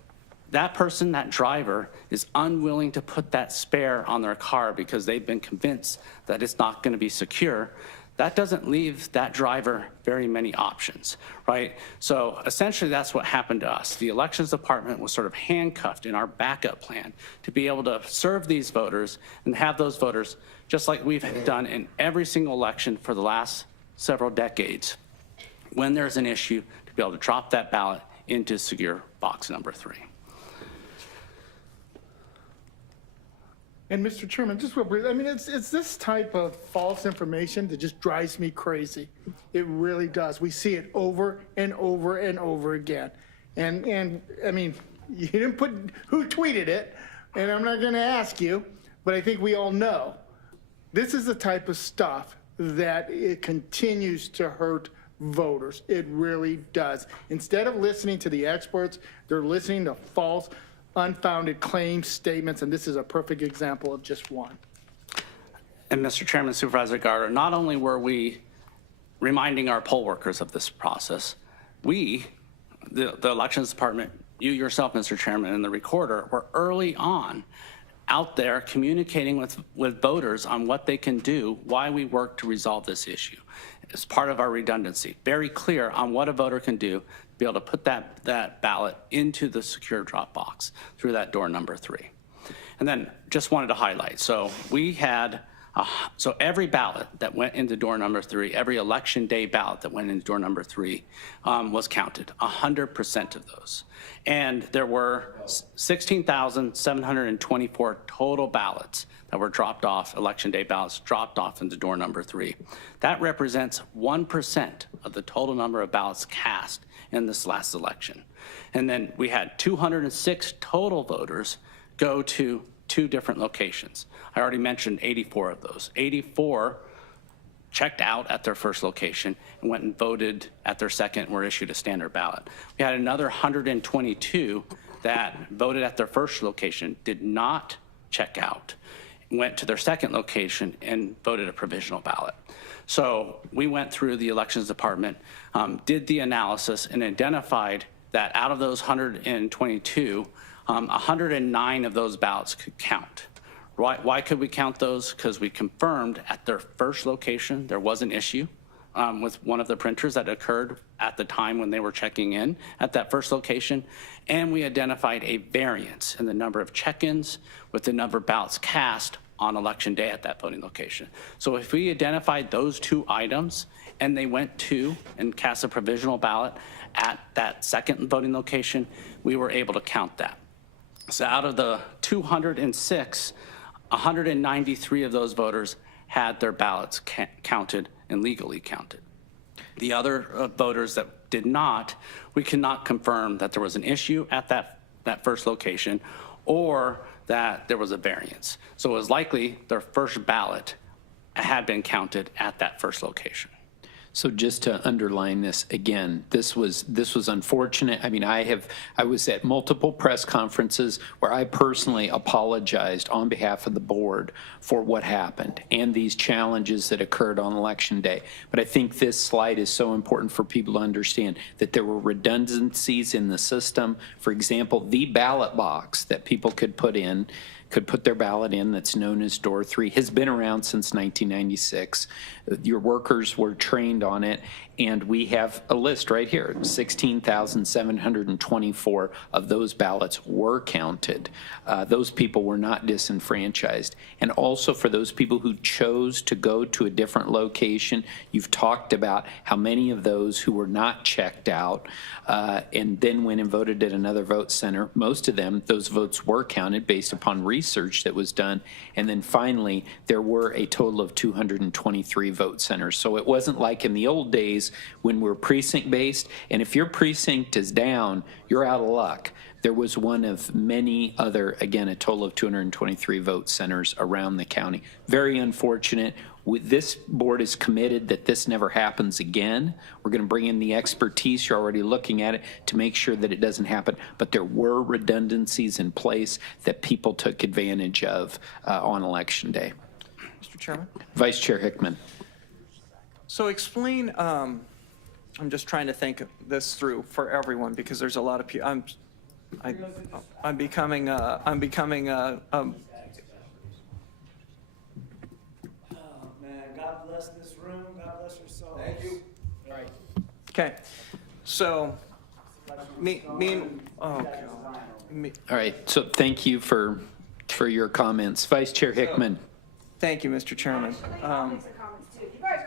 that person, that driver, is unwilling to put that spare on their car because they've been convinced that it's not going to be secure, that doesn't leave that driver very many options, right? So essentially that's what happened to us. The elections department was sort of handcuffed in our backup plan to be able to serve these voters and have those voters, just like we've done in every single election for the last several decades, when there's an issue, to be able to drop that ballot into secure box number 3. And Mr. Chairman, just real brief, I mean, it's this type of false information that just drives me crazy. It really does. We see it over and over and over again. And I mean, you didn't put who tweeted it, and I'm not going to ask you, but I think we all know this is the type of stuff that it continues to hurt voters. It really does. Instead of listening to the experts, they're listening to false, unfounded claims, statements, and this is a perfect example of just one. And Mr. Chairman, Supervisor Garter, not only were we reminding our poll workers of this process, we, the elections department, you yourself, Mr. Chairman, and the recorder were early on out there communicating with voters on what they can do, why we work to resolve this issue. It's part of our redundancy, very clear on what a voter can do, be able to put that ballot into the secure drop box through that door number 3. And then just wanted to highlight, so we had, so every ballot that went into door number 3, every election day ballot that went into door number 3 was counted, 100% of those. And there were 16,724 total ballots that were dropped off, election day ballots dropped off into door number 3. That represents 1% of the total number of ballots cast in this last election. And then we had 206 total voters go to 2 different locations. I already mentioned 84 of those. 84 checked out at their first location and went and voted at their second and were issued a standard ballot. We had another 122 that voted at their first location, did not check out, went to their second location and voted a provisional ballot. So we went through the elections department, did the analysis, and identified that out of those 122, 109 of those ballots could count. Why could we count those? Because we confirmed at their first location there was an issue with one of the printers that occurred at the time when they were checking in at that first location, and we identified a variance in the number of check-ins with the number of ballots cast on election day at that voting location. So if we identified those 2 items and they went to and cast a provisional ballot at that second voting location, we were able to count that. So out of the 206, 193 of those voters had their ballots counted and legally counted. The other voters that did not, we cannot confirm that there was an issue at that first location or that there was a variance. So it was likely their first ballot had been counted at that first location. So just to underline this again, this was unfortunate. I mean, I was at multiple press conferences where I personally apologized on behalf of the board for what happened and these challenges that occurred on election day. But I think this slide is so important for people to understand that there were redundancies in the system. For example, the ballot box that people could put in could put their ballot in that's known as door 3, has been around since 1996. Your workers were trained on it, and we have a list right here. 16,724 of those ballots were counted. Those people were not disenfranchised. And also for those people who chose to go to a different location, you've talked about how many of those who were not checked out and then went and voted at another vote center, most of them, those votes were counted based upon research that was done. And then finally, there were a total of 223 vote centers. So it wasn't like in the old days when we're precinct-based, and if your precinct is down, you're out of luck. There was one of many other, again, a total of 223 vote centers around the county. Very unfortunate. This board is committed that this never happens again. We're going to bring in the expertise. You're already looking at it to make sure that it doesn't happen. But there were redundancies in place that people took advantage of on Election Day. Mr. Chairman? Vice Chair Hickman. So explain, I'm just trying to think this through for everyone because there's a lot of people, I'm becoming God bless this room. God bless your soul. Thank you. All right. Okay. So, All right. So thank you for your comments. Vice Chair Hickman. Thank you, Mr. Chairman. You guys are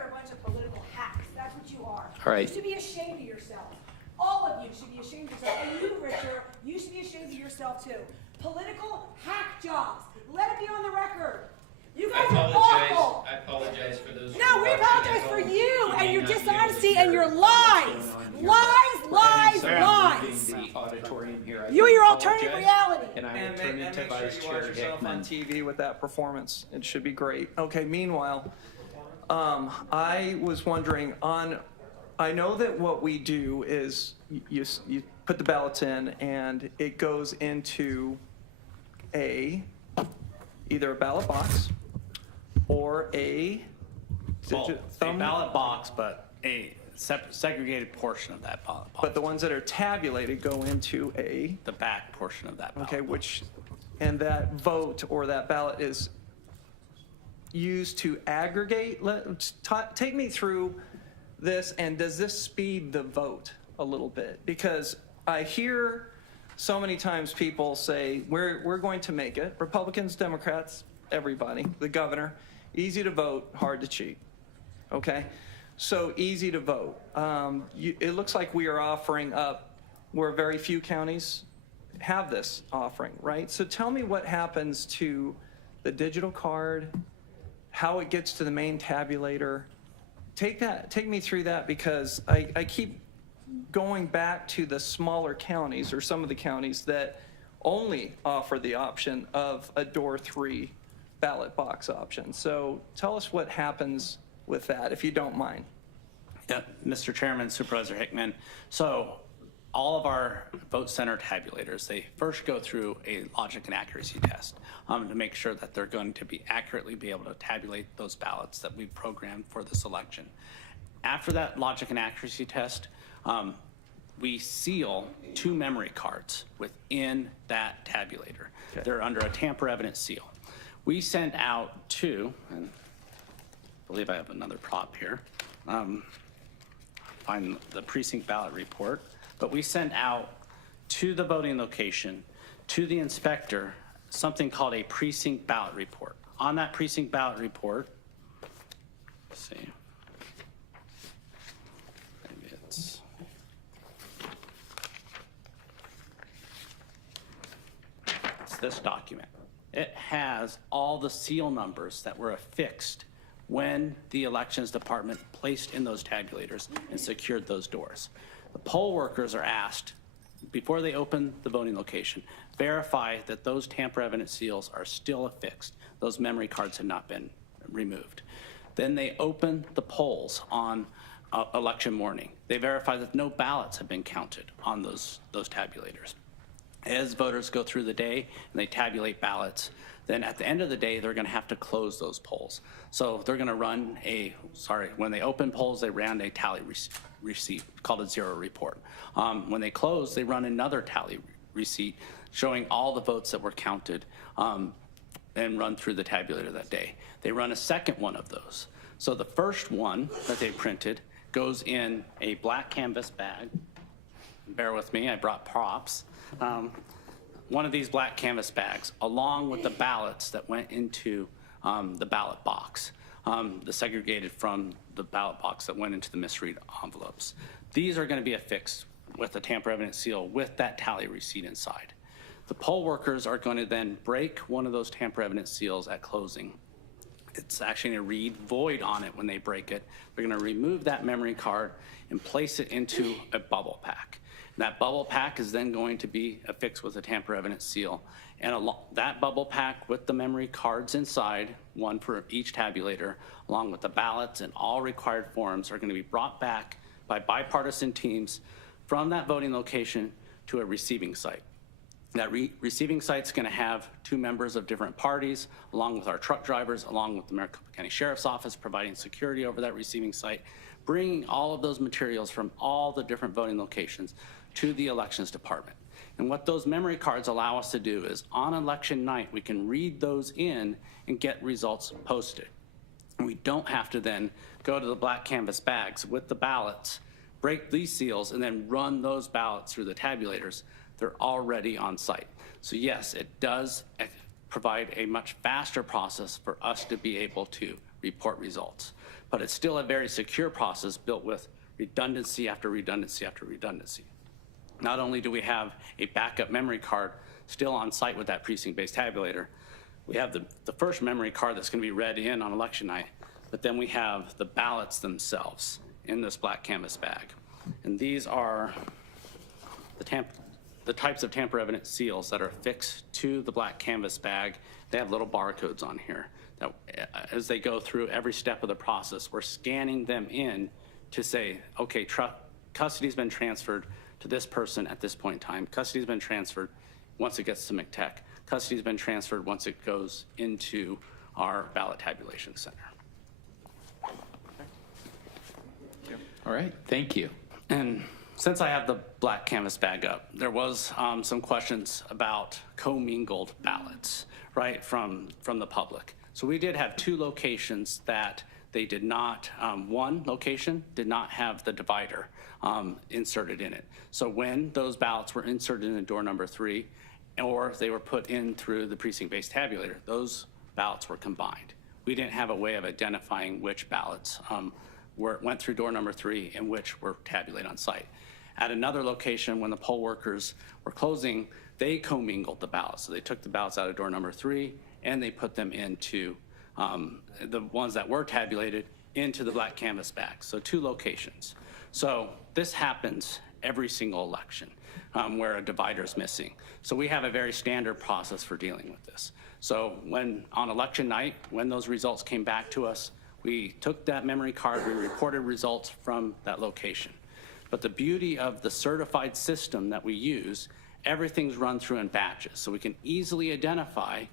a bunch of political hacks. That's what you are. All right. You should be ashamed of yourself. All of you should be ashamed of yourself. And you, Richard, you should be ashamed of yourself too. Political hack jobs. Let it be on the record. You guys are awful. I apologize for those. No, we apologize for you and your dishonesty and your lies. Lies. The auditorium here. You are your alternative reality. And I will And turn make it to sure Vice you watch Chair yourself on Hickman. TV with that performance. It should be great. Okay, meanwhile, I was wondering I know that what we do is you put the ballots in and it goes into either a ballot box or a ballot box, but a segregated portion of that ballot box. But the ones that are tabulated go into the back portion of that ballot box. And that vote or that ballot is used to aggregate. Take me through this, and does this speed the vote a little bit? Because I hear so many times people say, we're going to make it, Republicans, Democrats, everybody, the governor, easy to vote, hard to cheat, okay? So easy to vote. It looks like we are offering up where very few counties have this offering, right? So tell me what happens to the digital card, how it gets to the main tabulator. Take me through that, because I keep going back to the smaller counties or some of the counties that only offer the option of a door 3 ballot box option. So tell us what happens with that, if you don't mind. Yeah, Mr. Chairman, Supervisor Hickman. So all of our vote center tabulators, they first go through a logic and accuracy test to make sure that they're going to be accurately be able to tabulate those ballots that we've programmed for this election. After that logic and accuracy test, we seal 2 memory cards within that tabulator. Okay. They're under a tamper evidence seal. We sent out 2, and I believe I have another prop here. Find the precinct ballot report. But we sent out to the voting location, to the inspector, something called a precinct ballot report. On that precinct ballot report, let's see, maybe it's, this document. It has all the seal numbers that were affixed when the elections department placed in those tabulators and secured those doors. The poll workers are asked, before they open the voting location, verify that those tamper evidence seals are still affixed. Those memory cards have not been removed. Then they open the polls on election morning. They verify that no ballots have been counted on those tabulators. As voters go through the day and they tabulate ballots, then at the end of the day, they're going to have to close those polls. So they're going to run when they open polls, they ran a tally receipt called a 0 report. When they close, they run another tally receipt showing all the votes that were counted. and run through the tabulator that day. They run a second one of those. So the first one that they printed goes in a black canvas bag. Bear with me, I brought props. One of these black canvas bags, along with the ballots that went into the ballot box, the segregated from the ballot box that went into the misread envelopes. These are going to be affixed with a tamper evidence seal with that tally receipt inside. The poll workers are going to then break one of those tamper evidence seals at closing. It's actually going to read void on it when they break it. They're going to remove that memory card and place it into a bubble pack. And that bubble pack is then going to be affixed with a tamper evidence seal. And that bubble pack with the memory cards inside, one for each tabulator, along with the ballots and all required forms, are going to be brought back by bipartisan teams from that voting location to a receiving site. That receiving site's going to have 2 members of different parties, along with our truck drivers, along with the Maricopa County Sheriff's Office, providing security over that receiving site, bringing all of those materials from all the different voting locations to the elections department. And what those memory cards allow us to do is on election night, we can read those in and get results posted. And we don't have to then go to the black canvas bags with the ballots, break these seals, and then run those ballots through the tabulators. They're already on site. So yes, it does provide a much faster process for us to be able to report results. But it's still a very secure process built with redundancy after redundancy after redundancy. Not only do we have a backup memory card still on site with that precinct-based tabulator, we have the first memory card that's going to be read in on election night, but then we have the ballots themselves in this black canvas bag. And these are the types of tamper evidence seals that are affixed to the black canvas bag. They have little barcodes on here that as they go through every step of the process, we're scanning them in to say, okay, custody's been transferred to this person at this point in time. Custody's been transferred once it gets to McTech. Custody's been transferred once it goes into our ballot tabulation center. All right, thank you. And since I have the black canvas bag up, there was some questions about commingled ballots, right, from the public. So we did have 2 locations that they did not, one location did not have the divider inserted in it. So when those ballots were inserted in door number 3, or they were put in through the precinct-based tabulator, those ballots were combined. We didn't have a way of identifying which ballots went through door number 3 and which were tabulated on site. At another location, when the poll workers were closing, they commingled the ballots. So they took the ballots out of door number 3 and they put them into the ones that were tabulated into the black canvas bag. So 2 locations. So this happens every single election where a divider is missing. So we have a very standard process for dealing with this. So when on election night, when those results came back to us, we took that memory card, we reported results from that location. But the beauty of the certified system that we use, everything's run through in batches. So we can easily identify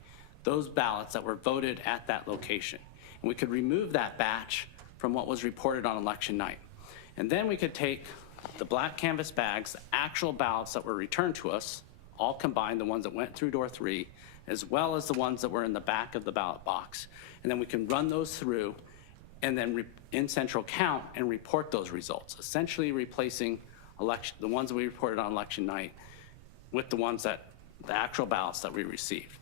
those ballots that were voted at that location. And we could remove that batch from what was reported on election night. And then we could take the black canvas bags, the actual ballots that were returned to us, all combined, the ones that went through door 3, as well as the ones that were in the back of the ballot box. And then we can run those through and then in central count and report those results, essentially replacing the ones that we reported on election night with the actual ballots that we received.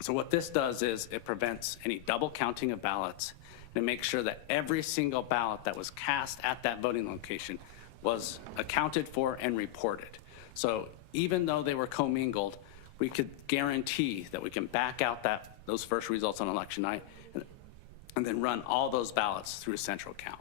So what this does is it prevents any double counting of ballots and it makes sure that every single ballot that was cast at that voting location was accounted for and reported. So even though they were commingled, we could guarantee that we can back out those first results on election night and then run all those ballots through central count.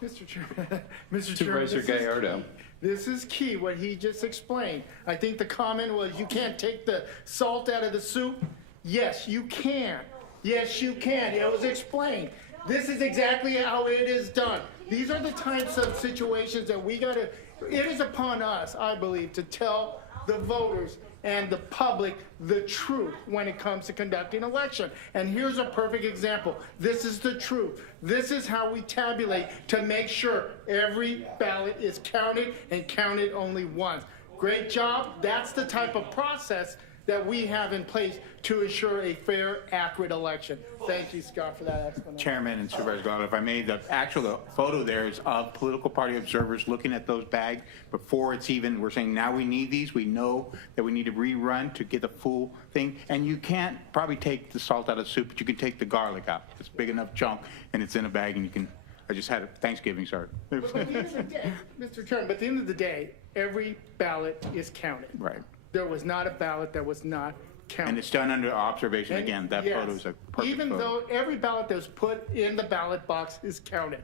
Mr. Chairman, Mr. Supervisor Gallardo. This is key, what he just explained. I think the comment was you can't take the salt out of the soup. Yes, you can. Yes, you can. It was explained. This is exactly how it is done. These are the types of situations that it is upon us, I believe, to tell the voters and the public the truth when it comes to conducting an election. And here's a perfect example. This is the truth. This is how we tabulate to make sure every ballot is counted and counted only once. Great job. That's the type of process that we have in place to ensure a fair, accurate election. Thank you, Scott, for that explanation. Chairman and Supervisor Ballot, if I may, the photo there is of political party observers looking at those bags before it's even, we're saying now we need these. We know that we need to rerun to get the full thing. And you can't probably take the salt out of the soup, but you can take the garlic out. It's a big enough chunk and it's in a bag and you can, I just had a Thanksgiving, sorry. But at the end of the day, Mr. Chairman, but at the end of the day, every ballot is counted. Right. There was not a ballot that was not counted. And it's done under observation. And Again, that yes, photo is a perfect even photo. though every ballot that was put in the ballot box is counted.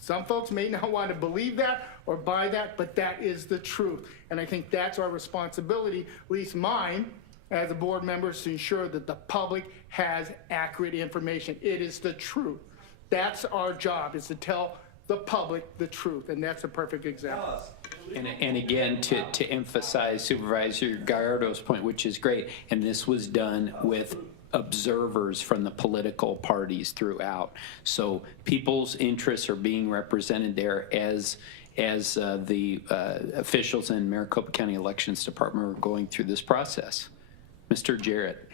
Some folks may not want to believe that or buy that, but that is the truth. And I think that's our responsibility, at least mine, as a board member, is to ensure that the public has accurate information. It is the truth. That's our job, is to tell the public the truth, and that's a perfect example. And again, to emphasize Supervisor Gallardo's point, which is great, and this was done with observers from the political parties throughout. So people's interests are being represented there as the officials in Maricopa County Elections Department are going through this process. Mr. Jarrett.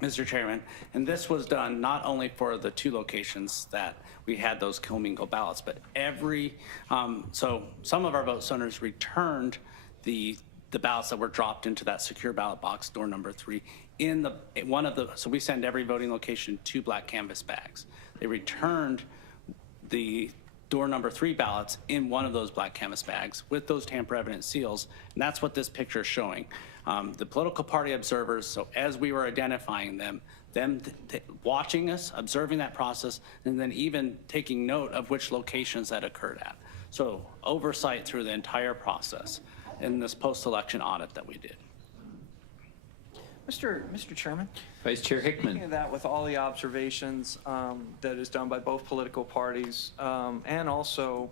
Mr. Chairman, and this was done not only for the 2 locations that we had those commingled ballots, but so some of our vote centers returned the ballots that were dropped into that secure ballot box, door number 3, so we send every voting location 2 black canvas bags. They returned the door number 3 ballots in one of those black canvas bags with those tamper evidence seals, and that's what this picture is showing. The political party observers, so as we were identifying them watching us, observing that process, and then even taking note of which locations that occurred at. So oversight through the entire process in this post-election audit that we did. Mr. Chairman? Vice Chair Hickman. Thinking of that with all the observations that is done by both political parties and also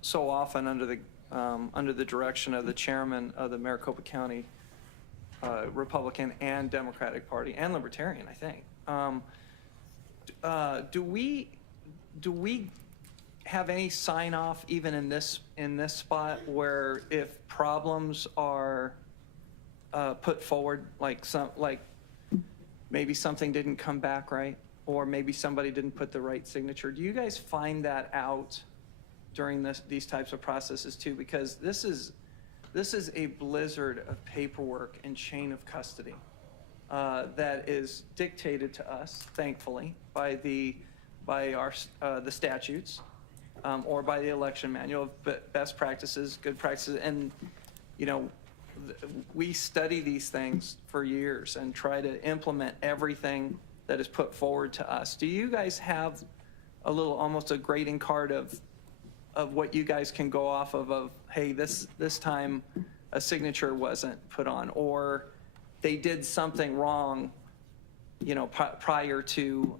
so often under the direction of the chairman of the Maricopa County Republican and Democratic Party and Libertarian, I think. Do we have any sign off even in this spot where if problems are put forward, like maybe something didn't come back right, or maybe somebody didn't put the right signature? Do you guys find that out during these types of processes too? Because this is a blizzard of paperwork and chain of custody that is dictated to us, thankfully, by the statutes or by the election manual of best practices, good practices, and we study these things for years and try to implement everything that is put forward to us. Do you guys have almost a grading card of what you guys can go off of hey, this time a signature wasn't put on, or they did something wrong, prior to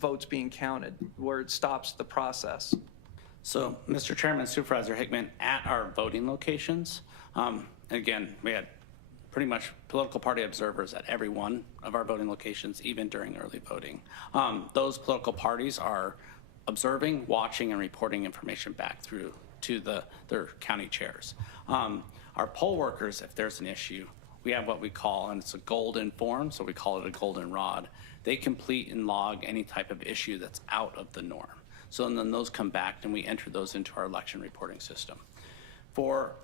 votes being counted, where it stops the process? So, Mr. Chairman, Supervisor Hickman, at our voting locations, again, we had pretty much political party observers at every one of our voting locations, even during early voting. Those political parties are observing, watching, and reporting information back through to their county chairs. Our poll workers, if there's an issue, we have what we call, and it's a golden form, so we call it a golden rod. They complete and log any type of issue that's out of the norm. So then those come back and we enter those into our election reporting system.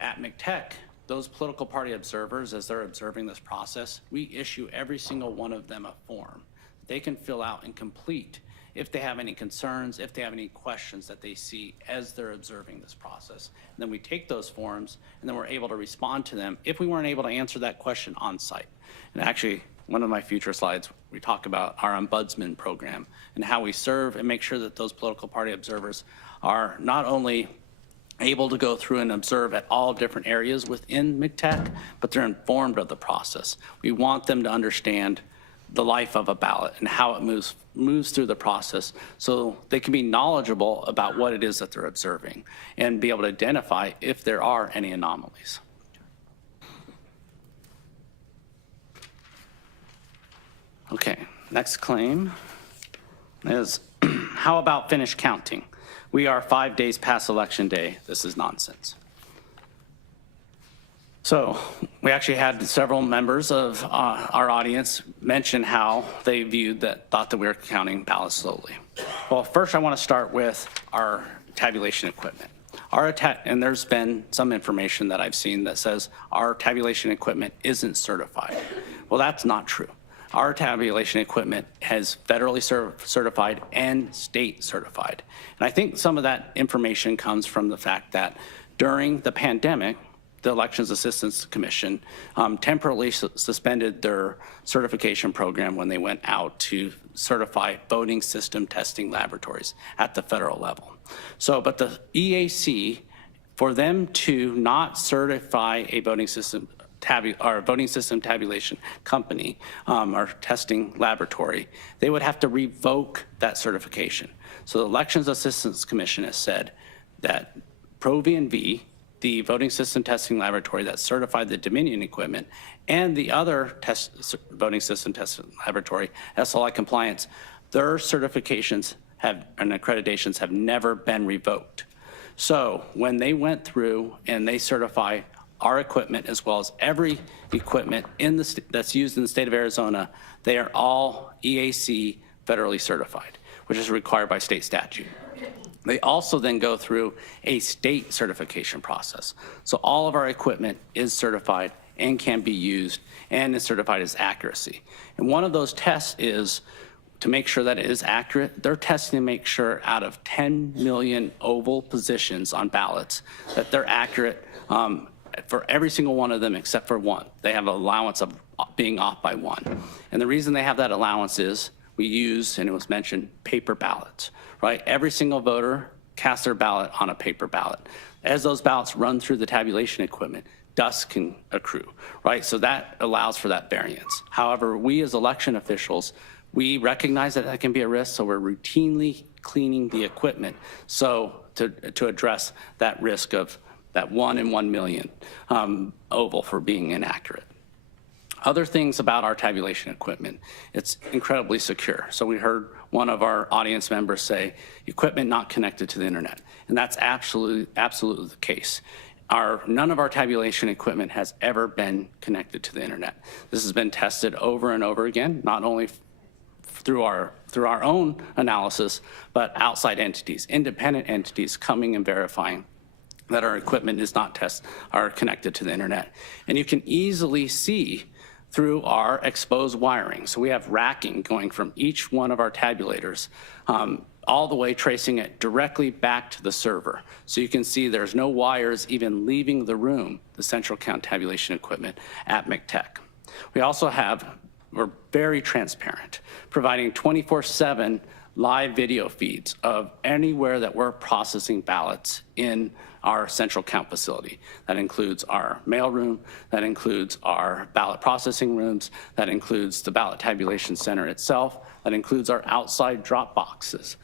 At McTech, those political party observers, as they're observing this process, we issue every single one of them a form that they can fill out and complete if they have any concerns, if they have any questions that they see as they're observing this process. And then we take those forms and then we're able to respond to them if we weren't able to answer that question on site. And actually, one of my future slides, we talk about our ombudsman program and how we serve and make sure that those political party observers are not only able to go through and observe at all different areas within MCTEC, but they're informed of the process. We want them to understand the life of a ballot and how it moves through the process so they can be knowledgeable about what it is that they're observing and be able to identify if there are any anomalies. Okay, next claim is how about finished counting? We are 5 days past election day. This is nonsense. So we actually had several members of our audience mention how they thought that we were counting ballots slowly. Well, first I want to start with our tabulation equipment. And there's been some information that I've seen that says our tabulation equipment isn't certified. Well, that's not true. Our tabulation equipment has federally certified and state certified. And I think some of that information comes from the fact that during the pandemic, the Elections Assistance Commission temporarily suspended their certification program when they went out to certify voting system testing laboratories at the federal level. So, but the EAC, for them to not certify a voting system tabulation company or testing laboratory, they would have to revoke that certification. So the Elections Assistance Commission has said that Pro-V&V, the voting system testing laboratory that certified the Dominion equipment, and the other voting system testing laboratory, SLI compliance, their certifications and accreditations have never been revoked. So when they went through and they certified our equipment as well as every equipment that's used in the state of Arizona, they are all EAC federally certified, which is required by state statute. They also then go through a state certification process. So all of our equipment is certified and can be used and is certified as accuracy. And one of those tests is to make sure that it is accurate. They're testing to make sure out of 10 million oval positions on ballots that they're accurate for every single one of them except for one. They have an allowance of being off by one. And the reason they have that allowance is we use, and it was mentioned, paper ballots, right? Every single voter casts their ballot on a paper ballot. As those ballots run through the tabulation equipment, dust can accrue, right? So that allows for that variance. However, we as election officials, we recognize that that can be a risk, so we're routinely cleaning the equipment so to address that risk of that 1 in 1 million oval for being inaccurate. Other things about our tabulation equipment, it's incredibly secure. So we heard one of our audience members say, equipment not connected to the internet. And that's absolutely the case. None of our tabulation equipment has ever been connected to the internet. This has been tested over and over again, not only through our own analysis, but outside entities, independent entities coming and verifying that our equipment is not are connected to the internet. And you can easily see through our exposed wiring. So we have racking going from each one of our tabulators, all the way tracing it directly back to the server. So you can see there's no wires even leaving the room, the central count tabulation equipment at McTech. We also we're very transparent, providing 24/7 live video feeds of anywhere that we're processing ballots in our central count facility. That includes our mail room, that includes our ballot processing rooms, that includes the ballot tabulation center itself, that includes our outside drop boxes,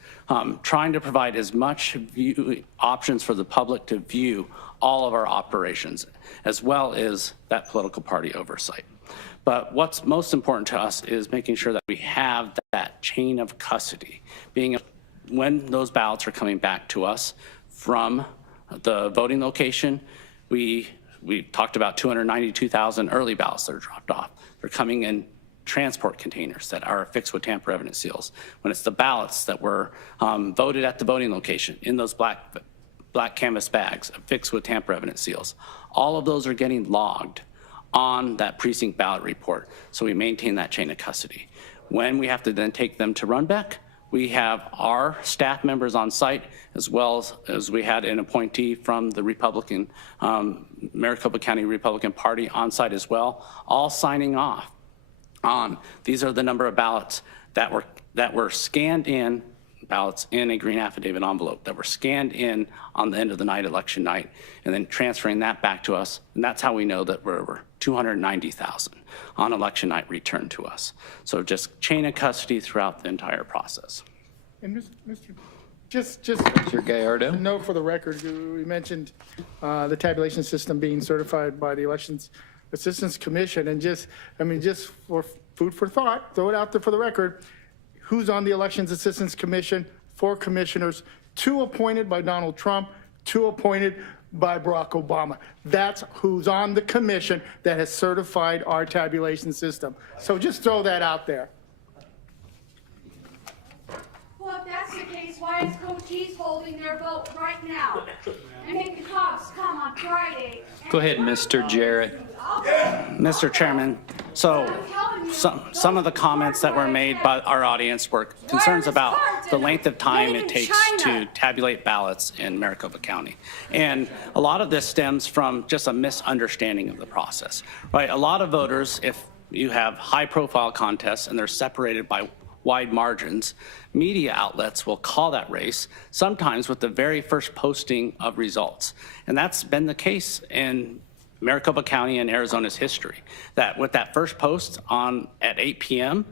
trying to provide as much options for the public to view all of our operations, as well as that political party oversight. But what's most important to us is making sure that we have that chain of custody, when those ballots are coming back to us from the voting location. We talked about 292,000 early ballots that are dropped off. They're coming in transport containers that are affixed with tamper evidence seals. When it's the ballots that were voted at the voting location in those black canvas bags affixed with tamper evidence seals, all of those are getting logged on that precinct ballot report. So we maintain that chain of custody. When we have to then take them to Runbeck, we have our staff members on site, as well as we had an appointee from the Republican, Maricopa County Republican Party on site as well, all signing off on these are the number of ballots that were scanned in, ballots in a green affidavit envelope that were scanned in on the end of the night, election night, and then transferring that back to us. And that's how we know that we're over 290,000 on election night returned to us. So just chain of custody throughout the entire process. And Mr. Just Mr. Gallardo? a note for the record, we mentioned the tabulation system being certified by the Elections Assistance Commission, and just for food for thought, throw it out there for the record. Who's on the Elections Assistance Commission? 4 commissioners, 2 appointed by Donald Trump, 2 appointed by Barack Obama. That's who's on the commission that has certified our tabulation system. So just throw that out there. Well, if that's the case, why is Coach E's holding their vote right now? And make the cops come on Friday. Go ahead, Mr. Jarrett. Mr. Chairman, so some of the comments that were made by our audience were concerns about the length of time it takes to tabulate ballots in Maricopa County. And a lot of this stems from just a misunderstanding of the process, right? A lot of voters, if you have high-profile contests and they're separated by wide margins, media outlets will call that race, sometimes with the very first posting of results. And that's been the case in Maricopa County and Arizona's history, that with that first post at 8 p.m.,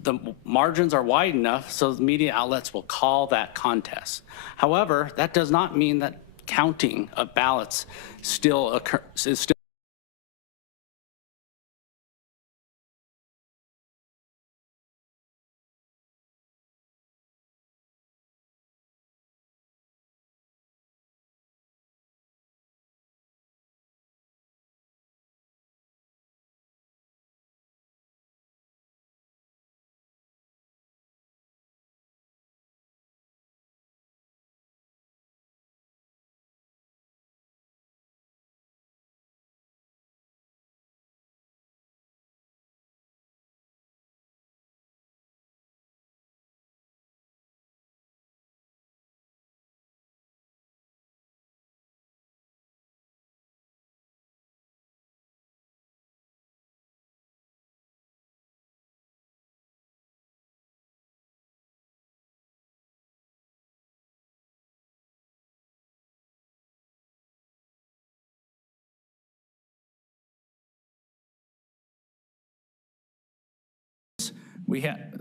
the margins are wide enough so the media outlets will call that contest. However, that does not mean that counting of ballots is still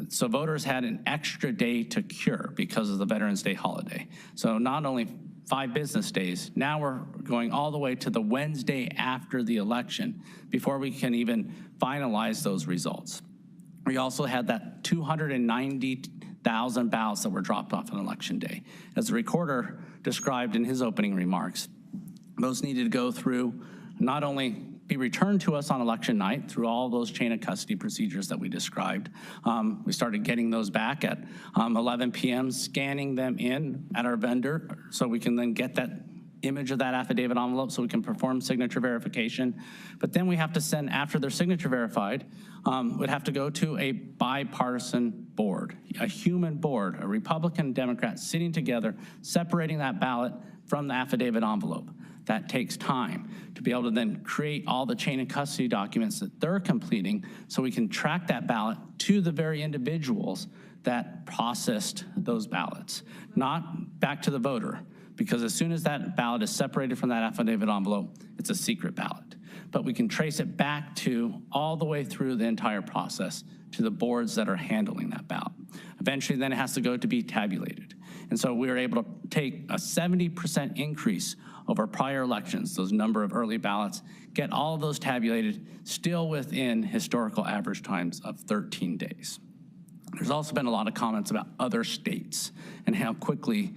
so voters had an extra day to cure because of the Veterans Day holiday. So not only 5 business days, now we're going all the way to the Wednesday after the election before we can even finalize those results. We also had that 290,000 ballots that were dropped off on election day. As the recorder described in his opening remarks, those needed to go through not only be returned to us on election night through all those chain of custody procedures that we described. We started getting those back at 11 p.m., scanning them in at our vendor so we can then get that image of that affidavit envelope so we can perform signature verification. But then we have to send, after they're signature verified, we'd have to go to a bipartisan board, a human board, a Republican and Democrat sitting together, separating that ballot from the affidavit envelope. That takes time to be able to then create all the chain of custody documents that they're completing so we can track that ballot to the very individuals that processed those ballots, not back to the voter, because as soon as that ballot is separated from that affidavit envelope, it's a secret ballot. But we can trace it back to all the way through the entire process to the boards that are handling that ballot. Eventually, then it has to go to be tabulated. And so we were able to take a 70% increase over prior elections, those number of early ballots, get all of those tabulated, still within historical average times of 13 days. There's also been a lot of comments about other states and how quickly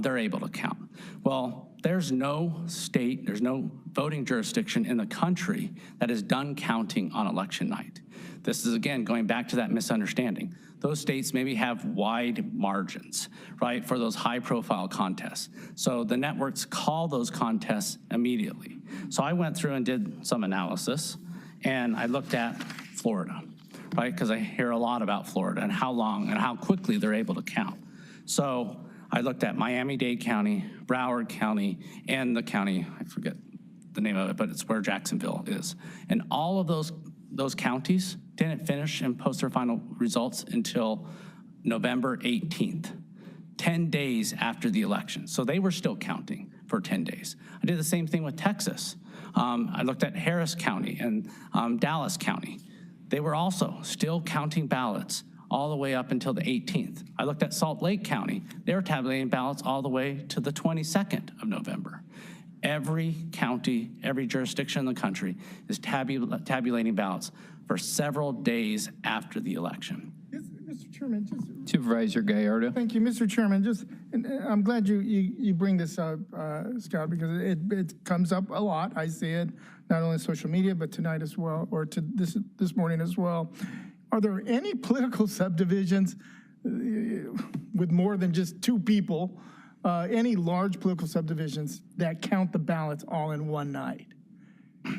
they're able to count. Well, there's no state, there's no voting jurisdiction in the country that is done counting on election night. This is, again, going back to that misunderstanding. Those states maybe have wide margins, right, for those high-profile contests. So the networks call those contests immediately. So I went through and did some analysis, and I looked at Florida, right, because I hear a lot about Florida and how long and how quickly they're able to count. So I looked at Miami-Dade County, Broward County, and the county, I forget the name of it, but it's where Jacksonville is. And all of those counties didn't finish and post their final results until November 18th, 10 days after the election. So they were still counting for 10 days. I did the same thing with Texas. I looked at Harris County and Dallas County. They were also still counting ballots all the way up until the 18th. I looked at Salt Lake County. They were tabulating ballots all the way to the 22nd of November. Every county, every jurisdiction in the country is tabulating ballots for several days after the election. Mr. Chairman, just Supervisor Gallardo. thank you, Mr. Chairman. Just, and I'm glad you bring this up, Scott, because it comes up a lot. I see it not only on social media, but tonight as well, or to this morning as well. Are there any political subdivisions with more than just 2 people, any large political subdivisions that count the ballots all in one night?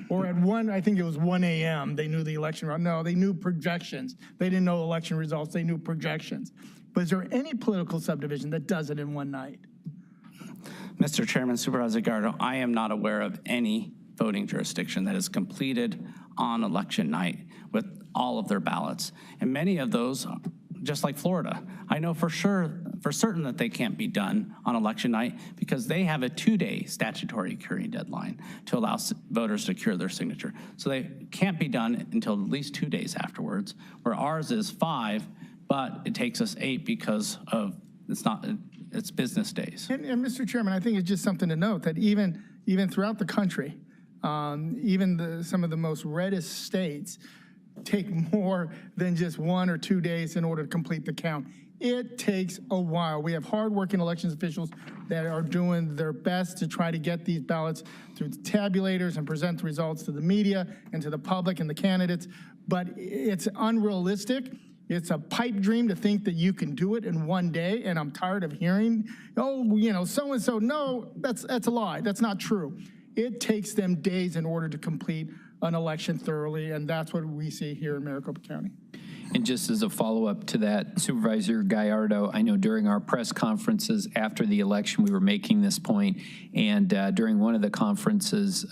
Or at I think it was 1 a.m., they knew the election. No, they knew projections. They didn't know election results, they knew projections. But is there any political subdivision that does it in one night? Mr. Chairman, Supervisor Gardo, I am not aware of any voting jurisdiction that is completed on election night with all of their ballots. And many of those, just like Florida, I know for certain that they can't be done on election night because they have a 2-day statutory curing deadline to allow voters to cure their signature. So they can't be done until at least 2 days afterwards, where ours is 5, but it takes us 8 because of it's business days. And Mr. Chairman, I think it's just something to note that even throughout the country, even some of the most reddest states take more than just 1 or 2 days in order to complete the count. It takes a while. We have hardworking elections officials that are doing their best to try to get these ballots through the tabulators and present the results to the media and to the public and the candidates, but it's unrealistic. It's a pipe dream to think that you can do it in 1 day, and I'm tired of hearing, oh, so-and-so. No, that's a lie. That's not true. It takes them days in order to complete an election thoroughly, and that's what we see here in Maricopa County. And just as a follow-up to that, Supervisor Gallardo, I know during our press conferences after the election, we were making this point, and during one of the conferences,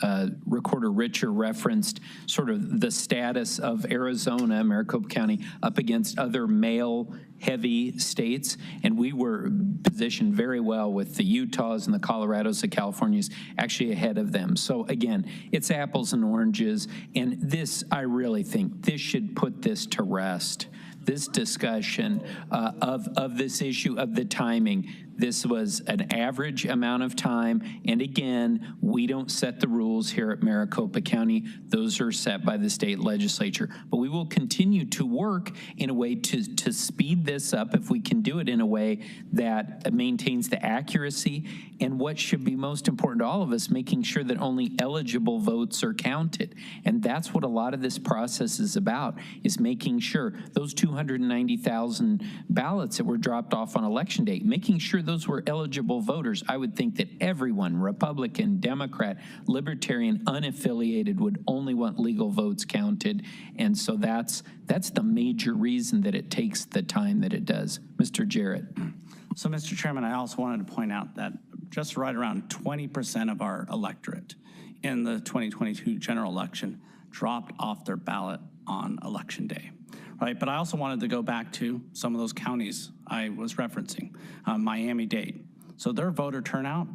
Recorder Richer referenced sort of the status of Arizona, Maricopa County, up against other mail-heavy states, and we were positioned very well with the Utahs and the Colorados, the Californias, actually ahead of them. So again, it's apples and oranges, and this, I really think, this should put this to rest. This discussion of this issue of the timing. This was an average amount of time, and again, we don't set the rules here at Maricopa County. Those are set by the state legislature. But we will continue to work in a way to speed this up if we can do it in a way that maintains the accuracy and what should be most important to all of us, making sure that only eligible votes are counted. And that's what a lot of this process is about, is making sure those 290,000 ballots that were dropped off on election day, making sure those were eligible voters. I would think that everyone, Republican, Democrat, Libertarian, unaffiliated, would only want legal votes counted. And so that's the major reason that it takes the time that it does. Mr. Jarrett. So, Mr. Chairman, I also wanted to point out that just right around 20% of our electorate in the 2022 general election dropped off their ballot on election day. Right, but I also wanted to go back to some of those counties I was referencing, Miami-Dade. So their voter turnout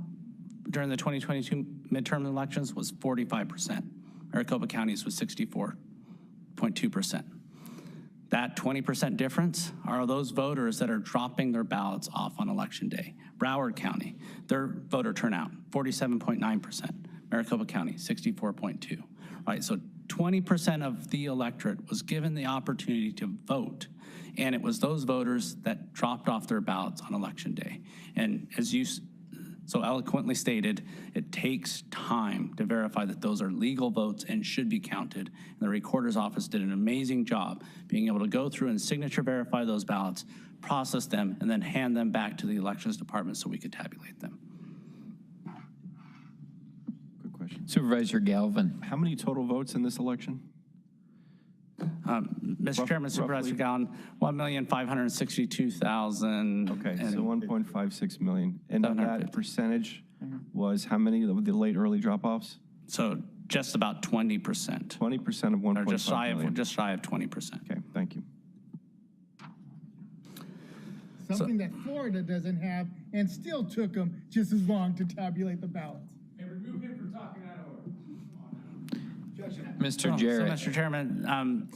during the 2022 midterm elections was 45%. Maricopa County's was 64.2%. That 20% difference are those voters that are dropping their ballots off on election day. Broward County, their voter turnout, 47.9%. Maricopa County, 64.2%. Right, so 20% of the electorate was given the opportunity to vote, and it was those voters that dropped off their ballots on election day. And as you so eloquently stated, it takes time to verify that those are legal votes and should be counted. And the recorder's office did an amazing job being able to go through and signature verify those ballots, process them, and then hand them back to the elections department so we could tabulate them. Supervisor Galvin. How many total votes in this election? Mr. Chairman, Supervisor Galvin, 1,562,000. Okay, so 1.56 million. And that percentage was how many of the late early drop-offs? So just about 20%. 20% of 1.5 million. Just shy of 20%. Okay, thank you. Something that Florida doesn't have, and still took them just as long to tabulate the ballots. And remove him for talking out of order. Mr. Jarrett. So, Mr. Chairman,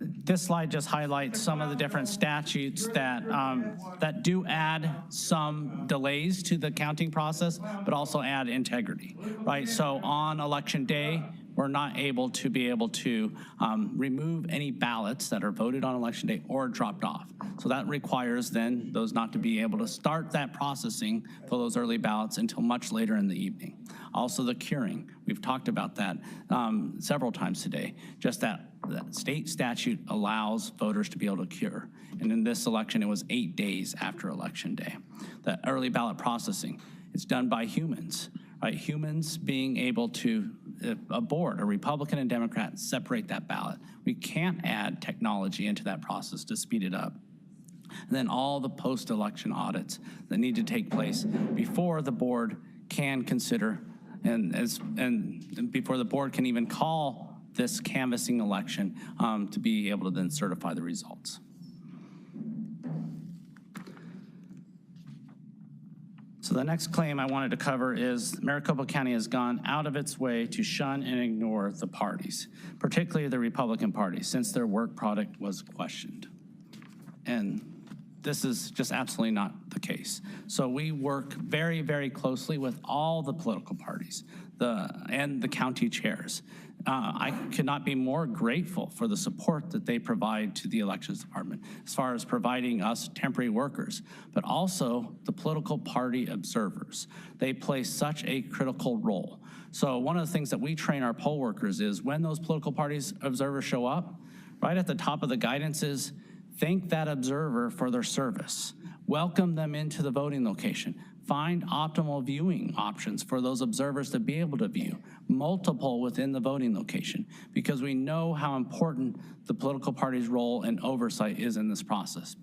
this slide just highlights some of the different statutes that do add some delays to the counting process, but also add integrity, right? So on election day, we're not able to remove any ballots that are voted on election day or dropped off. So that requires then those not to be able to start that processing for those early ballots until much later in the evening. Also the curing, we've talked about that several times today, just that state statute allows voters to be able to cure. And in this election, it was 8 days after election day. The early ballot processing, it's done by humans, right? Humans being able to, a board, a Republican and Democrat, separate that ballot. We can't add technology into that process to speed it up. And then all the post-election audits that need to take place before the board can consider and before the board can even call this canvassing election to be able to then certify the results. So the next claim I wanted to cover is Maricopa County has gone out of its way to shun and ignore the parties, particularly the Republican Party, since their work product was questioned. And this is just absolutely not the case. So we work very, very closely with all the political parties and the county chairs. I could not be more grateful for the support that they provide to the elections department as far as providing us temporary workers, but also the political party observers. They play such a critical role. So one of the things that we train our poll workers is when those political parties observers show up, right at the top of the guidance is, thank that observer for their service. Welcome them into the voting location. Find optimal viewing options for those observers to be able to view, multiple within the voting location, because we know how important the political party's role and oversight is in this process.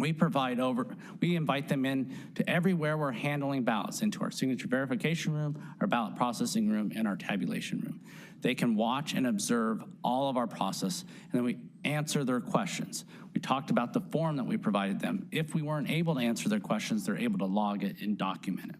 We invite them in to everywhere we're handling ballots, into our signature verification room, our ballot processing room, and our tabulation room. They can watch and observe all of our process, and then we answer their questions. We talked about the form that we provided them. If we weren't able to answer their questions, they're able to log it and document it.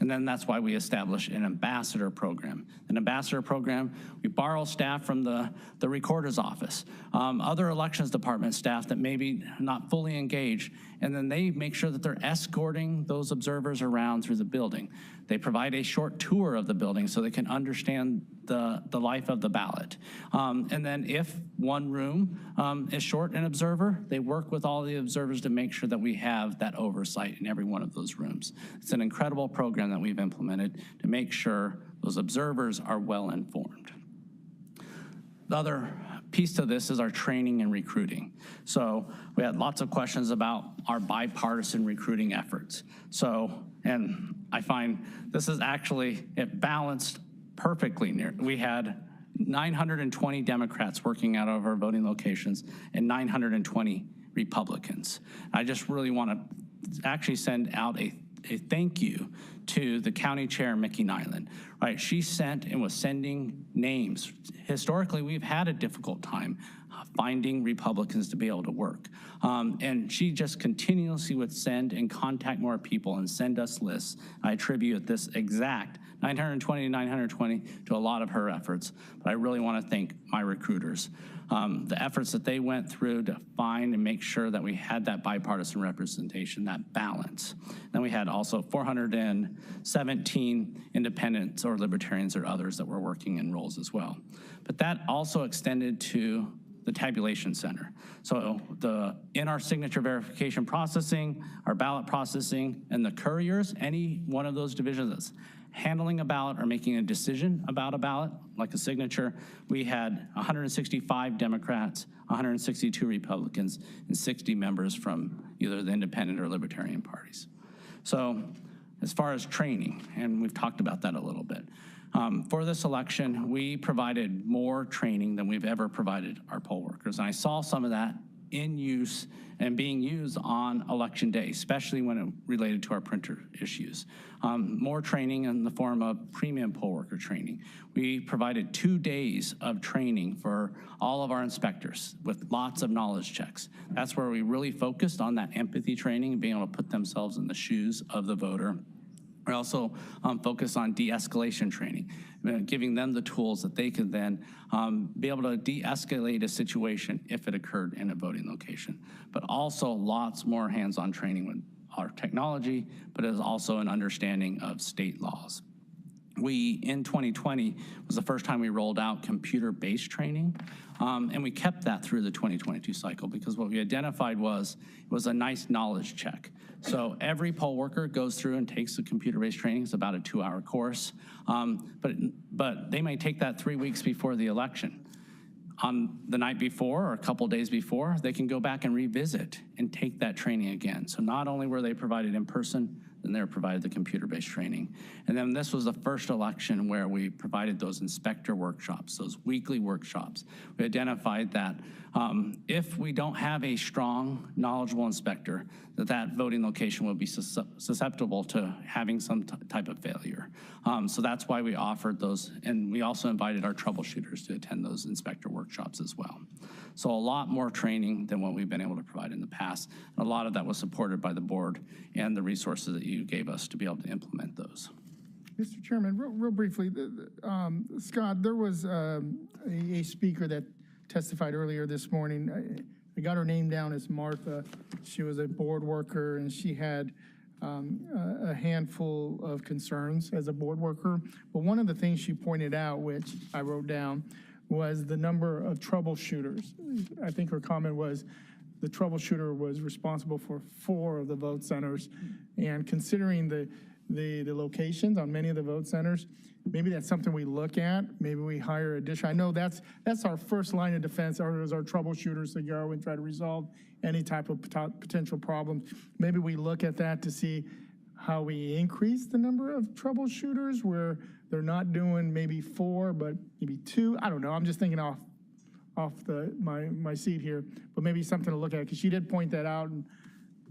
And then that's why we established an ambassador program. An ambassador program, we borrow staff from the recorder's office, other elections department staff that may be not fully engaged, and then they make sure that they're escorting those observers around through the building. They provide a short tour of the building so they can understand the life of the ballot. And then if one room is short an observer, they work with all the observers to make sure that we have that oversight in every one of those rooms. It's an incredible program that we've implemented to make sure those observers are well informed. The other piece to this is our training and recruiting. So we had lots of questions about our bipartisan recruiting efforts. And I find this is actually, it balanced perfectly. We had 920 Democrats working out of our voting locations and 920 Republicans. I just really want to actually send out a thank you to the county chair, Mickey Nyland. Right, she sent and was sending names. Historically, we've had a difficult time finding Republicans to be able to work. And she just continuously would send and contact more people and send us lists. I attribute this exact 920 to 920 to a lot of her efforts, but I really want to thank my recruiters. The efforts that they went through to find and make sure that we had that bipartisan representation, that balance. Then we had also 417 independents or libertarians or others that were working in roles as well. But that also extended to the tabulation center. So in our signature verification processing, our ballot processing, and the couriers, any one of those divisions that's handling a ballot or making a decision about a ballot, like a signature, we had 165 Democrats, 162 Republicans, and 60 members from either the independent or libertarian parties. So as far as training, and we've talked about that a little bit, for this election, we provided more training than we've ever provided our poll workers. And I saw some of that in use and being used on election day, especially when it related to our printer issues. More training in the form of premium poll worker training. We provided 2 days of training for all of our inspectors with lots of knowledge checks. That's where we really focused on that empathy training and being able to put themselves in the shoes of the voter. We also focus on de-escalation training, giving them the tools that they could then be able to de-escalate a situation if it occurred in a voting location. But also lots more hands-on training with our technology, but it is also an understanding of state laws. we, in 2020, was the first time we rolled out computer-based training, and we kept that through the 2022 cycle because what we identified was a nice knowledge check. So every poll worker goes through and takes the computer-based training. It's about a 2-hour course, but they may take that 3 weeks before the election. On the night before or a couple days before, they can go back and revisit and take that training again. So not only were they provided in person, then they were provided the computer-based training. And then this was the first election where we provided those inspector workshops, those weekly workshops. We identified that if we don't have a strong, knowledgeable inspector, that voting location will be susceptible to having some type of failure. So that's why we offered those, and we also invited our troubleshooters to attend those inspector workshops as well. So a lot more training than what we've been able to provide in the past. And a lot of that was supported by the board and the resources that you gave us to be able to implement those. Mr. Chairman, real briefly, Scott, there was a speaker that testified earlier this morning. I got her name down as Martha. She was a board worker, and she had a handful of concerns as a board worker. But one of the things she pointed out, which I wrote down, was the number of troubleshooters. I think her comment was the troubleshooter was responsible for 4 of the vote centers. And considering the locations on many of the vote centers, maybe that's something we look at. Maybe we hire additional. I know that's our first line of defense, is our troubleshooters to go and try to resolve any type of potential problems. Maybe we look at that to see how we increase the number of troubleshooters where they're not doing maybe 4, but maybe 2. I don't know. I'm just thinking off my seat here, but maybe something to look at, because she did point that out.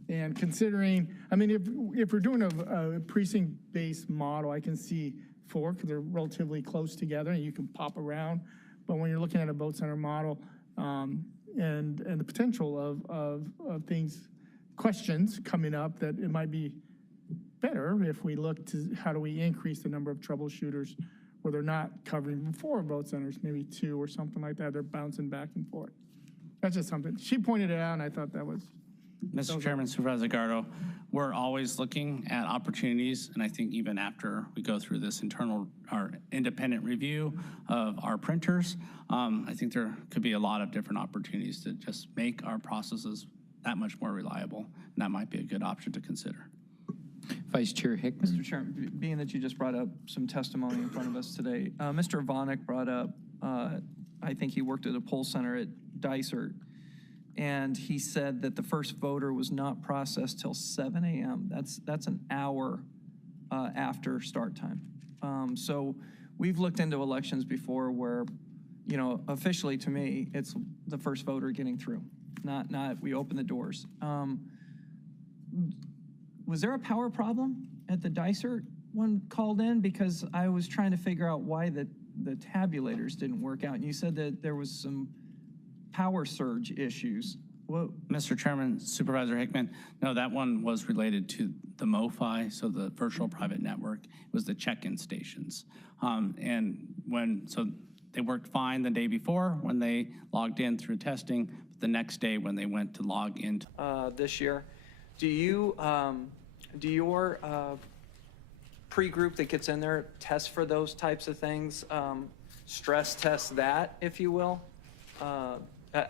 And considering, I mean, if we're doing a precinct-based model, I can see 4 because they're relatively close together and you can pop around. But when you're looking at a vote center model and the potential of things, questions coming up, that it might be better if we look to how do we increase the number of troubleshooters where they're not covering 4 vote centers, maybe 2 or something like that. They're bouncing back and forth. That's just something. She pointed it out, and I thought that was... Mr. Chairman, Supervisor Gardo, we're always looking at opportunities, and I think even after we go through this our independent review of our printers, I think there could be a lot of different opportunities to just make our processes that much more reliable, and that might be a good option to consider. Vice Chair Hickman. Mr. Chairman, being that you just brought up some testimony in front of us today, Mr. Vonik brought up, I think he worked at a poll center at Dysart, and he said that the first voter was not processed till 7 a.m. That's an hour after start time. So we've looked into elections before where, you know, officially to me, it's the first voter getting through, not we open the doors. Was there a power problem at the Dysart one called in? Because I was trying to figure out why the tabulators didn't work out, and you said that there was some power surge issues. Whoa. Mr. Chairman, Supervisor Hickman, no, that one was related to the MoFi, so the virtual private network. It was the check-in stations. So they worked fine the day before when they logged in through testing, but the next day when they went to log in. This year, do your pre-group that gets in there test for those types of things, stress test that, if you will?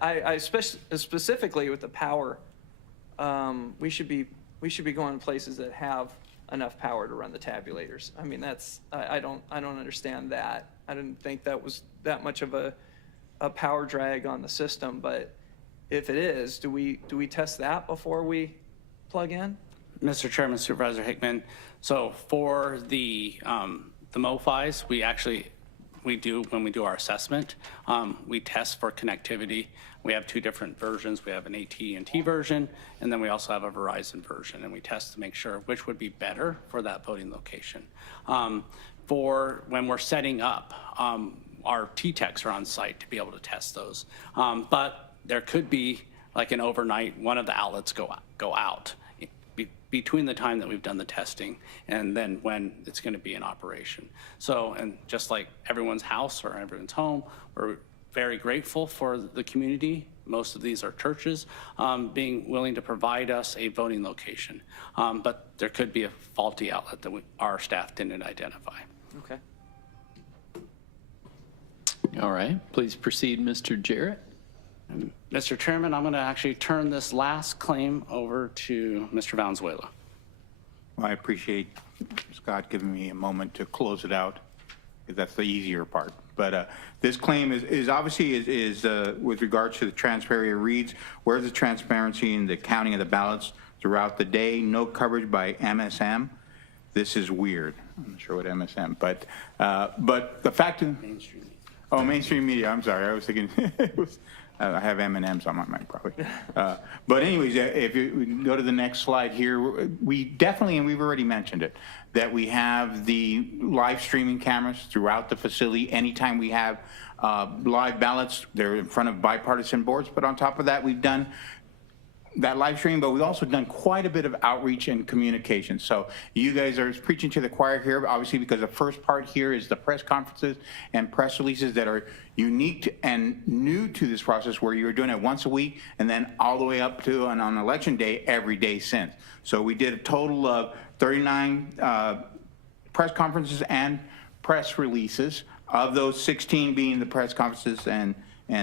I specifically with the power, we should be going places that have enough power to run the tabulators. I mean, I don't understand that. I didn't think that was that much of a power drag on the system, but if it is, do we test that before we plug in? Mr. Chairman, Supervisor Hickman, so for the MoFis, we do, when we do our assessment, we test for connectivity. We have 2 different versions. We have an AT&T version, and then we also have a Verizon version, and we test to make sure which would be better for that voting location. For when we're setting up, our T-techs are on site to be able to test those. But there could be, like an overnight, one of the outlets go out between the time that we've done the testing and then when it's going to be in operation. So, and just like everyone's house or everyone's home, we're very grateful for the community. Most of these are churches being willing to provide us a voting location. But there could be a faulty outlet that our staff didn't identify. Okay. All right, please proceed, Mr. Jarrett. Mr. Chairman, I'm going to actually turn this last claim over to Mr. Valenzuela. Well, I appreciate Scott giving me a moment to close it out, because that's the easier part. But this claim is obviously with regards to the transparency. It reads, where's the transparency in the counting of the ballots throughout the day? No coverage by MSM. This is weird. I'm not sure what MSM, but the fact of mainstream media. I'm sorry, I was thinking it was. I have M&Ms on my mind probably. But anyways, if you go to the next slide here, we definitely, and we've already mentioned it, that we have the live streaming cameras throughout the facility. Anytime we have live ballots, they're in front of bipartisan boards. But on top of that, we've done that live stream, but we've also done quite a bit of outreach and communication. So you guys are preaching to the choir here, obviously, because the first part here is the press conferences and press releases that are unique and new to this process, where you're doing it once a week and then all the way up to and on election day every day since. So we did a total of 39 press conferences and press releases. Of those, 16 being the press conferences and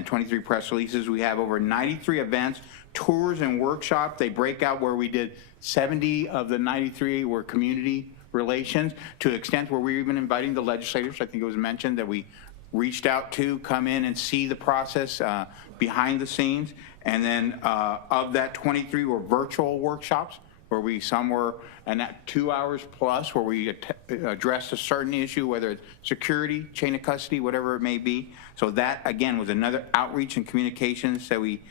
23 press releases. We have over 93 events, tours, and workshops. They break out where we did 70 of the 93 were community relations, to the extent where we're even inviting the legislators. I think it was mentioned that we reached out to come in and see the process behind the scenes. And then of that, 23 were virtual workshops, where some were 2 hours plus, where we addressed a certain issue, whether it's security, chain of custody, whatever it may be. So that, again, was another outreach and communications that we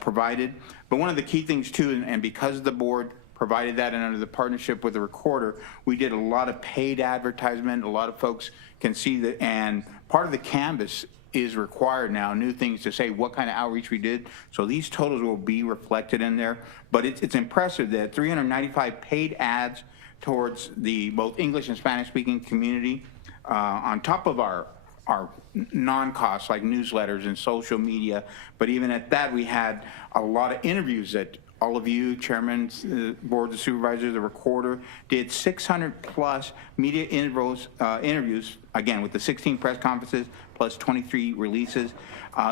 provided. But one of the key things, too, and because the board provided that and under the partnership with the recorder, we did a lot of paid advertisement. A lot of folks can see that, and part of the canvas is required now, new things to say what kind of outreach we did. So these totals will be reflected in there. But it's impressive that 395 paid ads towards the both English and Spanish speaking community, on top of our non-costs like newsletters and social media. But even at that, we had a lot of interviews that all of you, chairmen, boards of supervisors, the recorder, did 600 plus media interviews, again, with the 16 press conferences plus 23 releases.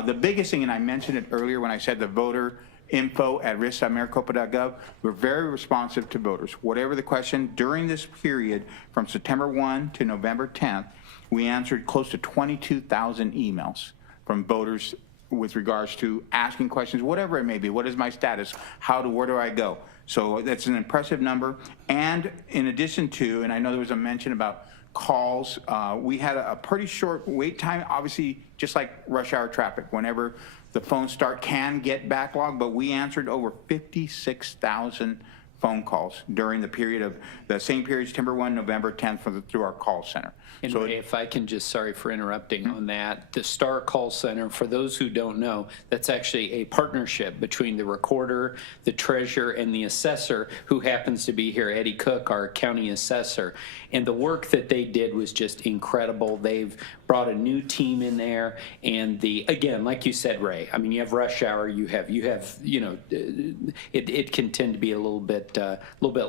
The biggest thing, and I mentioned it earlier when I said the voter info at risk.maricopa.gov, we're very responsive to voters. Whatever the question, during this period from September 1 to November 10th, we answered close to 22,000 emails from voters with regards to asking questions, whatever it may be. What is my status? Where do I go? So that's an impressive number. And in addition to, and I know there was a mention about calls, we had a pretty short wait time, obviously just like rush hour traffic. Whenever the phones can get backlogged, but we answered over 56,000 phone calls during the period of the same period, September 1, November 10th, through our call center. And so Ray, if I can just, sorry for interrupting on that, the STAR call center, for those who don't know, that's actually a partnership between the recorder, the treasurer, and the assessor, who happens to be here, Eddie Cook, our county assessor. And the work that they did was just incredible. They've brought a new team in there, and again, like you said, Ray, I mean, you have rush hour, you have, you know, it can tend to be a little bit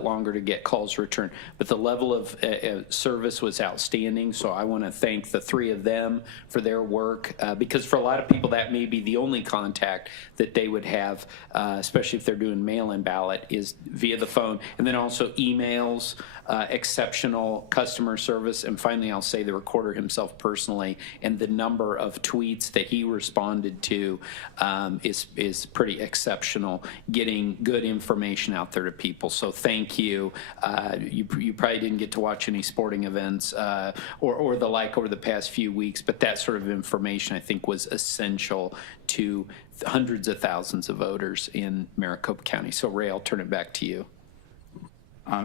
longer to get calls returned, but the level of service was outstanding. So I want to thank the three of them for their work, because for a lot of people that may be the only contact that they would have, especially if they're doing mail-in ballot, is via the phone, and then also emails, exceptional customer service, and finally I'll say the recorder himself personally, and the number of tweets that he responded to is pretty exceptional, getting good information out there to people. So thank you. You probably didn't get to watch any sporting events or the like over the past few weeks, but that sort of information I think was essential to hundreds of thousands of voters in Maricopa County. So Ray, I'll turn it back to you.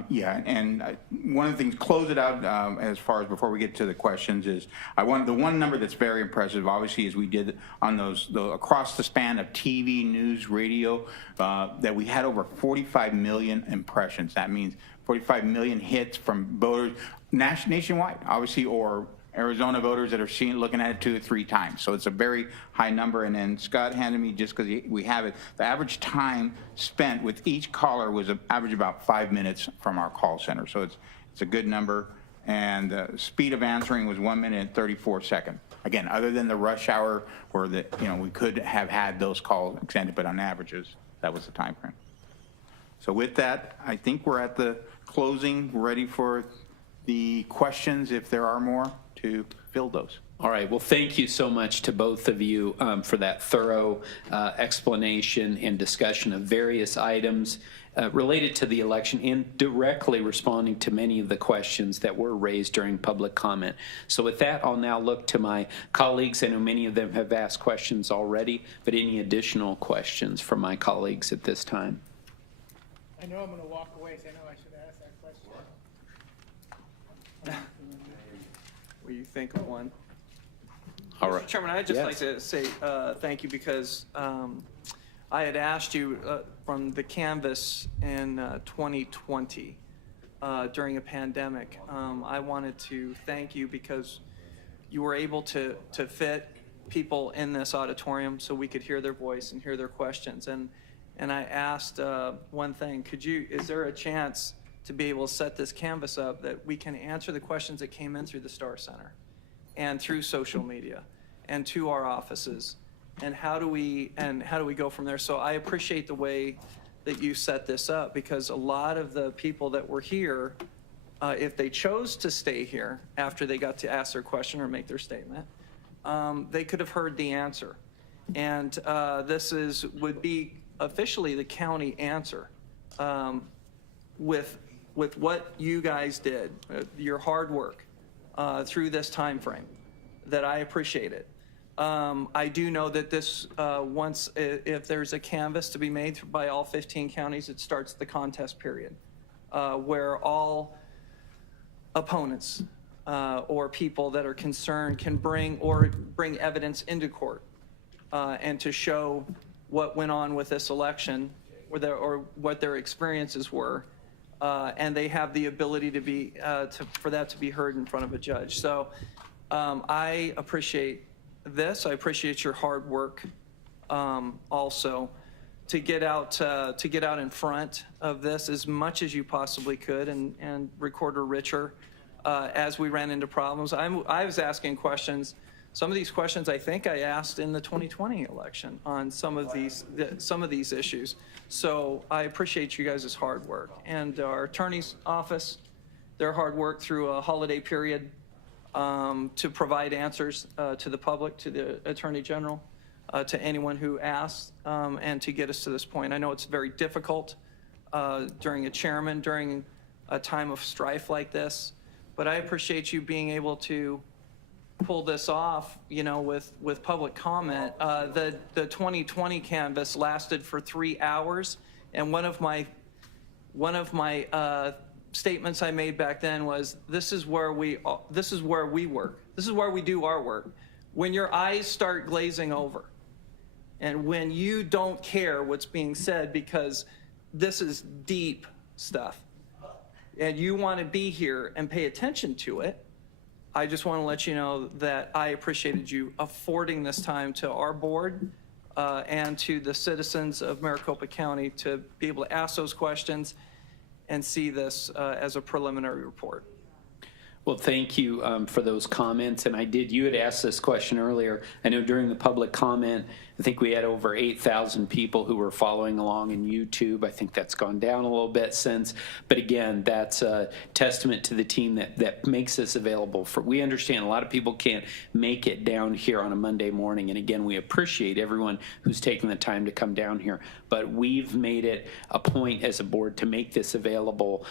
Yeah, and one of the things, close it out as far as before we get to the questions, is the one number that's very impressive, obviously, is we did on across the span of TV, news, radio, that we had over 45 million impressions. That means 45 million hits from voters nationwide, obviously, or Arizona voters that are looking at it 2 or 3 times. So it's a very high number. And then Scott handed me, just because we have it, the average time spent with each caller was an average about 5 minutes from our call center. So it's a good number. and the speed of answering was 1 minute and 34 seconds. Again, other than the rush hour where we could have had those calls extended, but on averages, that was the time frame. So with that, I think we're at the closing, ready for the questions, if there are more, to fill those. All right. Well, thank you so much to both of you for that thorough explanation and discussion of various items related to the election and directly responding to many of the questions that were raised during public comment. So with that, I'll now look to my colleagues. I know many of them have asked questions already, but any additional questions from my colleagues at this time? I know I'm going to walk away, so I know I should ask that question. Will you think of one? All right. Mr. Chairman, I'd just Yes. like to say thank you because I had asked you from the canvas in 2020 during a pandemic. I wanted to thank you because you were able to fit people in this auditorium so we could hear their voice and hear their questions. And I asked one thing, is there a chance to be able to set this canvas up that we can answer the questions that came in through the Star Center and through social media and to our offices, and how do we go from there? So I appreciate the way that you set this up, because a lot of the people that were here, if they chose to stay here after they got to ask their question or make their statement, they could have heard the answer. And this would be officially the county answer with what you guys did, your hard work through this time frame, that I appreciate it. I do know that this, if there's a canvas to be made by all 15 counties, it starts the contest period, where all opponents or people that are concerned can bring evidence into court and to show what went on with this election or what their experiences were. And they have the ability for that to be heard in front of a judge. So I appreciate this. I appreciate your hard work also to get out in front of this as much as you possibly could, and Recorder Richer, as we ran into problems. I was asking questions. Some of these questions I think I asked in the 2020 election on some of these issues. So I appreciate you guys' hard work, and our attorney's office, their hard work through a holiday period to provide answers to the public, to the Attorney General, to anyone who asks, and to get us to this point. I know it's very difficult during a time of strife like this, but I appreciate you being able to pull this off, with public comment. The 2020 canvass lasted for 3 hours, and one of my statements I made back then was, this is where we work. This is where we do our work. When your eyes start glazing over, and when you don't care what's being said because this is deep stuff, and you want to be here and pay attention to it, I just want to let you know that I appreciated you affording this time to our board and to the citizens of Maricopa County to be able to ask those questions and see this as a preliminary report. Well, thank you for those comments. And you had asked this question earlier. I know during the public comment, I think we had over 8,000 people who were following along in YouTube. I think that's gone down a little bit since. But again, that's a testament to the team that makes this available. We understand a lot of people can't make it down here on a Monday morning. And again, we appreciate everyone who's taking the time to come down here. But we've made it a point as a board to make this available,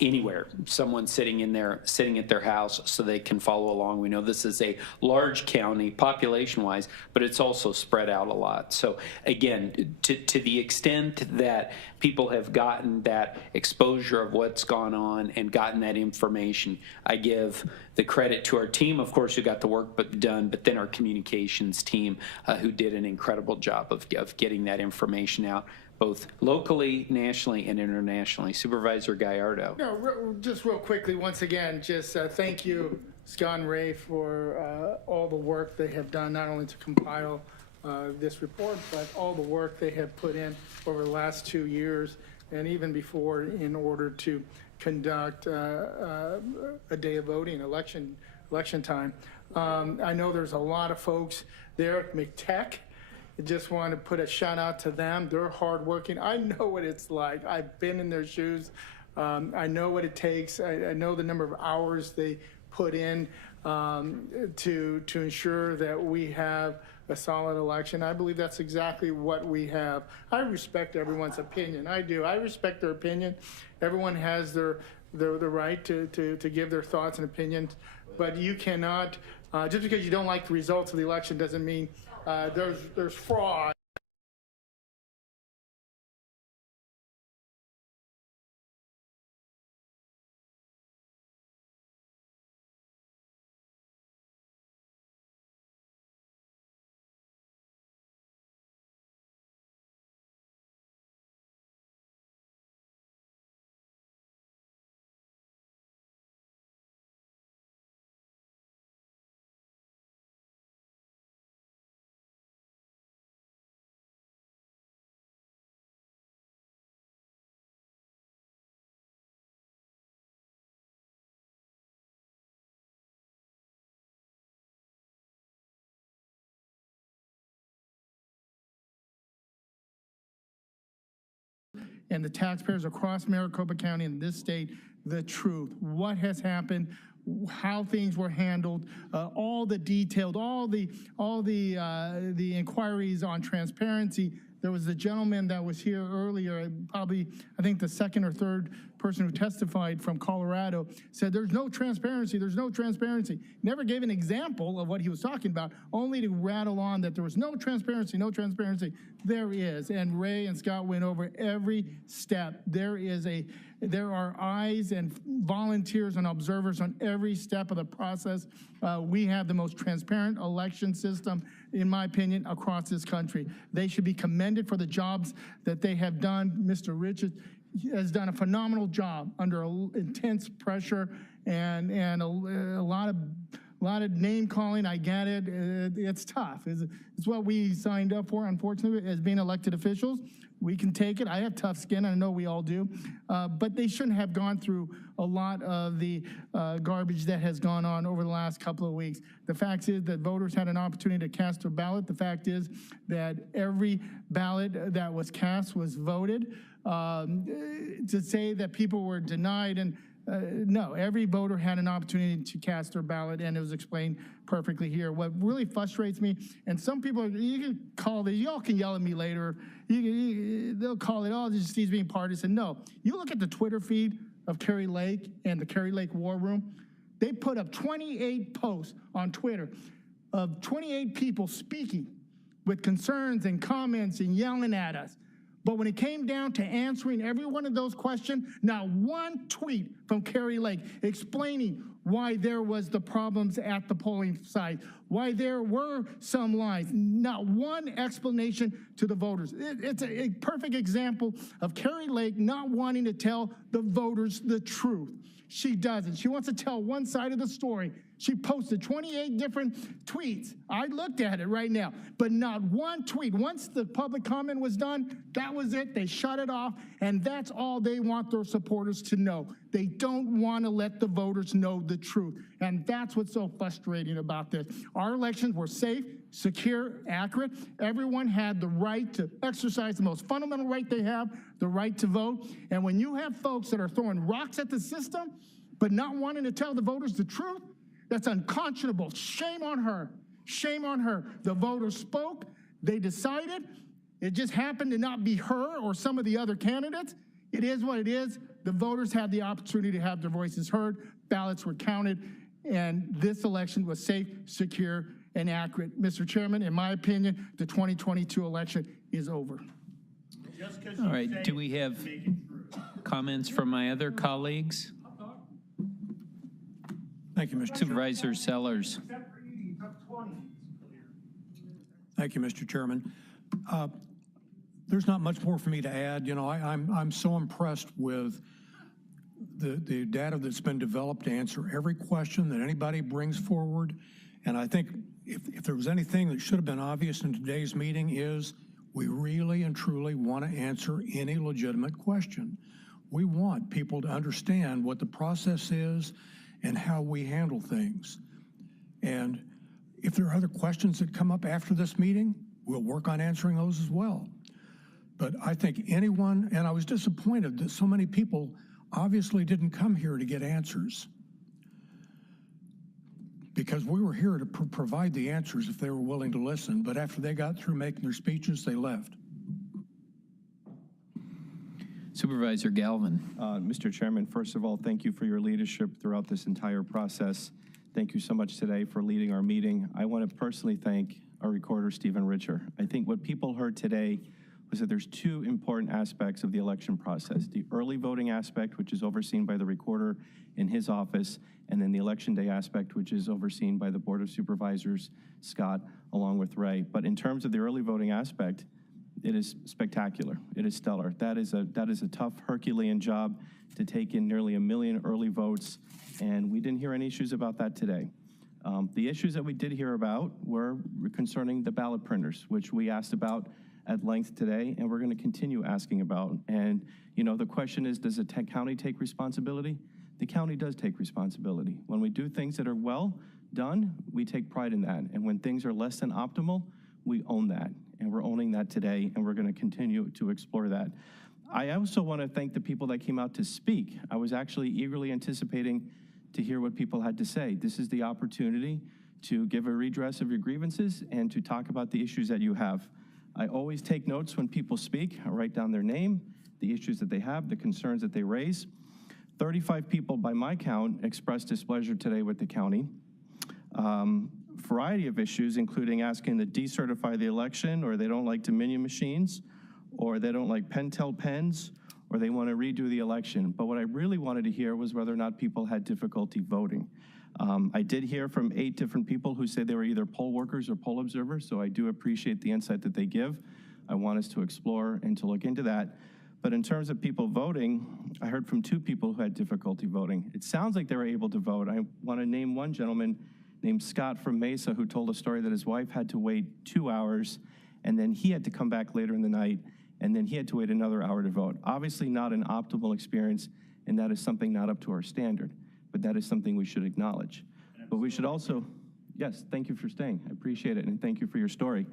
anywhere. Someone sitting at their house so they can follow along. We know this is a large county population-wise, but it's also spread out a lot. So again, to the extent that people have gotten that exposure of what's gone on and gotten that information, I give the credit to our team, of course, who got the work done, but then our communications team who did an incredible job of getting that information out, both locally, nationally, and internationally. Supervisor Gallardo. No, just real quickly, once again, just thank you, Scott and Ray, for all the work they have done, not only to compile this report, but all the work they have put in over the last 2 years and even before in order to conduct a day of voting, election time. I know there's a lot of folks there at McTech. I just want to put a shout out to them. They're hardworking. I know what it's like. I've been in their shoes. I know what it takes. I know the number of hours they put in to ensure that we have a solid election. I believe that's exactly what we have. I respect everyone's opinion. I do. I respect their opinion. Everyone has the right to give their thoughts and opinions, but you cannot, just because you don't like the results of the election doesn't mean there's fraud. And the taxpayers across Maricopa County and this state the truth, what has happened, how things were handled, all the detailed, all the inquiries on transparency. There was the gentleman that was here earlier, probably, I think the second or third person who testified from Colorado, said there's no transparency, there's no transparency. Never gave an example of what he was talking about, only to rattle on that there was no transparency, no transparency. There is, and Ray and Scott went over every step. There are eyes and volunteers and observers on every step of the process. We have the most transparent election system, in my opinion, across this country. They should be commended for the jobs that they have done. Mr. Richards has done a phenomenal job under intense pressure and a lot of name calling. I get it. It's tough. It's what we signed up for, unfortunately, as being elected officials. We can take it. I have tough skin. I know we all do. But they shouldn't have gone through a lot of the garbage that has gone on over the last couple of weeks. The fact is that voters had an opportunity to cast their ballot. The fact is that every ballot that was cast was voted. To say that people were denied, and no, every voter had an opportunity to cast their ballot, and it was explained perfectly here. What really frustrates me, and some people, you can call this, y'all can yell at me later, they'll call it, oh, this is being partisan. No, you look at the Twitter feed of Kari Lake and the Kari Lake War Room, they put up 28 posts on Twitter of 28 people speaking with concerns and comments and yelling at us. But when it came down to answering every one of those questions, not one tweet from Kari Lake explaining why there was the problems at the polling site, why there were some lies, not one explanation to the voters. It's a perfect example of Kari Lake not wanting to tell the voters the truth. She doesn't. She wants to tell one side of the story. She posted 28 different tweets. I looked at it right now, but not one tweet. Once the public comment was done, that was it. They shut it off, and that's all they want their supporters to know. They don't want to let the voters know the truth, and that's what's so frustrating about this. Our elections were safe, secure, accurate. Everyone had the right to exercise the most fundamental right they have, the right to vote. And when you have folks that are throwing rocks at the system, but not wanting to tell the voters the truth, that's unconscionable. Shame on her. Shame on her. The voters spoke. They decided. It just happened to not be her or some of the other candidates. It is what it is. The voters had the opportunity to have their voices heard. Ballots were counted, and this election was safe, secure, and accurate. Mr. Chairman, in my opinion, the 2022 election is over. All right. Do we have comments from my other colleagues? Thank you, Mr. Supervisor Sellers. Thank you, Mr. Chairman. There's not much more for me to add. You know, I'm so impressed with the data that's been developed to answer every question that anybody brings forward. And I think if there was anything that should have been obvious in today's meeting is we really and truly want to answer any legitimate question. We want people to understand what the process is and how we handle things. And if there are other questions that come up after this meeting, we'll work on answering those as well. But I think anyone, and I was disappointed that so many people obviously didn't come here to get answers, because we were here to provide the answers if they were willing to listen. But after they got through making their speeches, they left. Supervisor Galvin. Mr. Chairman, first of all, thank you for your leadership throughout this entire process. Thank you so much today for leading our meeting. I want to personally thank our recorder, Stephen Richer. I think what people heard today was that there's two important aspects of the election process: the early voting aspect, which is overseen by the recorder in his office, and then the election day aspect, which is overseen by the Board of Supervisors, Scott, along with Ray. But in terms of the early voting aspect, it is spectacular. It is stellar. That is a tough Herculean job to take in nearly 1 million early votes, and we didn't hear any issues about that today. The issues that we did hear about were concerning the ballot printers, which we asked about at length today, and we're going to continue asking about. And, you know, the question is, does the county take responsibility? The county does take responsibility. When we do things that are well done, we take pride in that. And when things are less than optimal, we own that. And we're owning that today, and we're going to continue to explore that. I also want to thank the people that came out to speak. I was actually eagerly anticipating to hear what people had to say. This is the opportunity to give a redress of your grievances and to talk about the issues that you have. I always take notes when people speak. I write down their name, the issues that they have, the concerns that they raise. 35 people, by my count, expressed displeasure today with the county. Variety of issues, including asking to decertify the election, or they don't like Dominion machines, or they don't like Pentel pens, or they want to redo the election. But what I really wanted to hear was whether or not people had difficulty voting. I did hear from 8 different people who said they were either poll workers or poll observers, so I do appreciate the insight that they give. I want us to explore and to look into that. But in terms of people voting, I heard from 2 people who had difficulty voting. It sounds like they were able to vote. I want to name one gentleman named Scott from Mesa, who told a story that his wife had to wait 2 hours, and then he had to come back later in the night, and then he had to wait another hour to vote. Obviously not an optimal experience, and that is something not up to our standard, but that is something we should acknowledge. But we should also, yes, thank you for staying. I appreciate it, and thank you for your story.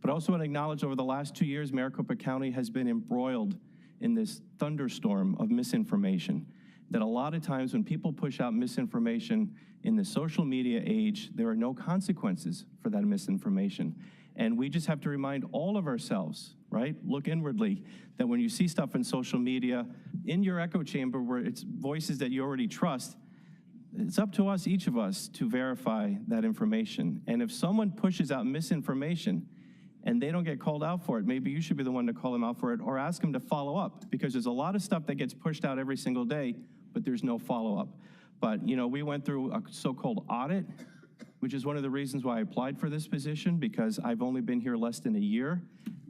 But I also want to acknowledge over the last 2 years, Maricopa County has been embroiled in this thunderstorm of misinformation. That a lot of times when people push out misinformation in the social media age, there are no consequences for that misinformation. And we just have to remind all of ourselves, right? Look inwardly, that when you see stuff in social media, in your echo chamber where it's voices that you already trust, it's up to us, each of us, to verify that information. And if someone pushes out misinformation and they don't get called out for it, maybe you should be the one to call them out for it or ask them to follow up, because there's a lot of stuff that gets pushed out every single day, but there's no follow-up. But, you know, we went through a so-called audit, which is one of the reasons why I applied for this position, because I've only been here less than a year.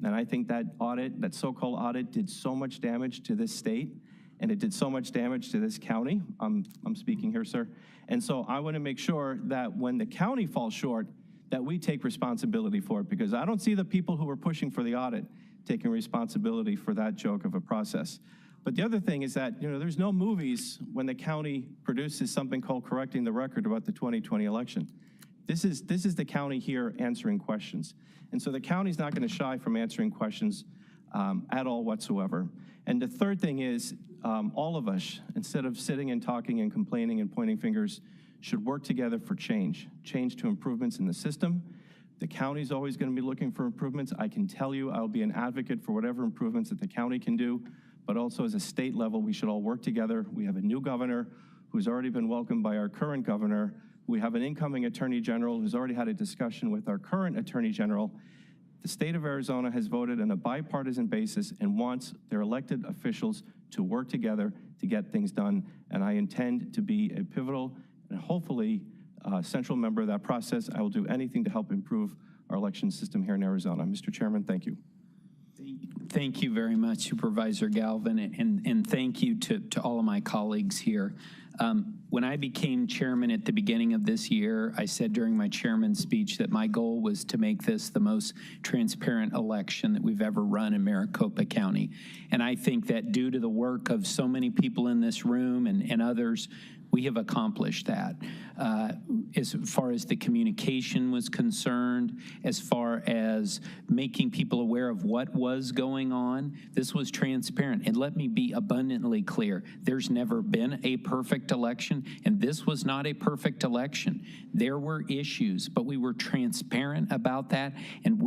And I think that audit, that so-called audit, did so much damage to this state, and it did so much damage to this county. I'm speaking here, sir. And so I want to make sure that when the county falls short, that we take responsibility for it, because I don't see the people who were pushing for the audit taking responsibility for that joke of a process. But the other thing is that, you know, there's no movies when the county produces something called correcting the record about the 2020 election. This is the county here answering questions. And so the county's not going to shy from answering questions at all whatsoever. And the third thing is all of us, instead of sitting and talking and complaining and pointing fingers, should work together for change to improvements in the system. The county's always going to be looking for improvements. I can tell you I'll be an advocate for whatever improvements that the county can do, but also as a state level, we should all work together. We have a new governor who's already been welcomed by our current governor. We have an incoming attorney general who's already had a discussion with our current attorney general. The state of Arizona has voted on a bipartisan basis and wants their elected officials to work together to get things done. And I intend to be a pivotal and hopefully central member of that process. I will do anything to help improve our election system here in Arizona. Mr. Chairman, thank you. Thank you very much, Supervisor Galvin, and thank you to all of my colleagues here. When I became chairman at the beginning of this year, I said during my chairman's speech that my goal was to make this the most transparent election that we've ever run in Maricopa County. And I think that due to the work of so many people in this room and others, we have accomplished that. As far as the communication was concerned, as far as making people aware of what was going on, this was transparent. And let me be abundantly clear, there's never been a perfect election, and this was not a perfect election. There were issues, but we were transparent about that, and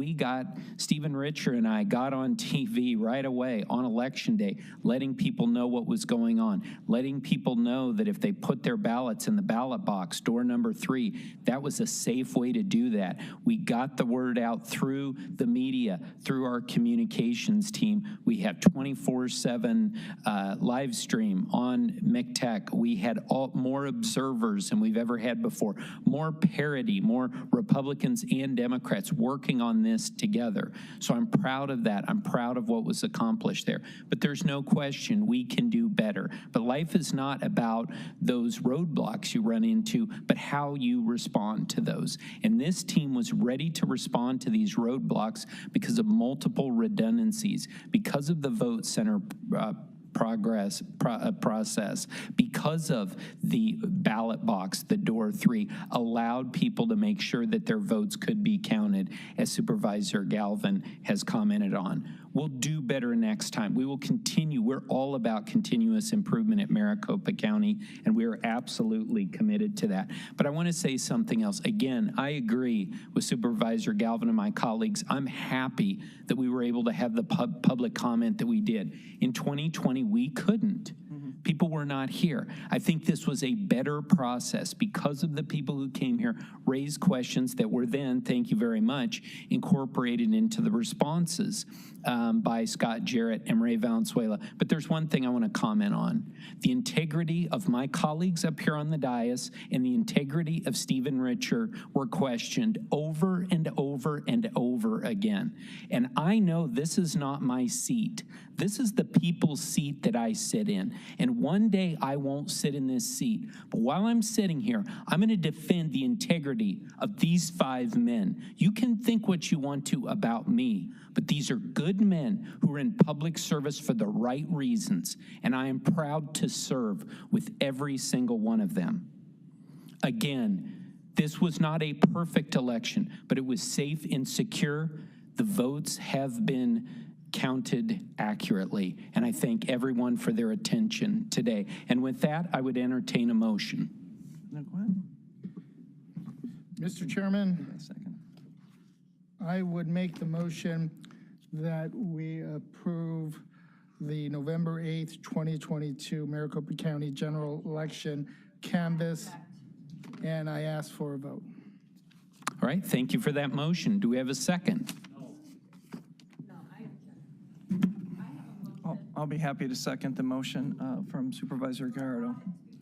Stephen Richer and I got on TV right away on Election Day, letting people know what was going on, letting people know that if they put their ballots in the ballot box, door number 3, that was a safe way to do that. We got the word out through the media, through our communications team. We have 24/7 live stream on McTech. We had more observers than we've ever had before, more parity, more Republicans and Democrats working on this together. So I'm proud of that. I'm proud of what was accomplished there. But there's no question we can do better. But life is not about those roadblocks you run into, but how you respond to those. And this team was ready to respond to these roadblocks because of multiple redundancies, because of the vote center process, because of the ballot box, the door 3, allowed people to make sure that their votes could be counted, as Supervisor Galvin has commented on. We'll do better next time. We will continue. We're all about continuous improvement at Maricopa County, and we are absolutely committed to that. But I want to say something else. Again, I agree with Supervisor Galvin and my colleagues. I'm happy that we were able to have the public comment that we did. In 2020, we couldn't. People were not here. I think this was a better process because of the people who came here, raised questions that were then, thank you very much, incorporated into the responses by Scott Jarrett and Ray Valenzuela. But there's one thing I want to comment on. The integrity of my colleagues up here on the dais and the integrity of Stephen Richer were questioned over and over and over again. And I know this is not my seat. This is the people's seat that I sit in. And one day I won't sit in this seat. But while I'm sitting here, I'm going to defend the integrity of these 5 men. You can think what you want to about me, but these are good men who are in public service for the right reasons. And I am proud to serve with every single one of them. Again, this was not a perfect election, but it was safe and secure. The votes have been counted accurately, and I thank everyone for their attention today. And with that, I would entertain a motion. Mr. Chairman, I would make the motion that we approve the November 8th, 2022 Maricopa County General Election canvass, and I ask for a vote. All right, thank you for that motion. Do we have a second? I'll be happy to second the motion from Supervisor Gallardo. All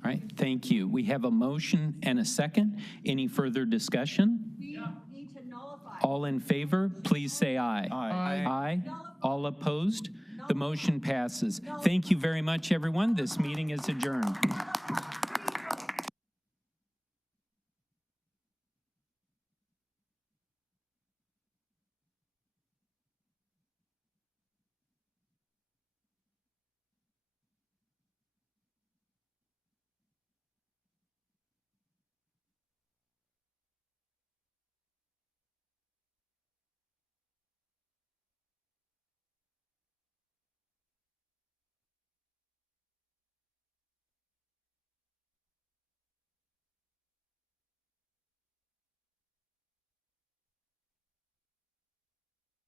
right, thank you. We have a motion and a second. Any further discussion? All in favor, please say aye. Aye. Aye. All opposed? The motion passes. Thank you very much, everyone. This meeting is adjourned.